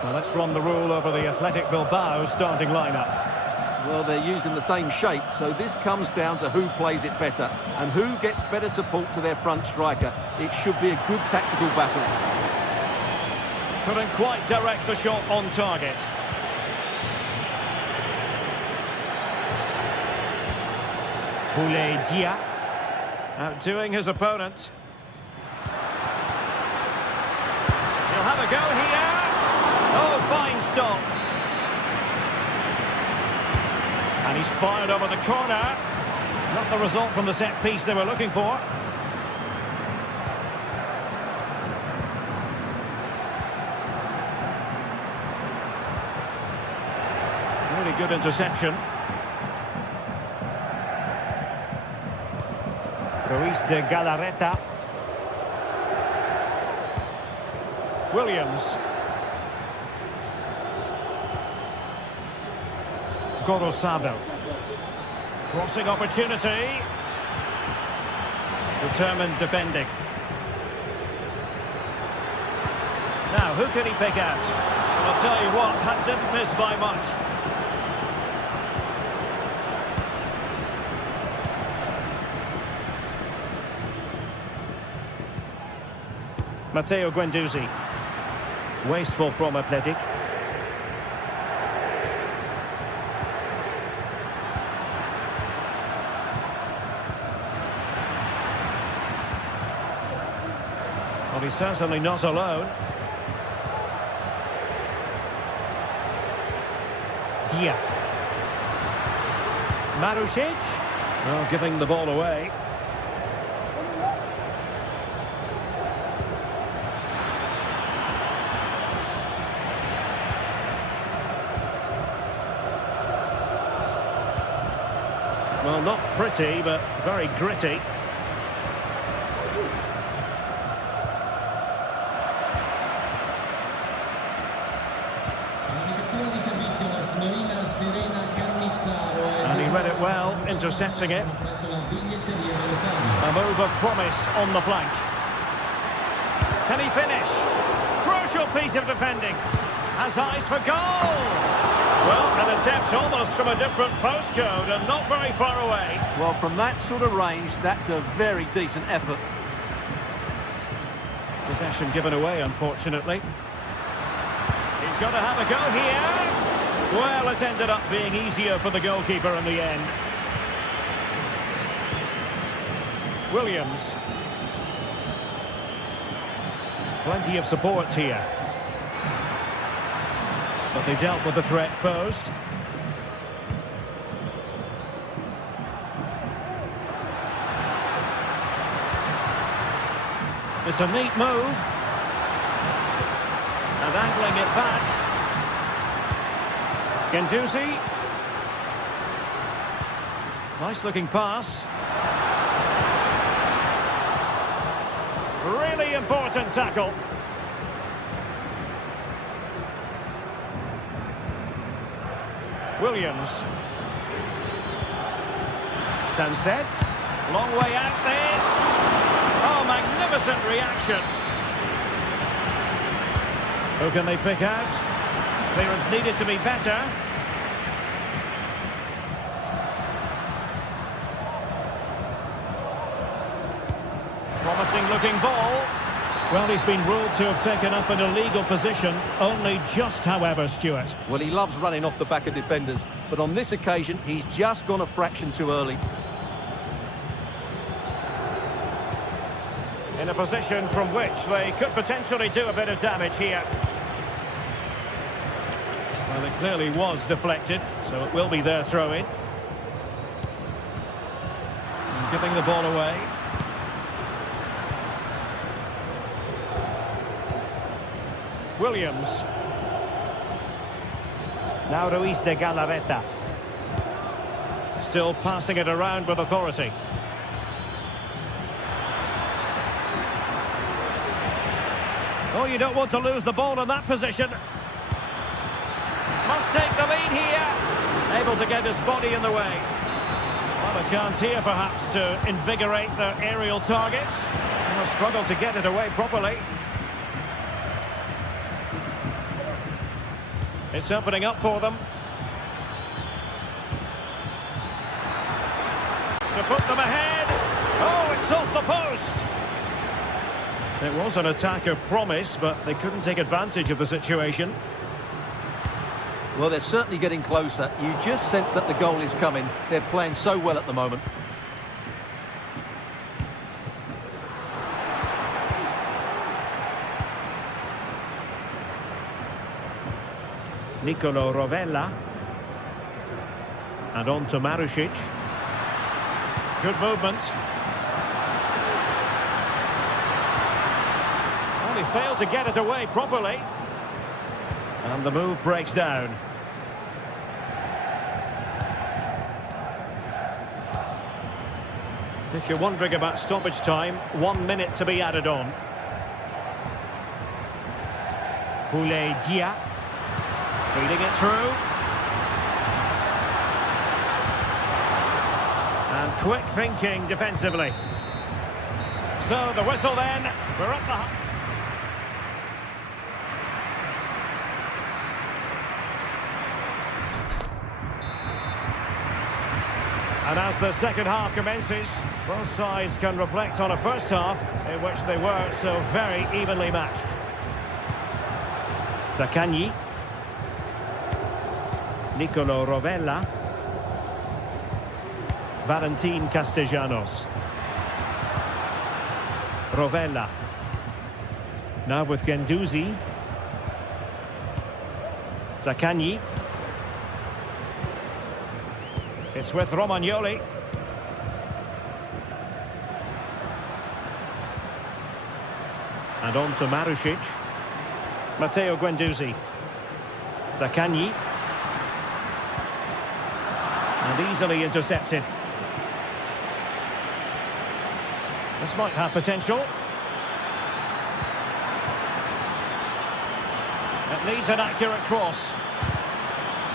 Well, let's run the rule over the Athletic Bilbao starting lineup. Well, they're using the same shape, so this comes down to who plays it better and who gets better support to their front striker. It should be a good tactical battle. Couldn't quite direct the shot on target. Boulaye Dia outdoing his opponent. He'll have a go here. Oh, fine stop. And he's fired over the corner. Not the result from the set piece they were looking for. Really good interception. Ruiz de Galarreta. Williams. Gorosado. Crossing opportunity. Determined defending. Now, who can he pick out? Well, I'll tell you what, that didn't miss by much. Matteo Guendouzi. Wasteful from Athletic. Well, he's certainly not alone. Dia. Marusic. Oh, giving the ball away. Well, not pretty, but very gritty. And he read it well, intercepting it. A move of promise on the flank. Can he finish? Crucial piece of defending. Has eyes for goal. Well, an attempt almost from a different postcode and not very far away. Well, from that sort of range, that's a very decent effort. Possession given away, unfortunately. He's got to have a go here. Well, it ended up being easier for the goalkeeper in the end. Williams. Plenty of support here. But they dealt with the threat posed. It's a neat move. And angling it back. Guendouzi. Nice looking pass. Really important tackle. Williams. Sunset. Long way out this. Oh, magnificent reaction. Who can they pick out? Clearance needed to be better. Promising looking ball. Well, he's been ruled to have taken up an illegal position, only just, however, Stuart. Well, he loves running off the back of defenders, but on this occasion, he's just gone a fraction too early. in a position from which they could potentially do a bit of damage here. Well, it clearly was deflected, so it will be their throw-in. Giving the ball away. Williams. Now Ruiz de Galarreta. Still passing it around with authority. Oh, you don't want to lose the ball in that position. Must take the lead here. Able to get his body in the way. Well, a chance here perhaps to invigorate their aerial targets. They'll struggle to get it away properly. It's opening up for them. To put them ahead. Oh, it's off the post. It was an attack of promise, but they couldn't take advantage of the situation. Well, they're certainly getting closer. You just sense that the goal is coming. They're playing so well at the moment. Nicolo Rovella. And on to Marusic. Good movement. Well, he failed to get it away properly. And the move breaks down. If you're wondering about stoppage time, 1 minute to be added on. Boulaye Dia. Feeding it through. And quick thinking defensively. So the whistle then. We're at the... And as the second half commences, both sides can reflect on a first half in which they were so very evenly matched. Zaccagni. Nicolo Rovella. Valentin Castellanos. Rovella. Now with Guendouzi. Zaccagni. It's with Romagnoli. And on to Marusic. Matteo Guendouzi. Zaccagni. And easily intercepted. This might have potential. It needs an accurate cross.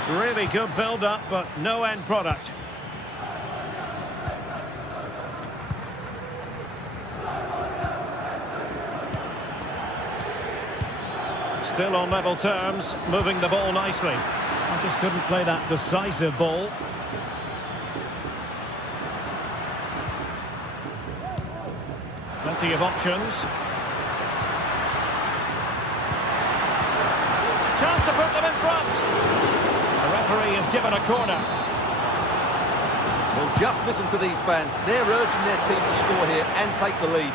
Really good build-up, but no end product. Still on level terms, moving the ball nicely. I just couldn't play that decisive ball. Plenty of options. Chance to put them in front. The referee has given a corner. Well, just listen to these fans. They're urging their team to score here and take the lead.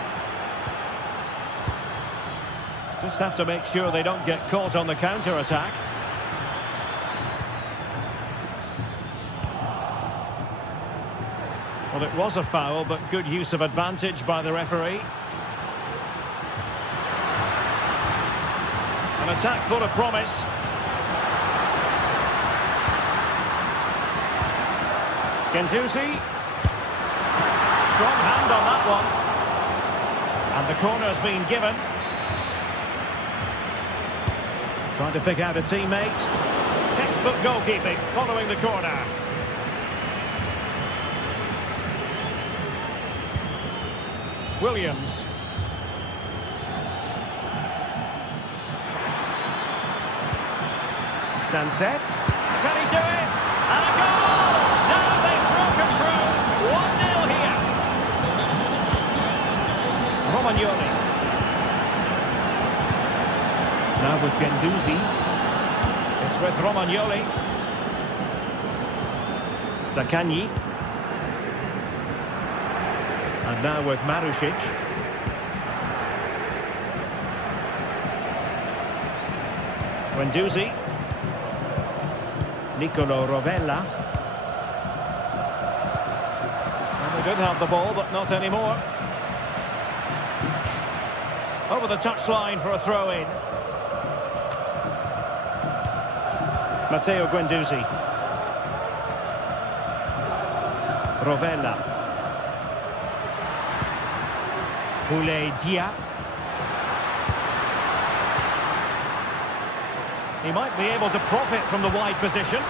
Just have to make sure they don't get caught on the counter-attack. Well, it was a foul, but good use of advantage by the referee. An attack full of promise. Guendouzi. Strong hand on that one. And the corner's been given. Trying to pick out a teammate. Textbook goalkeeping following the corner. Williams. Sunset. Can he do it? And a goal! Now they've broken through. 1-0 here. Romagnoli. Now with Guendouzi. It's with Romagnoli. Zaccagni. And now with Marusic. Guendouzi. Nicolo Rovella. And they did have the ball, but not anymore. Over the touchline for a throw-in. Matteo Guendouzi. Rovella. Boulaye Dia. He might be able to profit from the wide position.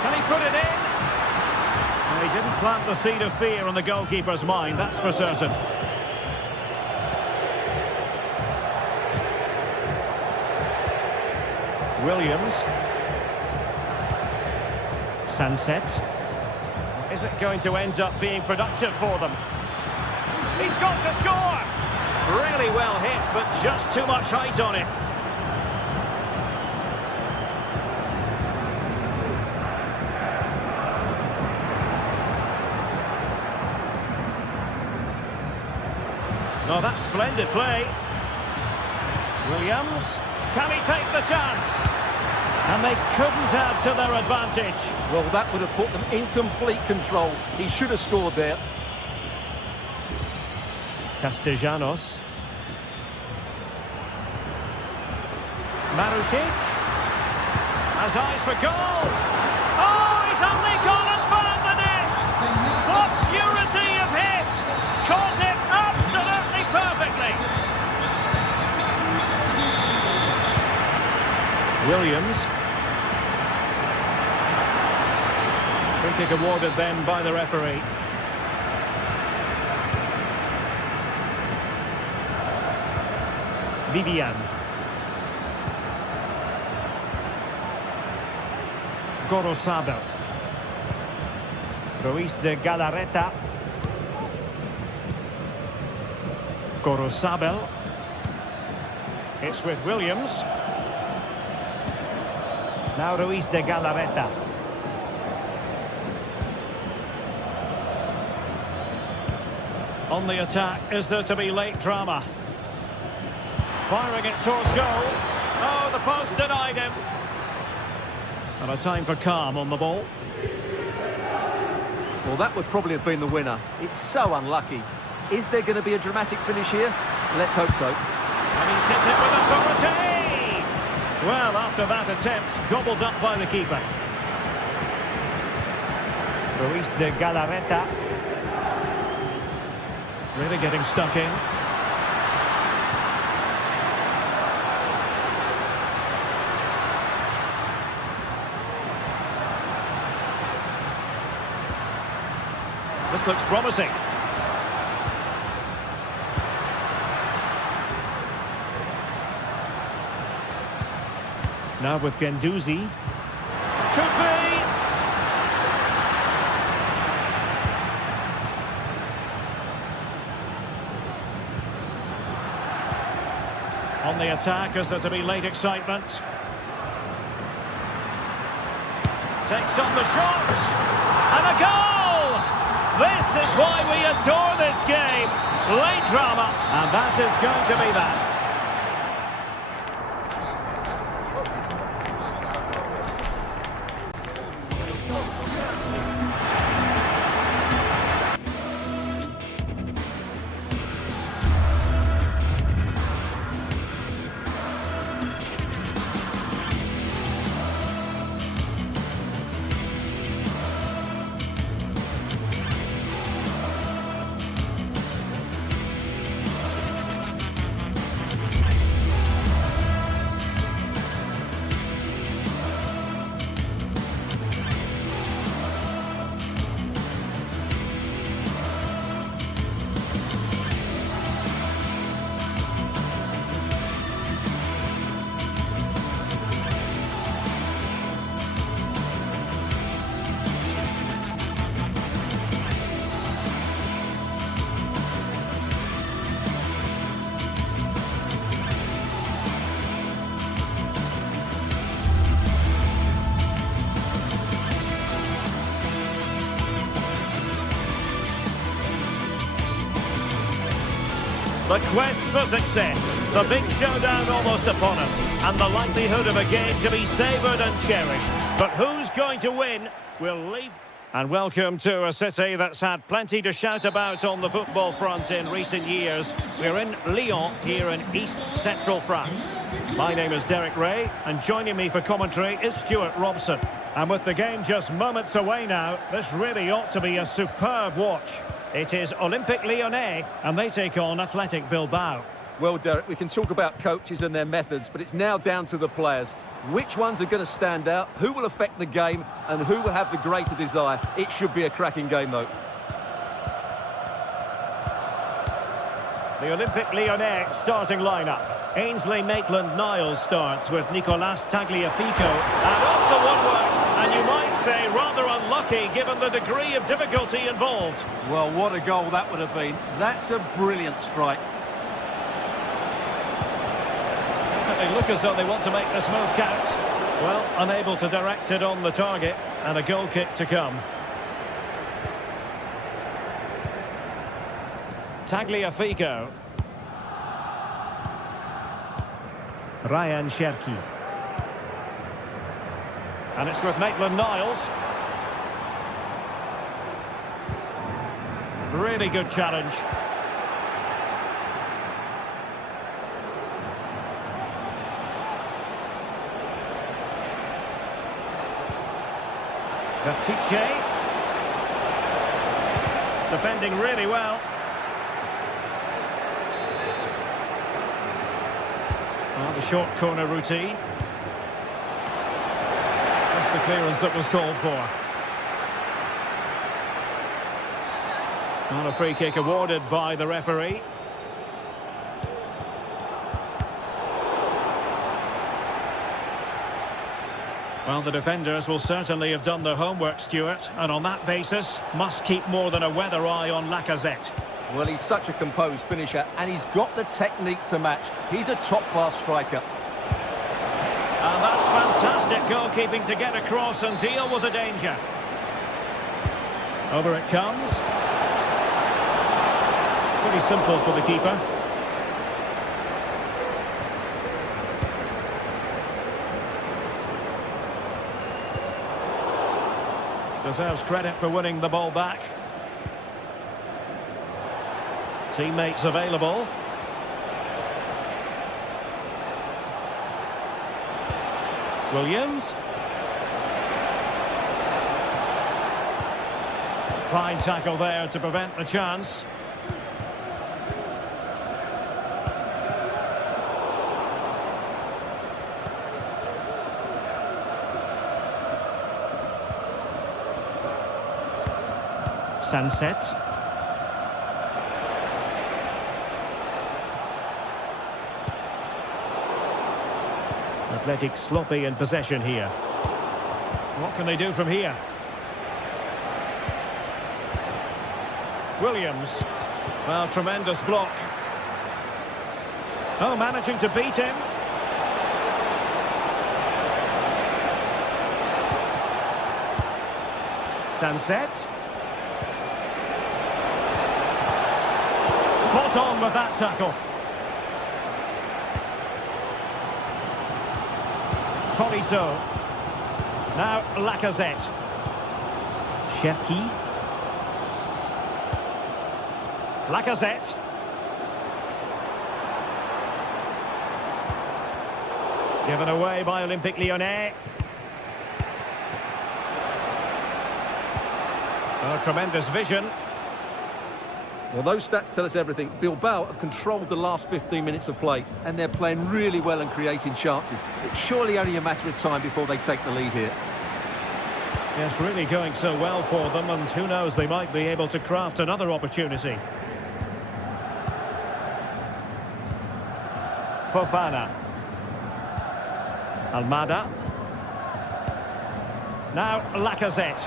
Can he put it in? Well, he didn't plant the seed of fear on the goalkeeper's mind, that's for certain. Williams. Sunset. Is it going to end up being productive for them? He's got to score! Really well hit, but just too much height on it. Oh, that's splendid play. Williams, can he take the chance? And they couldn't add to their advantage. Well, that would have put them in complete control. He should have scored there. Castellanos. Marutic. Has eyes for goal. Oh, he's only gone and found the net. What purity of hit. Caught it absolutely perfectly. Williams. Free kick awarded then by the referee. Vivian. Gorosabel. Ruiz de Galarreta. Gorosabel. It's with Williams. Now Ruiz de Galarreta. On the attack, is there to be late drama? Firing it towards goal. Oh, the post denied him. And a time for calm on the ball. Well, that would probably have been the winner. It's so unlucky. Is there going to be a dramatic finish here? Let's hope so. And he's hit it with authority. Well, after that attempt, gobbled up by the keeper. Ruiz de Galarreta. Really getting stuck in. This looks promising. Now with Guendouzi. Could be! On the attack, is there to be late excitement? Takes on the shot! And a goal! This is why we adore this game. Late drama, and that is going to be that. The quest for success. The big showdown almost upon us. And the likelihood of a game to be savoured and cherished. But who's going to win will leave... And welcome to a city that's had plenty to shout about on the football front in recent years. We're in Lyon, here in East Central France. My name is Derek Ray, and joining me for commentary is Stuart Robson. And with the game just moments away now, this really ought to be a superb watch. It is Olympique Lyonnais, and they take on Athletic Bilbao. Well, Derek, we can talk about coaches and their methods, but it's now down to the players. Which ones are going to stand out, who will affect the game, and who will have the greater desire? It should be a cracking game, though. The Olympique Lyonnais starting lineup. Ainsley Maitland-Niles starts with Nicolas Tagliafico. And off the woodwork, and you might say rather unlucky given the degree of difficulty involved. Well, what a goal that would have been. That's a brilliant strike. They look as though they want to make this move count. Well, unable to direct it on the target, and a goal kick to come. Tagliafico. Ryan Cherki. And it's with Maitland-Niles. Really good challenge. Gatice. Defending really well. Oh, the short corner routine. That's the clearance that was called for. And a free kick awarded by the referee. Well, the defenders will certainly have done their homework, Stuart, and on that basis, must keep more than a weather eye on Lacazette. Well, he's such a composed finisher, and he's got the technique to match. He's a top-class striker. And that's fantastic goalkeeping to get across and deal with the danger. Over it comes. Pretty simple for the keeper. Deserves credit for winning the ball back. Teammates available. Williams. Fine tackle there to prevent the chance. Sunset. Athletic sloppy in possession here. What can they do from here? Williams. Well, tremendous block. Oh, managing to beat him. Sunset. Spot on with that tackle. Tolisso. Now Lacazette. Cherki. Lacazette. Given away by Olympique Lyonnais. Oh, tremendous vision. Well, those stats tell us everything. Bilbao have controlled the last 15 minutes of play, and they're playing really well and creating chances. It's surely only a matter of time before they take the lead here. Yes, really going so well for them, and who knows, they might be able to craft another opportunity. Fofana. Almada. Now Lacazette.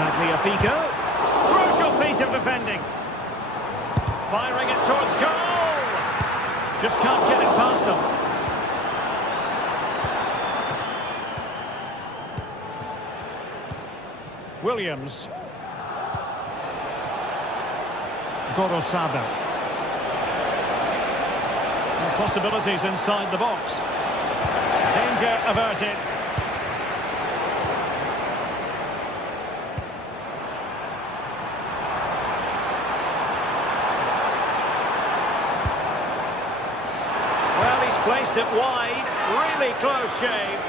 Tagliafico. Crucial piece of defending. Firing it towards goal. Just can't get it past them. Williams. Gorosabel. Possibilities inside the box. Danger averted. Well, he's placed it wide. Really close shave.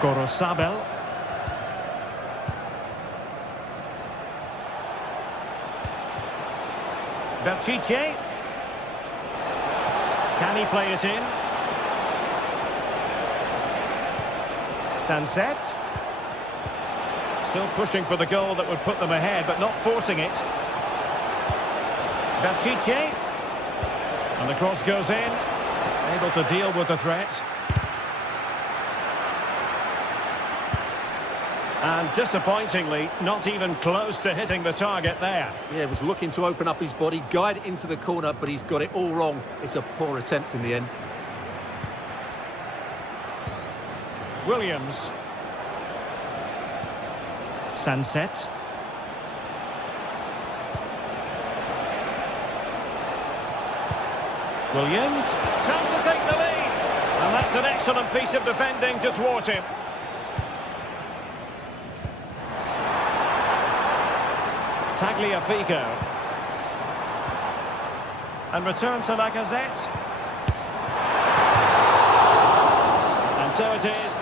Gorosabel. Belchiche. Can he play it in? Sunset. Still pushing for the goal that would put them ahead, but not forcing it. Belchiche. And the cross goes in. Able to deal with the threat. And disappointingly, not even close to hitting the target there. Yeah, was looking to open up his body, guide it into the corner, but he's got it all wrong. It's a poor attempt in the end. Williams. Sunset. Williams. Chance to take the lead. And that's an excellent piece of defending to thwart him. Tagliafico. And return to Lacazette. And so it is.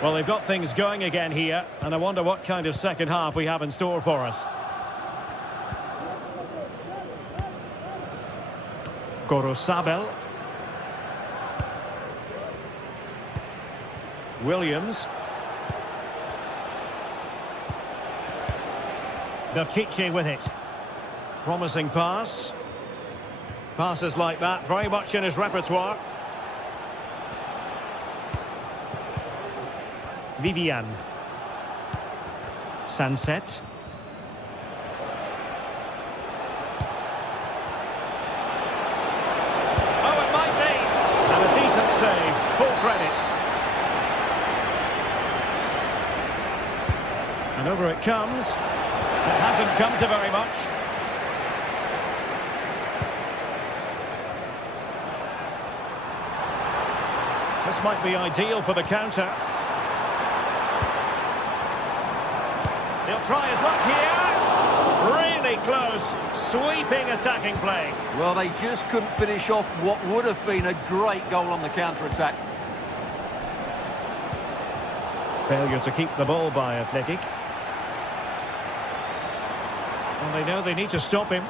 Well, they've got things going again here, and I wonder what kind of second half we have in store for us. Gorosabel. Williams. Belchiche with it. Promising pass. Passes like that, very much in his repertoire. Vivian. Sunset. Oh, it might be. And a decent save. Full credit. And over it comes. It hasn't come to very much. This might be ideal for the counter. He'll try his luck here. Really close. Sweeping attacking play. Well, they just couldn't finish off what would have been a great goal on the counter-attack. Failure to keep the ball by Athletic. And they know they need to stop him.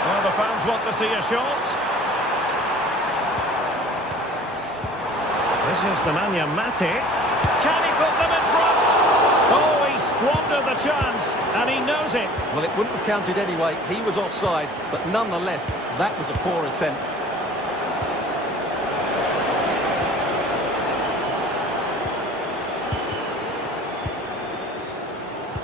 Well, the fans want to see a shot. This is Nemanja Matic. Can he put them in front? Oh, he squandered the chance, and he knows it. Well, it wouldn't have counted anyway. He was offside, but nonetheless, that was a poor attempt.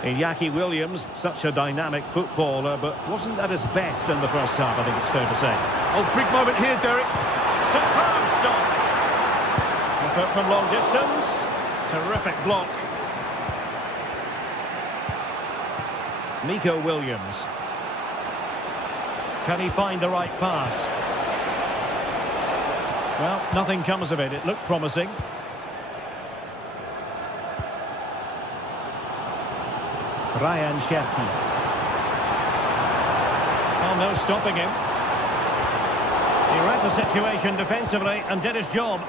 Iñaki Williams, such a dynamic footballer, but wasn't at his best in the first half, I think it's fair to say. Oh, big moment here, Derek. Superb stop. Effort from long distance. Terrific block. Nico Williams. Can he find the right pass? Well, nothing comes of it. It looked promising. Ryan Cherki. Oh, no stopping him. He read the situation defensively and did his job.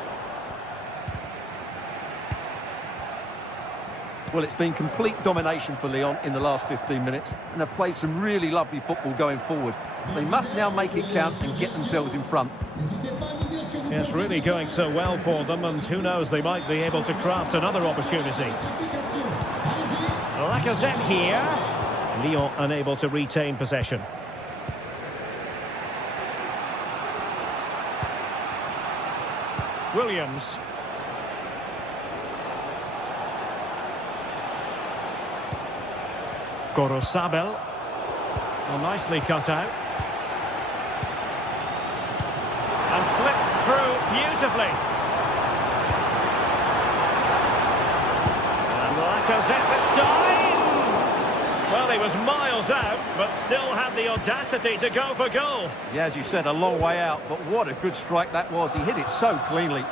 Well, it's been complete domination for Lyon in the last 15 minutes, and they've played some really lovely football going forward. They must now make it count and get themselves in front. It's really going so well for them, and who knows, they might be able to craft another opportunity. Lacazette here. Lyon unable to retain possession. Williams. Gorosabel. Well, nicely cut out. beautifully. And Lacazette this time. Well, he was miles out, but still had the audacity to go for goal. Yeah, as you said, a long way out, but what a good strike that was. He hit it so cleanly.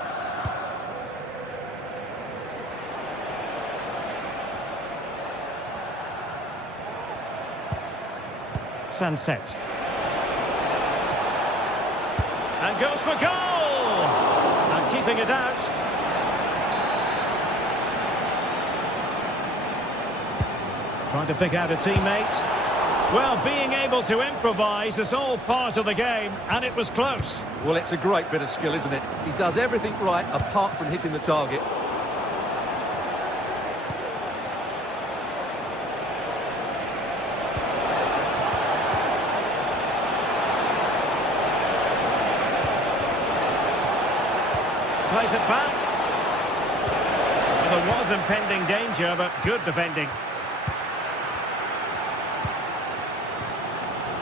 Sunset. And goes for goal! And keeping it out. Trying to pick out a teammate. Well, being able to improvise is all part of the game, and it was close. Well, it's a great bit of skill, isn't it? He does everything right apart from hitting the target. Plays it back. Well, there was impending danger, but good defending.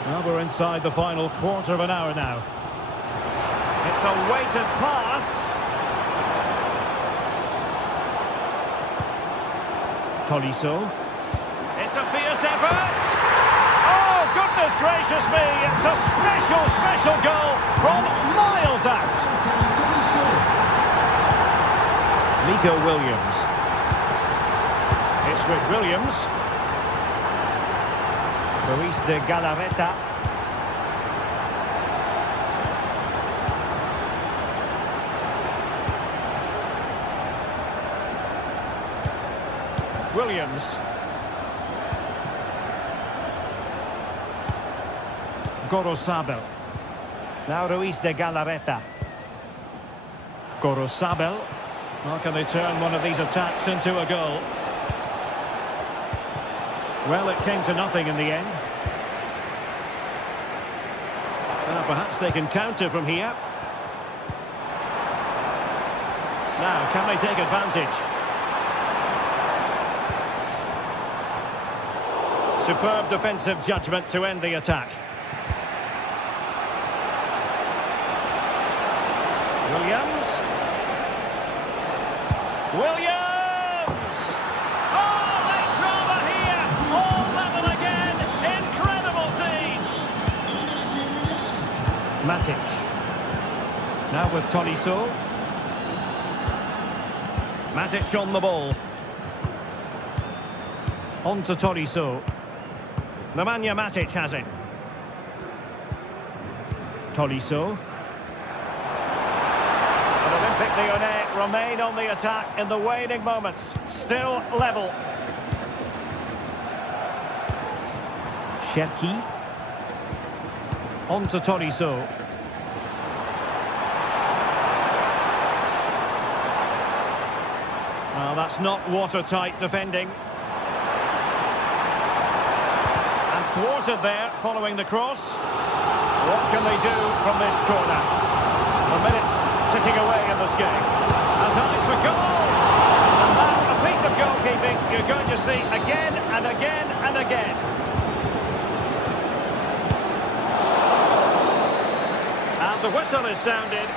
Well, we're inside the final quarter of an hour now. It's a weighted pass. Tolisso. It's a fierce effort. Oh, goodness gracious me. It's a special, special goal from miles out. Nico Williams. It's with Williams. Luis de Galarreta. Williams. Gorosabel. Now Luis de Galarreta. Gorosabel. How can they turn one of these attacks into a goal? Well, it came to nothing in the end. Well, perhaps they can counter from here. Now, can they take advantage? Superb defensive judgment to end the attack. Williams. Williams! Oh, late drama here! All level again! Incredible scenes! Matic. Now with Tolisso. Matic on the ball. On to Tolisso. Nemanja Matic has it. Tolisso. Olympique Lyonnais remain on the attack in the waning moments. Still level. Cherki. On to Tolisso. Well, that's not watertight defending. And thwarted there following the cross. What can they do from this corner? The minutes sitting away in this game. And eyes for goal! And that, a piece of goalkeeping you're going to see again and again and again. And the whistle is sounded.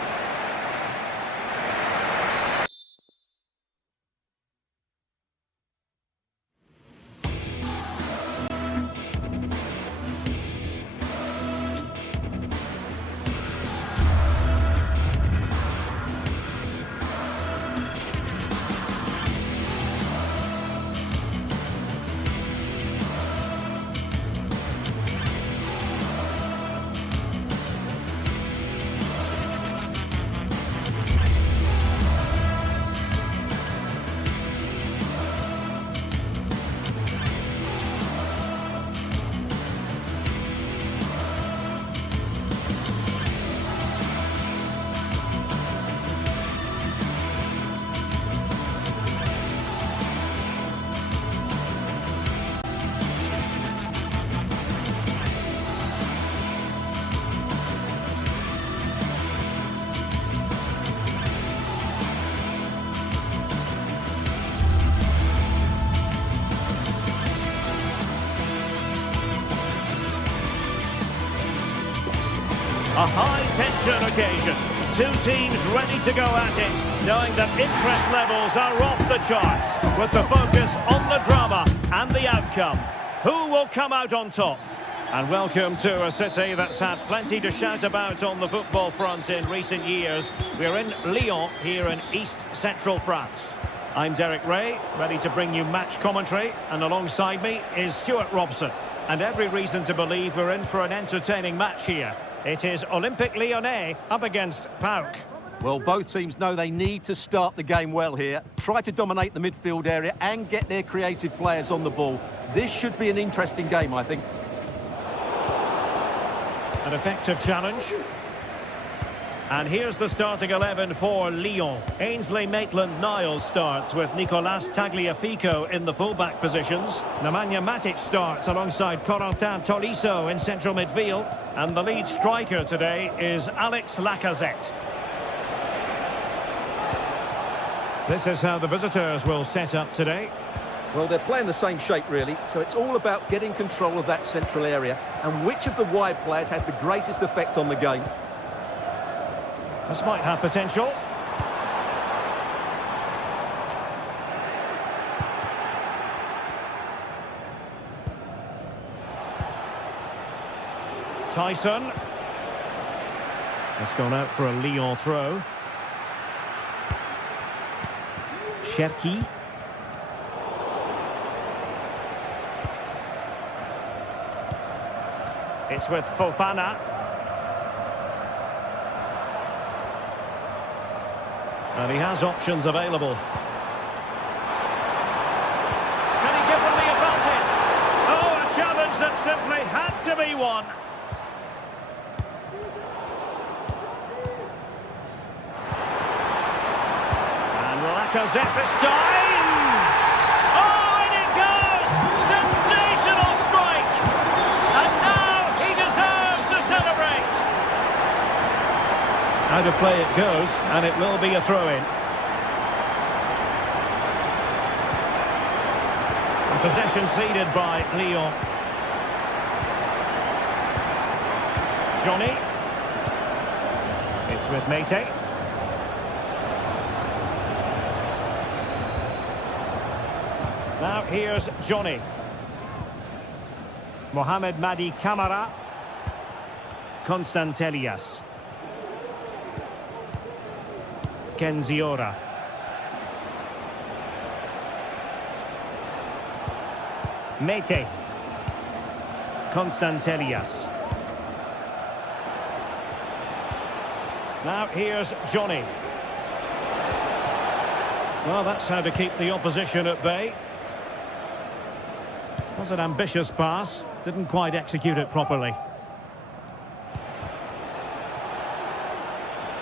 A high-tension occasion. Two teams ready to go at it, knowing that interest levels are off the charts, with the focus on the drama and the outcome. Who will come out on top? And welcome to a city that's had plenty to shout about on the football front in recent years. We're in Lyon, here in east-central France. I'm Derek Ray, ready to bring you match commentary, and alongside me is Stuart Robson. And every reason to believe we're in for an entertaining match here. It is Olympique Lyonnais up against PAOK. Well, both teams know they need to start the game well here. Try to dominate the midfield area and get their creative players on the ball. This should be an interesting game, I think. An effective challenge. And here's the starting 11 for Lyon. Ainsley Maitland-Niles starts with Nicolas Tagliafico in the full-back positions. Nemanja Matic starts alongside Corentin Tolisso in central midfield. And the lead striker today is Alex Lacazette. This is how the visitors will set up today. Well, they're playing the same shape, really, so it's all about getting control of that central area and which of the wide players has the greatest effect on the game. This might have potential. Tyson. It's gone out for a Lyon throw. Cherki. It's with Fofana. And he has options available. Can he give them the advantage? Oh, a challenge that simply had to be won. And Lacazette this time. Oh, and it goes! Sensational strike! And now he deserves to celebrate. Out of play it goes, and it will be a throw-in. Possession ceded by Lyon. Johnny. It's with Mete. Now here's Johnny. Mohamed Madi Camara. Constantelias. Kenziora. Mete. Constantelias. Now here's Johnny. Well, that's how to keep the opposition at bay. Was an ambitious pass. Didn't quite execute it properly.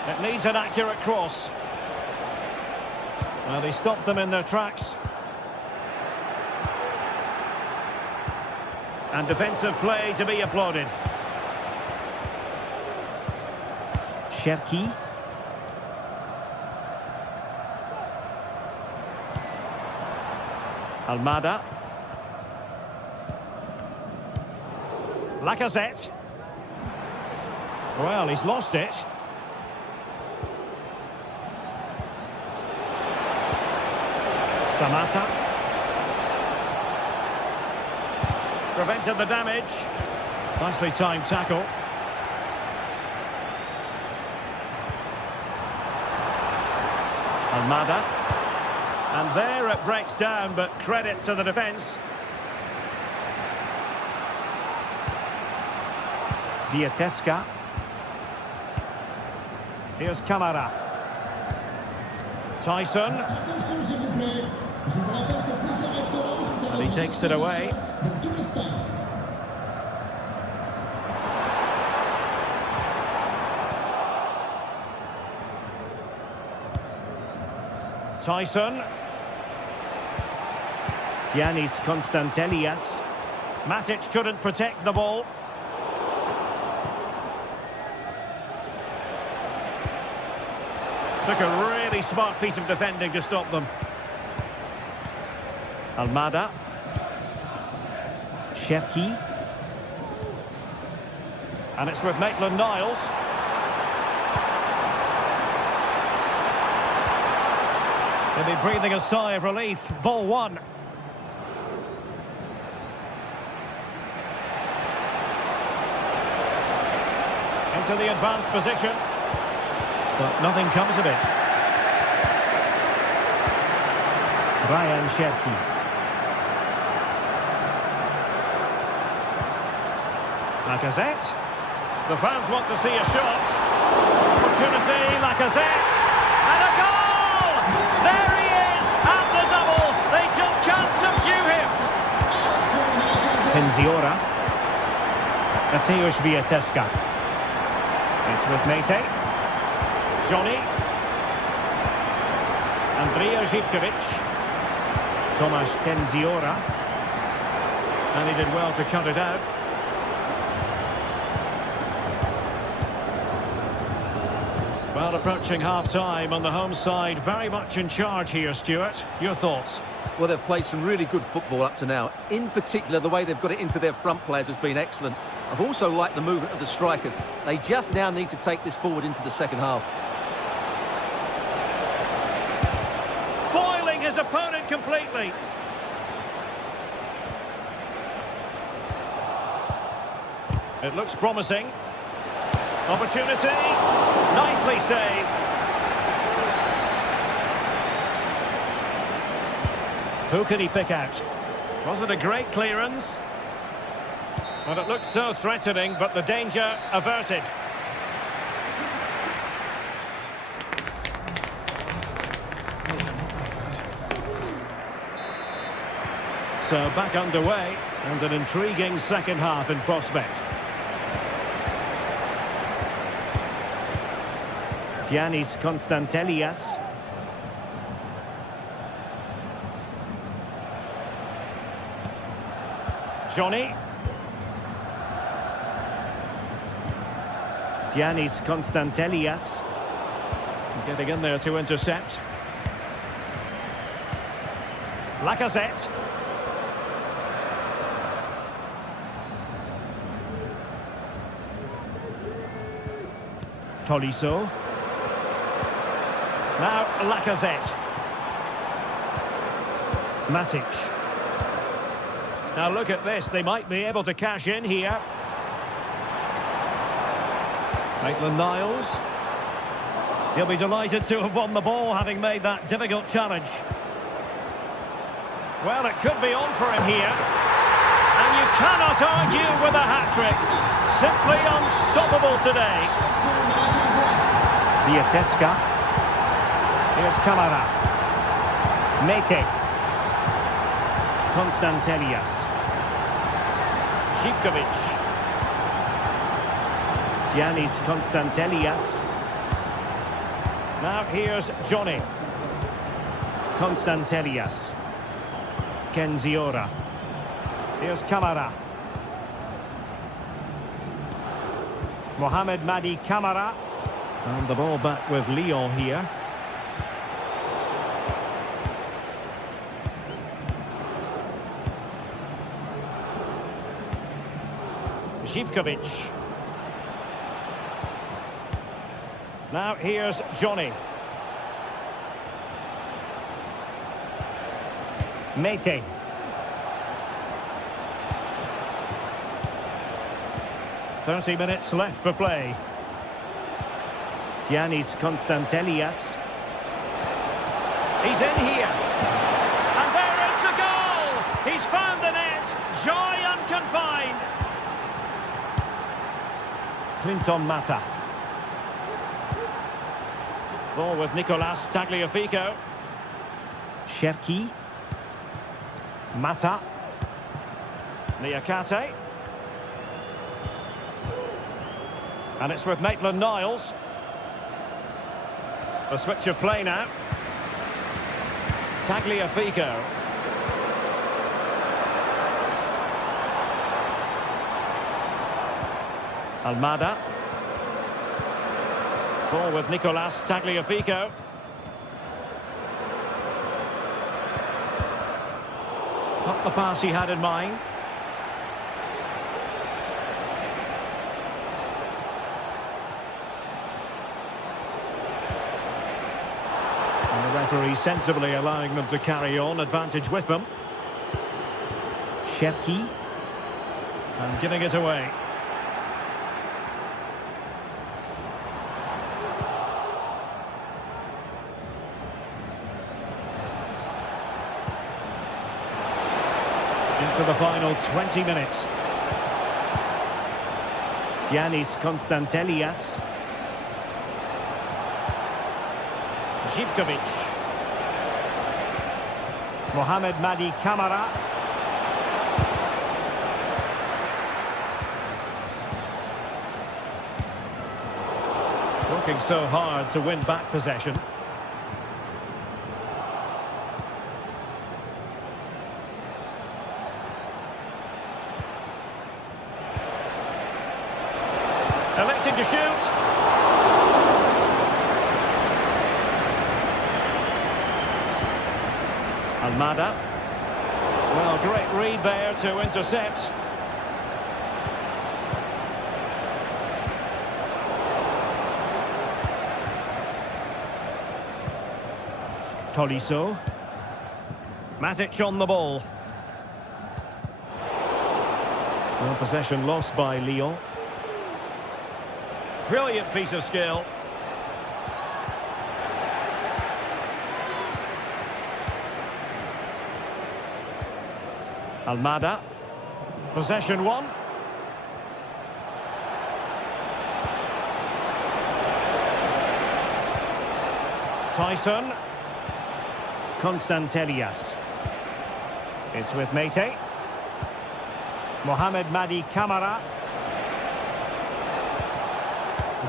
It needs an accurate cross. Well, they stopped them in their tracks. And defensive play to be applauded. Cherki. Almada. Lacazette. Well, he's lost it. Samata. Prevented the damage. Nicely timed tackle. Almada. And there it breaks down, but credit to the defence. Diatesca. Here's Camara. Tyson. And he takes it away. Tyson. Giannis Constantelias. Matic couldn't protect the ball. Took a really smart piece of defending to stop them. Almada. Cherki. And it's with Maitland-Niles. He'll be breathing a sigh of relief. Ball one. Into the advanced position. But nothing comes of it. Ryan Cherki. Lacazette. The fans want to see a shot. Opportunity, Lacazette. And a goal! There he is at the double. They just can't subdue him. Penziora. Mateusz Wiateska. It's with Mete. Johnny. Andrea Zivkovic. Tomasz Penziora. And he did well to cut it out. Well, approaching half-time on the home side, very much in charge here, Stuart. Your thoughts? Well, they've played some really good football up to now. In particular, the way they've got it into their front players has been excellent. I've also liked the movement of the strikers. They just now need to take this forward into the second half. Foiling his opponent completely. It looks promising. Opportunity. Nicely saved. Who can he pick out? Was it a great clearance? Well, it looked so threatening, but the danger averted. So back underway, and an intriguing second half in prospect. Giannis Konstantelias. Johnny. Giannis Konstantelias. Getting in there to intercept. Lacazette. Tolisso. Now Lacazette. Matic. Now look at this, they might be able to cash in here. Maitland-Niles. He'll be delighted to have won the ball, having made that difficult challenge. Well, it could be on for him here. And you cannot argue with a hat-trick. Simply unstoppable today. Wiateska. Here's Camara. Mete. Konstantelias. Zivkovic. Giannis Konstantelias. Now here's Johnny. Konstantelias. Kenziora. Here's Camara. Mohamed Madi Camara. And the ball back with Lyon here. Zivkovic. Now here's Johnny. Mete. "30 minutes left for play. Giannis Konstantelias. He's in here. And there is the goal! He's found the net. Joy unconfined. Clinton Mata. Ball with Nicolas Tagliafico. Cherki. Mata. Niakate. And it's with Maitland-Niles. A switch of play now. Tagliafico. Almada. Ball with Nicolas Tagliafico. Not the pass he had in mind. referee sensibly allowing them to carry on, advantage with them. Cherki. And giving it away. Into the final 20 minutes. Yanis Konstantelias. Živkovic. Mohamed Madi Kamara. Working so hard to win back possession. Electing to shoot. Almada. Well, great read there to intercept. Tolisso. Matic on the ball. Well, possession lost by Lyon. Brilliant piece of skill. Almada. Possession won. Tyson. Konstantelias. It's with Mete. Mohamed Madi Kamara.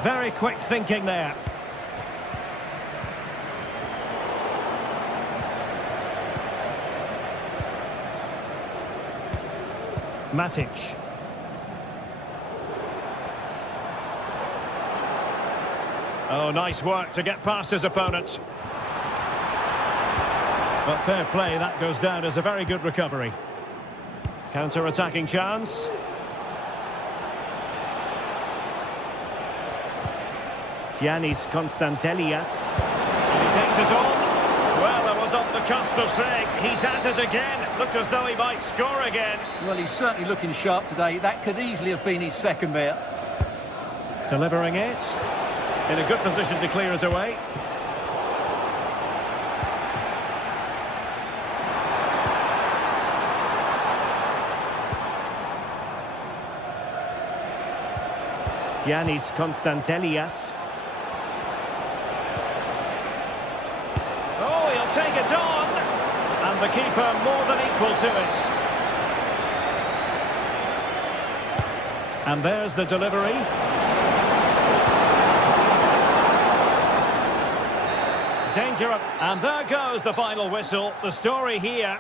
Very quick thinking there. Matic. Oh, nice work to get past his opponents. But fair play, that goes down as a very good recovery. Counter-attacking chance. Yanis Konstantelias. He takes it on. Well, I was on the cusp of saying he's at it again. Looked as though he might score again. Well, he's certainly looking sharp today. That could easily have been his second there. Delivering it. In a good position to clear it away. Yanis Konstantelias. Oh, he'll take it on. And the keeper more than equal to it. And there's the delivery. Danger up. And there goes the final whistle. The story here.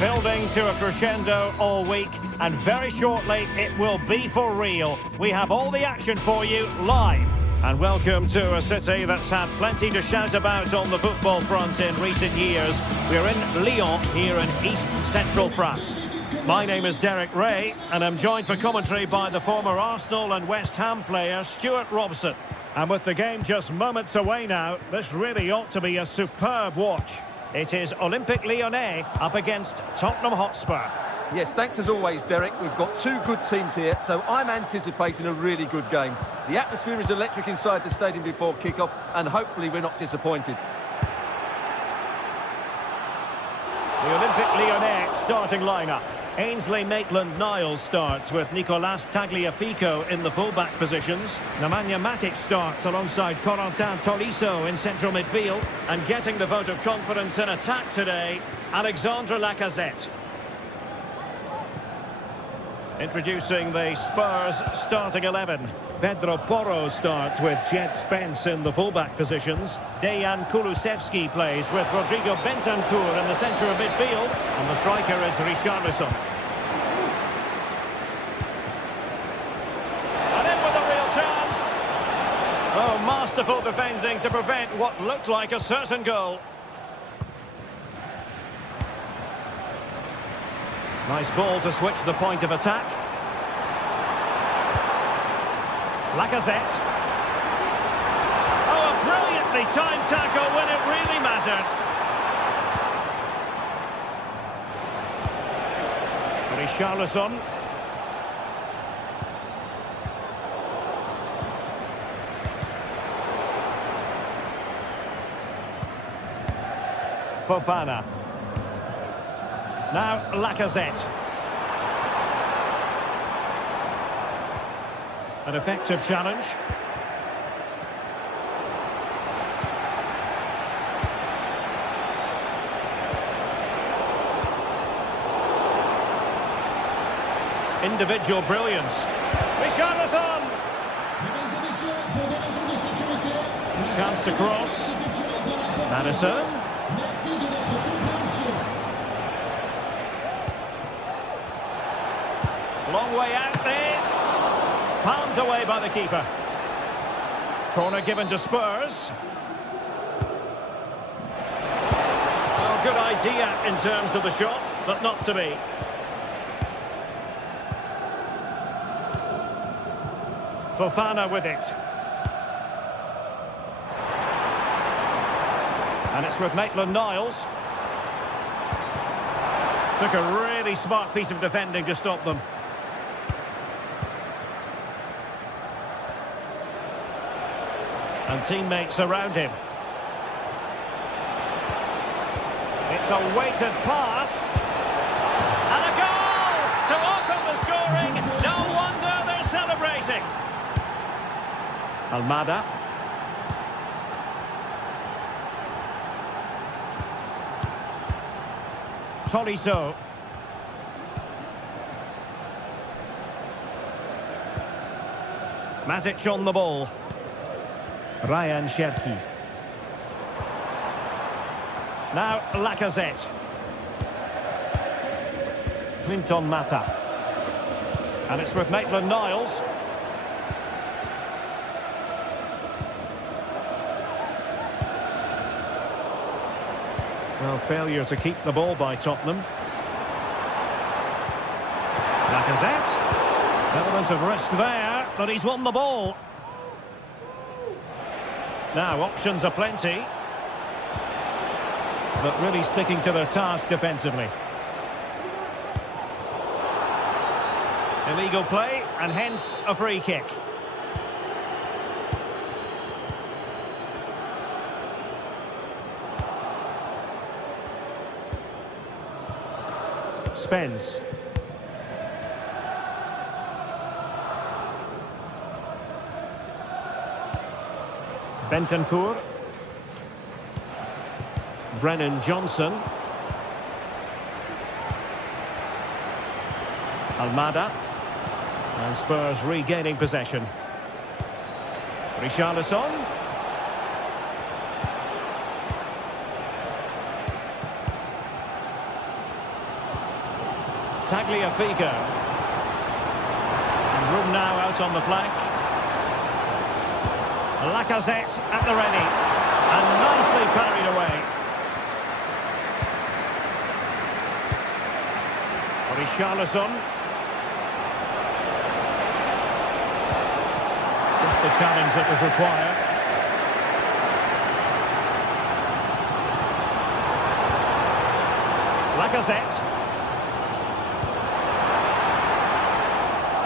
Building to a crescendo all week, and very shortly it will be for real. We have all the action for you live And welcome to a city that's had plenty to shout about on the football front in recent years. We're in Lyon, here in East Central France. My name is Derek Ray, and I'm joined for commentary by the former Arsenal and West Ham player Stuart Robson. And with the game just moments away now, this really ought to be a superb watch. It is Olympique Lyonnais up against Tottenham Hotspur. Yes, thanks as always, Derek. We've got two good teams here, so I'm anticipating a really good game. The atmosphere is electric inside the stadium before kick-off, and hopefully we're not disappointed. The Olympique Lyonnais starting lineup. Ainsley Maitland-Niles starts with Nicolas Tagliafico in the full-back positions. Nemanja Matic starts alongside Corentin Tolisso in central midfield. And getting the vote of confidence in attack today, Alexandre Lacazette. Introducing the Spurs starting 11. Pedro Porro starts with Jet Spence in the fullback positions. Dejan Kulusevski plays with Rodrigo Bentancur in the centre of midfield. And the striker is Richarlison. And in with a real chance. Oh, masterful defending to prevent what looked like a certain goal. Nice ball to switch the point of attack. Lacazette. Oh, a brilliantly timed tackle when it really mattered. Richarlison. Fofana. Now Lacazette. An effective challenge. Individual brilliance. Richarlison! Chance to cross. Madison. Long way out this. Palmed away by the keeper. Corner given to Spurs. Well, good idea in terms of the shot, but not to be. Fofana with it. And it's with Maitland-Niles. Took a really smart piece of defending to stop them. And teammates around him. It's a weighted pass. And a goal to open the scoring. No wonder they're celebrating. Almada. Tolisso. Matic on the ball. Ryan Cherki. Now Lacazette. Clinton Mata. And it's with Maitland-Niles. Well, failure to keep the ball by Tottenham. Lacazette. Element of risk there, but he's won the ball. Now, options are plenty. But really sticking to their task defensively. Illegal play, and hence a free kick. Spence. Bentancur. Brennan Johnson. Almada. And Spurs regaining possession. Richarlison. Tagliafico. And room now out on the flank. Lacazette at the ready. And nicely parried away. Richarlison. Just the challenge that was required. Lacazette.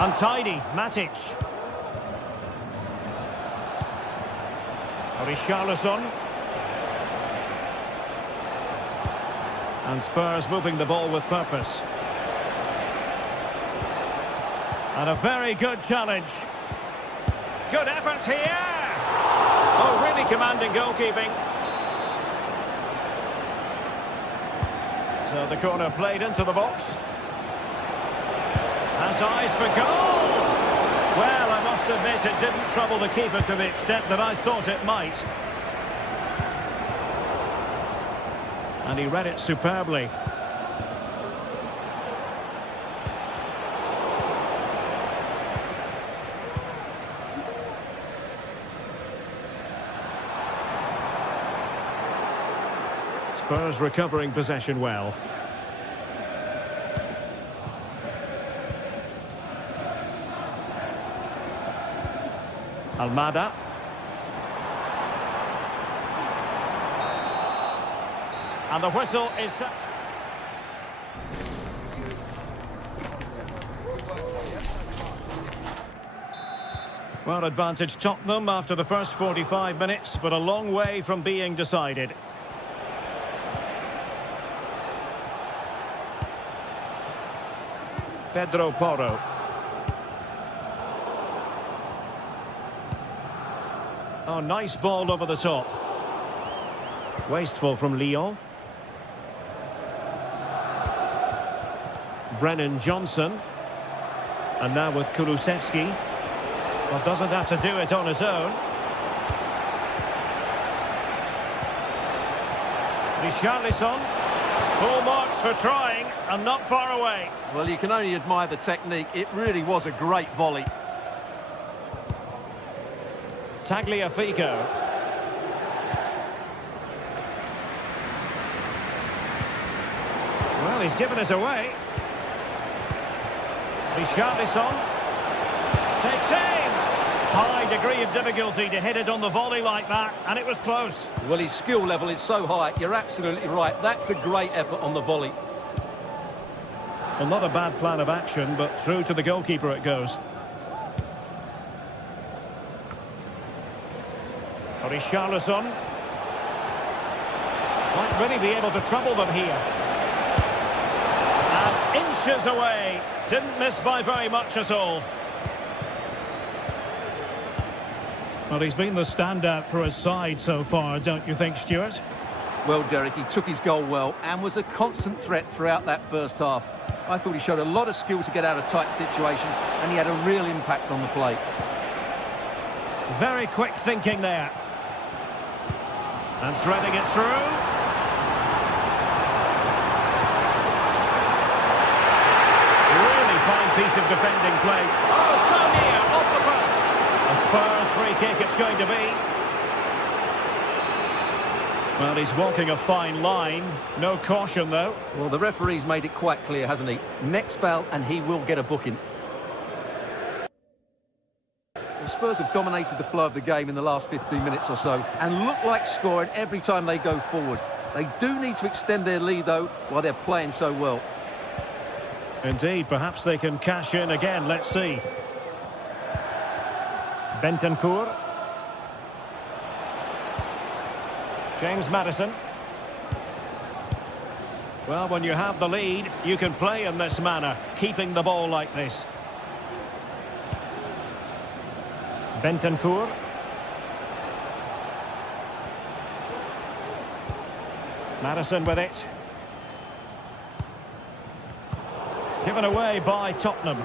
Untidy, Matic. Richarlison. And Spurs moving the ball with purpose. And a very good challenge. Good effort here. Oh, really commanding goalkeeping. So the corner played into the box. Has eyes for goal. Well, I must admit it didn't trouble the keeper to the extent that I thought it might. And he read it superbly. Spurs recovering possession well. Almada. And the whistle is... Well, advantage Tottenham after the first 45 minutes, but a long way from being decided. Pedro Porro. Oh, nice ball over the top. Wasteful from Lyon. Brennan Johnson. And now with Kulusevski. Well, doesn't have to do it on his own. Richarlison. Full marks for trying and not far away. Well, you can only admire the technique. It really was a great volley. Tagliafico. Well, he's given us away. Richarlison takes aim. High degree of difficulty to hit it on the volley like that, and it was close. Well, his skill level is so high. You're absolutely right. That's a great effort on the volley. Well, not a bad plan of action, but through to the goalkeeper it goes. Richarlison might really be able to trouble them here. And inches away. Didn't miss by very much at all. Well, he's been the standout for his side so far, don't you think, Stuart? Well, Derek, he took his goal well and was a constant threat throughout that first half. I thought he showed a lot of skill to get out of tight situations, and he had a real impact on the play. Very quick thinking there. And threading it through. Really fine piece of defending play. Oh, so near, off the post. A Spurs free kick it's going to be. Well, he's walking a fine line. No caution, though. Well, the referee's made it quite clear, hasn't he? Next foul, and he will get a booking. The Spurs have dominated the flow of the game in the last 15 minutes or so and look like scoring every time they go forward. They do need to extend their lead, though, while they're playing so well. Indeed, perhaps they can cash in again. Let's see. Bentancur. James Maddison. Well, when you have the lead, you can play in this manner, keeping the ball like this. Bentancur. Maddison with it. Given away by Tottenham.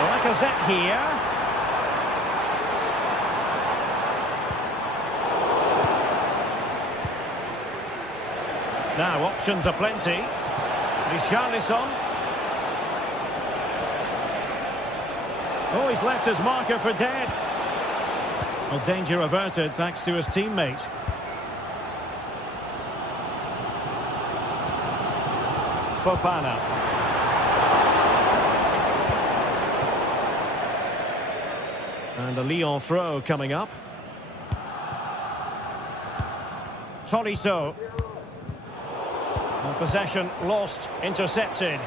Lacazette here. Now options are plenty. Richarlison. Oh, he's left his marker for dead. Well, danger averted thanks to his teammate. Fofana. And a Lyon throw coming up. Tolisso. Possession lost, intercepted.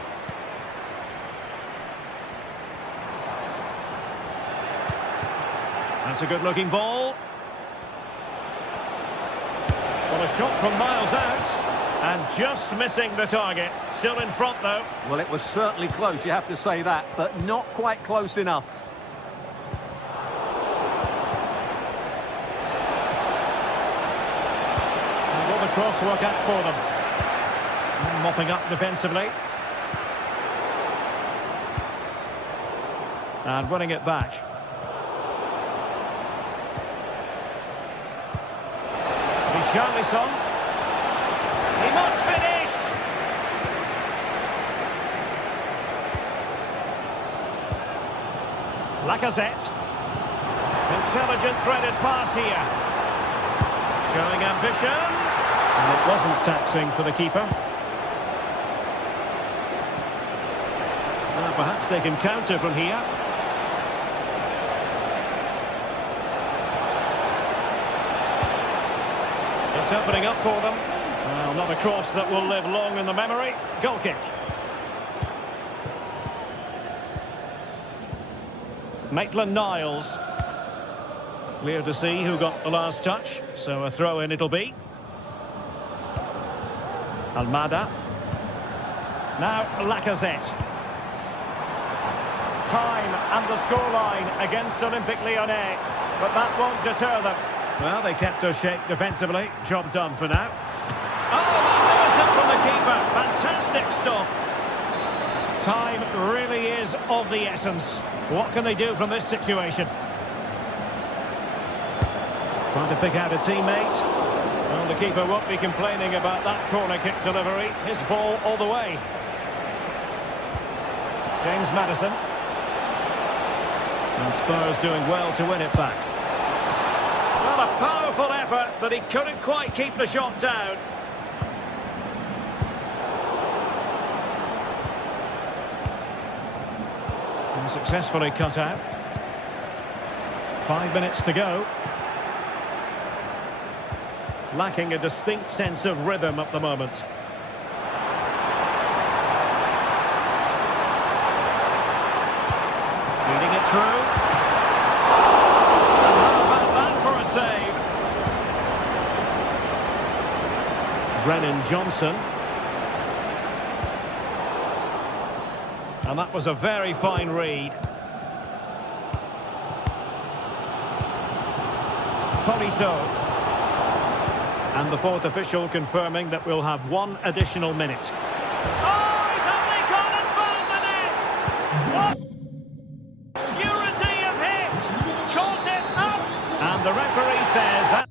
That's a good-looking ball. Well, a shot from miles out. And just missing the target. Still in front, though. Well, it was certainly close, you have to say that, but not quite close enough. And will the cross work out for them? Mopping up defensively. And winning it back. Richarlison. He must finish! Lacazette. Intelligent threaded pass here. Showing ambition. And it wasn't taxing for the keeper. Perhaps they can counter from here. It's opening up for them. Well, not a cross that will live long in the memory. Goal kick. Maitland-Niles. Clear to see who got the last touch. So a throw-in it'll be. Almada. Now Lacazette. Time and the scoreline against Olympique Lyonnais, but that won't deter them. Well, they kept their shape defensively. Job done for now. Oh, magnificent from the keeper. Fantastic stuff. Time really is of the essence. What can they do from this situation? Trying to pick out a teammate. Well, the keeper won't be complaining about that corner kick delivery. His ball all the way. James Maddison. And Spurs doing well to win it back. Well, a powerful effort, but he couldn't quite keep the shot down. And successfully cut out. 5 minutes to go. Lacking a distinct sense of rhythm at the moment. Leading it through. And how about that for a save? Brennan Johnson. And that was a very fine read. Tolisso. And the fourth official confirming that we'll have one additional minute. Oh, he's only gone and found the net! What? Purity of hit! Caught it out! And the referee says that...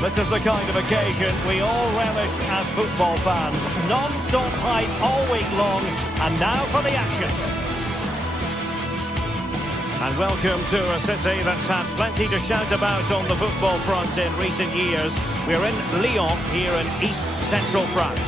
This is the kind of occasion we all relish as football fans. Non-stop hype all week long, and now for the action. And welcome to a city that's had plenty to shout about on the football front in recent years. We're in Lyon, here in East central France.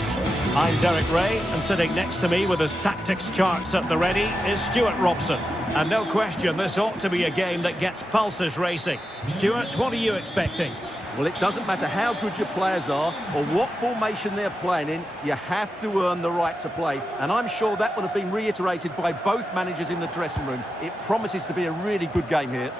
I'm Derek Ray, and sitting next to me with his tactics charts at the ready is Stuart Robson. And no question, this ought to be a game that gets pulses racing. Stuart, what are you expecting? Well, it doesn't matter how good your players are or what formation they're playing in, you have to earn the right to play. And I'm sure that would have been reiterated by both managers in the dressing room. It promises to be a really good game here.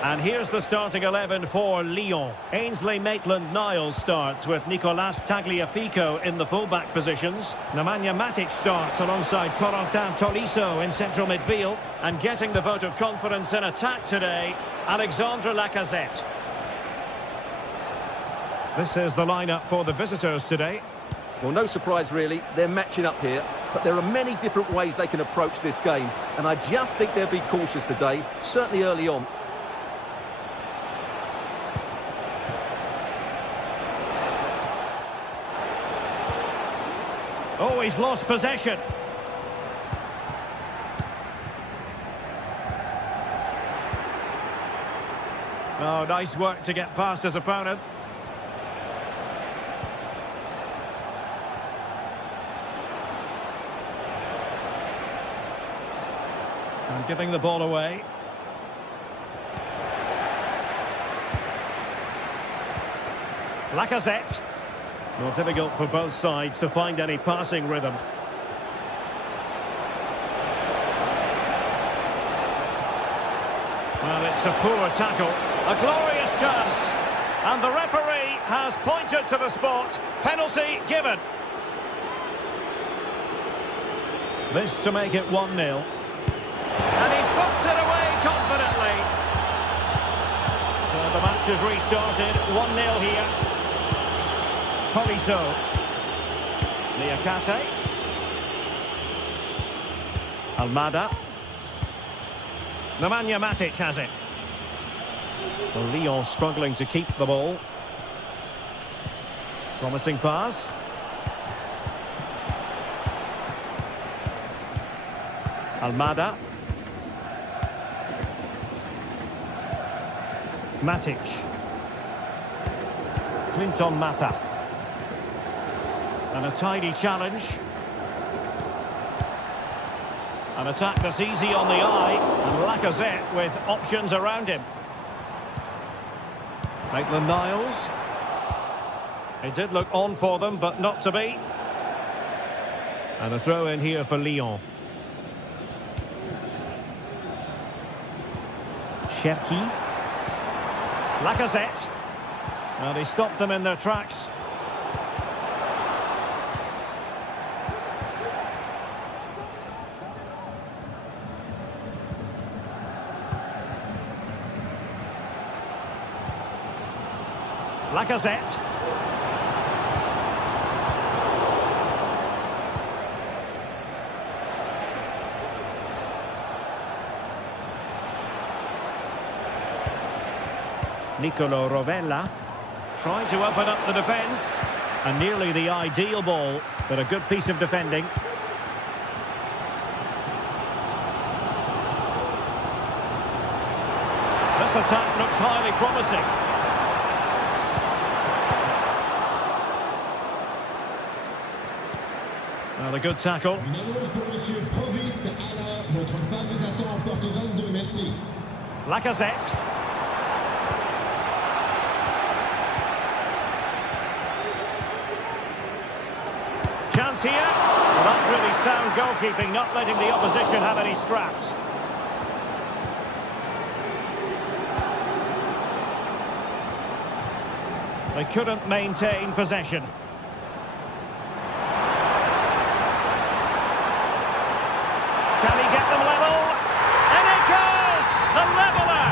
And here's the starting 11 for Lyon. Ainsley Maitland-Niles starts with Nicolas Tagliafico in the full-back positions. Nemanja Matic starts alongside Corentin Tolisso in central midfield. And getting the vote of confidence in attack today, Alexandre Lacazette. This is the lineup for the visitors today. Well, no surprise really, they're matching up here, but there are many different ways they can approach this game. And I just think they'll be cautious today, certainly early on. Oh, he's lost possession. Oh, nice work to get past his opponent. And giving the ball away. Lacazette. More difficult for both sides to find any passing rhythm. Well, it's a poor tackle. A glorious chance. And the referee has pointed to the spot. Penalty given. This to make it 1-0. And he puts it away confidently. So the match has restarted. 1-0 here. Tolisso. Niakate. Almada. Nemanja Matic has it. Well, Lyon struggling to keep the ball. Promising pass. Almada. Matic. Clinton Mata. And a tidy challenge. An attack that's easy on the eye. And Lacazette with options around him. Maitland-Niles. It did look on for them, but not to be. And a throw in here for Lyon. Cherki. Lacazette. Well, they stopped them in their tracks. Lacazette. Nicolo Rovella trying to open up the defence, and nearly the ideal ball, but a good piece of defending. This attack looks highly promising. Well, a good tackle. Lacazette. Chance here. Well, that's really sound goalkeeping, not letting the opposition have any scraps. They couldn't maintain possession. Can he get them level? And it goes! The leveller!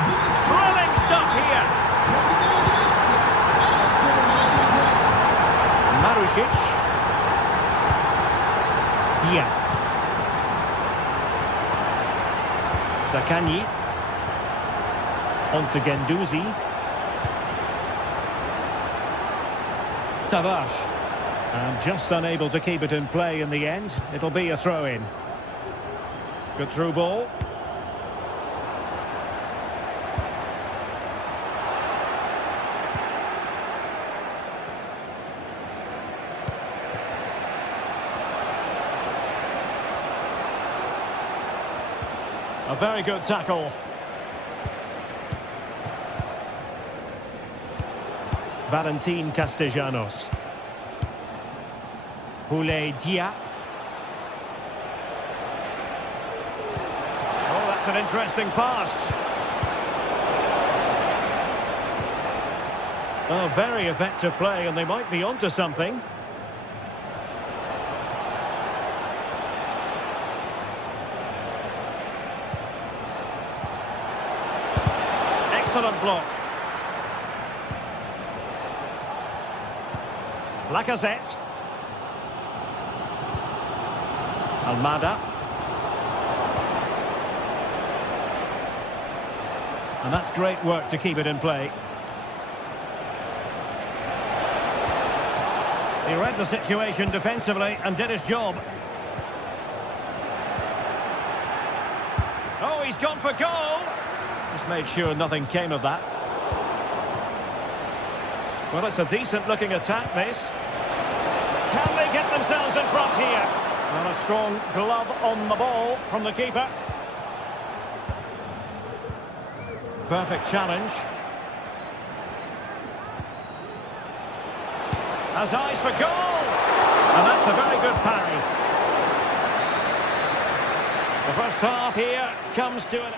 Thrilling stuff here. Marusic. Dia. Zaccagni. On to Guendouzi. Tavares. And just unable to keep it in play in the end. It'll be a throw-in. Good through ball. A very good tackle. Valentin Castellanos. Boulaye Dia. Oh, that's an interesting pass. Oh, very effective play, and they might be onto something. Excellent block. Lacazette. Almada. And that's great work to keep it in play. He read the situation defensively and did his job. Oh, he's gone for goal. Just made sure nothing came of that. Well, it's a decent-looking attack, this. Can they get themselves in front here? And a strong glove on the ball from the keeper. Perfect challenge. Has eyes for goal! And that's a very good parry. The first half here comes to an...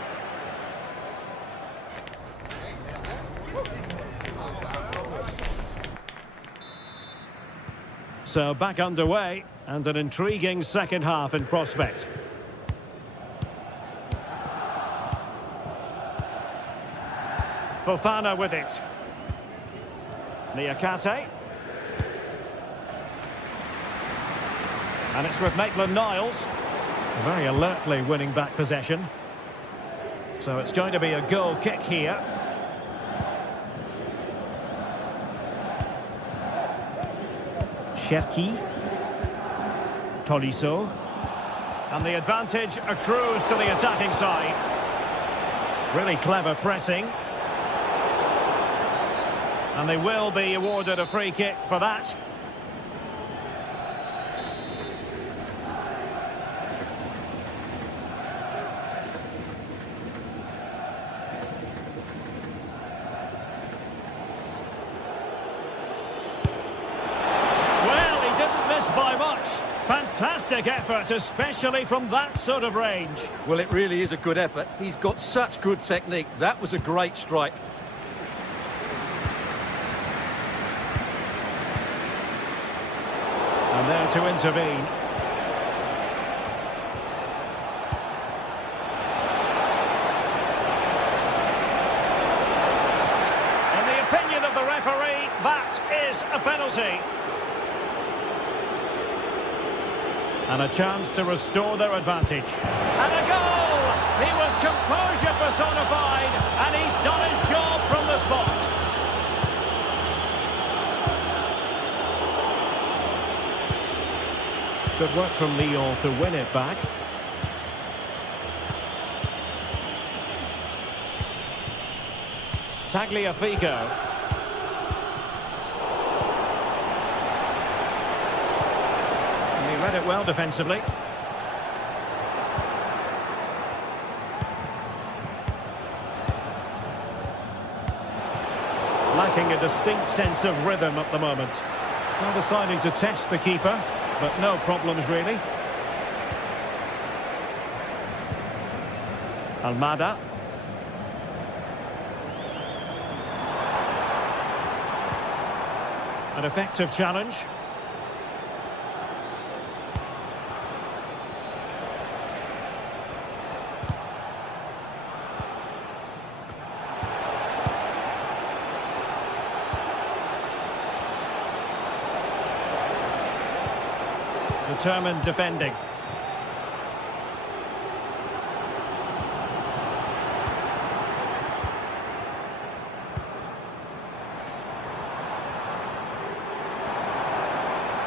So back underway, and an intriguing second half in prospect. Fofana with it. Niakate. And it's with Maitland-Niles. Very alertly winning back possession. So it's going to be a goal kick here. Cherki. Tolisso. And the advantage accrues to the attacking side. Really clever pressing. And they will be awarded a free kick for that. By much. Fantastic effort, especially from that sort of range. Well, it really is a good effort. He's got such good technique. That was a great strike. And there to intervene. In the opinion of the referee, that is a penalty. And a chance to restore their advantage. And a goal! He was composure personified, and he's done his job from the spot. Good work from Lyon to win it back. Tagliafico. Read it well defensively. Lacking a distinct sense of rhythm at the moment. Now deciding to test the keeper, but no problems really. Almada. An effective challenge. Determined defending.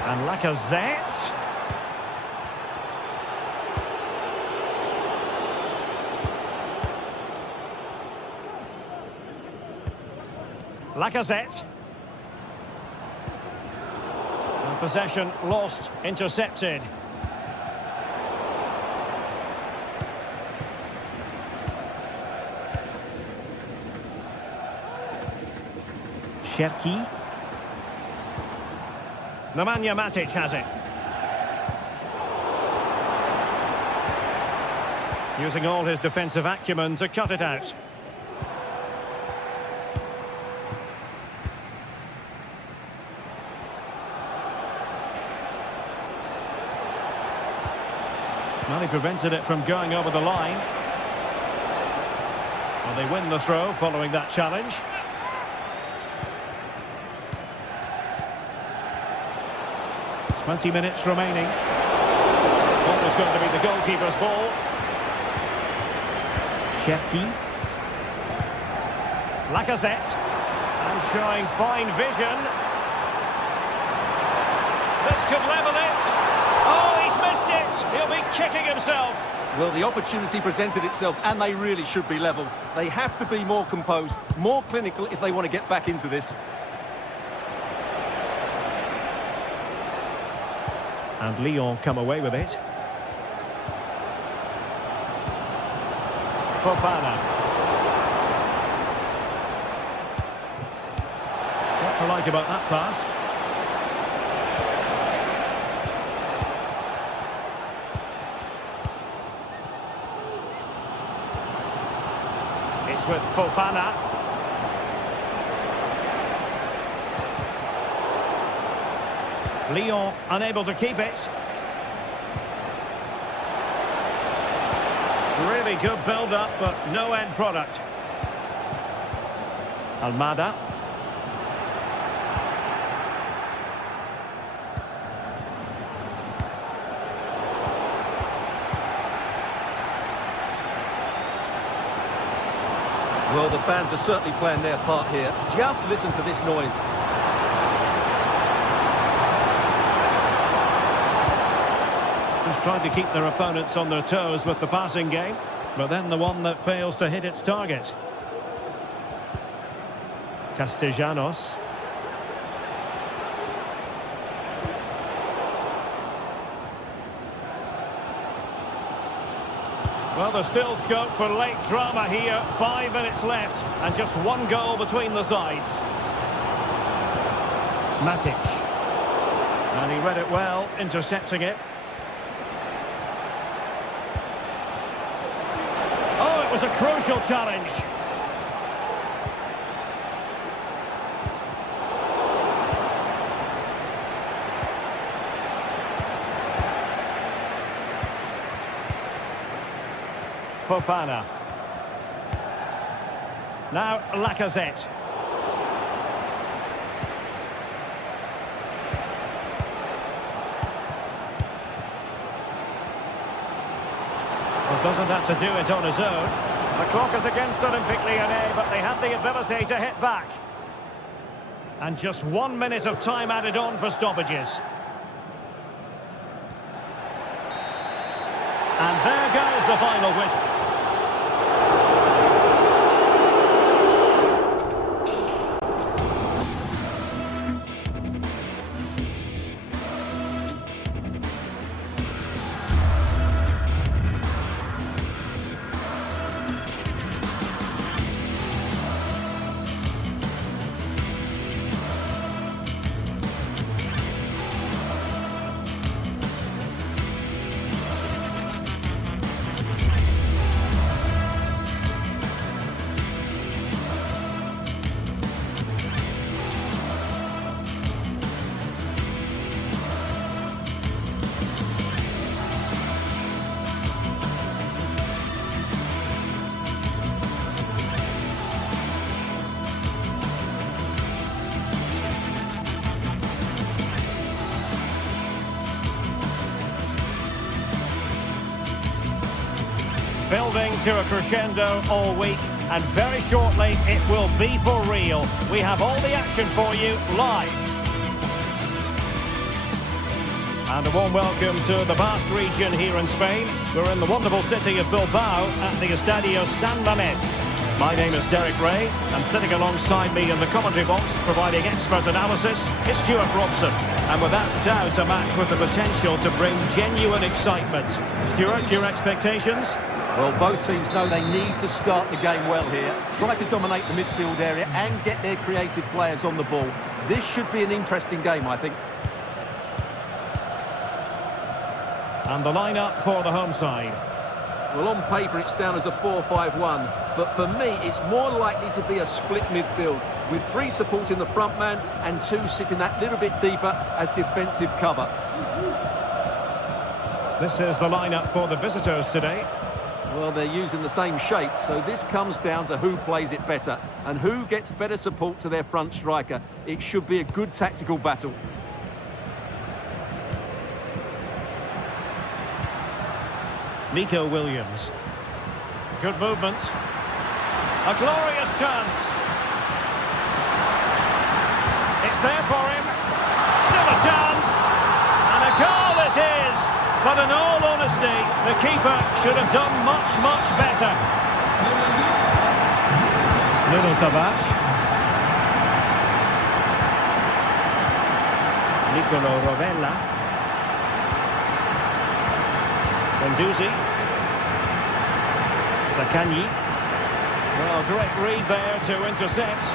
And Lacazette. Lacazette. Possession lost, intercepted. Cherki. Nemanja Matic has it. Using all his defensive acumen to cut it out. Well, he prevented it from going over the line. Well, they win the throw following that challenge. .20 remaining. Ball is going to be the goalkeeper's ball. Cherki. Lacazette. And showing fine vision. This could level it. Oh, he's missed it. He'll be kicking himself. Well, the opportunity presented itself, and they really should be level. They have to be more composed, more clinical if they want to get back into this. And Lyon come away with it. Fofana. What to like about that pass? It's with Fofana. Lyon unable to keep it. Really good build-up, but no end product. Almada. Well, the fans are certainly playing their part here. Just listen to this noise. Trying to keep their opponents on their toes with the passing game, but then the one that fails to hit its target. Castellanos. Well, there's still scope for late drama here. 5 minutes left, and just one goal between the sides. Matic. And he read it well, intercepting it. It was a crucial challenge. Fofana. Now Lacazette. Doesn't have to do it on his own. The clock is against Olympique Lyonnais, but they have the ability to hit back. And just 1 minute of time added on for stoppages. And there goes the final whistle. Building to a crescendo all week, and very shortly it will be for real. We have all the action for you live. And a warm welcome to the Basque region here in Spain. We're in the wonderful city of Bilbao at the Estadio San Mamés. My name is Derek Ray, and sitting alongside me in the commentary box, providing expert analysis, is Stuart Robson. And without doubt, a match with the potential to bring genuine excitement. Stuart, your expectations? Well, both teams know they need to start the game well here. Try to dominate the midfield area and get their creative players on the ball. This should be an interesting game, I think. And the lineup for the home side. Well, on paper, it's down as a 4-5-1. But for me, it's more likely to be a split midfield, with 3 supporting the front man and 2 sitting that little bit deeper as defensive cover. This is the lineup for the visitors today. Well, they're using the same shape, so this comes down to who plays it better and who gets better support to their front striker. It should be a good tactical battle. Nico Williams. Good movement. A glorious chance. It's there for him. Still a chance. And a goal it is. But in all honesty, the keeper should have done much, much better. Little Tabash. Nicolo Rovella. Guendouzi. Zaccagni. Well, great read there to intercept.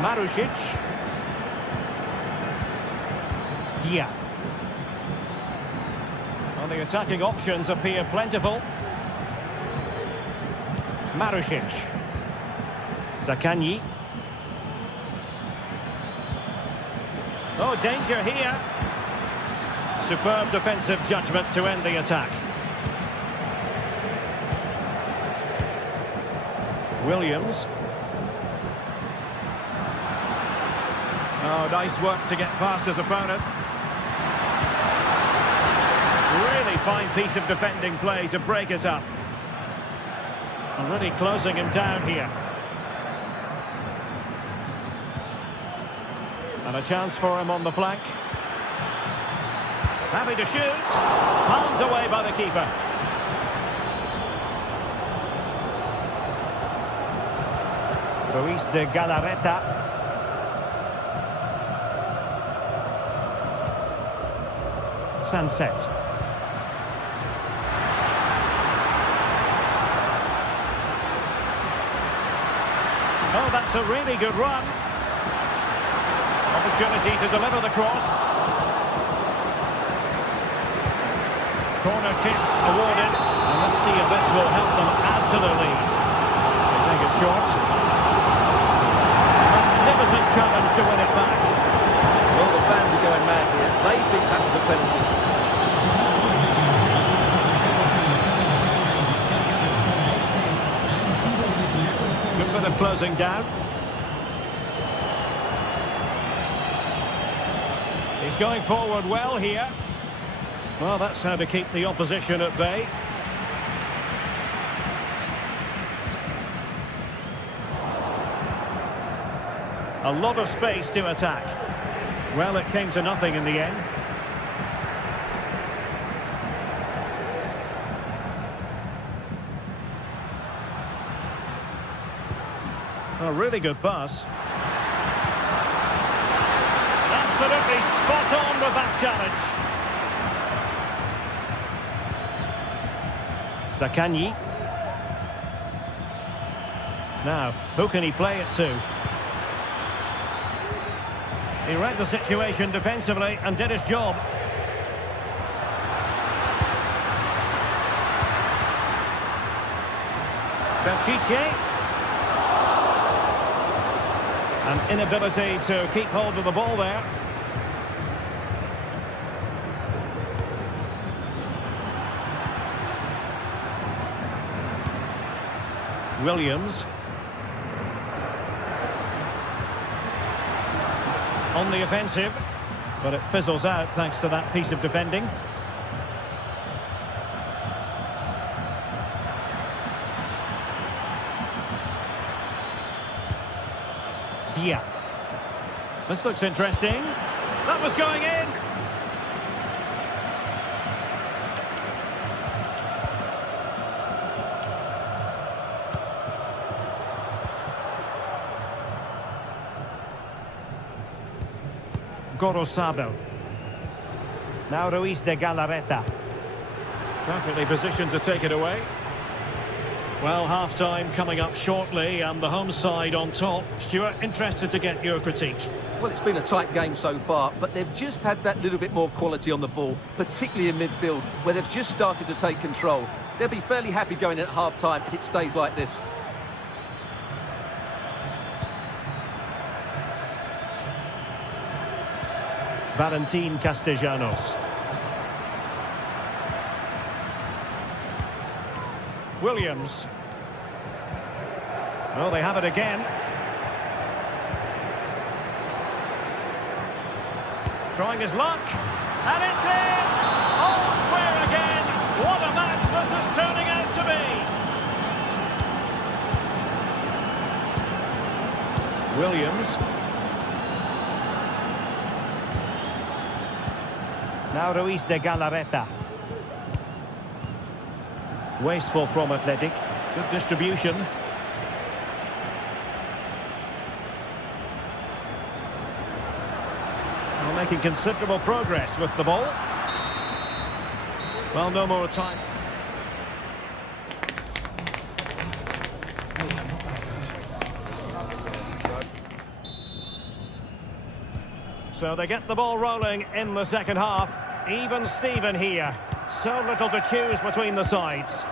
Marusic. Dia. Well, the attacking options appear plentiful. Marusic. Zaccagni. Oh, danger here. Superb defensive judgment to end the attack. Williams. Oh, nice work to get past his opponent. Really fine piece of defending play to break it up. Already closing him down here. And a chance for him on the flank. Happy to shoot. Palmed away by the keeper. Ruiz de Galarreta. Sunset. Oh, that's a really good run. Opportunity to deliver the cross. Corner kick awarded. And let's see if this will help them add to the lead. They take it short. Magnificent challenge to win it back. Well, the fans are going mad here. They think that was a penalty. Good bit of closing down. He's going forward well here. Well, that's how to keep the opposition at bay. A lot of space to attack. Well, it came to nothing in the end. A really good pass. Absolutely spot on with that challenge. Zaccagni. Now, who can he play it to? He read the situation defensively and did his job. Belchiche. An inability to keep hold of the ball there. Williams. On the offensive, but it fizzles out thanks to that piece of defending. Dia. This looks interesting. That was going in. Gorosabel. Now Ruiz de Galarreta. Perfectly positioned to take it away. Well, half-time coming up shortly and the home side on top. Stuart, interested to get your critique. Well, it's been a tight game so far, but they've just had that little bit more quality on the ball, particularly in midfield, where they've just started to take control. They'll be fairly happy going in at half-time if it stays like this. Valentin Castellanos. Williams. Oh, they have it again. Trying his luck. And it's in! All square again! What a match this is turning out to be! Williams. Now Ruiz de Galarreta. Wasteful from Athletic. Good distribution. Well, making considerable progress with the ball. Well, no more time. So they get the ball rolling in the second half. Even Steven here. So little to choose between the sides.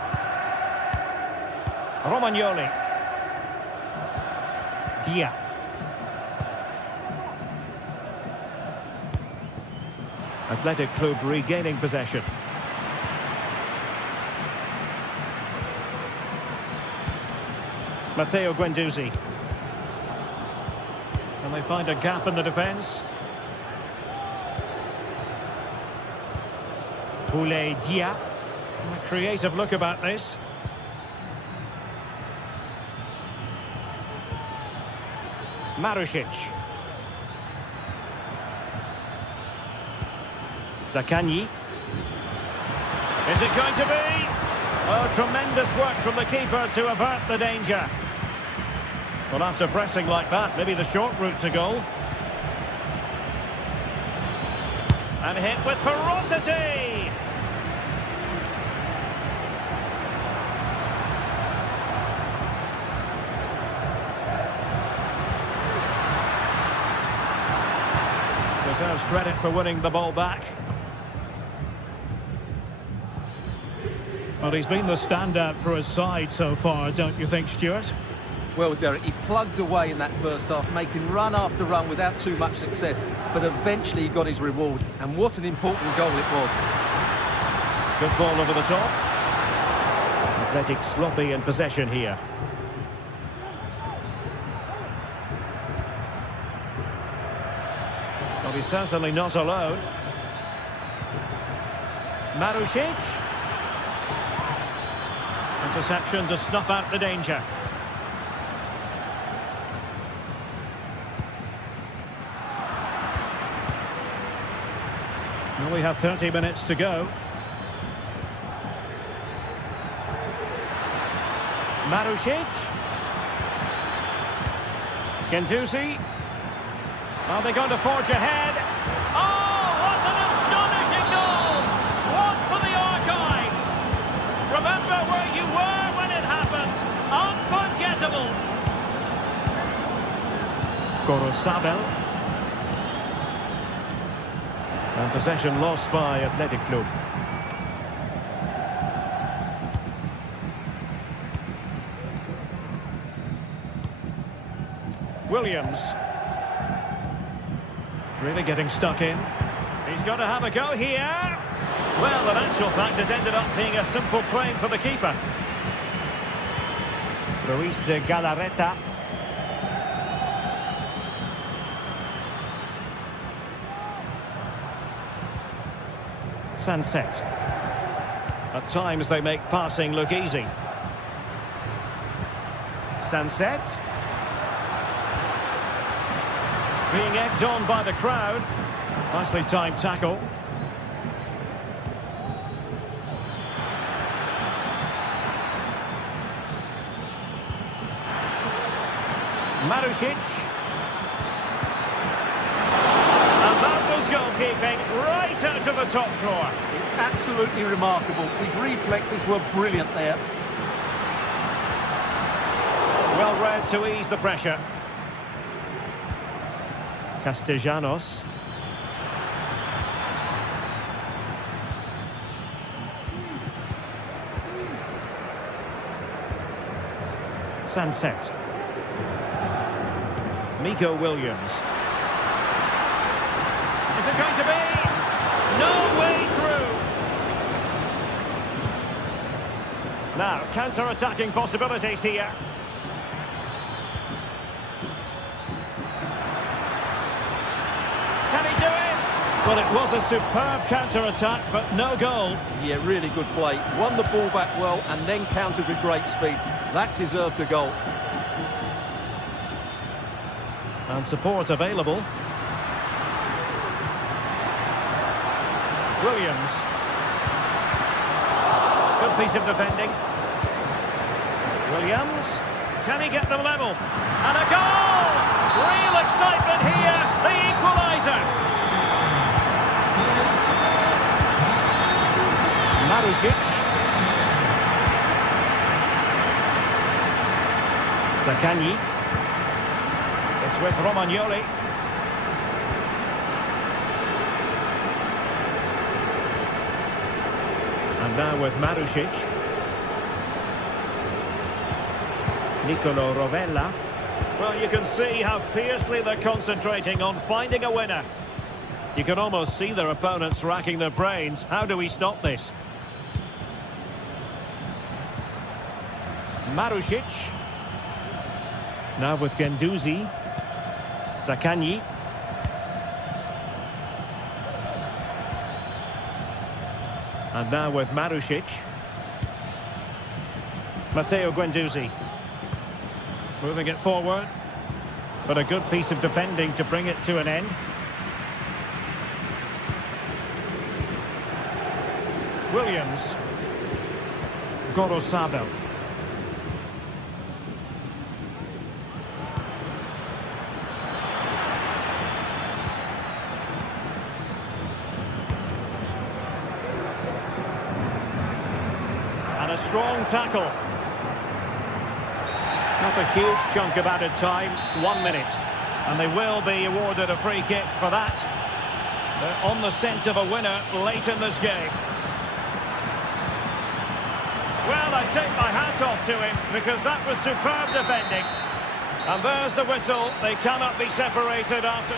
Romagnoli. Dia. Athletic Club regaining possession. Matteo Guendouzi. Can they find a gap in the defence? Boulay Dia. A creative look about this. Marusic. Zaccagni. Is it going to be? Oh, tremendous work from the keeper to avert the danger. Well, after pressing like that, maybe the short route to goal. And hit with ferocity! Deserves credit for winning the ball back. Well, he's been the standout for his side so far, don't you think, Stuart? Well, Derek, he plugged away in that first half, making run after run without too much success, but eventually he got his reward, and what an important goal it was. Good ball over the top. Athletic sloppy in possession here. Well, he's certainly not alone. Marusic. Interception to snuff out the danger. Well, we have 30 minutes to go. Marusic. Guendouzi. Are they going to forge ahead? Oh, what an astonishing goal! One for the archives. Remember where you were when it happened. Unforgettable. Gorosabel. And possession lost by Athletic Club. Williams. Really getting stuck in. He's got to have a go here. Well, in actual fact, it ended up being a simple claim for the keeper. Ruiz de Galarreta. Sunset. At times they make passing look easy. Sunset. Being egged on by the crowd. Nicely timed tackle. Marusic. And that the top drawer. It's absolutely remarkable. His reflexes were brilliant there. Well read to ease the pressure. Castellanos. Sunset. Miko Williams. Is it going to be? No way through. Now, counter-attacking possibilities here. Can he do it? Well, it was a superb counter-attack, but no goal. Yeah, really good play. Won the ball back well and then countered with great speed. That deserved a goal. And support available. Williams. Good piece of defending. Williams. Can he get them level? And a goal! Real excitement here. The equaliser. Marusic. Zaccagni. It's with Romagnoli. And now with Marusic. Nicolo Rovella. Well, you can see how fiercely they're concentrating on finding a winner. You can almost see their opponents racking their brains. How do we stop this? Marusic. Now with Guendouzi. Zaccagni. And now with Marusic. Matteo Guendouzi. Moving it forward. But a good piece of defending to bring it to an end. Williams. Gorosabel. And a strong tackle. Not a huge chunk of added time, 1 minute. And they will be awarded a free kick for that. They're on the scent of a winner late in this game. Well, I take my hat off to him because that was superb defending. And there's the whistle. They cannot be separated after...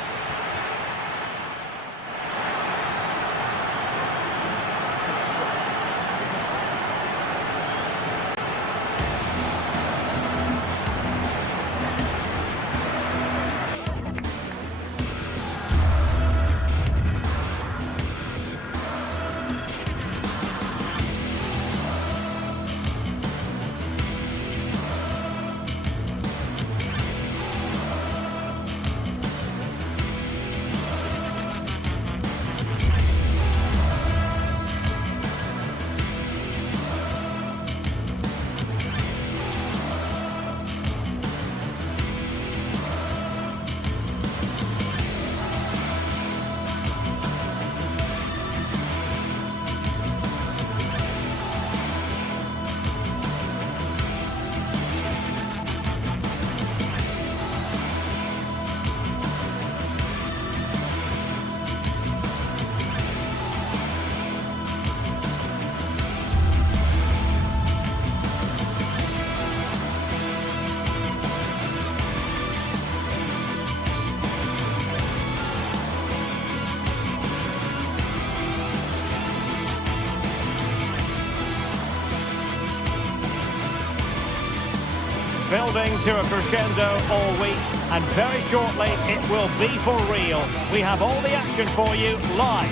Building to a crescendo all week, and very shortly it will be for real. We have all the action for you live.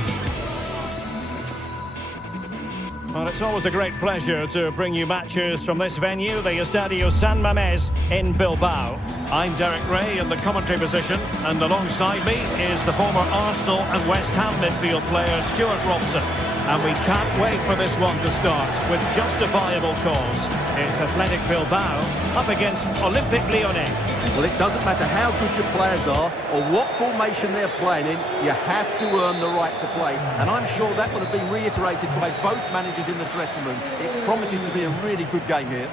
Well, it's always a great pleasure to bring you matches from this venue, the Estadio San Mamés in Bilbao. I'm Derek Ray in the commentary position, and alongside me is the former Arsenal and West Ham midfield player Stuart Robson. And we can't wait for this one to start with justifiable cause. It's Athletic Bilbao up against Olympique Lyonnais. Well, it doesn't matter how good your players are or what formation they're playing in, you have to earn the right to play. And I'm sure that will have been reiterated by both managers in the dressing room. It promises to be a really good game here.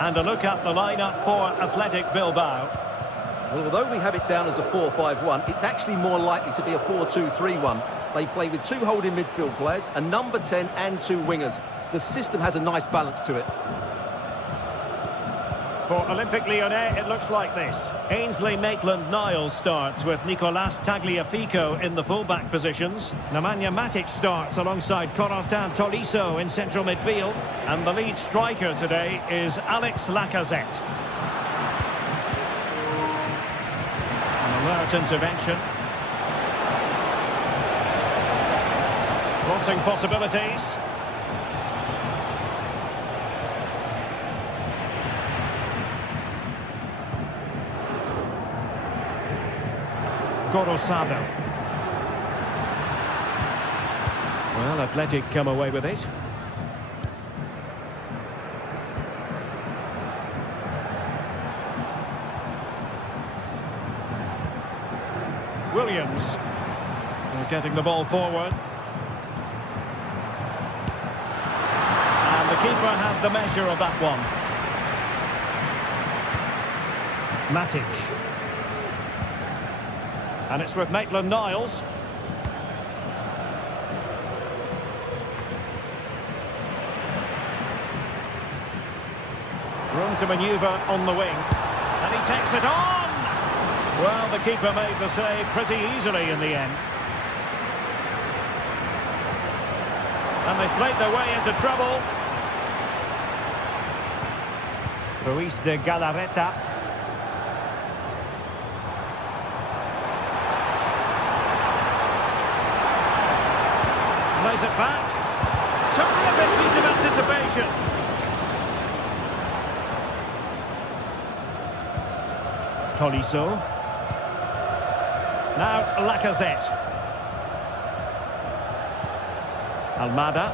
And a look at the lineup for Athletic Bilbao. Well, although we have it down as a 4-5-1, it's actually more likely to be a 4-2-3-1. They play with two holding midfield players, a number 10 and two wingers. The system has a nice balance to it. For Olympique Lyonnais, it looks like this. Ainsley Maitland-Niles starts with Nicolas Tagliafico in the full-back positions. Nemanja Matic starts alongside Corentin Tolisso in central midfield. And the lead striker today is Alex Lacazette. An alert intervention. Crossing possibilities. Gorosado. Well, Athletic come away with it. Williams. They're getting the ball forward. And the keeper had the measure of that one. Matic. And it's with Maitland-Niles. Room to manoeuvre on the wing. And he takes it on! Well, the keeper made the save pretty easily in the end. And they played their way into trouble. Ruiz de Galarreta. Plays it back. Terrific piece of anticipation. Tolisso. Now Lacazette. Almada.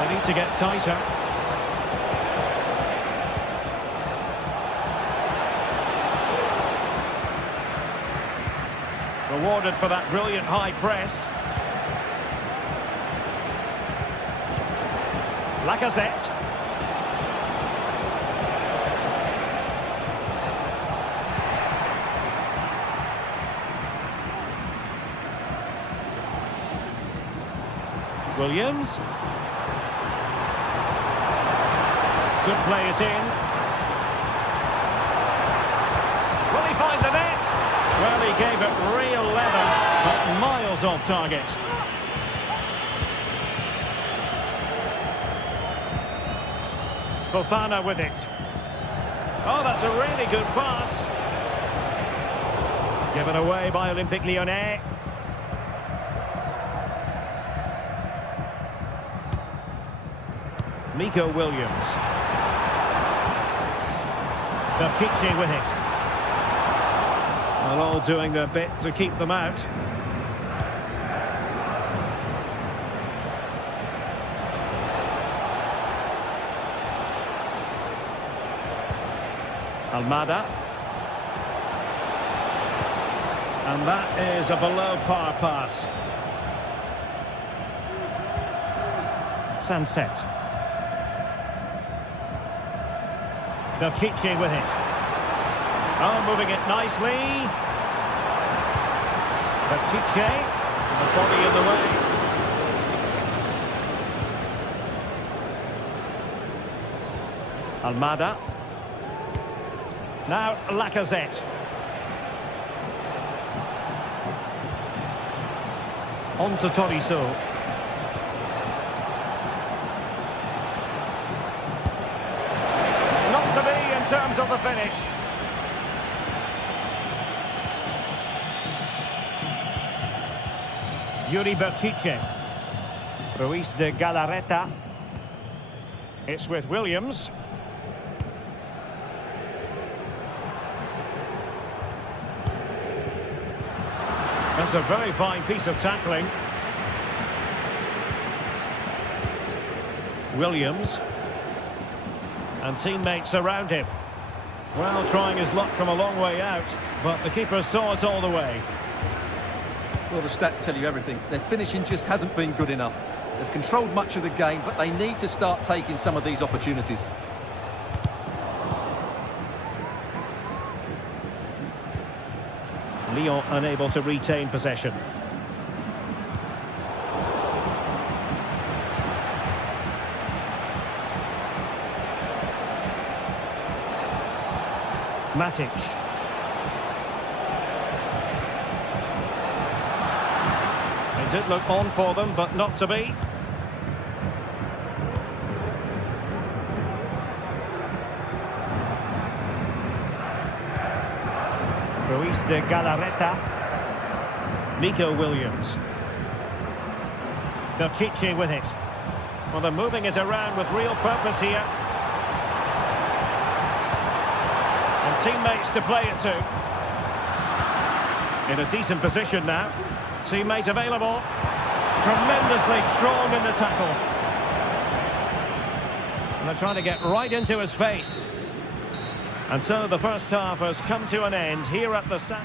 They need to get tighter. Rewarded for that brilliant high press. Lacazette. Williams. Could play it in. Will he find the net? Well, he gave it real leather, but miles off target. Fofana with it. Oh, that's a really good pass. Given away by Olympique Lyonnais. Nico Williams. Berchiche with it. Well, all doing their bit to keep them out. Almada. And that is a below-par pass. Sunset. Berchiche with it. Oh, moving it nicely. Berchiche. The body in the way. Almada. Now Lacazette. On to Tolisso. Not to be in terms of the finish. Yuri Berchiche. Ruiz de Galarreta. It's with Williams. That's a very fine piece of tackling. Williams. And teammates around him. Well, trying his luck from a long way out, but the keeper saw it all the way. Well, the stats tell you everything. Their finishing just hasn't been good enough. They've controlled much of the game, but they need to start taking some of these opportunities. Lyon unable to retain possession. Matic. It did look on for them, but not to be. Ruiz de Galarreta. Nico Williams. Berchiche with it. Well, they're moving it around with real purpose here. And teammates to play it to. In a decent position now. Teammate available. Tremendously strong in the tackle. And they're trying to get right into his face. And so the first half has come to an end here at the San.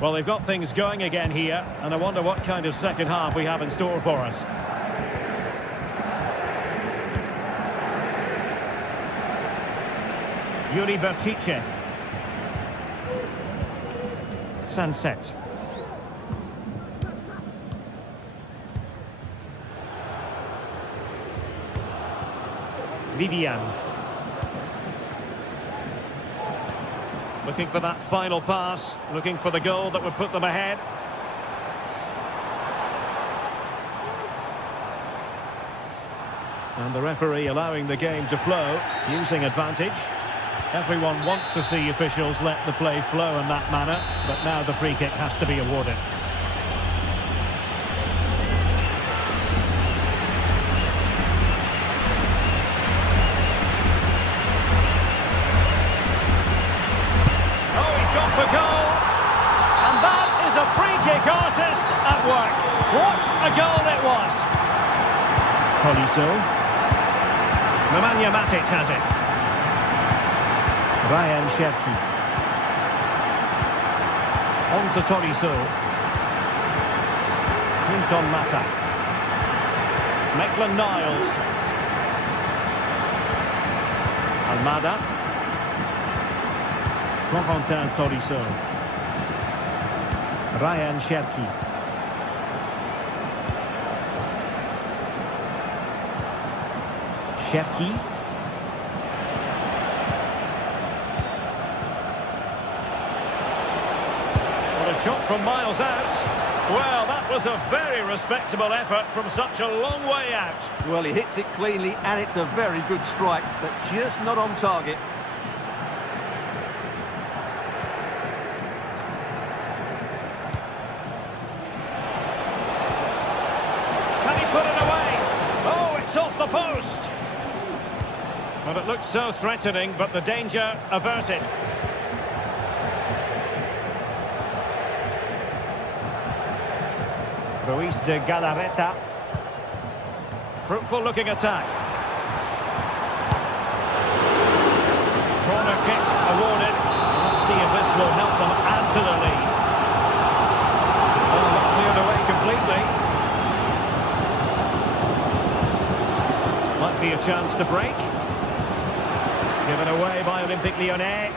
Well, they've got things going again here, and I wonder what kind of second half we have in store for us. Yuri Berchiche. Sunset. Vivian. Looking for that final pass, looking for the goal that would put them ahead. And the referee allowing the game to flow, using advantage. Everyone wants to see officials let the play flow in that manner, but now the free kick has to be awarded. For goal, and that is a free kick artist at work. What a goal it was. Tolisso. Nemanja Matic has it. Ryan Cherki. On to Tolisso. Clinton Mata. Maitland-Niles. Almada. Florentin Tolisso. Ryan Cherki. Cherki. What a shot from miles out. Well, that was a very respectable effort from such a long way out. Well, he hits it cleanly, and it's a very good strike, but just not on target. Off the post. Well, it looked so threatening, but the danger averted. Ruiz de Galarreta. Fruitful looking attack. Corner kick awarded. Let's see if this will help them add to the lead. Well, not cleared away completely. Might be a chance to break. Given away by Olympique Lyonnais.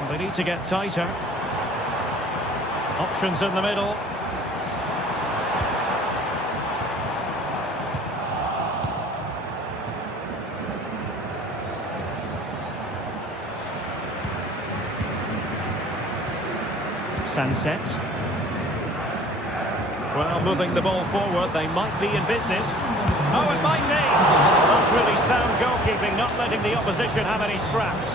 Well, they need to get tighter. Options in the middle. Sunset. Well, moving the ball forward, they might be in business. Oh, it might be. That's really sound goalkeeping, not letting the opposition have any scraps.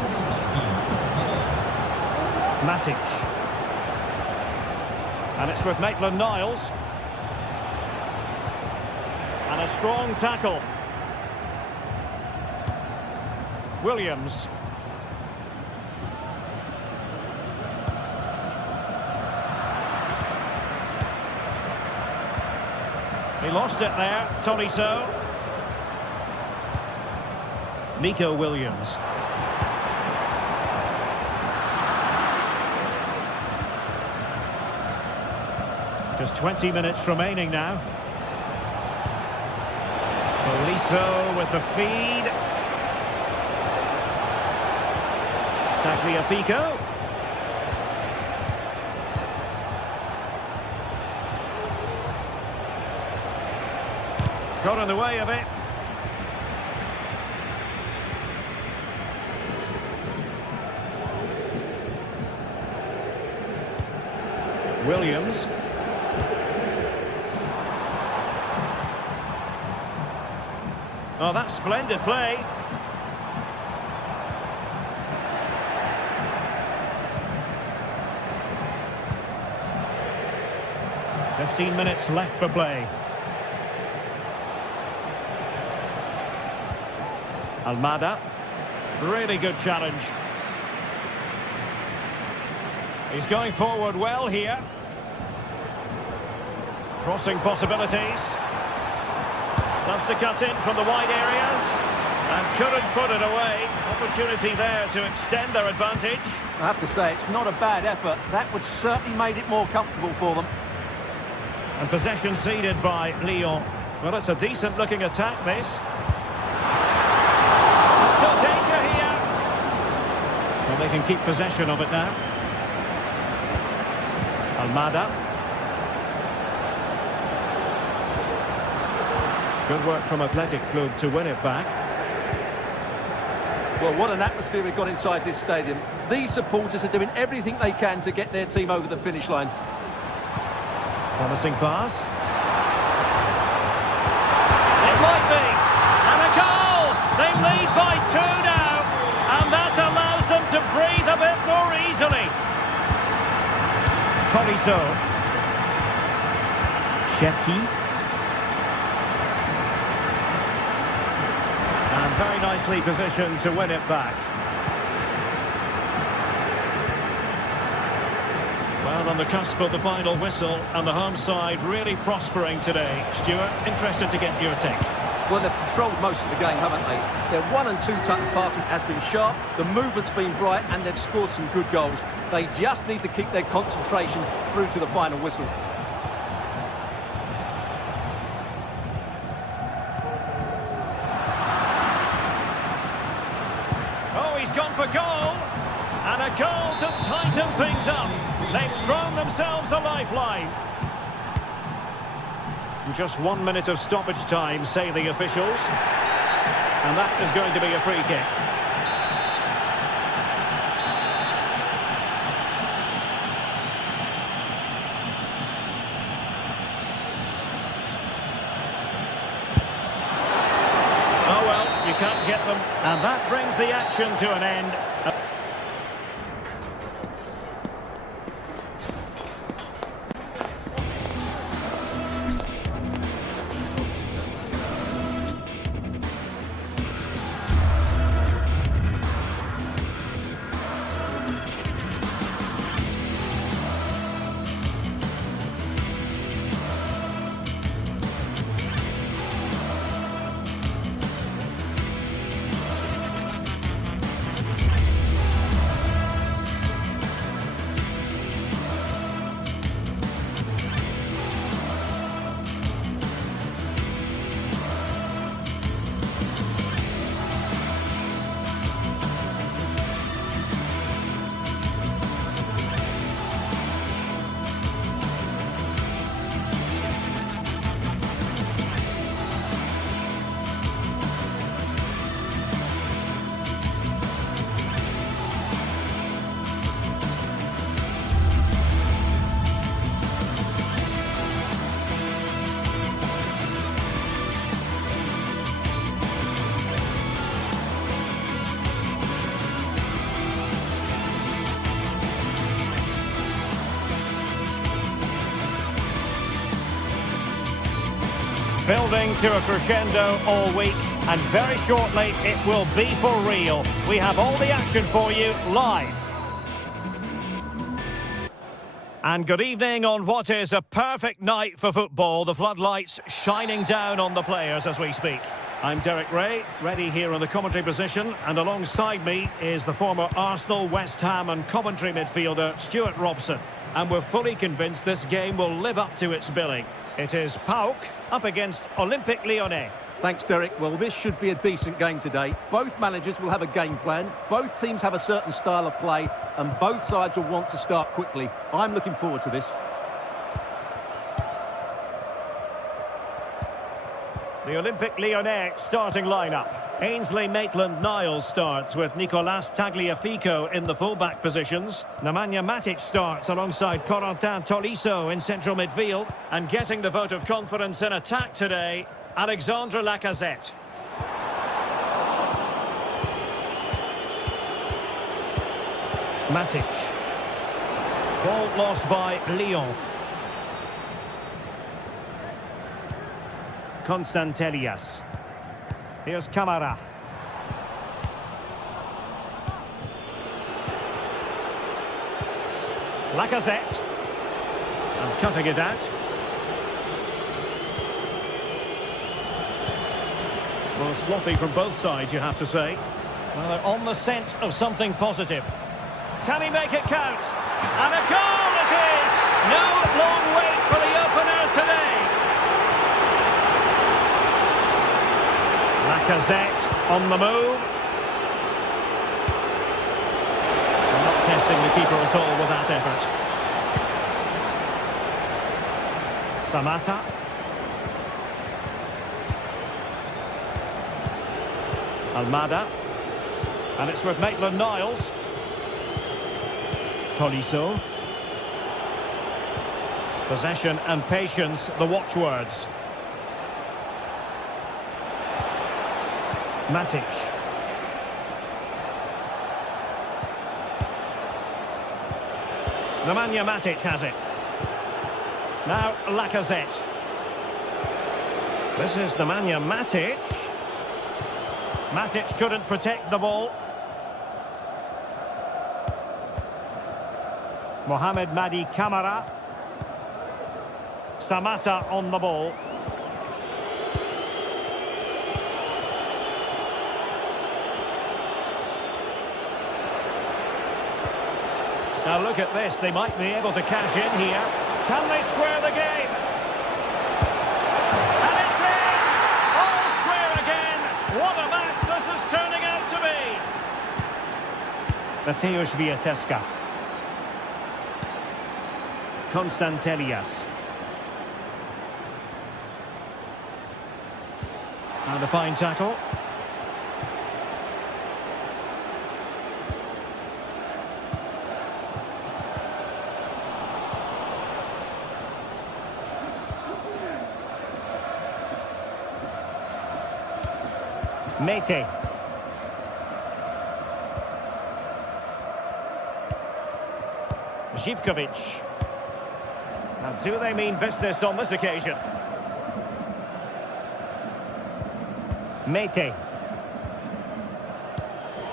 Matic. And it's with Maitland-Niles. And a strong tackle. Williams. He lost it there, Tolisso. Nico Williams. Just 20 minutes remaining now. Tolisso with the feed. Tagliafico. Got in the way of it. Williams. Oh, that's splendid play. "15 minutes left for play. Almada. Really good challenge. He's going forward well here. Crossing possibilities. Loves to cut in from the wide areas. And couldn't put it away. Opportunity there to extend their advantage. I have to say, it's not a bad effort. That would certainly made it more comfortable for them. And possession ceded by Lyon. Well, it's a decent-looking attack, this. Still danger here. Well, they can keep possession of it now. Almada. Good work from Atletico to win it back. Well, what an atmosphere we've got inside this stadium. These supporters are doing everything they can to get their team over the finish line. Promising pass. It might be. And a goal! They lead by 2 now. And that allows them to breathe a bit more easily. Tolisso. Sheki. And very nicely positioned to win it back. Well, on the cusp of the final whistle, and the home side really prospering today. Stuart, interested to get your take. Well, they've controlled most of the game, haven't they? Their 1- and 2-touch passing has been sharp, the movement's been bright, and they've scored some good goals. They just need to keep their concentration through to the final whistle. Oh, he's gone for goal! And a goal to tighten things up. They've thrown themselves a lifeline. Just 1 minute of stoppage time, say the officials. And that is going to be a free kick. Oh well, you can't get them. And that brings the action to an end. Building to a crescendo all week, and very shortly it will be for real. We have all the action for you live. And good evening on what is a perfect night for football. The floodlights shining down on the players as we speak. I'm Derek Ray, ready here in the commentary position, and alongside me is the former Arsenal, West Ham and Coventry midfielder Stuart Robson. And we're fully convinced this game will live up to its billing. It is PAOK up against Olympique Lyonnais. Thanks, Derek. Well, this should be a decent game today. Both managers will have a game plan. Both teams have a certain style of play, and both sides will want to start quickly. I'm looking forward to this. The Olympique Lyonnais starting lineup. Ainsley Maitland-Niles starts with Nicolas Tagliafico in the full-back positions. Nemanja Matic starts alongside Corentin Tolisso in central midfield. And getting the vote of confidence in attack today, Alexandre Lacazette. Matic. Ball lost by Lyon. Constantelias. Here's Camara. Lacazette. And cutting it out. Well, sloppy from both sides, you have to say. Well, they're on the scent of something positive. Can he make it count? And a goal it is! No long wait for the opener today. Lacazette on the move. Not testing the keeper at all with that effort. Samata. Almada. And it's with Maitland-Niles. Tolisso. Possession and patience, the watchwords. Matic. Nemanja Matic has it. Now Lacazette. This is Nemanja Matic. Matic couldn't protect the ball. Mohamed Madi Camara. Samata on the ball. Now look at this, they might be able to cash in here. Can they square the game? And it's in! All square again! What a match this is turning out to be! Mateusz Wiateska. Constantelias. And a fine tackle. Mete. Zivkovic. Now, do they mean business on this occasion? Mete.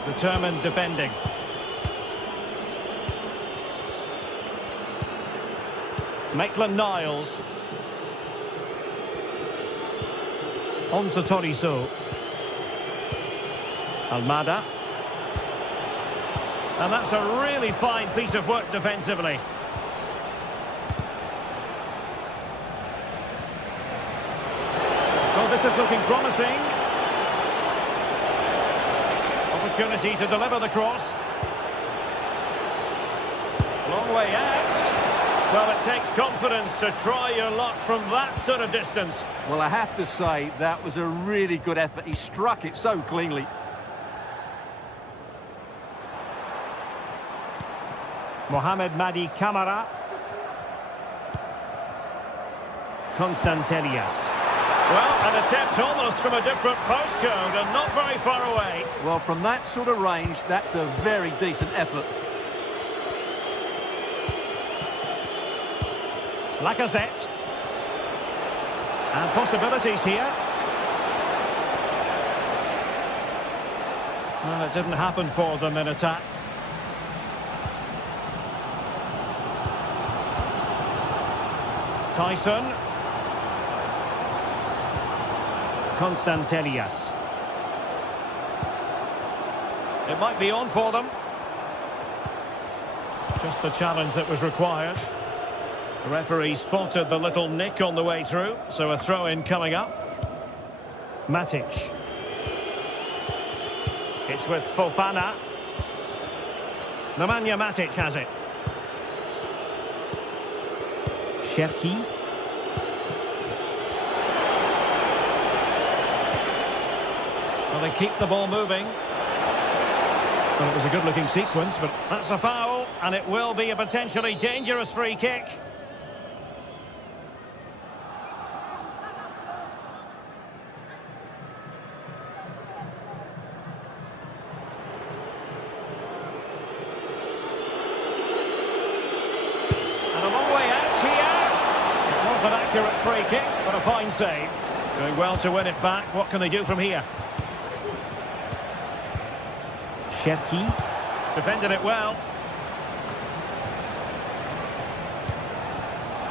Determined defending. Maitland-Niles. On to Tolisso. Almada. And that's a really fine piece of work defensively. Well, this is looking promising. Opportunity to deliver the cross. Long way out. Well, it takes confidence to try your luck from that sort of distance. Well, I have to say, that was a really good effort. He struck it so cleanly. Mohamed Madi Camara. Constantelias. Well, an attempt almost from a different postcode and not very far away. Well, from that sort of range, that's a very decent effort. Lacazette. And possibilities here. Well, it didn't happen for them in attack. Tyson. Constantelias. It might be on for them. Just the challenge that was required. The referee spotted the little nick on the way through, so a throw-in coming up. Matic. It's with Fofana. Nemanja Matic has it. Cherki. Well, they keep the ball moving. Well, it was a good-looking sequence, but that's a foul, and it will be a potentially dangerous free kick. And a long way out here. It was an accurate free kick, but a fine save. Doing well to win it back. What can they do from here? Cherki defended it well.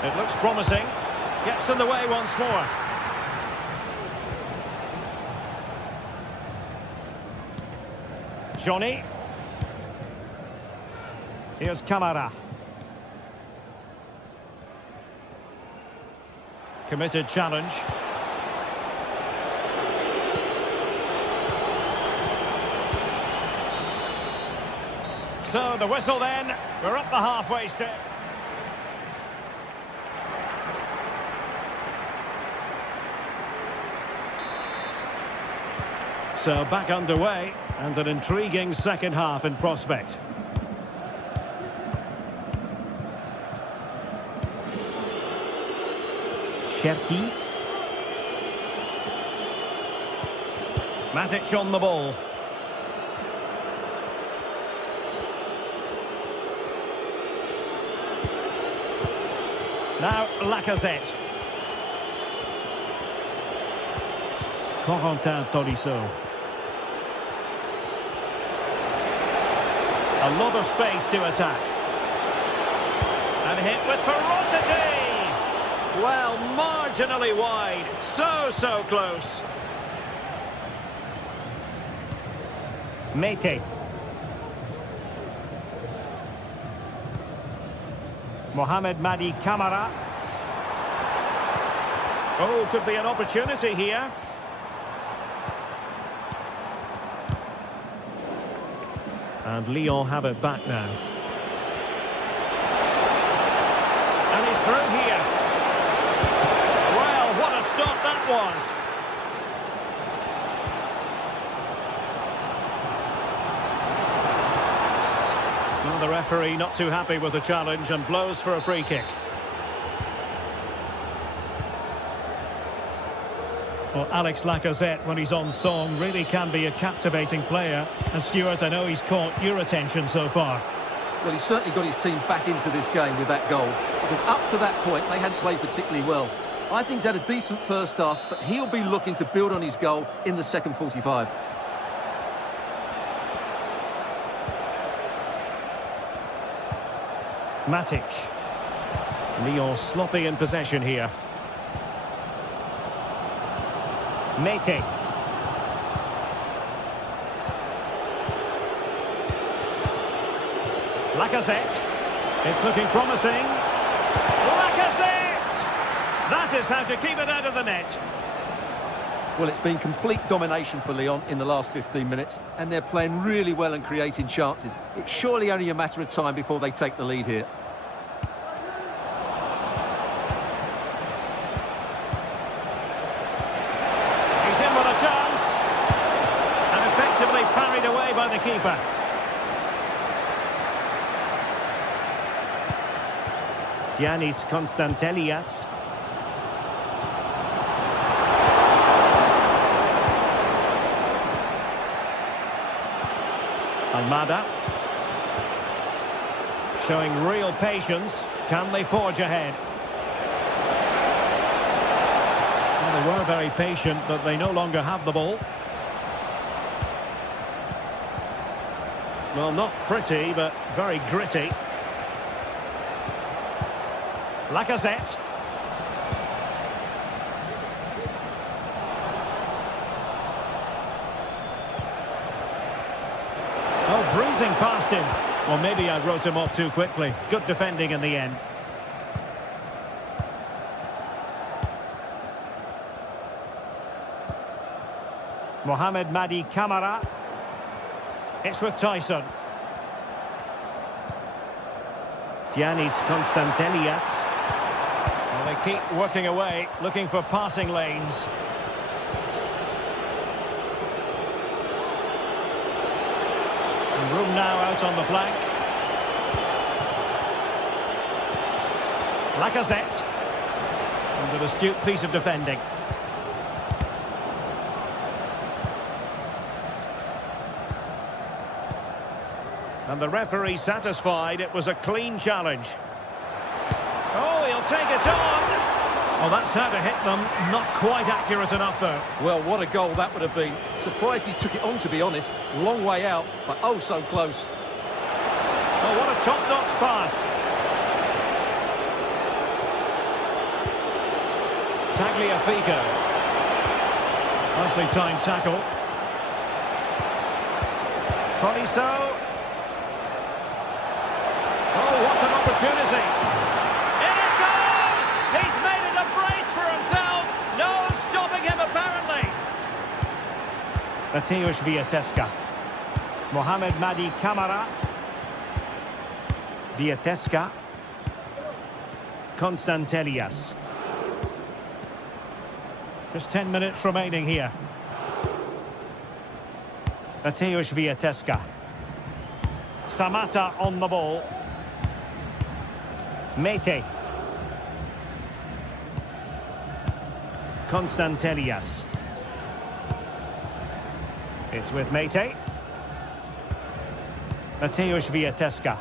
It looks promising. Gets in the way once more. Johnny. Here's Camara. Committed challenge. So the whistle then, we're up the halfway step. So back underway, and an intriguing second half in prospect. Cherki. Matic on the ball. Now, Lacazette. Corentin Tolisso. A lot of space to attack. And hit with ferocity. Well, marginally wide. So close. Mete. Mohamed Madi Camara. Oh, could be an opportunity here. And Lyon have it back now. And he's through here. Well, what a stop that was. Well, the referee not too happy with the challenge and blows for a free kick. Well, Alex Lacazette, when he's on song, really can be a captivating player. And Stuart, I know he's caught your attention so far. Well, he's certainly got his team back into this game with that goal. Because up to that point, they hadn't played particularly well. I think he's had a decent first half, but he'll be looking to build on his goal in the second 45. Matic. Lyon sloppy in possession here. Mete. Lacazette. It's looking promising. Lacazette! That is how to keep it out of the net. Well, it's been complete domination for Lyon in the last 15 minutes, and they're playing really well and creating chances. It's surely only a matter of time before they take the lead here. He's in with a chance. And effectively parried away by the keeper. Giannis Constantelias. Almada. Showing real patience. Can they forge ahead? Well, they were very patient, but they no longer have the ball. Well, not pretty, but very gritty. Lacazette. Oh, breezing past him. Well, maybe I wrote him off too quickly. Good defending in the end. Mohamed Madi Camara. It's with Tyson. Giannis Constantelias. Well, they keep working away, looking for passing lanes. And room now out on the flank. Lacazette. And an astute piece of defending. And the referee satisfied it was a clean challenge. Oh, he'll take it on. Well, that's how to hit them. Not quite accurate enough, though. Well, what a goal that would have been. Surprised he took it on, to be honest. Long way out, but oh so close. Oh, what a top-notch pass. Tagliafico. Nicely timed tackle. Tolisso. Oh, what an opportunity. In it goes! He's made it a brace for himself. No stopping him, apparently. Mateusz Wiateska. Mohamed Madi Camara. Wiateska. Constantelias. Just 10 minutes remaining here. Mateusz Wiateska. Samatta on the ball. Mete. Constantelias. It's with Mete. Mateusz Wiateska.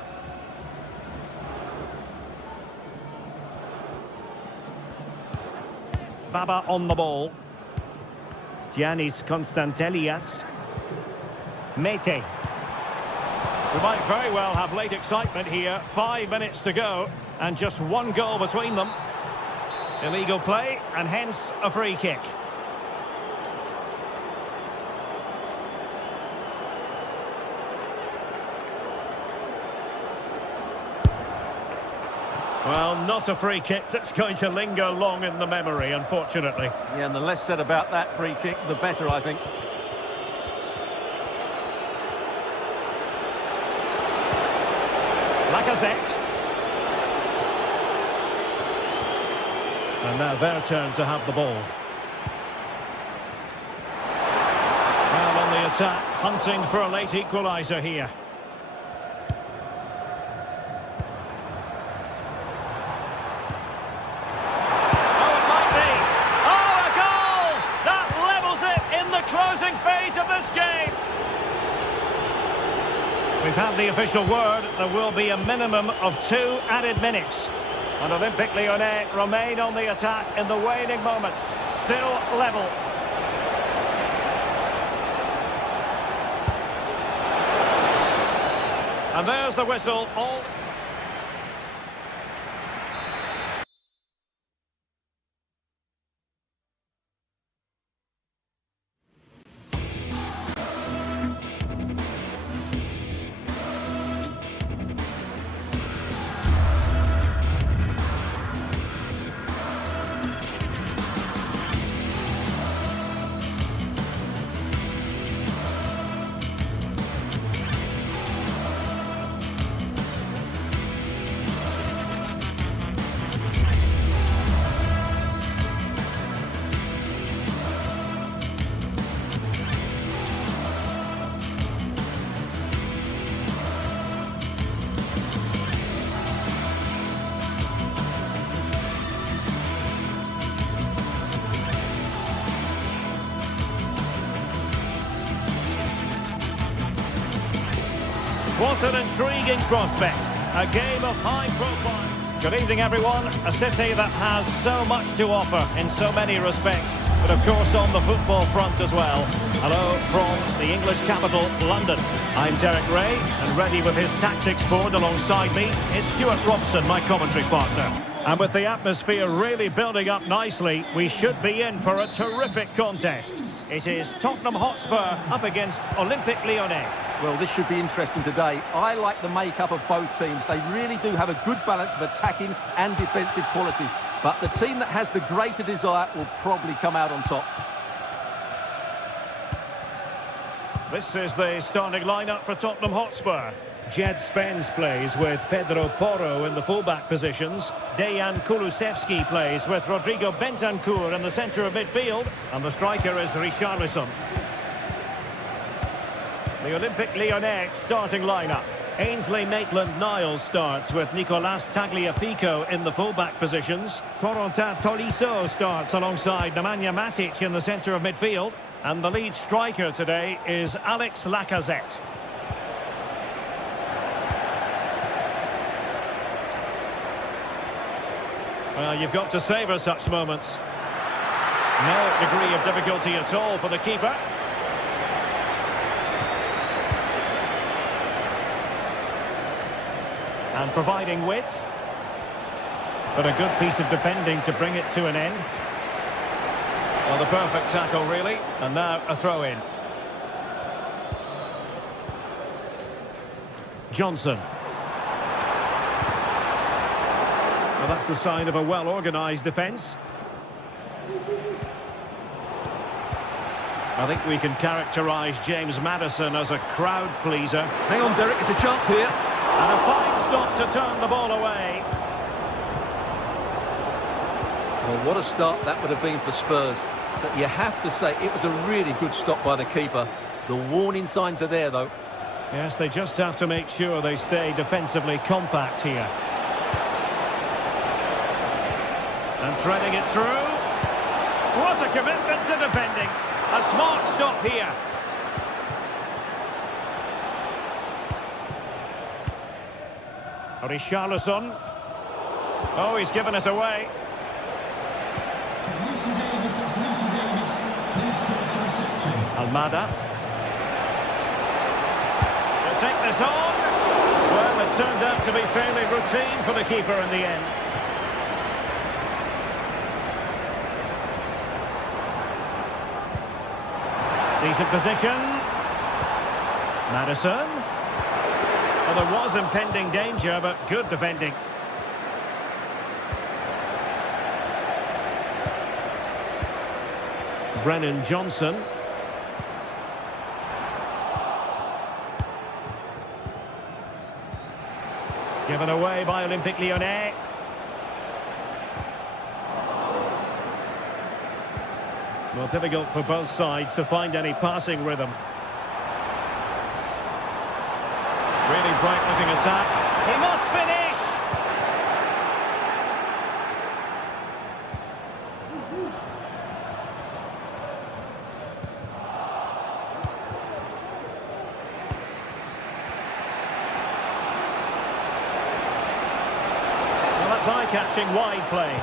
Baba on the ball. Giannis Constantelias. Mete. We might very well have late excitement here. 5 minutes to go. And just one goal between them. Illegal play, and hence a free kick. Well, not a free kick that's going to linger long in the memory, unfortunately. Yeah, and the less said about that free kick, the better, I think. Lacazette. And now their turn to have the ball. Well, on the attack, hunting for a late equaliser here. Oh, it might be. Oh, a goal! That levels it in the closing phase of this game. We've had the official word. There will be a minimum of 2 added minutes. And Olympique Lyonnais remain on the attack in the waning moments. Still level. And there's the whistle. All... What an intriguing prospect. A game of high profile. Good evening, everyone. A city that has so much to offer in so many respects, but of course on the football front as well. Hello from the English capital, London. I'm Derek Ray, and ready with his tactics board alongside me is Stuart Robson, my commentary partner. And with the atmosphere really building up nicely, we should be in for a terrific contest. It is Tottenham Hotspur up against Olympique Lyonnais. Well, this should be interesting today. I like the makeup of both teams. They really do have a good balance of attacking and defensive qualities. But the team that has the greater desire will probably come out on top. This is the starting lineup for Tottenham Hotspur. Jed Spence plays with Pedro Porro in the fullback positions. Dejan Kulusevski plays with Rodrigo Bentancur in the centre of midfield. And the striker is Richarlison. The Olympique Lyonnais starting lineup. Ainsley Maitland-Niles starts with Nicolas Tagliafico in the fullback positions. Corentin Tolisso starts alongside Nemanja Matic in the centre of midfield. And the lead striker today is Alex Lacazette. Well, you've got to savour such moments. No degree of difficulty at all for the keeper. And providing width. But a good piece of defending to bring it to an end. Well, the perfect tackle, really. And now a throw-in. Johnson. Well, that's the sign of a well-organised defence. I think we can characterise James Maddison as a crowd pleaser. Hang on, Derek, it's a chance here. And a fine stop to turn the ball away. Well, what a start that would have been for Spurs. But you have to say, it was a really good stop by the keeper. The warning signs are there, though. Yes, they just have to make sure they stay defensively compact here. And threading it through. What a commitment to defending. A smart stop here. Richarlison. Oh, he's given us away. Almada. They'll take this on. Well, it turns out to be fairly routine for the keeper in the end. Decent position. Maddison. Well, there was impending danger, but good defending. Brennan Johnson. Given away by Olympique Lyonnais. Well, difficult for both sides to find any passing rhythm. Really bright-looking attack. He must finish! Well, that's eye-catching wide play.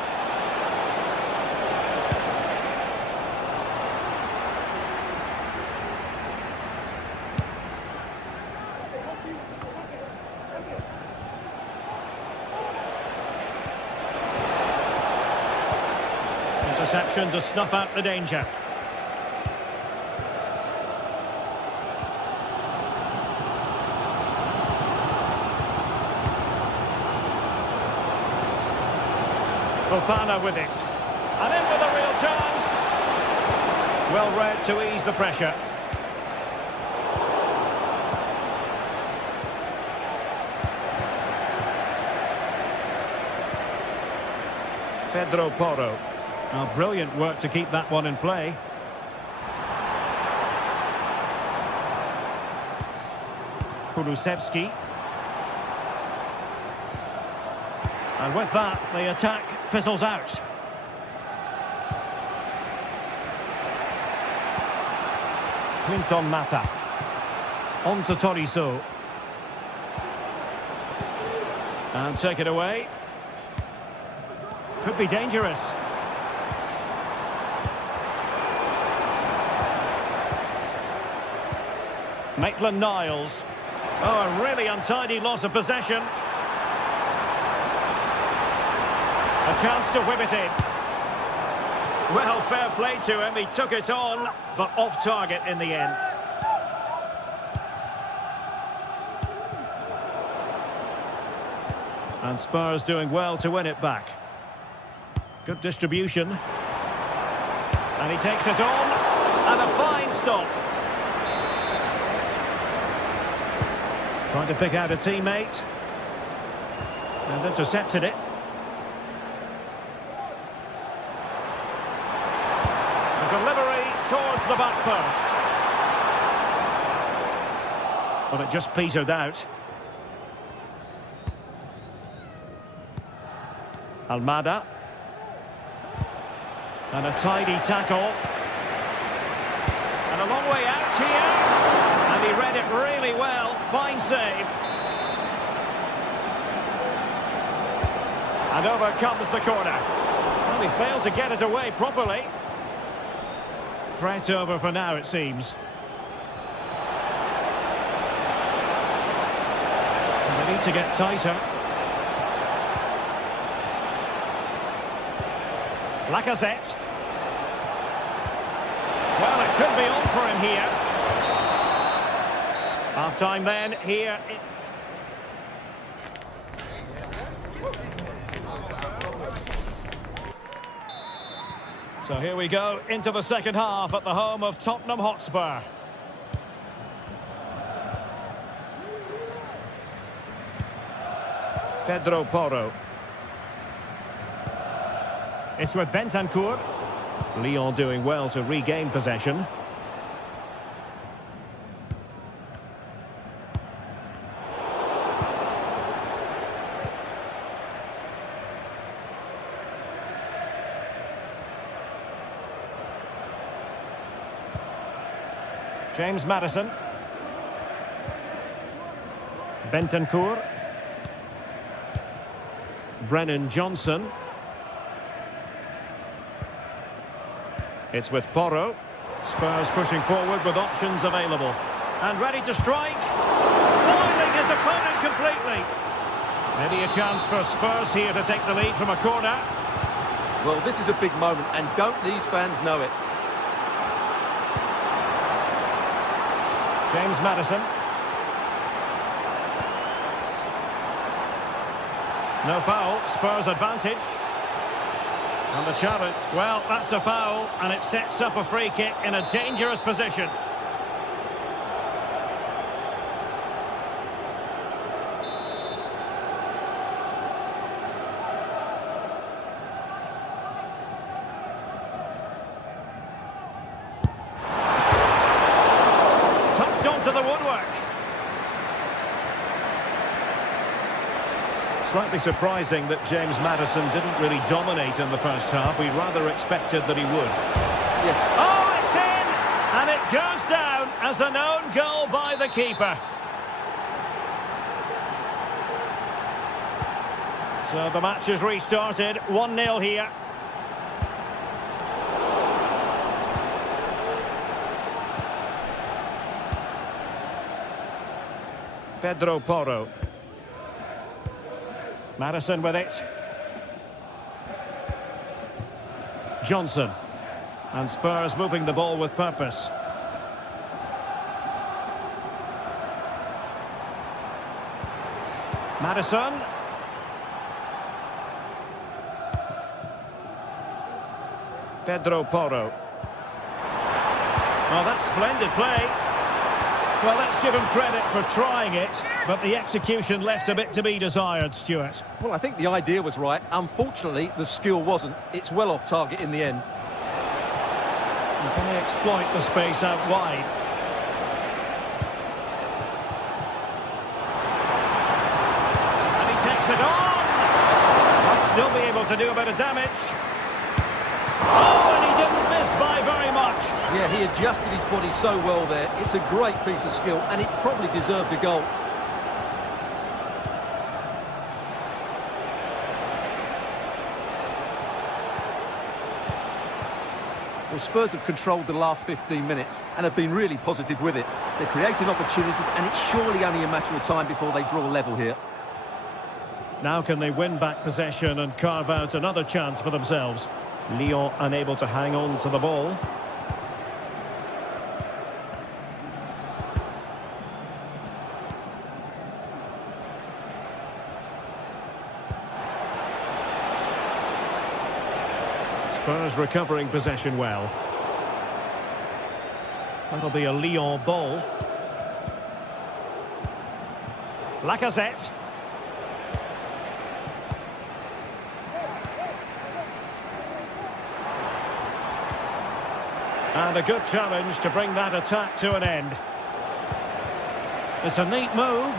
Interception to snuff out the danger. Fofana with it. And in with a real chance. Well read to ease the pressure. Pedro Porro. Now, brilliant work to keep that one in play. Kulusevski. And with that, the attack fizzles out. Clinton Mata. On to Tolisso. And take it away. Could be dangerous. Maitland-Niles. Oh, a really untidy loss of possession. A chance to whip it in. Well, fair play to him. He took it on, but off target in the end. And Spurs doing well to win it back. Good distribution. And he takes it on. And a fine stop. Trying to pick out a teammate. And intercepted it. The delivery towards the back post. But it just petered out. Almada. And a tidy tackle. And a long way out here. And he read it really well. Fine save. And over comes the corner. Well, he failed to get it away properly. Threat over for now, it seems. And they need to get tighter. Lacazette. Well, it could be on for him here. Half-time then, here. So here we go into the second half at the home of Tottenham Hotspur. Pedro Porro. It's with Bentancur. Lyon doing well to regain possession. James Maddison. Bentancur. Brennan Johnson. It's with Porro. Spurs pushing forward with options available. And ready to strike. Foiling his opponent completely. Maybe a chance for Spurs here to take the lead from a corner. Well, this is a big moment, and don't these fans know it? James Maddison. No foul. Spurs advantage. And the challenge, well, that's a foul, and it sets up a free kick in a dangerous position. Touched onto the woodwork. Slightly surprising that James Maddison didn't really dominate in the first half. We rather expected that he would. Yes. Oh, it's in! And it goes down as an own goal by the keeper. So the match has restarted. 1-0 here. Pedro Porro. Maddison with it. Johnson. And Spurs moving the ball with purpose. Maddison. Pedro Porro. Oh, that's splendid play. Well, let's give him credit for trying it, but the execution left a bit to be desired, Stuart. Well, I think the idea was right. Unfortunately, the skill wasn't. It's well off target in the end. And can they exploit the space out wide? And he takes it on! Might still be able to do a bit of damage. Oh, and he didn't miss by very much. Yeah, he adjusted his body so well there. It's a great piece of skill, and it probably deserved a goal. Well, Spurs have controlled the last 15 minutes and have been really positive with it. They're creating opportunities, and it's surely only a matter of time before they draw level here. Now can they win back possession and carve out another chance for themselves? Lyon unable to hang on to the ball. Spurs recovering possession well. That'll be a Lyon ball. Lacazette. And a good challenge to bring that attack to an end. It's a neat move.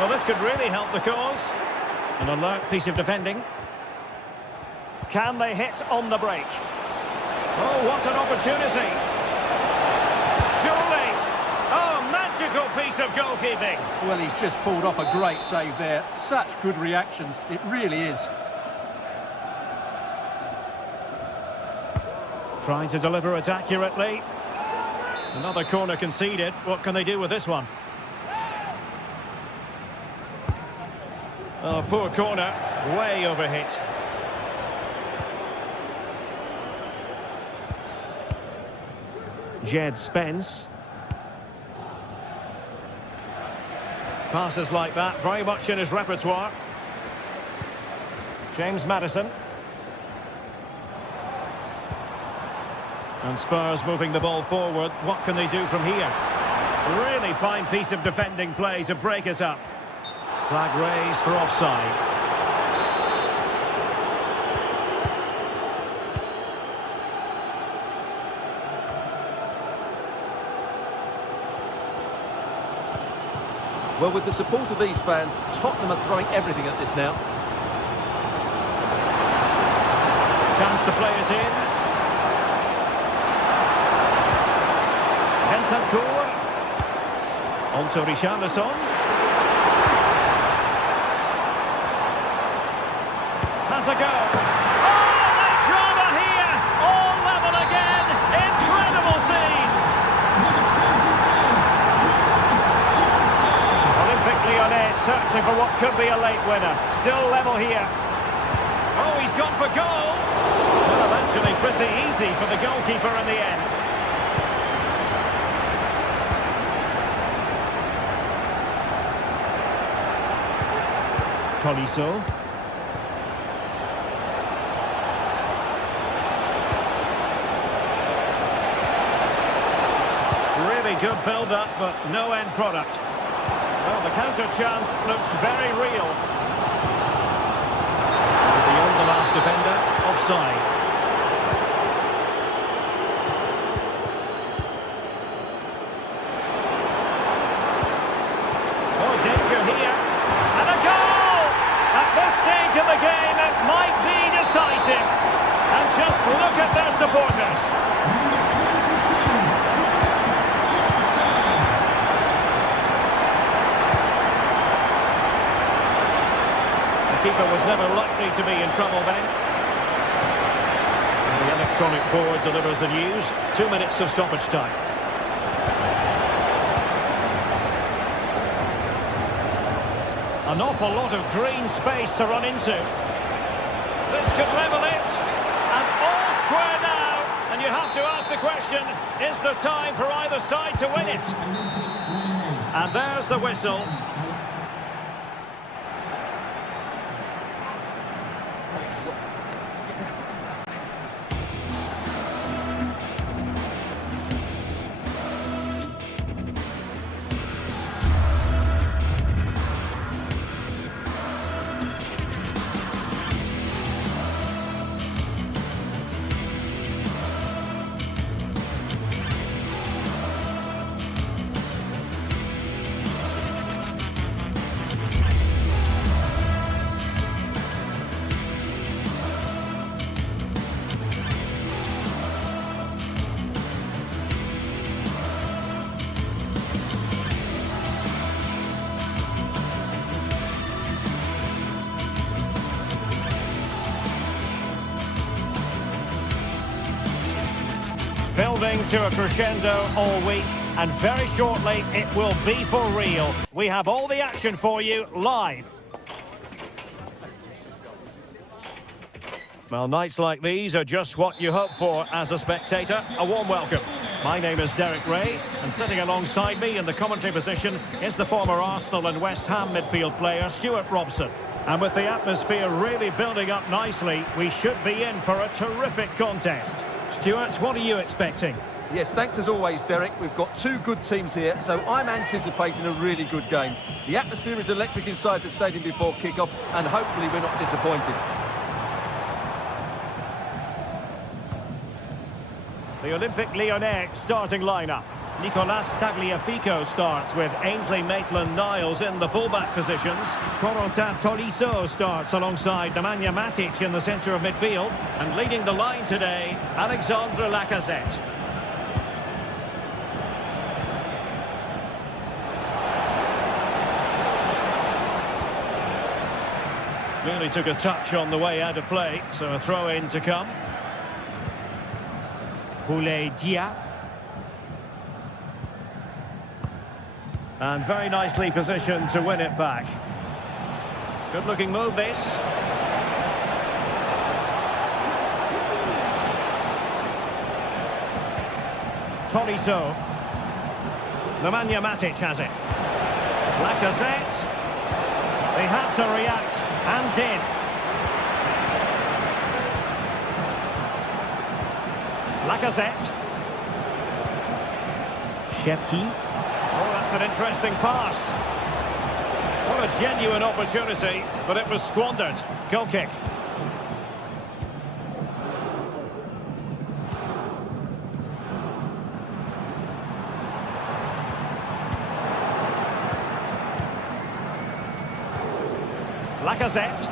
Well, this could really help the cause. An alert piece of defending. Can they hit on the break? Oh, what an opportunity. Surely. Oh, magical piece of goalkeeping. Well, he's just pulled off a great save there. Such good reactions. It really is. Trying to deliver it accurately. Another corner conceded. What can they do with this one? Oh, poor corner. Way overhit. Jed Spence. Passes like that, very much in his repertoire. James Maddison. And Spurs moving the ball forward. What can they do from here? Really fine piece of defending play to break us up. Flag raised for offside. Well, with the support of these fans, Tottenham are throwing everything at this now. Chance to play it in. Bentancur. On to Richarlison. Has a go. Oh, the drama here! All level again! Incredible scenes! Olympique Lyonnais searching for what could be a late winner. Still level here. Oh, he's gone for goal! Well, eventually pretty easy for the goalkeeper in the end. Tolisso. Really good build-up, but no end product. Well, the counter chance looks very real. Beyond the last defender, offside. Oh, danger here. And a goal! At this stage of the game, it might be decisive. And just look at their supporters. The keeper was never likely to be in trouble then. And the electronic board delivers the news. 2 minutes of stoppage time. An awful lot of green space to run into. This could level it. And all square now. And you have to ask the question, is there time for either side to win it? And there's the whistle. building to a crescendo all week, and very shortly it will be for real. We have all the action for you live. Well, nights like these are just what you hope for as a spectator. A warm welcome. My name is Derek Ray, and sitting alongside me in the commentary position is the former Arsenal and West Ham midfield player, Stuart Robson. And with the atmosphere really building up nicely, we should be in for a terrific contest. Stuart, what are you expecting? Yes, thanks as always, Derek. We've got two good teams here, so I'm anticipating a really good game. The atmosphere is electric inside the stadium before kick-off, and hopefully we're not disappointed. The Olympique Lyonnais starting lineup. Nicolas Tagliafico starts with Ainsley Maitland-Niles in the fullback positions. Corentin Tolisso starts alongside Nemanja Matic in the centre of midfield. And leading the line today, Alexandre Lacazette. Really took a touch on the way out of play, so a throw-in to come. Boulaye Dia. And very nicely positioned to win it back. Good looking move this. Tolisso. Nemanja Matic has it. Lacazette. They had to react and did. Lacazette. Cherki. Oh, that's an interesting pass. What a genuine opportunity, but it was squandered. Goal kick. Lacazette.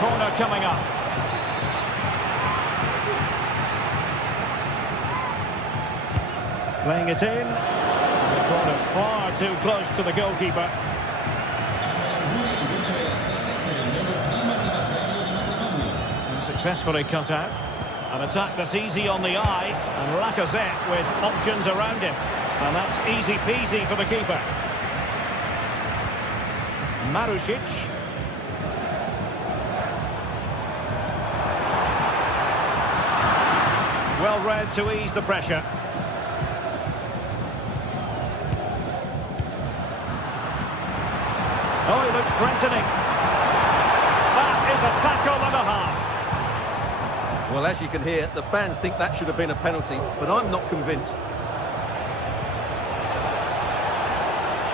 Corner coming up. Playing it in. The corner far too close to the goalkeeper. And successfully cut out. An attack that's easy on the eye. And Lacazette with options around him. And that's easy peasy for the keeper. Marusic. Well read to ease the pressure. Oh, he looks threatening. That is a tackle and a half. Well, as you can hear, the fans think that should have been a penalty, but I'm not convinced.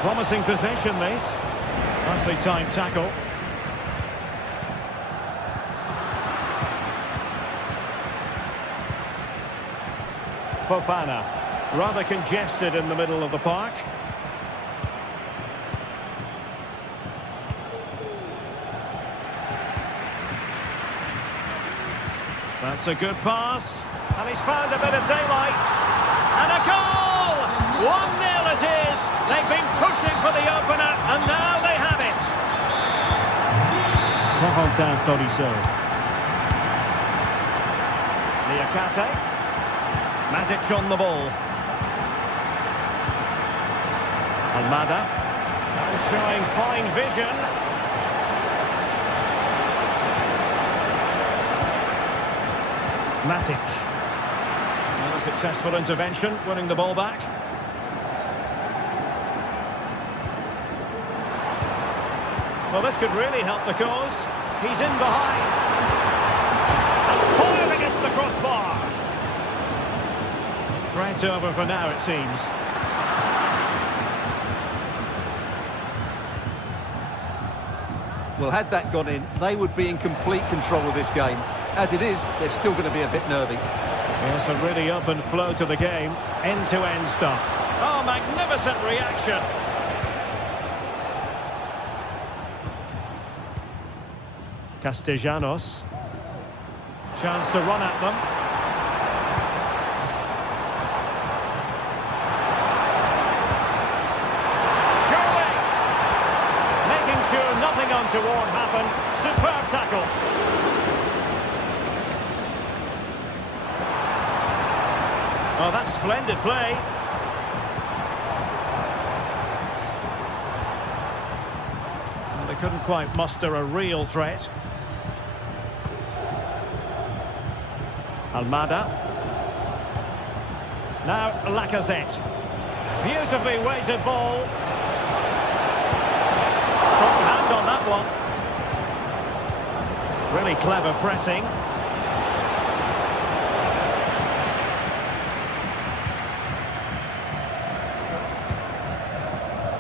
Promising possession, this. Nicely timed tackle. Fofana, rather congested in the middle of the park. That's a good pass, and he's found a bit of daylight. And a goal! 1-0 it is. They've been pushing for the opener, and now they have it. Corentin Tolisso. Niakate. Matic on the ball. Almada. And showing fine vision. Matic. Another successful intervention, winning the ball back. Well, this could really help the cause. He's in behind. And fired against the crossbar. Threat over for now, it seems. Well, had that gone in, they would be in complete control of this game. As it is, they're still going to be a bit nervy. Yes, a really open flow to the game. End-to-end stuff. Oh, magnificent reaction. Castellanos. Chance to run at them. Surely! Making sure nothing untoward happened. tackle. Oh, that's splendid play. And they couldn't quite muster a real threat. Almada. Now Lacazette. Beautifully weighted ball. Strong hand on that one. Really clever pressing.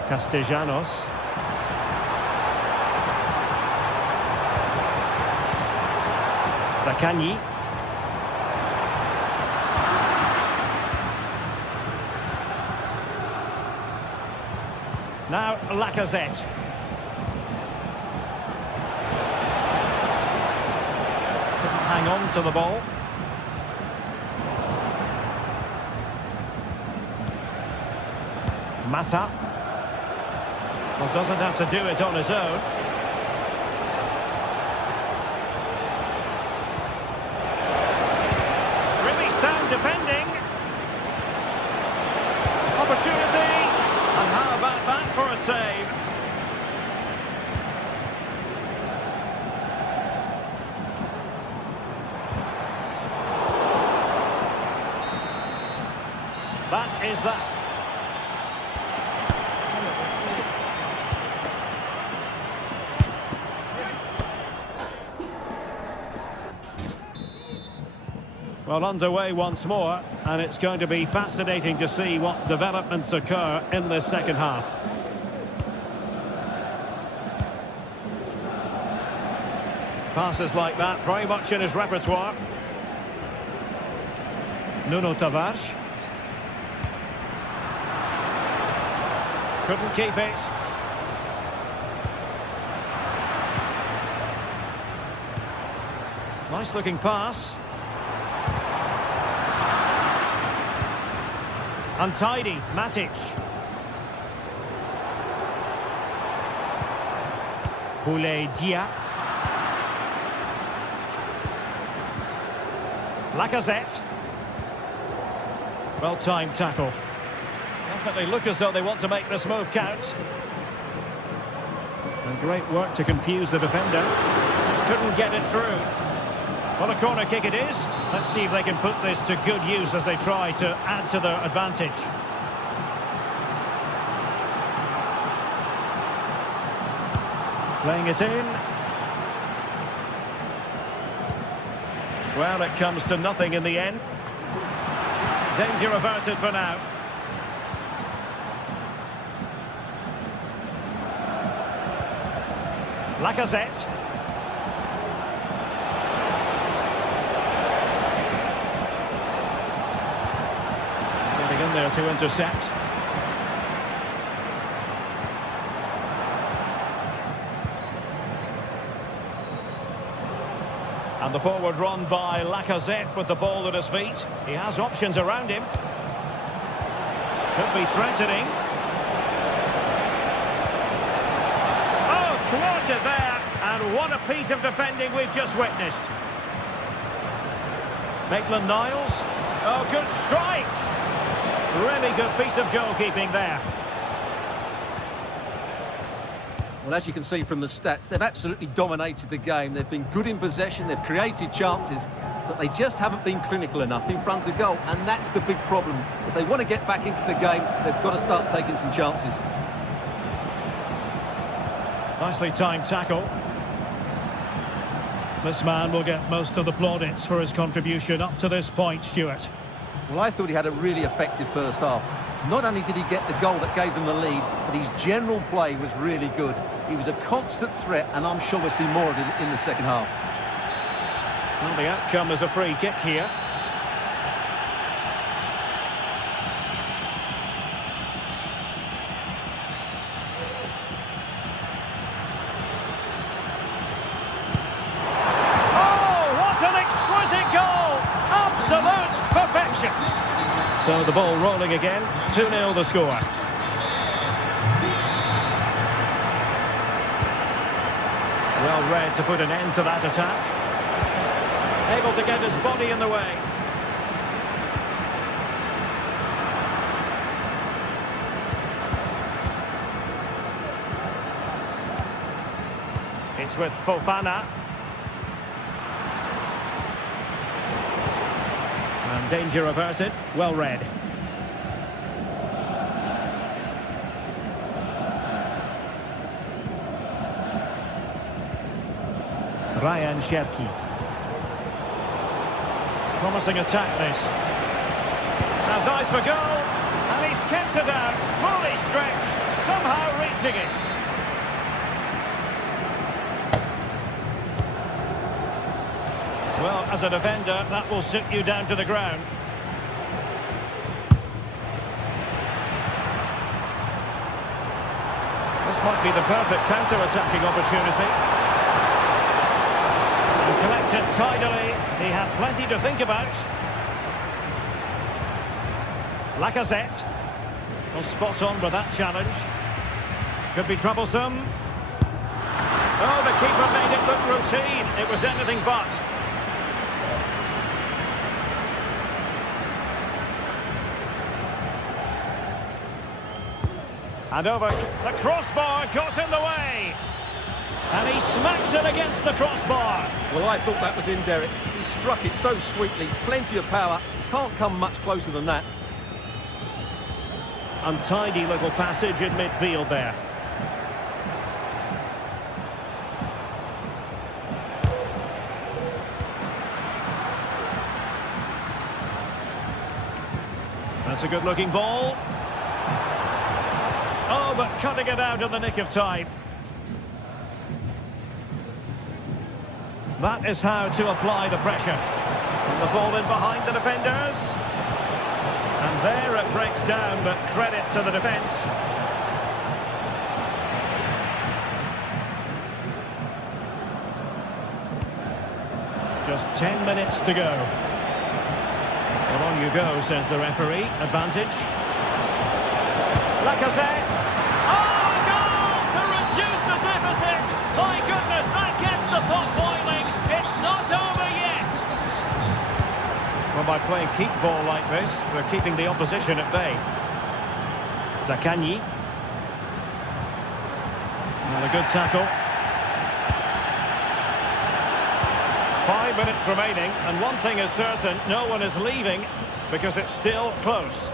Castellanos. Zaccagni. Now Lacazette. Couldn't hang on to the ball. Mata. Well, doesn't have to do it on his own. Really sound defending. Opportunity. And how about that for a save? That is that. Well, underway once more, and it's going to be fascinating to see what developments occur in this second half. Passes like that, very much in his repertoire. Nuno Tavares. Couldn't keep it. Nice looking pass. Untidy, Matic. Boulaye Dia. Lacazette. Well-timed tackle. Definitely look as though they want to make this move count. And great work to confuse the defender. Couldn't get it through. Well, a corner kick it is. Let's see if they can put this to good use as they try to add to their advantage. Playing it in. Well, it comes to nothing in the end. Danger averted for now. Lacazette. Getting in there to intercept. And the forward run by Lacazette with the ball at his feet. He has options around him. Could be threatening. Oh, thwarted there. And what a piece of defending we've just witnessed. Maitland-Niles. Oh, good strike. Really good piece of goalkeeping there. Well, as you can see from the stats, they've absolutely dominated the game. They've been good in possession, they've created chances, but they just haven't been clinical enough in front of goal, and that's the big problem. If they want to get back into the game, they've got to start taking some chances. Nicely timed tackle. This man will get most of the plaudits for his contribution up to this point, Stuart. Well, I thought he had a really effective first half. Not only did he get the goal that gave them the lead, but his general play was really good. He was a constant threat, and I'm sure we'll see more of it in the second half. Well, the outcome is a free kick here. Oh, what an exquisite goal! Absolute perfection! So the ball rolling again, 2-0 the score. Well read to put an end to that attack. Able to get his body in the way. It's with Fofana. And danger averted. Well read. Ryan Cherki. Promising attack this. Has eyes for goal. And he's kept it out. Fully stretched. Somehow reaching it. Well, as a defender, that will sit you down to the ground. This might be the perfect counter-attacking opportunity. Collected tidily. He had plenty to think about. Lacazette. Well, spot on with that challenge. Could be troublesome. Oh, the keeper made it look routine. It was anything but. And over. The crossbar got in the way. And he smacks it against the crossbar. Well, I thought that was in, Derek. He struck it so sweetly, plenty of power. Can't come much closer than that. Untidy little passage in midfield there. That's a good-looking ball. Oh, but cutting it out in the nick of time. That is how to apply the pressure. And the ball in behind the defenders. And there it breaks down, but credit to the defence. Just 10 minutes to go. Well, on you go, says the referee. Advantage. Lacazette. Oh, goal to reduce the deficit. My goodness, that gets the pot boiling. It's not over yet. Well, by playing keep ball like this, we're keeping the opposition at bay. Zaccagni. And a good tackle. 5 minutes remaining, and one thing is certain, no one is leaving because it's still close.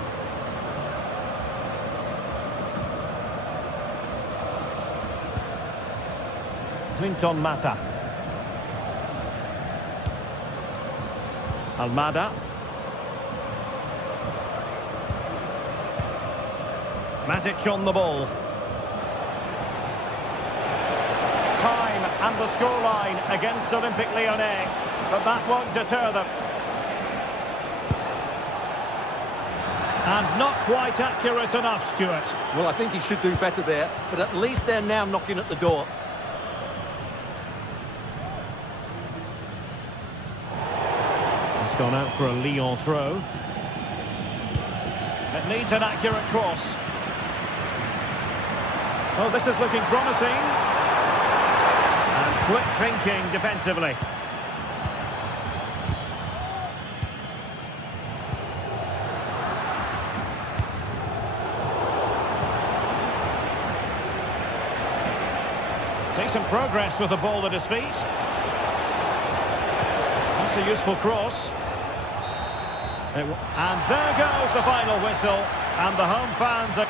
Clinton Mata. Almada. Matic on the ball. Time and the scoreline against Olympique Lyonnais, but that won't deter them. And not quite accurate enough, Stuart. Well, I think he should do better there, but at least they're now knocking at the door. It's gone out for a Lyon throw. It needs an accurate cross. Oh, this is looking promising. And quick thinking defensively. Decent progress with the ball at his feet. That's a useful cross. And there goes the final whistle. And the home fans are...